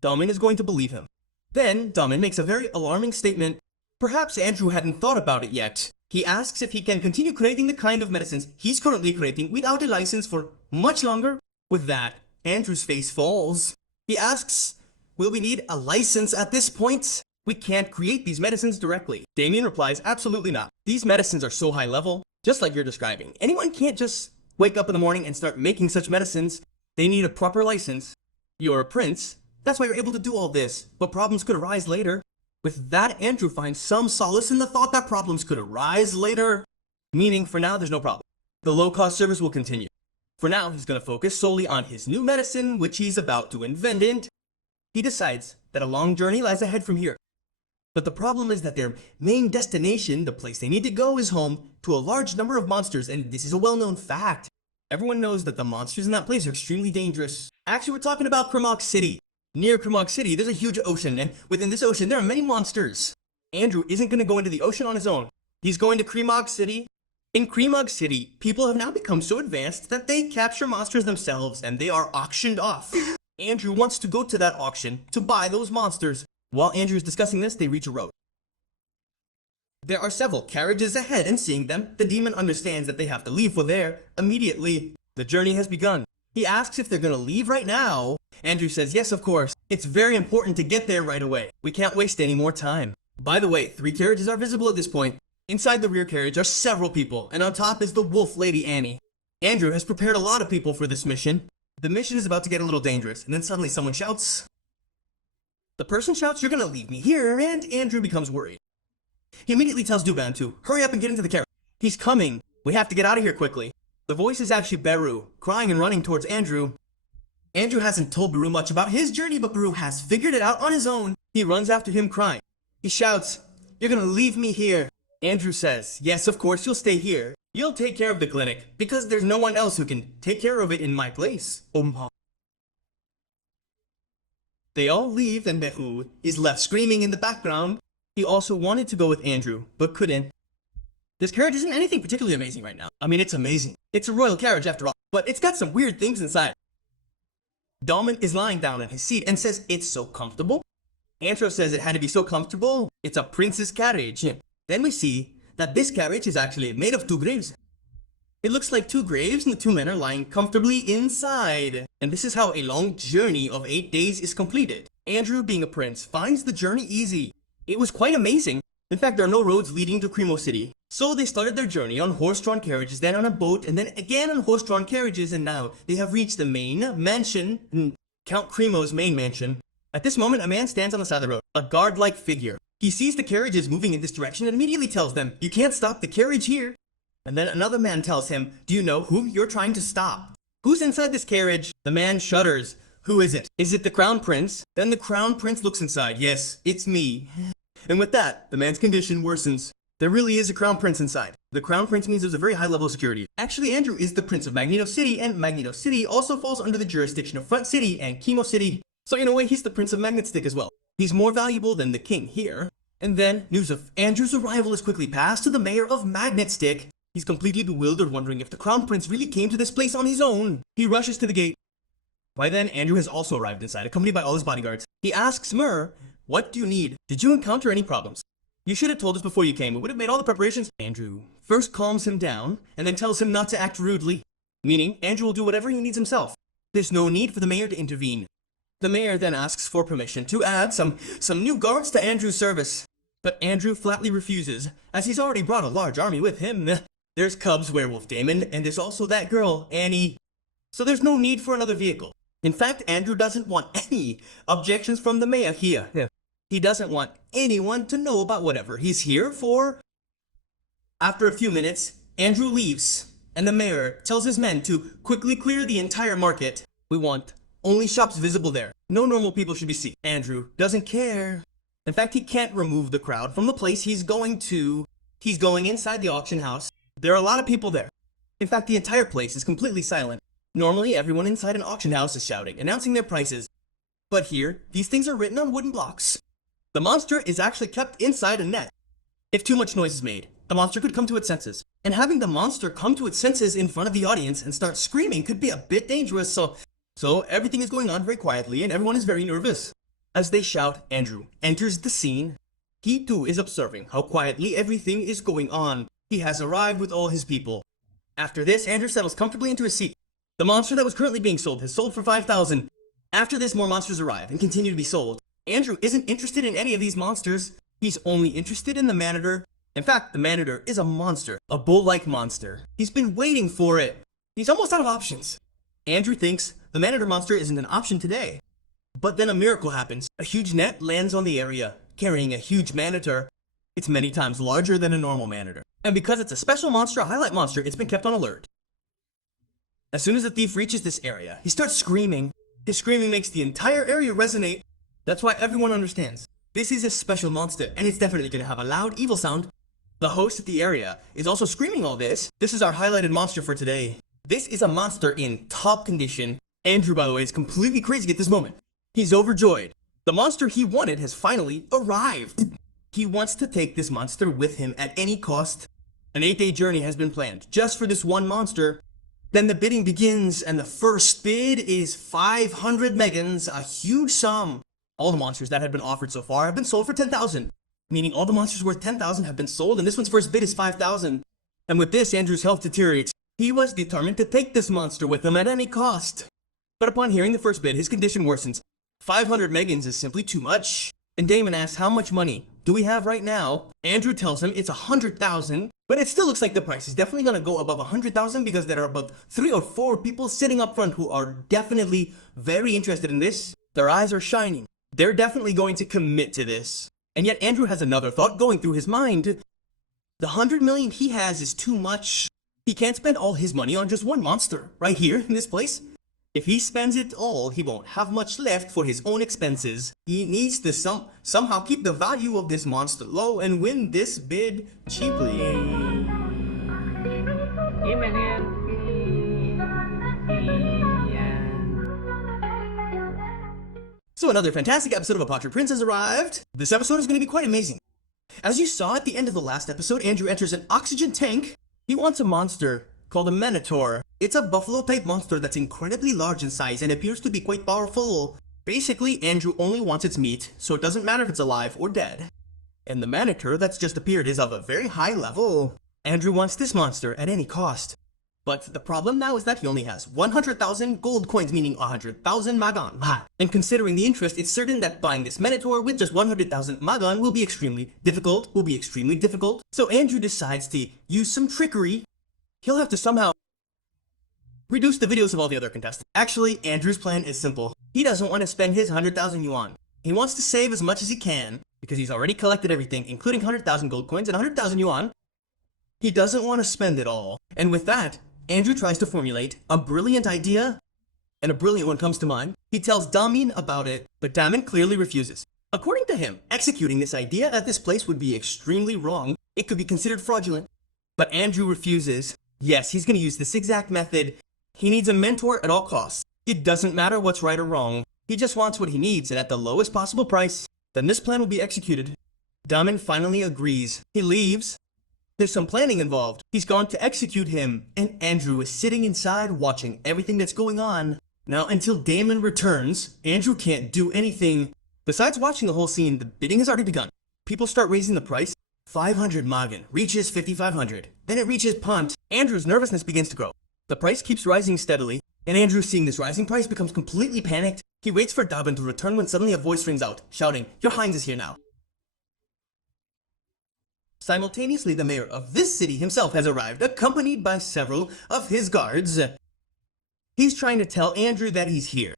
Damien is going to believe him. Then, Damien makes a very alarming statement. Perhaps Andrew hadn't thought about it yet. He asks if he can continue creating the kind of medicines he's currently creating without a license for much longer. With that, Andrew's face falls. He asks, will we need a license at this point? We can't create these medicines directly. Damien replies, absolutely not. These medicines are so high level, just like you're describing. Anyone can't just wake up in the morning and start making such medicines. They need a proper license. You're a prince. That's why you're able to do all this, but problems could arise later. With that, Andrew finds some solace in the thought that problems could arise later. Meaning, for now, there's no problem. The low-cost service will continue. For now, he's going to focus solely on his new medicine, which he's about to invent, and he decides that a long journey lies ahead from here. But the problem is that their main destination, the place they need to go, is home to a large number of monsters, and this is a well-known fact. Everyone knows that the monsters in that place are extremely dangerous. Actually, we're talking about Krimok City. Near Krimok City, there's a huge ocean, and within this ocean, there are many monsters. Andrew isn't going to go into the ocean on his own. He's going to Krimok City. In Krimok City, people have now become so advanced that they capture monsters themselves, and they are auctioned off. Andrew wants to go to that auction to buy those monsters. While Andrew is discussing this, they reach a road. There are several carriages ahead, and seeing them, the demon understands that they have to leave for there immediately. The journey has begun. He asks if they're going to leave right now. Andrew says, yes, of course. It's very important to get there right away. We can't waste any more time. By the way, 3 carriages are visible at this point. Inside the rear carriage are several people, and on top is the wolf lady Annie. Andrew has prepared a lot of people for this mission. The mission is about to get a little dangerous, and then suddenly someone shouts. The person shouts, "You're gonna leave me here," and Andrew becomes worried. He immediately tells Duban to hurry up and get into the carriage. He's coming. We have to get out of here quickly. The voice is actually Beru, crying and running towards Andrew. Andrew hasn't told Beru much about his journey, but Beru has figured it out on his own. He runs after him crying. He shouts, "You're gonna leave me here." Andrew says, "Yes, of course, you'll stay here. You'll take care of the clinic, because there's no one else who can take care of it in my place." They all leave and Beru is left screaming in the background. He also wanted to go with Andrew, but couldn't. This carriage isn't anything particularly amazing right now. I mean, it's amazing. It's a royal carriage after all, but it's got some weird things inside. Dalman is lying down in his seat and says it's so comfortable. Andrew says it had to be so comfortable. It's a prince's carriage. Then we see that this carriage is actually made of two graves. It looks like two graves and the two men are lying comfortably inside. And this is how a long journey of 8 days is completed. Andrew, being a prince, finds the journey easy. It was quite amazing. In fact, there are no roads leading to Cremo City. So they started their journey on horse-drawn carriages, then on a boat, and then again on horse-drawn carriages, and now they have reached the main mansion, Count Cremo's main mansion. At this moment, a man stands on the side of the road, a guard-like figure. He sees the carriages moving in this direction and immediately tells them, "You can't stop the carriage here." And then another man tells him, "Do you know who you're trying to stop? Who's inside this carriage?" The man shudders. "Who is it? Is it the Crown Prince?" Then the Crown Prince looks inside. "Yes, it's me." And with that, the man's condition worsens. There really is a Crown Prince inside. The Crown Prince means there's a very high level of security. Actually, Andrew is the Prince of Magneto City, and Magneto City also falls under the jurisdiction of Front City and Chemo City. So in a way, he's the Prince of Magnet Stick as well. He's more valuable than the king here. And then, news of Andrew's arrival is quickly passed to the mayor of Magnet Stick. He's completely bewildered, wondering if the Crown Prince really came to this place on his own. He rushes to the gate. By then, Andrew has also arrived inside, accompanied by all his bodyguards. He asks Myrrh, "What do you need? Did you encounter any problems? You should have told us before you came. We would have made all the preparations." Andrew first calms him down, and then tells him not to act rudely. Meaning, Andrew will do whatever he needs himself. There's no need for the mayor to intervene. The mayor then asks for permission to add some new guards to Andrew's service. But Andrew flatly refuses, as he's already brought a large army with him. There's Cub's werewolf Damon, and there's also that girl, Annie. So there's no need for another vehicle. In fact, Andrew doesn't want any objections from the mayor here. He doesn't want anyone to know about whatever he's here for. After a few minutes, Andrew leaves, and the mayor tells his men to quickly clear the entire market. We want only shops visible there. No normal people should be seen. Andrew doesn't care. In fact, he can't remove the crowd from the place he's going to. He's going inside the auction house. There are a lot of people there. In fact, the entire place is completely silent. Normally, everyone inside an auction house is shouting, announcing their prices. But here, these things are written on wooden blocks. The monster is actually kept inside a net. If too much noise is made, the monster could come to its senses. And having the monster come to its senses in front of the audience and start screaming could be a bit dangerous, so everything is going on very quietly and everyone is very nervous. As they shout, Andrew enters the scene. He too is observing how quietly everything is going on. He has arrived with all his people. After this, Andrew settles comfortably into his seat. The monster that was currently being sold has sold for 5,000. After this, more monsters arrive and continue to be sold. Andrew isn't interested in any of these monsters. He's only interested in the Manator. In fact, the Manator is a monster, a bull-like monster. He's been waiting for it. He's almost out of options. Andrew thinks the Manator monster isn't an option today. But then a miracle happens. A huge net lands on the area, carrying a huge Manator. It's many times larger than a normal Manator. And because it's a special monster, a highlight monster, it's been kept on alert. As soon as the thief reaches this area, he starts screaming. His screaming makes the entire area resonate. That's why everyone understands. This is a special monster, and it's definitely going to have a loud, evil sound. The host at the area is also screaming all this. This is our highlighted monster for today. This is a monster in top condition. Andrew, by the way, is completely crazy at this moment. He's overjoyed. The monster he wanted has finally arrived. He wants to take this monster with him at any cost. An 8-day journey has been planned just for this one monster. Then the bidding begins, and the first bid is 500 megans, a huge sum. All the monsters that had been offered so far have been sold for 10,000. Meaning all the monsters worth 10,000 have been sold, and this one's first bid is 5,000. And with this, Andrew's health deteriorates. He was determined to take this monster with him at any cost. But upon hearing the first bid, his condition worsens. 500 megans is simply too much. And Damon asks how much money do we have right now? Andrew tells him it's 100,000, but it still looks like the price is definitely gonna go above 100,000 because there are about 3 or 4 people sitting up front who are definitely very interested in this. Their eyes are shining. They're definitely going to commit to this. And yet Andrew has another thought going through his mind. The 100 million he has is too much. He can't spend all his money on just one monster right here in this place. If he spends it all, he won't have much left for his own expenses. He needs to somehow keep the value of this monster low and win this bid cheaply. So another fantastic episode of A Portrait Prince has arrived. This episode is going to be quite amazing. As you saw at the end of the last episode, Andrew enters an oxygen tank. He wants a monster called a Minotaur. It's a buffalo-type monster that's incredibly large in size and appears to be quite powerful. Basically, Andrew only wants its meat, so it doesn't matter if it's alive or dead. And the Minotaur that's just appeared is of a very high level. Andrew wants this monster at any cost. But the problem now is that he only has 100,000 gold coins, meaning 100,000 magan. And considering the interest, it's certain that buying this Minotaur with just 100,000 magan will be extremely difficult. So Andrew decides to use some trickery. He'll have to somehow reduce the videos of all the other contestants. Actually, Andrew's plan is simple. He doesn't want to spend his 100,000 yuan. He wants to save as much as he can, because he's already collected everything, including 100,000 gold coins and 100,000 yuan. He doesn't want to spend it all. And with that, Andrew tries to formulate a brilliant idea, and a brilliant one comes to mind. He tells Damin about it, but Damin clearly refuses. According to him, executing this idea at this place would be extremely wrong. It could be considered fraudulent. But Andrew refuses. Yes, he's going to use this exact method. He needs a mentor at all costs. It doesn't matter what's right or wrong. He just wants what he needs and at the lowest possible price. Then this plan will be executed. Damin finally agrees. He leaves. There's some planning involved. He's gone to execute him, and Andrew is sitting inside watching everything that's going on. Now, until Damon returns, Andrew can't do anything. Besides watching the whole scene, the bidding has already begun. People start raising the price. 500 magan reaches 5,500. Then it reaches punt. Andrew's nervousness begins to grow. The price keeps rising steadily, and Andrew, seeing this rising price, becomes completely panicked. He waits for Daban to return when suddenly a voice rings out, shouting, "Your Highness is here now." Simultaneously, the mayor of this city himself has arrived, accompanied by several of his guards. He's trying to tell Andrew that he's here.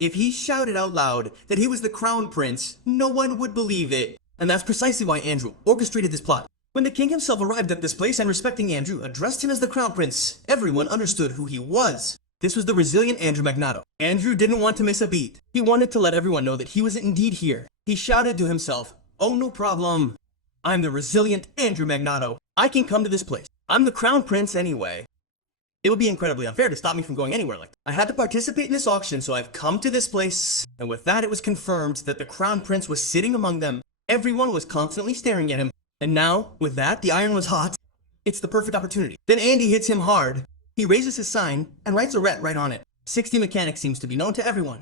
If he shouted out loud that he was the crown prince, no one would believe it. And that's precisely why Andrew orchestrated this plot. When the king himself arrived at this place and, respecting Andrew, addressed him as the crown prince, everyone understood who he was. This was the resilient Andrew Magnato. Andrew didn't want to miss a beat. He wanted to let everyone know that he was indeed here. He shouted to himself, "Oh, no problem. I'm the resilient Andrew Magnato. I can come to this place. I'm the crown prince anyway. It would be incredibly unfair to stop me from going anywhere like that. I had to participate in this auction, so I've come to this place." And with that, it was confirmed that the crown prince was sitting among them. Everyone was constantly staring at him. And now, with that, the iron was hot. It's the perfect opportunity. Then Andy hits him hard. He raises his sign and writes a ret right on it. 60 mechanics seems to be known to everyone.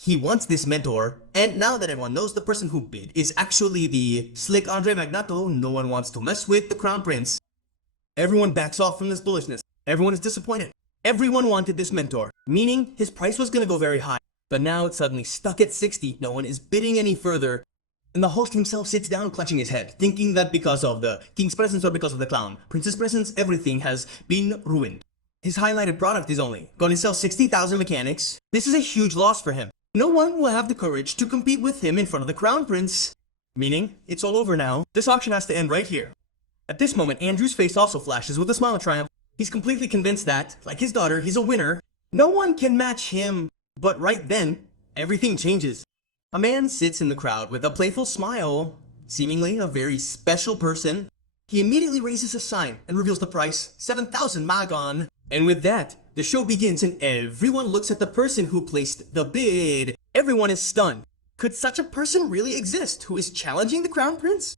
He wants this mentor, and now that everyone knows the person who bid is actually the slick Andre Magnato, no one wants to mess with the crown prince. Everyone backs off from this bullishness. Everyone is disappointed. Everyone wanted this mentor, meaning his price was going to go very high. But now it's suddenly stuck at 60. No one is bidding any further. And the host himself sits down clutching his head, thinking that because of the king's presence or because of the clown, prince's presence, everything has been ruined. His highlighted product is only going to sell 60,000 mechanics. This is a huge loss for him. No one will have the courage to compete with him in front of the crown prince. Meaning, it's all over now. This auction has to end right here. At this moment, Andrew's face also flashes with a smile of triumph. He's completely convinced that, like his daughter, he's a winner. No one can match him. But right then, everything changes. A man sits in the crowd with a playful smile, seemingly a very special person. He immediately raises a sign and reveals the price, 7,000 magan. And with that, the show begins and everyone looks at the person who placed the bid. Everyone is stunned. Could such a person really exist who is challenging the crown prince?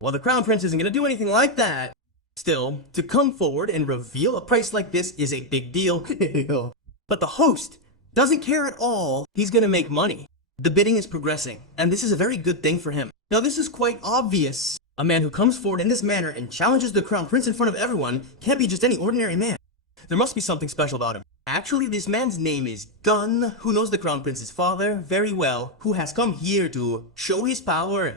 Well, the crown prince isn't going to do anything like that. Still, to come forward and reveal a price like this is a big deal. But the host doesn't care at all. He's going to make money. The bidding is progressing, and this is a very good thing for him. Now, this is quite obvious. A man who comes forward in this manner and challenges the crown prince in front of everyone can't be just any ordinary man. There must be something special about him. Actually, this man's name is Gun, who knows the crown prince's father very well, who has come here to show his power.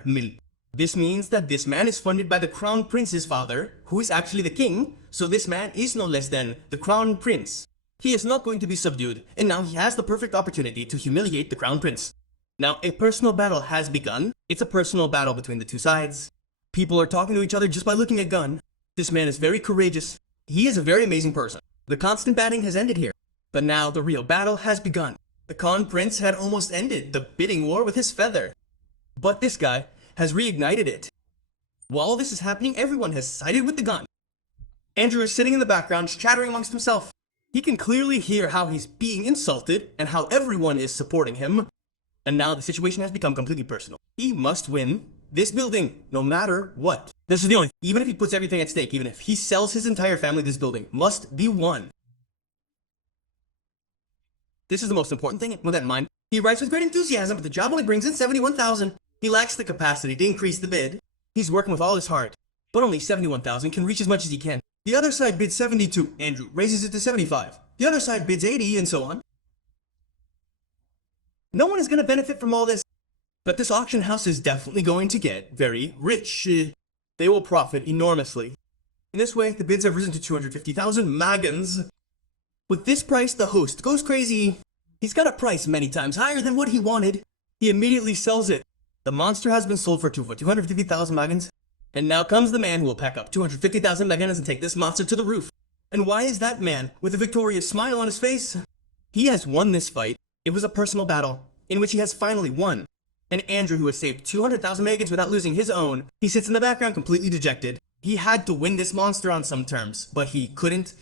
This means that this man is funded by the crown prince's father, who is actually the king, so this man is no less than the crown prince. He is not going to be subdued, and now he has the perfect opportunity to humiliate the crown prince. Now, a personal battle has begun. It's a personal battle between the two sides. People are talking to each other just by looking at Gun. This man is very courageous. He is a very amazing person. The constant batting has ended here. But now the real battle has begun. The crown prince had almost ended the bidding war with his feather. But this guy has reignited it. While this is happening, everyone has sided with the gun. Andrew is sitting in the background, chattering amongst himself. He can clearly hear how he's being insulted and how everyone is supporting him. And now the situation has become completely personal. He must win this building, no matter what. This is the only thing. Even if he puts everything at stake, even if he sells his entire family, this building must be won. This is the most important thing, with that in mind. He writes with great enthusiasm, but the job only brings in 71,000. He lacks the capacity to increase the bid. He's working with all his heart, but only 71,000 can reach as much as he can. The other side bids 72. Andrew raises it to 75. The other side bids 80, and so on. No one is going to benefit from all this, but this auction house is definitely going to get very rich. They will profit enormously. In this way, the bids have risen to 250,000 magans. With this price, the host goes crazy. He's got a price many times higher than what he wanted. He immediately sells it. The monster has been sold for 250,000 magans. And now comes the man who will pack up 250,000 magans and take this monster to the roof. And why is that man with a victorious smile on his face? He has won this fight. It was a personal battle, in which he has finally won. And Andrew, who has saved 200,000 magans without losing his own, he sits in the background completely dejected. He had to win this monster on some terms, but he couldn't.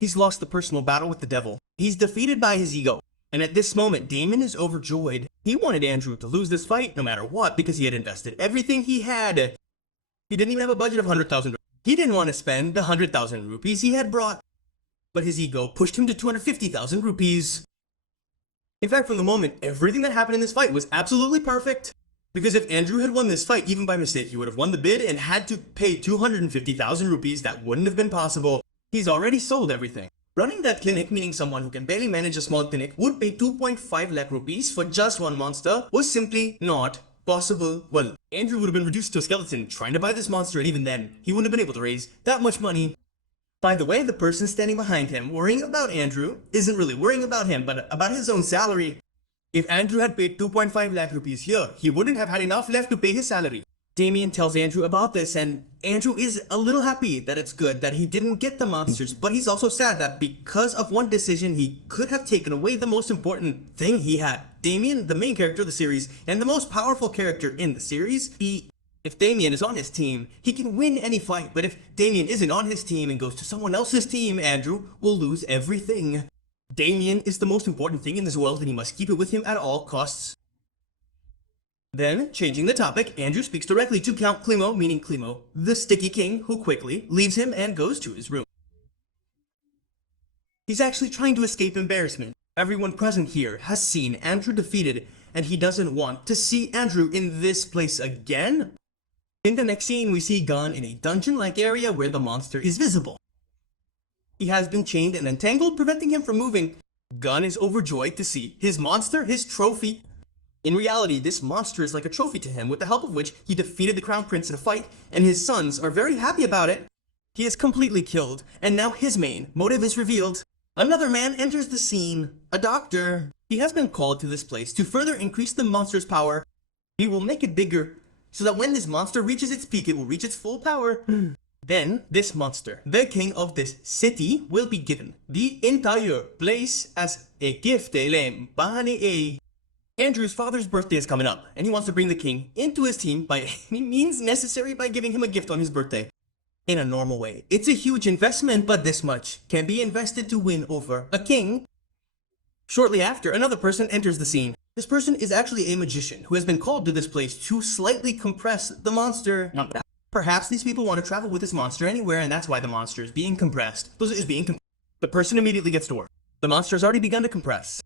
He's lost the personal battle with the devil. He's defeated by his ego. And at this moment, Damien is overjoyed. He wanted Andrew to lose this fight no matter what because he had invested everything he had. He didn't even have a budget of 100,000. He didn't want to spend the 100,000 rupees he had brought. But his ego pushed him to 250,000 rupees. In fact, from the moment, everything that happened in this fight was absolutely perfect. Because if Andrew had won this fight, even by mistake, he would have won the bid and had to pay 250,000 rupees. That wouldn't have been possible. He's already sold everything. Running that clinic, meaning someone who can barely manage a small clinic, would pay 2.5 lakh rupees for just one monster, was simply not possible. Well, Andrew would have been reduced to a skeleton trying to buy this monster, and even then, he wouldn't have been able to raise that much money. By the way, the person standing behind him, worrying about Andrew, isn't really worrying about him, but about his own salary. If Andrew had paid 2.5 lakh rupees here, he wouldn't have had enough left to pay his salary. Damien tells Andrew about this, and Andrew is a little happy that it's good that he didn't get the monsters, but he's also sad that because of one decision, he could have taken away the most important thing he had. Damien, the main character of the series, and the most powerful character in the series, if Damien is on his team, he can win any fight, but if Damien isn't on his team and goes to someone else's team, Andrew will lose everything. Damien is the most important thing in this world, and he must keep it with him at all costs. Then, changing the topic, Andrew speaks directly to Count Klimo, meaning Klimo, the Sticky King, who quickly leaves him and goes to his room. He's actually trying to escape embarrassment. Everyone present here has seen Andrew defeated, and he doesn't want to see Andrew in this place again. In the next scene, we see Gon in a dungeon-like area where the monster is visible. He has been chained and entangled, preventing him from moving. Gon is overjoyed to see his monster, his trophy. In reality, this monster is like a trophy to him, with the help of which he defeated the Crown Prince in a fight, and his sons are very happy about it. He is completely killed, and now his main motive is revealed. Another man enters the scene, a doctor. He has been called to this place to further increase the monster's power. He will make it bigger, so that when this monster reaches its peak, it will reach its full power. Then, this monster, the king of this city, will be given the entire place as a gift. Andrew's father's birthday is coming up, and he wants to bring the king into his team by any means necessary by giving him a gift on his birthday. In a normal way, it's a huge investment, but this much can be invested to win over a king. Shortly after, another person enters the scene. This person is actually a magician who has been called to this place to slightly compress the monster. Perhaps these people want to travel with this monster anywhere, and that's why the monster is being compressed. The person immediately gets to work. The monster has already begun to compress.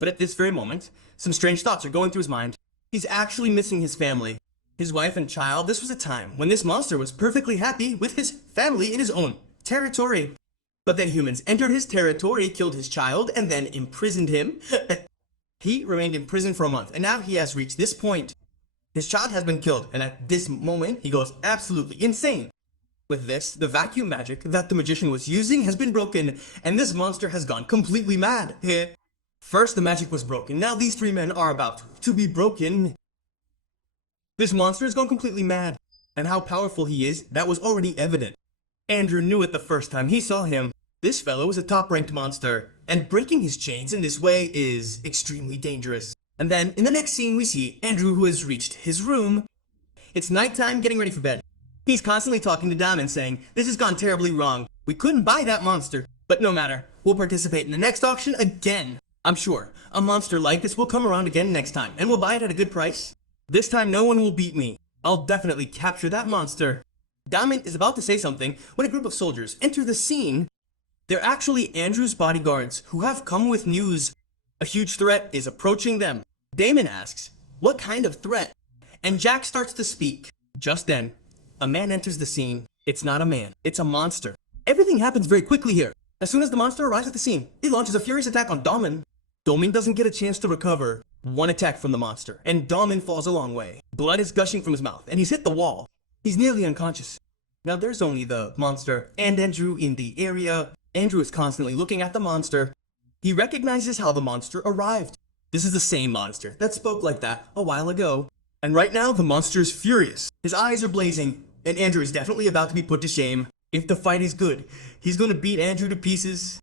But at this very moment, some strange thoughts are going through his mind. He's actually missing his family, his wife and child. This was a time when this monster was perfectly happy with his family in his own territory. But then humans entered his territory, killed his child, and then imprisoned him. He remained in prison for a month, and now he has reached this point. His child has been killed, and at this moment, he goes absolutely insane. With this, the vacuum magic that the magician was using has been broken, and this monster has gone completely mad. First, the magic was broken. Now these three men are about to be broken. This monster has gone completely mad, and how powerful he is, that was already evident. Andrew knew it the first time he saw him. This fellow is a top-ranked monster, and breaking his chains in this way is extremely dangerous. And then, in the next scene, we see Andrew, who has reached his room. It's nighttime, getting ready for bed. He's constantly talking to Diamond, saying, "This has gone terribly wrong. We couldn't buy that monster. But no matter, we'll participate in the next auction again. I'm sure a monster like this will come around again next time, and we'll buy it at a good price. This time, no one will beat me. I'll definitely capture that monster." Diamond is about to say something when a group of soldiers enter the scene. They're actually Andrew's bodyguards, who have come with news. A huge threat is approaching them. Damon asks, "What kind of threat?" And Jack starts to speak. Just then, a man enters the scene. It's not a man, it's a monster. Everything happens very quickly here. As soon as the monster arrives at the scene, it launches a furious attack on Damon. Damon doesn't get a chance to recover. One attack from the monster, and Damon falls a long way. Blood is gushing from his mouth, and he's hit the wall. He's nearly unconscious. Now there's only the monster and Andrew in the area. Andrew is constantly looking at the monster. He recognizes how the monster arrived. This is the same monster that spoke like that a while ago. And right now, the monster is furious. His eyes are blazing, and Andrew is definitely about to be put to shame. If the fight is good, he's going to beat Andrew to pieces.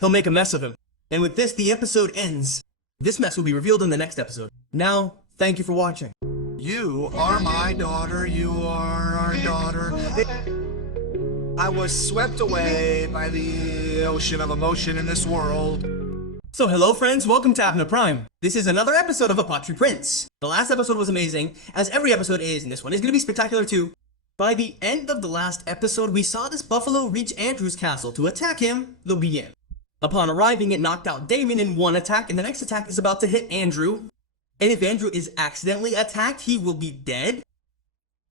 He'll make a mess of him. And with this, the episode ends. This mess will be revealed in the next episode. Now, thank you for watching. You are my daughter, you are our daughter. I was swept away by the ocean of emotion in this world. So hello friends, welcome to Abna Prime. This is another episode of A Pottery Prince. The last episode was amazing, as every episode is, and this one is going to be spectacular too. By the end of the last episode, we saw this buffalo reach Andrew's castle to attack him, the begin. Upon arriving, it knocked out Damon in one attack, and the next attack is about to hit Andrew. And if Andrew is accidentally attacked, he will be dead.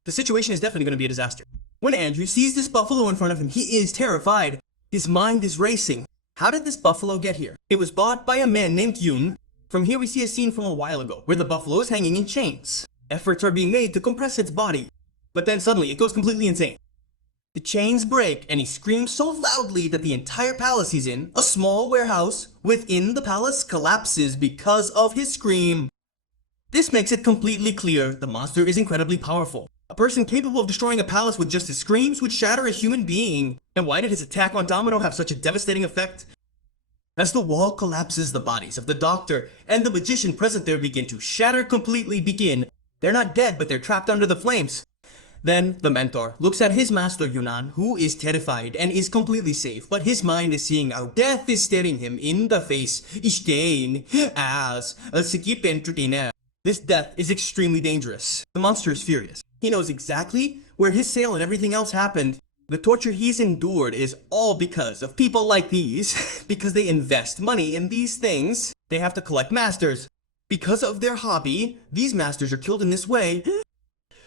The situation is definitely going to be a disaster. When Andrew sees this buffalo in front of him, he is terrified. His mind is racing. How did this buffalo get here? It was bought by a man named Yoon. From here we see a scene from a while ago, where the buffalo is hanging in chains. Efforts are being made to compress its body. But then suddenly it goes completely insane. The chains break, and he screams so loudly that the entire palace he's in, a small warehouse within the palace, collapses because of his scream. This makes it completely clear the monster is incredibly powerful. A person capable of destroying a palace with just his screams would shatter a human being. And why did his attack on Domino have such a devastating effect? As the wall collapses, the bodies of the doctor and the magician present there begin to shatter completely. They're not dead, but they're trapped under the flames. Then, the mentor looks at his master Yunan, who is terrified and is completely safe, but his mind is seeing how death is staring him in the face. This death is extremely dangerous. The monster is furious. He knows exactly where his sale and everything else happened. The torture he's endured is all because of people like these. Because they invest money in these things, they have to collect masters. Because of their hobby, these masters are killed in this way.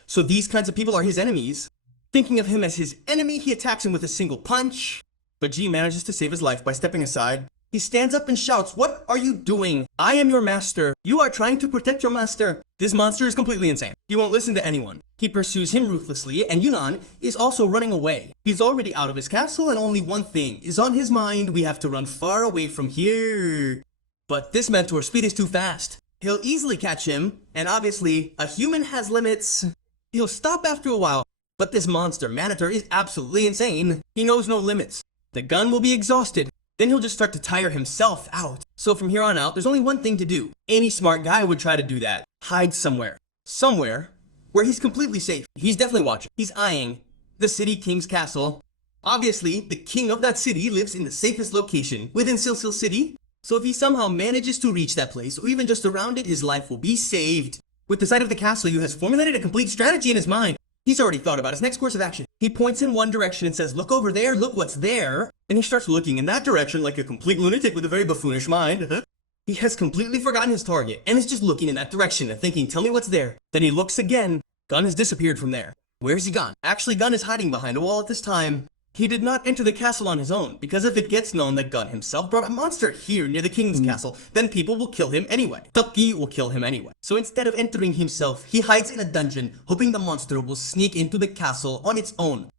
So these kinds of people are his enemies. Thinking of him as his enemy, he attacks him with a single punch. But G manages to save his life by stepping aside. He stands up and shouts, "What are you doing? I am your master. You are trying to protect your master." This monster is completely insane. He won't listen to anyone. He pursues him ruthlessly, and Yunan is also running away. He's already out of his castle, and only one thing is on his mind: we have to run far away from here. But this mentor's speed is too fast. He'll easily catch him, and obviously, a human has limits. He'll stop after a while, but this monster, Manitor, is absolutely insane. He knows no limits. The gun will be exhausted. Then he'll just start to tire himself out. So from here on out, there's only one thing to do. Any smart guy would try to do that. Hide somewhere. Somewhere where he's completely safe. He's definitely watching. He's eyeing the city king's castle. Obviously, the king of that city lives in the safest location within Silsil City. So if he somehow manages to reach that place, or even just around it, his life will be saved. With the sight of the castle, Yu has formulated a complete strategy in his mind. He's already thought about his next course of action. He points in one direction and says, "Look over there, look what's there." And he starts looking in that direction like a complete lunatic with a very buffoonish mind. He has completely forgotten his target and is just looking in that direction and thinking, "Tell me what's there." Then he looks again. Gun has disappeared from there. Where's he gone? Actually, Gun is hiding behind a wall at this time. He did not enter the castle on his own, because if it gets known that Gun himself brought a monster here near the king's castle, then people will kill him anyway. Tupki will kill him anyway. So instead of entering himself, he hides in a dungeon, hoping the monster will sneak into the castle on its own.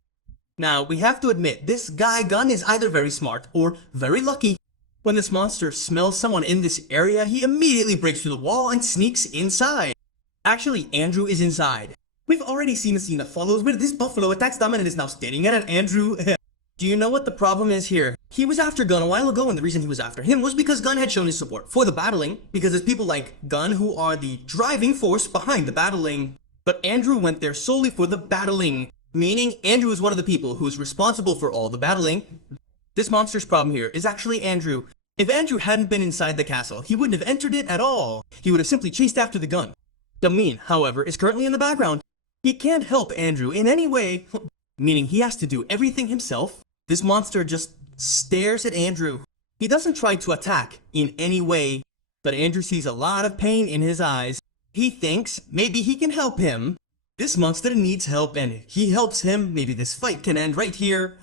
Now, we have to admit, this guy Gun is either very smart or very lucky. When this monster smells someone in this area, he immediately breaks through the wall and sneaks inside. Actually, Andrew is inside. We've already seen a scene that follows where this buffalo attacks Daman and is now staring at Andrew. Do you know what the problem is here? He was after Gun a while ago, and the reason he was after him was because Gun had shown his support for the battling, because it's people like Gun who are the driving force behind the battling. But Andrew went there solely for the battling, meaning Andrew is one of the people who is responsible for all the battling. This monster's problem here is actually Andrew. If Andrew hadn't been inside the castle, he wouldn't have entered it at all. He would have simply chased after the Gun. Damin, however, is currently in the background. He can't help Andrew in any way, meaning he has to do everything himself. This monster just stares at Andrew. He doesn't try to attack in any way, but Andrew sees a lot of pain in his eyes. He thinks maybe he can help him. This monster needs help, and if he helps him, maybe this fight can end right here.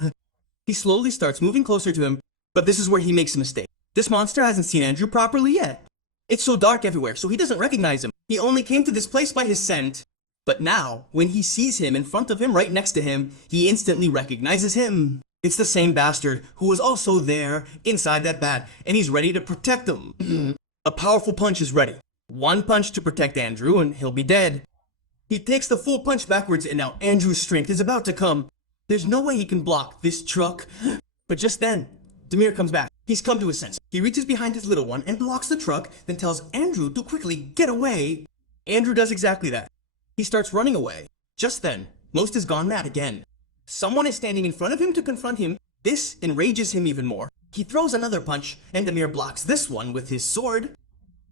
He slowly starts moving closer to him, but this is where he makes a mistake. This monster hasn't seen Andrew properly yet. It's so dark everywhere, so he doesn't recognize him. He only came to this place by his scent. But now, when he sees him in front of him, right next to him, he instantly recognizes him. It's the same bastard who was also there inside that bat, and he's ready to protect him. A powerful punch is ready. One punch to protect Andrew, and he'll be dead. He takes the full punch backwards, and now Andrew's strength is about to come. There's no way he can block this truck. But just then, Demir comes back. He's come to his senses. He reaches behind his little one and blocks the truck, then tells Andrew to quickly get away. Andrew does exactly that. He starts running away. Just then, Most has gone mad again. Someone is standing in front of him to confront him. This enrages him even more. He throws another punch, and Demir blocks this one with his sword.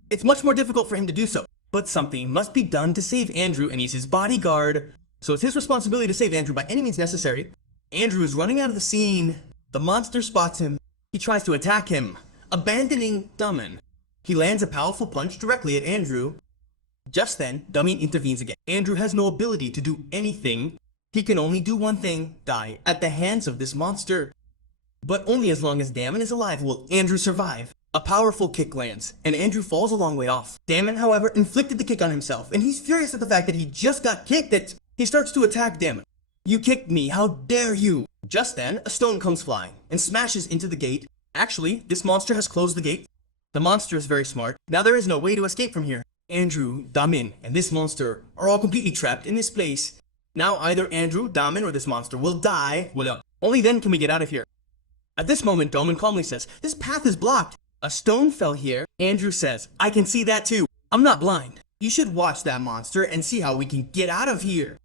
It's much more difficult for him to do so, but something must be done to save Andrew, and he's his bodyguard. So it's his responsibility to save Andrew by any means necessary. Andrew is running out of the scene. The monster spots him. He tries to attack him, abandoning Daman. He lands a powerful punch directly at Andrew. Just then, Damin intervenes again. Andrew has no ability to do anything. He can only do one thing, die at the hands of this monster. But only as long as Daman is alive will Andrew survive. A powerful kick lands, and Andrew falls a long way off. Daman, however, inflicted the kick on himself, and he's furious at the fact that he just got kicked that he starts to attack Daman. "You kicked me, how dare you!" Just then, a stone comes flying, and smashes into the gate. Actually, this monster has closed the gate. The monster is very smart. Now there is no way to escape from here. Andrew, Damin, and this monster are all completely trapped in this place. Now either Andrew, Damin, or this monster will die. Well, only then can we get out of here. At this moment, Damin calmly says, "This path is blocked. A stone fell here." Andrew says, "I can see that too. I'm not blind. You should watch that monster and see how we can get out of here."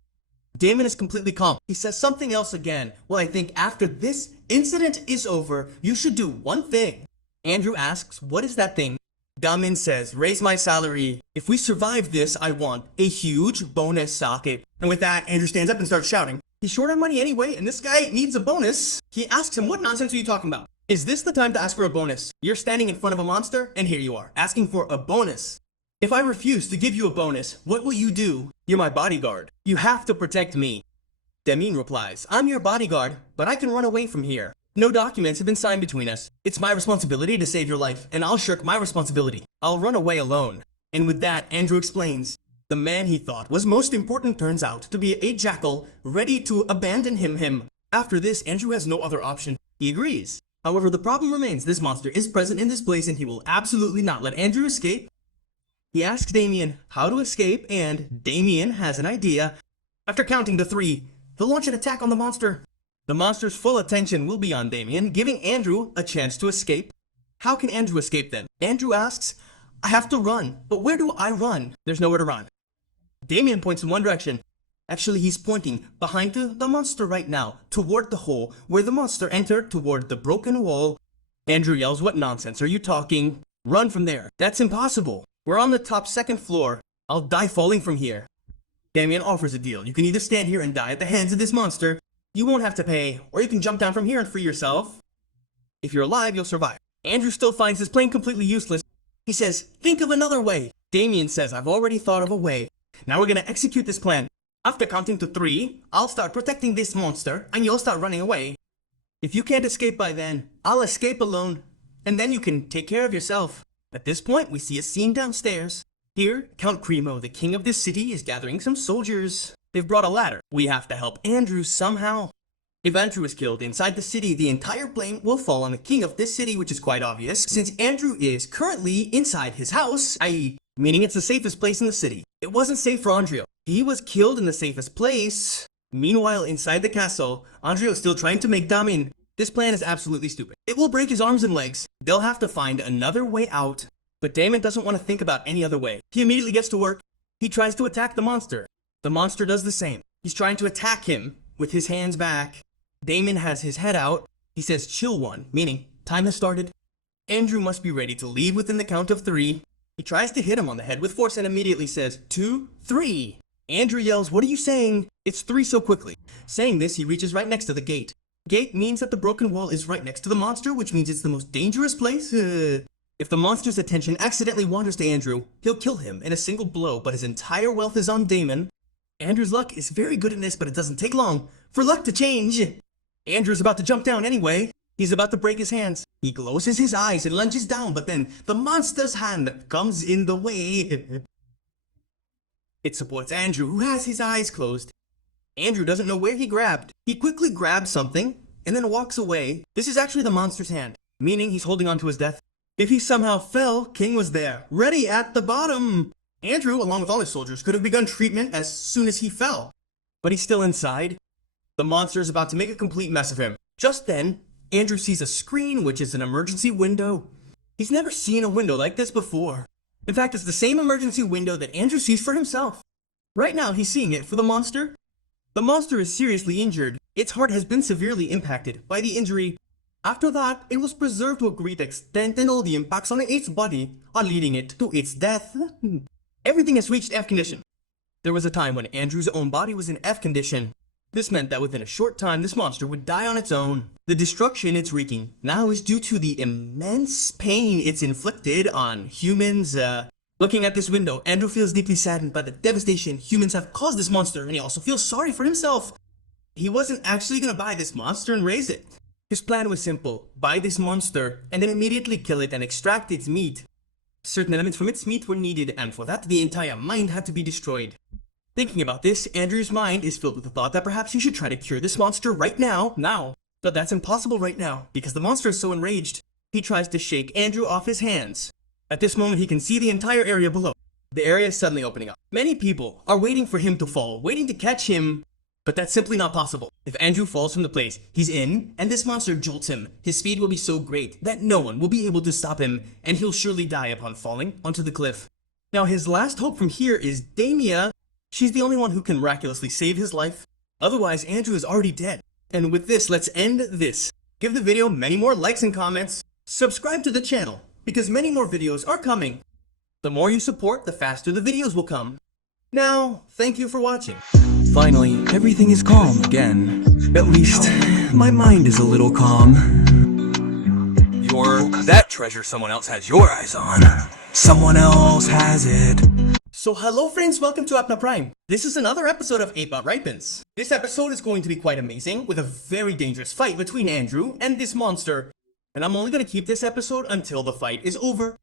Damin is completely calm. He says something else again. "Well, I think after this incident is over, you should do one thing." Andrew asks, "What is that thing?" Damin says, "Raise my salary. If we survive this, I want a huge bonus sake." And with that, Andrew stands up and starts shouting. He's short on money anyway, and this guy needs a bonus. He asks him, "What nonsense are you talking about? Is this the time to ask for a bonus? You're standing in front of a monster, and here you are, asking for a bonus. If I refuse to give you a bonus, what will you do? You're my bodyguard. You have to protect me." Damin replies, "I'm your bodyguard, but I can run away from here. No documents have been signed between us. It's my responsibility to save your life, and I'll shirk my responsibility. I'll run away alone." And with that, Andrew explains, the man he thought was most important turns out to be a jackal, ready to abandon him. After this, Andrew has no other option. He agrees. However, the problem remains. This monster is present in this place, and he will absolutely not let Andrew escape. He asks Damien how to escape, and Damien has an idea. After counting to 3, he'll launch an attack on the monster. The monster's full attention will be on Damien, giving Andrew a chance to escape. How can Andrew escape then? Andrew asks, "I have to run, but where do I run?" There's nowhere to run. Damien points in one direction. Actually, he's pointing behind the monster right now, toward the hole where the monster entered, toward the broken wall. Andrew yells, "What nonsense are you talking? Run from there. That's impossible. We're on the top 2nd floor. I'll die falling from here." Damien offers a deal. You can either stand here and die at the hands of this monster. You won't have to pay, or you can jump down from here and free yourself. If you're alive, you'll survive. Andrew still finds this plan completely useless. He says, "Think of another way." Damien says, "I've already thought of a way. Now we're gonna execute this plan. After counting to 3, I'll start protecting this monster, and you'll start running away. If you can't escape by then, I'll escape alone, and then you can take care of yourself. At this point, we see a scene downstairs. Here, Count Cremo, the king of this city, is gathering some soldiers. They've brought a ladder. We have to help Andrew somehow. If Andrew is killed inside the city, the entire blame will fall on the king of this city, which is quite obvious, since Andrew is currently inside his house, i.e., meaning it's the safest place in the city. It wasn't safe for Andrea. He was killed in the safest place. Meanwhile, inside the castle, Andrea is still trying to make Damin. This plan is absolutely stupid. It will break his arms and legs. They'll have to find another way out. But Damon doesn't want to think about any other way. He immediately gets to work. He tries to attack the monster. The monster does the same. He's trying to attack him with his hands back. Damon has his head out. He says chill one, meaning time has started. Andrew must be ready to leave within the count of 3. He tries to hit him on the head with force and immediately says 2, 3. Andrew yells, "What are you saying?" It's 3 so quickly. Saying this, he reaches right next to the gate. Gate means that the broken wall is right next to the monster, which means it's the most dangerous place. If the monster's attention accidentally wanders to Andrew, he'll kill him in a single blow, but his entire wealth is on Damon. Andrew's luck is very good in this, but it doesn't take long for luck to change. Andrew's about to jump down anyway. He's about to break his hands. He closes his eyes and lunges down, but then the monster's hand comes in the way. It supports Andrew, who has his eyes closed. Andrew doesn't know where he grabbed. He quickly grabs something and then walks away. This is actually the monster's hand, meaning he's holding on to his death. If he somehow fell, King was there, ready at the bottom. Andrew, along with all his soldiers, could have begun treatment as soon as he fell. But he's still inside. The monster is about to make a complete mess of him. Just then, Andrew sees a screen, which is an emergency window. He's never seen a window like this before. In fact, it's the same emergency window that Andrew sees for himself. Right now, he's seeing it for the monster. The monster is seriously injured. Its heart has been severely impacted by the injury. After that, it was preserved to a great extent and all the impacts on its body are leading it to its death. Everything has reached F condition. There was a time when Andrew's own body was in F condition. This meant that within a short time, this monster would die on its own. The destruction it's wreaking now is due to the immense pain it's inflicted on humans. Looking at this window, Andrew feels deeply saddened by the devastation humans have caused this monster, and he also feels sorry for himself. He wasn't actually gonna buy this monster and raise it. His plan was simple: buy this monster, and then immediately kill it and extract its meat. Certain elements from its meat were needed, and for that, the entire mind had to be destroyed. Thinking about this, Andrew's mind is filled with the thought that perhaps he should try to cure this monster right now. But that's impossible right now, because the monster is so enraged. He tries to shake Andrew off his hands. At this moment, he can see the entire area below. The area is suddenly opening up. Many people are waiting for him to fall, waiting to catch him, but that's simply not possible. If Andrew falls from the place he's in, and this monster jolts him, his speed will be so great that no one will be able to stop him, and he'll surely die upon falling onto the cliff. Now, his last hope from here is Damia. She's the only one who can miraculously save his life. Otherwise, Andrew is already dead. And with this, let's end this. Give the video many more likes and comments. Subscribe to the channel, because many more videos are coming. The more you support, the faster the videos will come. Now, thank you for watching. Finally, everything is calm again. At least, my mind is a little calm. That treasure someone else has your eyes on. Someone else has it. So hello friends, welcome to Apna Prime. This is another episode of 8 Bot Ripens. This episode is going to be quite amazing, with a very dangerous fight between Andrew and this monster. And I'm only going to keep this episode until the fight is over.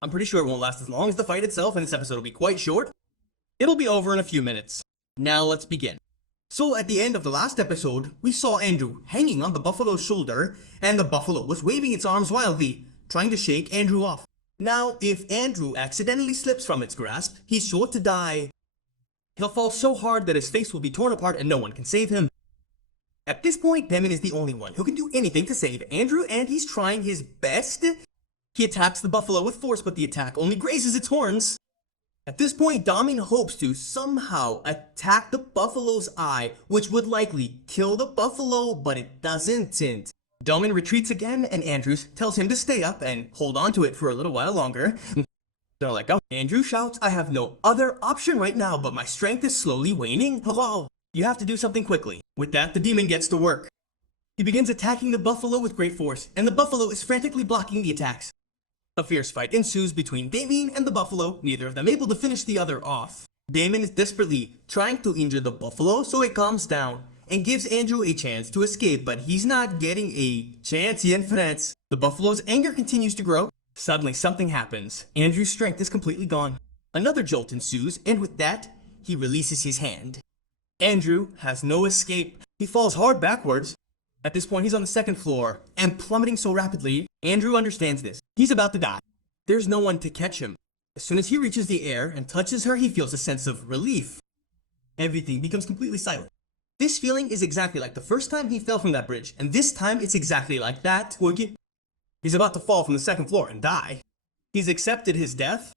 I'm pretty sure it won't last as long as the fight itself, and this episode will be quite short. It'll be over in a few minutes. Now let's begin. So at the end of the last episode, we saw Andrew hanging on the buffalo's shoulder, and the buffalo was waving its arms wildly, trying to shake Andrew off. Now, if Andrew accidentally slips from its grasp, he's sure to die. He'll fall so hard that his face will be torn apart and no one can save him. At this point, Demon is the only one who can do anything to save Andrew, and he's trying his best. He attacks the buffalo with force, but the attack only grazes its horns. At this point, Damin hopes to somehow attack the buffalo's eye, which would likely kill the buffalo, but it doesn't. Damin retreats again, and Andrews tells him to stay up and hold on to it for a little while longer. They're like, oh. Andrew shouts, I have no other option right now, but my strength is slowly waning. Hello. You have to do something quickly. With that, the demon gets to work. He begins attacking the buffalo with great force, and the buffalo is frantically blocking the attacks. A fierce fight ensues between Damien and the buffalo, neither of them able to finish the other off. Damien is desperately trying to injure the buffalo so it calms down. and gives Andrew a chance to escape, but he's not getting a chance yet. The buffalo's anger continues to grow. Suddenly something happens. Andrew's strength is completely gone. Another jolt ensues, and with that, he releases his hand. Andrew has no escape. He falls hard backwards. At this point, he's on the second floor, and plummeting so rapidly, Andrew understands this. He's about to die. There's no one to catch him. As soon as he reaches the air and touches her, he feels a sense of relief. Everything becomes completely silent. This feeling is exactly like the first time he fell from that bridge, and this time it's exactly like that. He's about to fall from the second floor and die. He's accepted his death.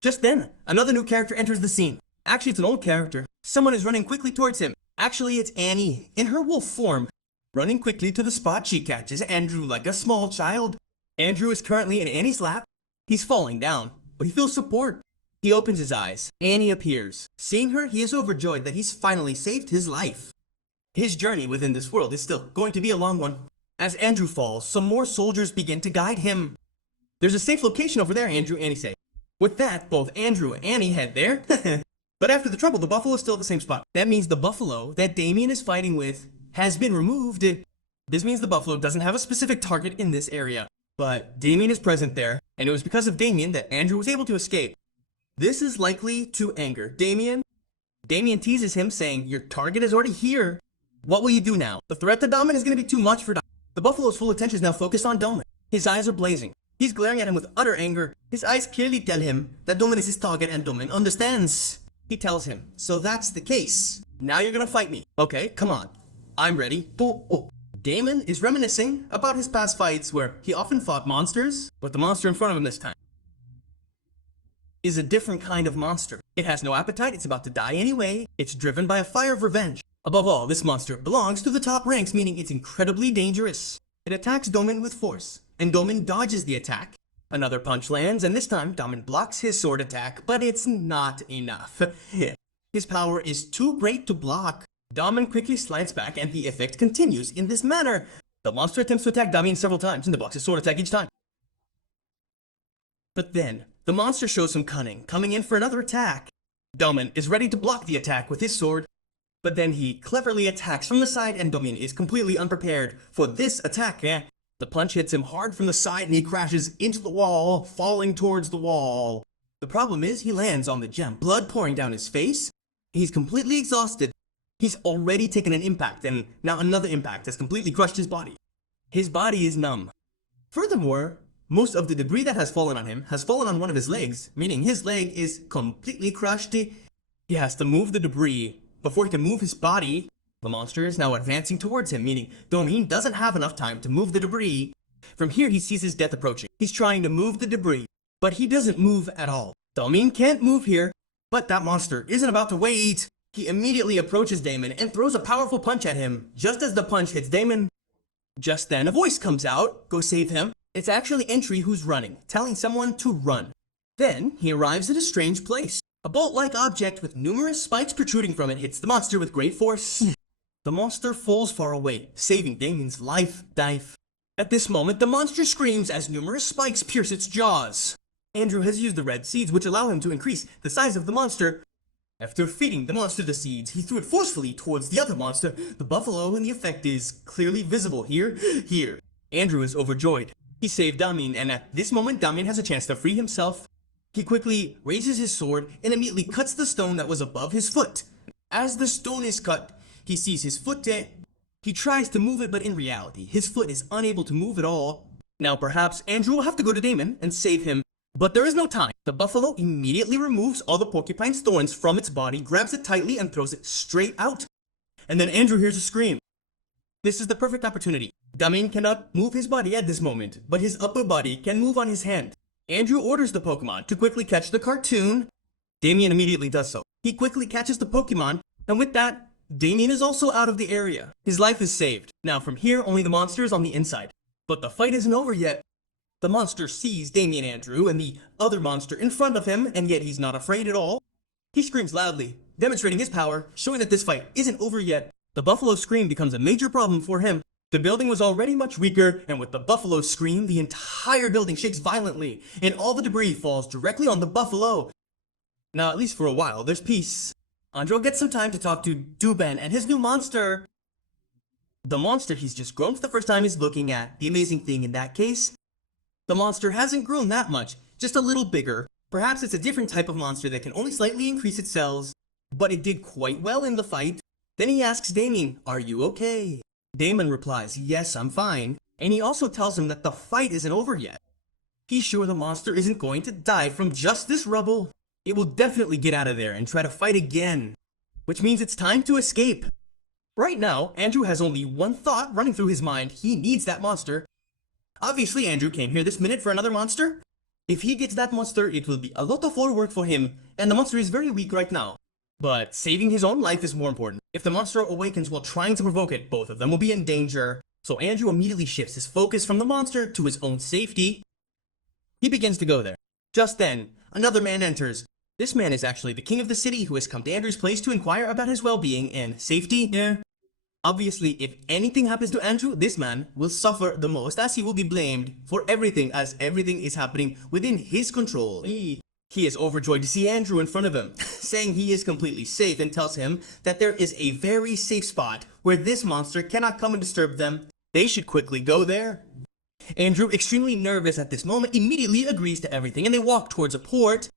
Just then, another new character enters the scene. Actually, it's an old character. Someone is running quickly towards him. Actually, it's Annie, in her wolf form, running quickly to the spot. She catches Andrew like a small child. Andrew is currently in Annie's lap. He's falling down, but he feels support. He opens his eyes. Annie appears. Seeing her, he is overjoyed that he's finally saved his life. His journey within this world is still going to be a long one. As Andrew falls, some more soldiers begin to guide him. There's a safe location over there, Andrew, Annie say. With that, both Andrew and Annie head there. But after the trouble, the buffalo is still at the same spot. That means the buffalo that Damien is fighting with has been removed. This means the buffalo doesn't have a specific target in this area. But Damien is present there, and it was because of Damien that Andrew was able to escape. This is likely to anger Damien. Damien teases him, saying, "Your target is already here. What will you do now?" The threat to Domin is going to be too much for Domin. The buffalo's full attention is now focused on Domin. His eyes are blazing. He's glaring at him with utter anger. His eyes clearly tell him that Domin is his target, and Domin understands. He tells him, "So that's the case. Now you're gonna fight me. Okay, come on. I'm ready." Damon is reminiscing about his past fights where he often fought monsters, but the monster in front of him this time is a different kind of monster. It has no appetite, it's about to die anyway, it's driven by a fire of revenge. Above all, this monster belongs to the top ranks, meaning it's incredibly dangerous. It attacks Domin with force, and Domin dodges the attack. Another punch lands, and this time Domin blocks his sword attack, but it's not enough. His power is too great to block. Domin quickly slides back, and the effect continues in this manner. The monster attempts to attack Domin several times, and blocks his sword attack each time. But then, the monster shows some cunning, coming in for another attack. Domin is ready to block the attack with his sword, but then he cleverly attacks from the side, and Domin is completely unprepared for this attack. The punch hits him hard from the side, and he crashes into the wall, falling towards the wall. The problem is, he lands on the gem, blood pouring down his face. He's completely exhausted. He's already taken an impact, and now another impact has completely crushed his body. His body is numb. Furthermore, most of the debris that has fallen on him has fallen on one of his legs, meaning his leg is completely crushed. He has to move the debris before he can move his body. The monster is now advancing towards him, meaning Domin doesn't have enough time to move the debris. From here, he sees his death approaching. He's trying to move the debris, but he doesn't move at all. Domin can't move here, but that monster isn't about to wait. He immediately approaches Damon and throws a powerful punch at him. Just as the punch hits Damon, just then a voice comes out, "Go save him." It's actually Entry who's running, telling someone to run. Then he arrives at a strange place. A bolt-like object with numerous spikes protruding from it hits the monster with great force. The monster falls far away, saving Damon's life. At this moment, the monster screams as numerous spikes pierce its jaws. Andrew has used the red seeds, which allow him to increase the size of the monster. After feeding the monster the seeds, he threw it forcefully towards the other monster, the buffalo, and the effect is clearly visible here. Andrew is overjoyed. He saved Damin, and at this moment, Damin has a chance to free himself. He quickly raises his sword and immediately cuts the stone that was above his foot. As the stone is cut, he sees his foot. He tries to move it, but in reality, his foot is unable to move at all. Now perhaps Andrew will have to go to Damon and save him, but there is no time. The buffalo immediately removes all the porcupine's thorns from its body, grabs it tightly, and throws it straight out. And then Andrew hears a scream. This is the perfect opportunity. Damin cannot move his body at this moment, but his upper body can move on his hand. Andrew orders the Pokemon to quickly catch the cartoon. Damien immediately does so. He quickly catches the Pokemon, and with that, Damien is also out of the area. His life is saved. Now from here, only the monster is on the inside. But the fight isn't over yet. The monster sees Damien Andrew and the other monster in front of him, and yet he's not afraid at all. He screams loudly, demonstrating his power, showing that this fight isn't over yet. The buffalo's scream becomes a major problem for him. The building was already much weaker, and with the buffalo's scream, the entire building shakes violently, and all the debris falls directly on the buffalo. Now, at least for a while, there's peace. Andrew gets some time to talk to Duban and his new monster. The monster he's just grown for the first time is looking at. The amazing thing in that case, the monster hasn't grown that much, just a little bigger. Perhaps it's a different type of monster that can only slightly increase its cells, but it did quite well in the fight. Then he asks Damien, "Are you okay?" Damon replies, "Yes, I'm fine." And he also tells him that the fight isn't over yet. He's sure the monster isn't going to die from just this rubble. It will definitely get out of there and try to fight again, which means it's time to escape. Right now, Andrew has only one thought running through his mind. He needs that monster. Obviously, Andrew came here this minute for another monster. If he gets that monster, it will be a lot of hard work for him, and the monster is very weak right now. But saving his own life is more important. If the monster awakens while trying to provoke it, both of them will be in danger. So Andrew immediately shifts his focus from the monster to his own safety. He begins to go there. Just then, another man enters. This man is actually the king of the city who has come to Andrew's place to inquire about his well-being and safety. Yeah. Obviously, if anything happens to Andrew, this man will suffer the most, as he will be blamed for everything, as everything is happening within his control. He is overjoyed to see Andrew in front of him, saying he is completely safe, and tells him that there is a very safe spot where this monster cannot come and disturb them. They should quickly go there. Andrew, extremely nervous at this moment, immediately agrees to everything, and they walk towards a port.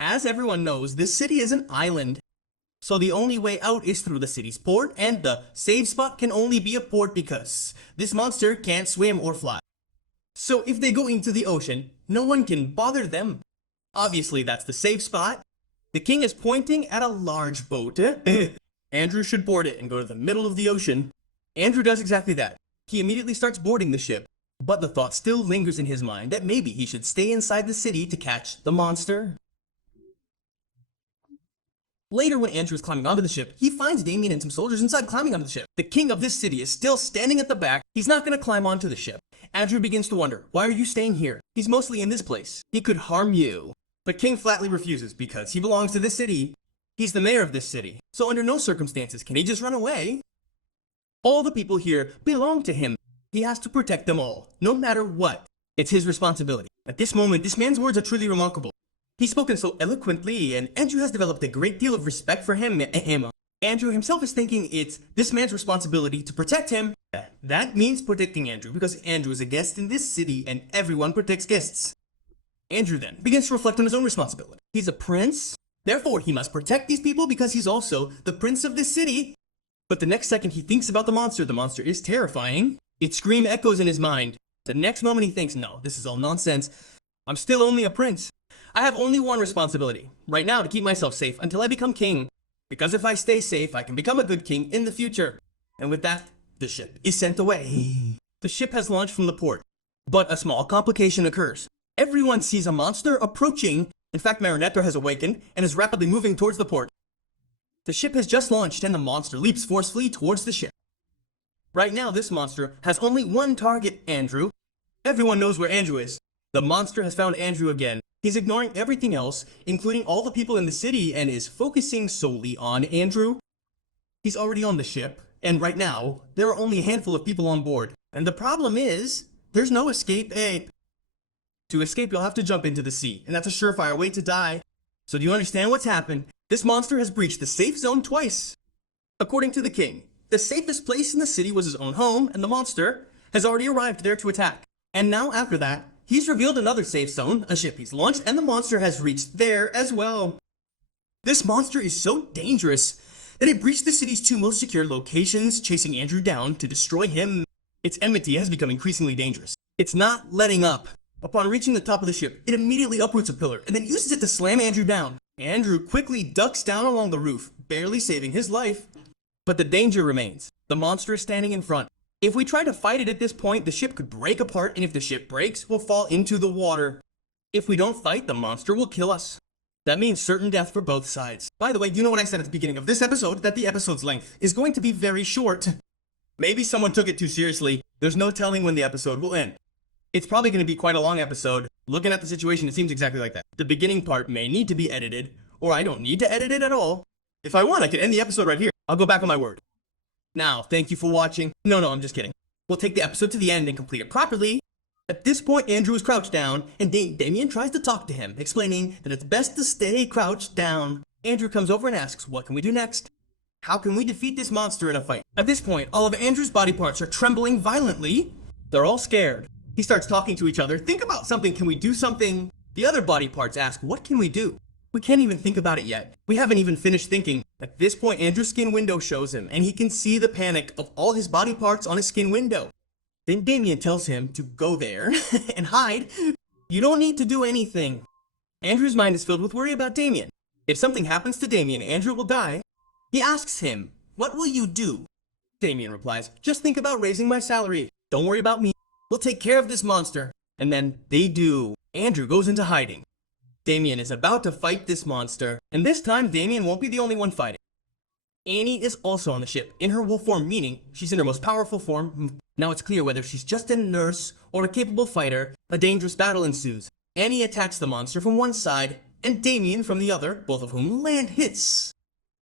As everyone knows, this city is an island, so the only way out is through the city's port, and the safe spot can only be a port because this monster can't swim or fly. So if they go into the ocean, no one can bother them. Obviously, that's the safe spot. The king is pointing at a large boat. Andrew should board it and go to the middle of the ocean. Andrew does exactly that. He immediately starts boarding the ship, but the thought still lingers in his mind that maybe he should stay inside the city to catch the monster. Later, when Andrew is climbing onto the ship, he finds Damien and some soldiers inside climbing onto the ship. The king of this city is still standing at the back. He's not going to climb onto the ship. Andrew begins to wonder, why are you staying here? He's mostly in this place. He could harm you. But King flatly refuses because he belongs to this city. He's the mayor of this city. So under no circumstances can he just run away. All the people here belong to him. He has to protect them all, no matter what. It's his responsibility. At this moment, this man's words are truly remarkable. He's spoken so eloquently, and Andrew has developed a great deal of respect for him. Andrew himself is thinking it's this man's responsibility to protect him. That means protecting Andrew, because Andrew is a guest in this city, and everyone protects guests. Andrew then begins to reflect on his own responsibility. He's a prince, therefore he must protect these people because he's also the prince of this city. But the next second he thinks about the monster is terrifying. Its scream echoes in his mind. The next moment he thinks, no, this is all nonsense. I'm still only a prince. I have only one responsibility, right now, to keep myself safe until I become king. Because if I stay safe, I can become a good king in the future. And with that, the ship is sent away. The ship has launched from the port, but a small complication occurs. Everyone sees a monster approaching. In fact, Marinetta has awakened and is rapidly moving towards the port. The ship has just launched and the monster leaps forcefully towards the ship. Right now, this monster has only one target, Andrew. Everyone knows where Andrew is. The monster has found Andrew again. He's ignoring everything else, including all the people in the city, and is focusing solely on Andrew. He's already on the ship, and right now, there are only a handful of people on board. And the problem is, there's no escape. To escape, you'll have to jump into the sea, and that's a surefire way to die. So do you understand what's happened? This monster has breached the safe zone twice. According to the king, the safest place in the city was his own home, and the monster has already arrived there to attack. And now after that, he's revealed another safe zone, a ship he's launched, and the monster has reached there as well. This monster is so dangerous that it breached the city's two most secure locations, chasing Andrew down to destroy him. Its enmity has become increasingly dangerous. It's not letting up. Upon reaching the top of the ship, it immediately uproots a pillar and then uses it to slam Andrew down. Andrew quickly ducks down along the roof, barely saving his life. But the danger remains. The monster is standing in front. If we try to fight it at this point, the ship could break apart, and if the ship breaks, we'll fall into the water. If we don't fight, the monster will kill us. That means certain death for both sides. By the way, you know what I said at the beginning of this episode, that the episode's length is going to be very short. Maybe someone took it too seriously. There's no telling when the episode will end. It's probably going to be quite a long episode. Looking at the situation, it seems exactly like that. The beginning part may need to be edited, or I don't need to edit it at all. If I want, I can end the episode right here. I'll go back on my word. Now, thank you for watching. No, I'm just kidding. We'll take the episode to the end and complete it properly. At this point, Andrew is crouched down, and Damien tries to talk to him, explaining that it's best to stay crouched down. Andrew comes over and asks, what can we do next? How can we defeat this monster in a fight? At this point, all of Andrew's body parts are trembling violently. They're all scared. He starts talking to each other. Think about something. Can we do something? The other body parts ask, what can we do? We can't even think about it yet. We haven't even finished thinking. At this point, Andrew's skin window shows him, and he can see the panic of all his body parts on his skin window. Then Damien tells him to go there and hide. You don't need to do anything. Andrew's mind is filled with worry about Damien. If something happens to Damien, Andrew will die. He asks him, what will you do? Damien replies, just think about raising my salary. Don't worry about me. We'll take care of this monster. And then they do. Andrew goes into hiding. Damien is about to fight this monster, and this time Damien won't be the only one fighting. Annie is also on the ship, in her wolf form, meaning she's in her most powerful form. Now it's clear whether she's just a nurse or a capable fighter. A dangerous battle ensues. Annie attacks the monster from one side, and Damien from the other, both of whom land hits.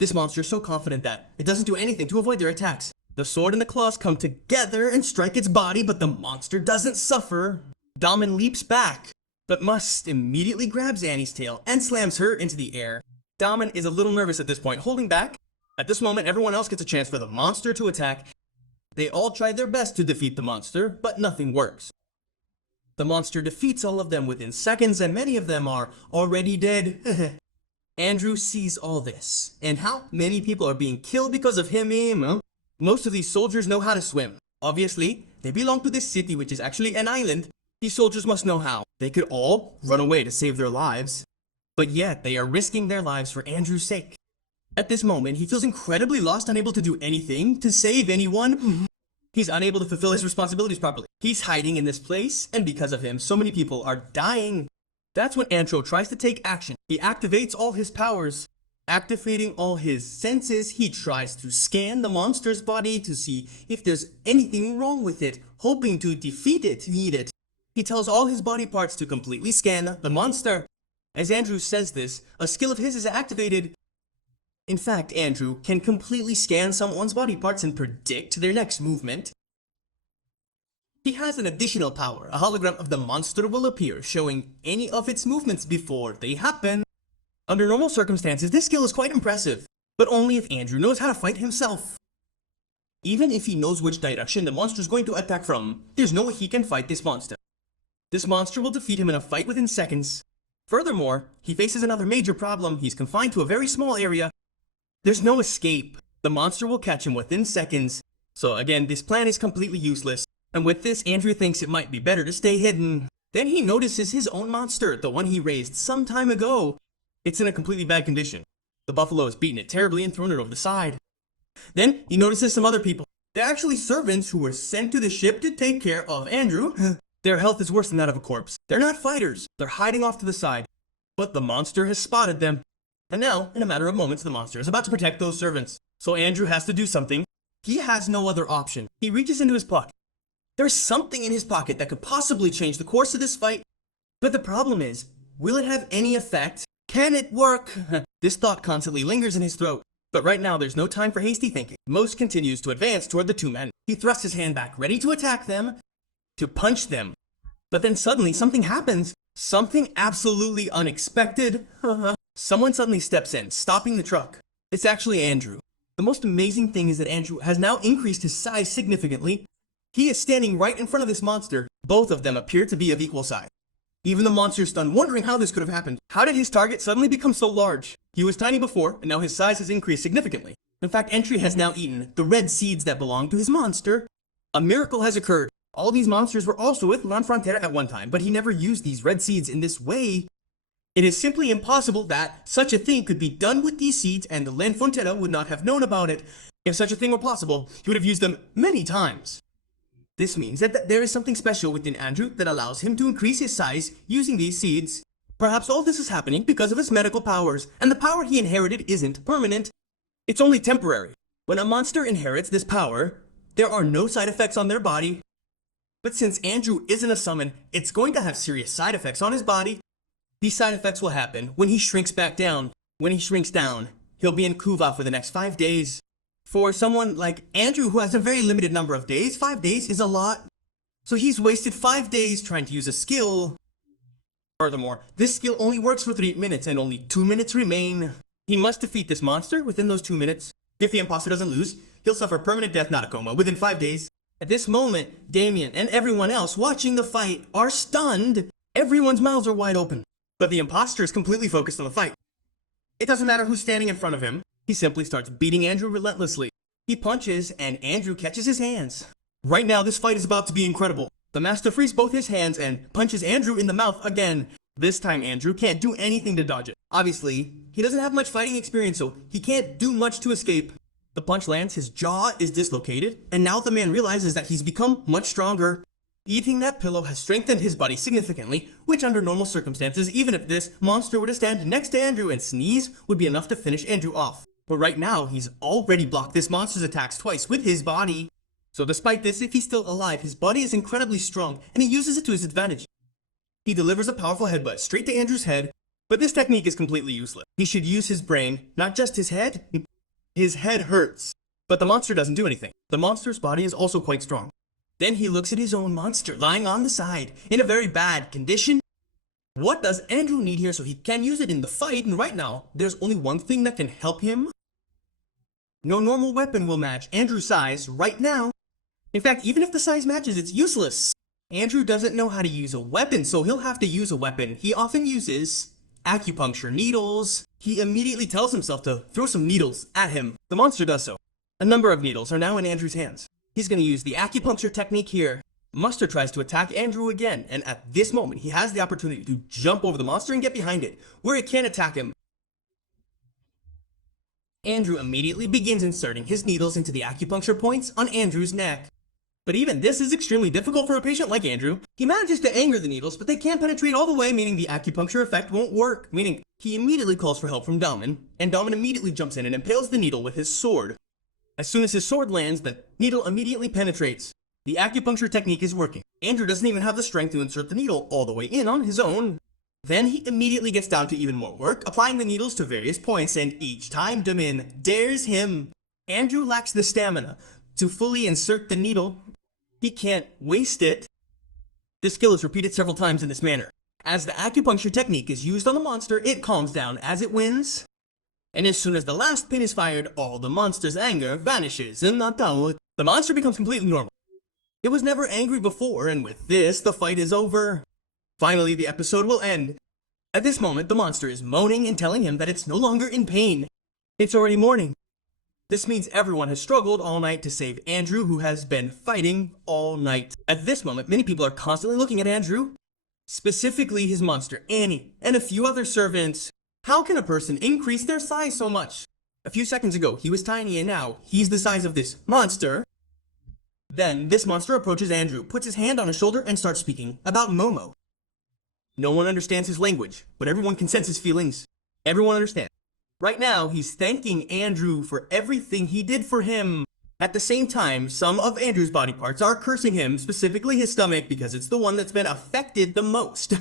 This monster is so confident that it doesn't do anything to avoid their attacks. The sword and the claws come together and strike its body, but the monster doesn't suffer. Damen leaps back, but Must immediately grabs Annie's tail and slams her into the air. Damen is a little nervous at this point, holding back. At this moment, everyone else gets a chance for the monster to attack. They all try their best to defeat the monster, but nothing works. The monster defeats all of them within seconds, and many of them are already dead. Andrew sees all this, and how many people are being killed because of him. Most of these soldiers know how to swim. Obviously, they belong to this city, which is actually an island. These soldiers must know how. They could all run away to save their lives, but yet they are risking their lives for Andrew's sake. At this moment, he feels incredibly lost, unable to do anything to save anyone. He's unable to fulfill his responsibilities properly. He's hiding in this place, and because of him, so many people are dying. That's when Andrew tries to take action. He activates all his powers. Activating all his senses, he tries to scan the monster's body to see if there's anything wrong with it, hoping to defeat it, He tells all his body parts to completely scan the monster. As Andrew says this, a skill of his is activated. In fact, Andrew can completely scan someone's body parts and predict their next movement. He has an additional power. A hologram of the monster will appear, showing any of its movements before they happen. Under normal circumstances, this skill is quite impressive, but only if Andrew knows how to fight himself. Even if he knows which direction the monster is going to attack from, there's no way he can fight this monster. This monster will defeat him in a fight within seconds. Furthermore, he faces another major problem. He's confined to a very small area. There's no escape. The monster will catch him within seconds. So again, this plan is completely useless. And with this, Andrew thinks it might be better to stay hidden. Then he notices his own monster, the one he raised some time ago. It's in a completely bad condition. The buffalo has beaten it terribly and thrown it over the side. Then he notices some other people. They're actually servants who were sent to the ship to take care of Andrew. Their health is worse than that of a corpse. They're not fighters. They're hiding off to the side. But the monster has spotted them. And now, in a matter of moments, the monster is about to protect those servants. So Andrew has to do something. He has no other option. He reaches into his pocket. There's something in his pocket that could possibly change the course of this fight. But the problem is, will it have any effect? Can it work? This thought constantly lingers in his throat. But right now, there's no time for hasty thinking. Most continues to advance toward the two men. He thrusts his hand back, ready to attack them, to punch them. But then suddenly, something happens. Something absolutely unexpected. Someone suddenly steps in, stopping the truck. It's actually Andrew. The most amazing thing is that Andrew has now increased his size significantly. He is standing right in front of this monster. Both of them appear to be of equal size. Even the monster is stunned, wondering how this could have happened. How did his target suddenly become so large? He was tiny before, and now his size has increased significantly. In fact, Entry has now eaten the red seeds that belong to his monster. A miracle has occurred. All these monsters were also with La Frontera at one time, but he never used these red seeds in this way. It is simply impossible that such a thing could be done with these seeds, and the La Frontera would not have known about it. If such a thing were possible, he would have used them many times. This means that there is something special within Andrew that allows him to increase his size using these seeds. Perhaps all this is happening because of his medical powers, and the power he inherited isn't permanent. It's only temporary. When a monster inherits this power, there are no side effects on their body. But since Andrew isn't a summon, it's going to have serious side effects on his body. These side effects will happen when he shrinks back down. When he shrinks down, he'll be in Kuva for the next 5 days. For someone like Andrew, who has a very limited number of days, 5 days is a lot. So he's wasted 5 days trying to use a skill. Furthermore, this skill only works for 3 minutes and only 2 minutes remain. He must defeat this monster within those 2 minutes. If the imposter doesn't lose, he'll suffer permanent death, not a coma, within 5 days. At this moment, Damien and everyone else watching the fight are stunned. Everyone's mouths are wide open. But the imposter is completely focused on the fight. It doesn't matter who's standing in front of him. He simply starts beating Andrew relentlessly. He punches, and Andrew catches his hands. Right now, this fight is about to be incredible. The master frees both his hands and punches Andrew in the mouth again. This time, Andrew can't do anything to dodge it. Obviously, he doesn't have much fighting experience, so he can't do much to escape. The punch lands, his jaw is dislocated, and now the man realizes that he's become much stronger. Eating that pillow has strengthened his body significantly, which under normal circumstances, even if this monster were to stand next to Andrew and sneeze, would be enough to finish Andrew off. But right now, he's already blocked this monster's attacks twice with his body. So despite this, if he's still alive, his body is incredibly strong, and he uses it to his advantage. He delivers a powerful headbutt straight to Andrew's head, but this technique is completely useless. He should use his brain, not just his head. His head hurts, but the monster doesn't do anything. The monster's body is also quite strong. Then he looks at his own monster lying on the side, in a very bad condition. What does Andrew need here so he can use it in the fight? And right now, there's only one thing that can help him. No normal weapon will match Andrew's size right now. In fact, even if the size matches, it's useless. Andrew doesn't know how to use a weapon, so he'll have to use a weapon he often uses. Acupuncture needles. He immediately tells himself to throw some needles at him. The monster does so. A number of needles are now in Andrew's hands. He's going to use the acupuncture technique here. Monster tries to attack Andrew again, and at this moment, he has the opportunity to jump over the monster and get behind it, where it can't attack him. Andrew immediately begins inserting his needles into the acupuncture points on Andrew's neck. But even this is extremely difficult for a patient like Andrew. He manages to anger the needles, but they can't penetrate all the way, meaning the acupuncture effect won't work. Meaning, he immediately calls for help from Damen, and Damen immediately jumps in and impales the needle with his sword. As soon as his sword lands, the needle immediately penetrates. The acupuncture technique is working. Andrew doesn't even have the strength to insert the needle all the way in on his own. Then he immediately gets down to even more work, applying the needles to various points, and each time Damen dares him. Andrew lacks the stamina to fully insert the needle. He can't waste it. This skill is repeated several times in this manner. As the acupuncture technique is used on the monster, it calms down as it wins. And as soon as the last pin is fired, all the monster's anger vanishes, and the monster becomes completely normal. It was never angry before, and with this, the fight is over. Finally, the episode will end. At this moment, the monster is moaning and telling him that it's no longer in pain. It's already morning. This means everyone has struggled all night to save Andrew, who has been fighting all night. At this moment, many people are constantly looking at Andrew, specifically his monster, Annie, and a few other servants. How can a person increase their size so much? A few seconds ago, he was tiny, and now he's the size of this monster. Then, this monster approaches Andrew, puts his hand on his shoulder, and starts speaking about Momo. No one understands his language, but everyone can sense his feelings. Everyone understands. Right now, he's thanking Andrew for everything he did for him. At the same time, some of Andrew's body parts are cursing him, specifically his stomach, because it's the one that's been affected the most.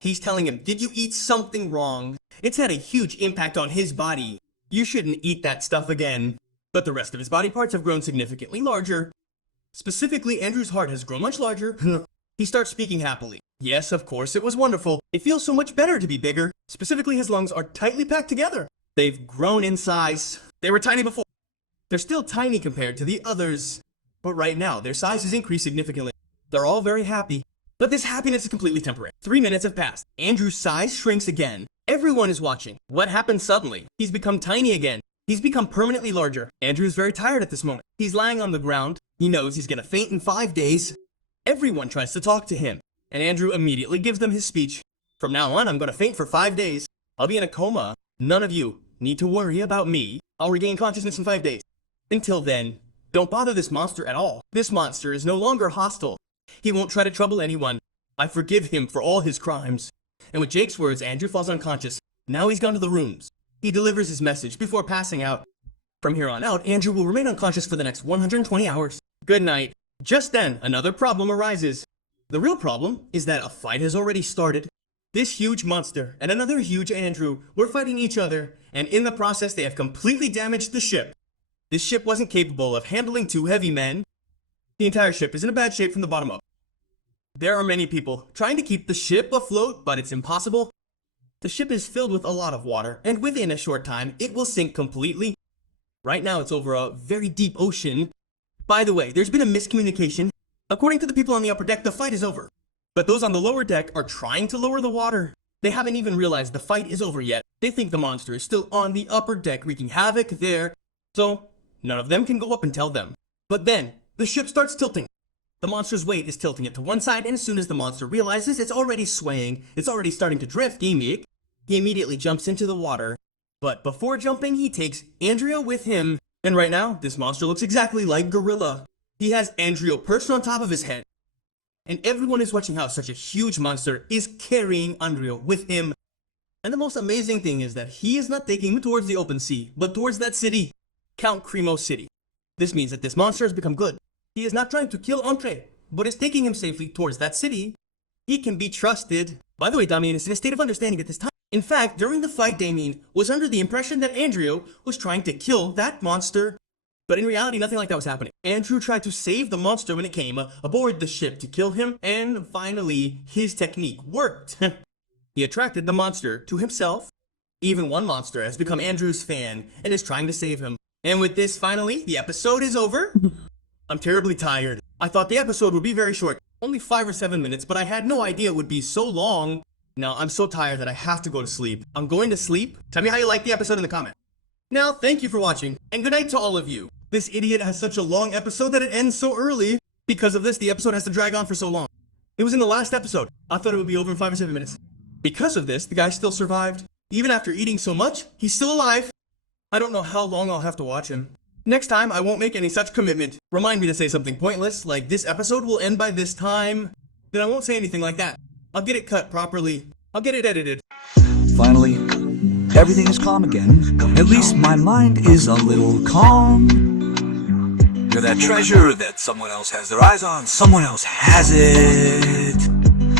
He's telling him, did you eat something wrong? It's had a huge impact on his body. You shouldn't eat that stuff again. But the rest of his body parts have grown significantly larger. Specifically, Andrew's heart has grown much larger. He starts speaking happily. Yes, of course, it was wonderful. It feels so much better to be bigger. Specifically, his lungs are tightly packed together. They've grown in size. They were tiny before. They're still tiny compared to the others. But right now, their size has increased significantly. They're all very happy. But this happiness is completely temporary. 3 minutes have passed. Andrew's size shrinks again. Everyone is watching. What happened suddenly? He's become tiny again. He's become permanently larger. Andrew's very tired at this moment. He's lying on the ground. He knows he's gonna faint in 5 days. Everyone tries to talk to him. And Andrew immediately gives them his speech. From now on, I'm gonna faint for 5 days. I'll be in a coma. None of you need to worry about me. I'll regain consciousness in 5 days. Until then, don't bother this monster at all. This monster is no longer hostile. He won't try to trouble anyone. I forgive him for all his crimes. And with Jake's words, Andrew falls unconscious. Now he's gone to the rooms. He delivers his message before passing out. From here on out, Andrew will remain unconscious for the next 120 hours. Good night. Just then, another problem arises. The real problem is that a fight has already started. This huge monster and another huge Andrew were fighting each other, and in the process they have completely damaged the ship. This ship wasn't capable of handling 2 heavy men. The entire ship is in a bad shape from the bottom up. There are many people trying to keep the ship afloat, but it's impossible. The ship is filled with a lot of water, and within a short time, it will sink completely. Right now it's over a very deep ocean. By the way, there's been a miscommunication. According to the people on the upper deck, the fight is over. But those on the lower deck are trying to lower the water. They haven't even realized the fight is over yet. They think the monster is still on the upper deck wreaking havoc there. So, none of them can go up and tell them. But then, the ship starts tilting. The monster's weight is tilting it to one side, and as soon as the monster realizes it's already swaying, it's already starting to drift, he immediately jumps into the water. But before jumping, he takes Andrea with him. And right now, this monster looks exactly like Gorilla. He has Andrea perched on top of his head. And everyone is watching how such a huge monster is carrying Andrea with him. And the most amazing thing is that he is not taking him towards the open sea, but towards that city, Count Cremo City. This means that this monster has become good. He is not trying to kill Andre, but is taking him safely towards that city. He can be trusted. By the way, Damien is in a state of understanding at this time. In fact, during the fight, Damien was under the impression that Andrew was trying to kill that monster. But in reality, nothing like that was happening. Andrew tried to save the monster when it came aboard the ship to kill him, and finally, his technique worked. He attracted the monster to himself. Even one monster has become Andrew's fan and is trying to save him. And with this, finally, the episode is over. I'm terribly tired. I thought the episode would be very short, only 5 or 7 minutes, but I had no idea it would be so long. Now, I'm so tired that I have to go to sleep. I'm going to sleep. Tell me how you liked the episode in the comment. Now, thank you for watching, and good night to all of you. This idiot has such a long episode that it ends so early. Because of this, the episode has to drag on for so long. It was in the last episode. I thought it would be over in 5 or 7 minutes. Because of this, the guy still survived. Even after eating so much, he's still alive. I don't know how long I'll have to watch him. Next time, I won't make any such commitment. Remind me to say something pointless, like this episode will end by this time. Then I won't say anything like that. I'll get it cut properly. I'll get it edited. Finally, everything is calm again. At least my mind is a little calm. You're that treasure that someone else has their eyes on. Someone else has it.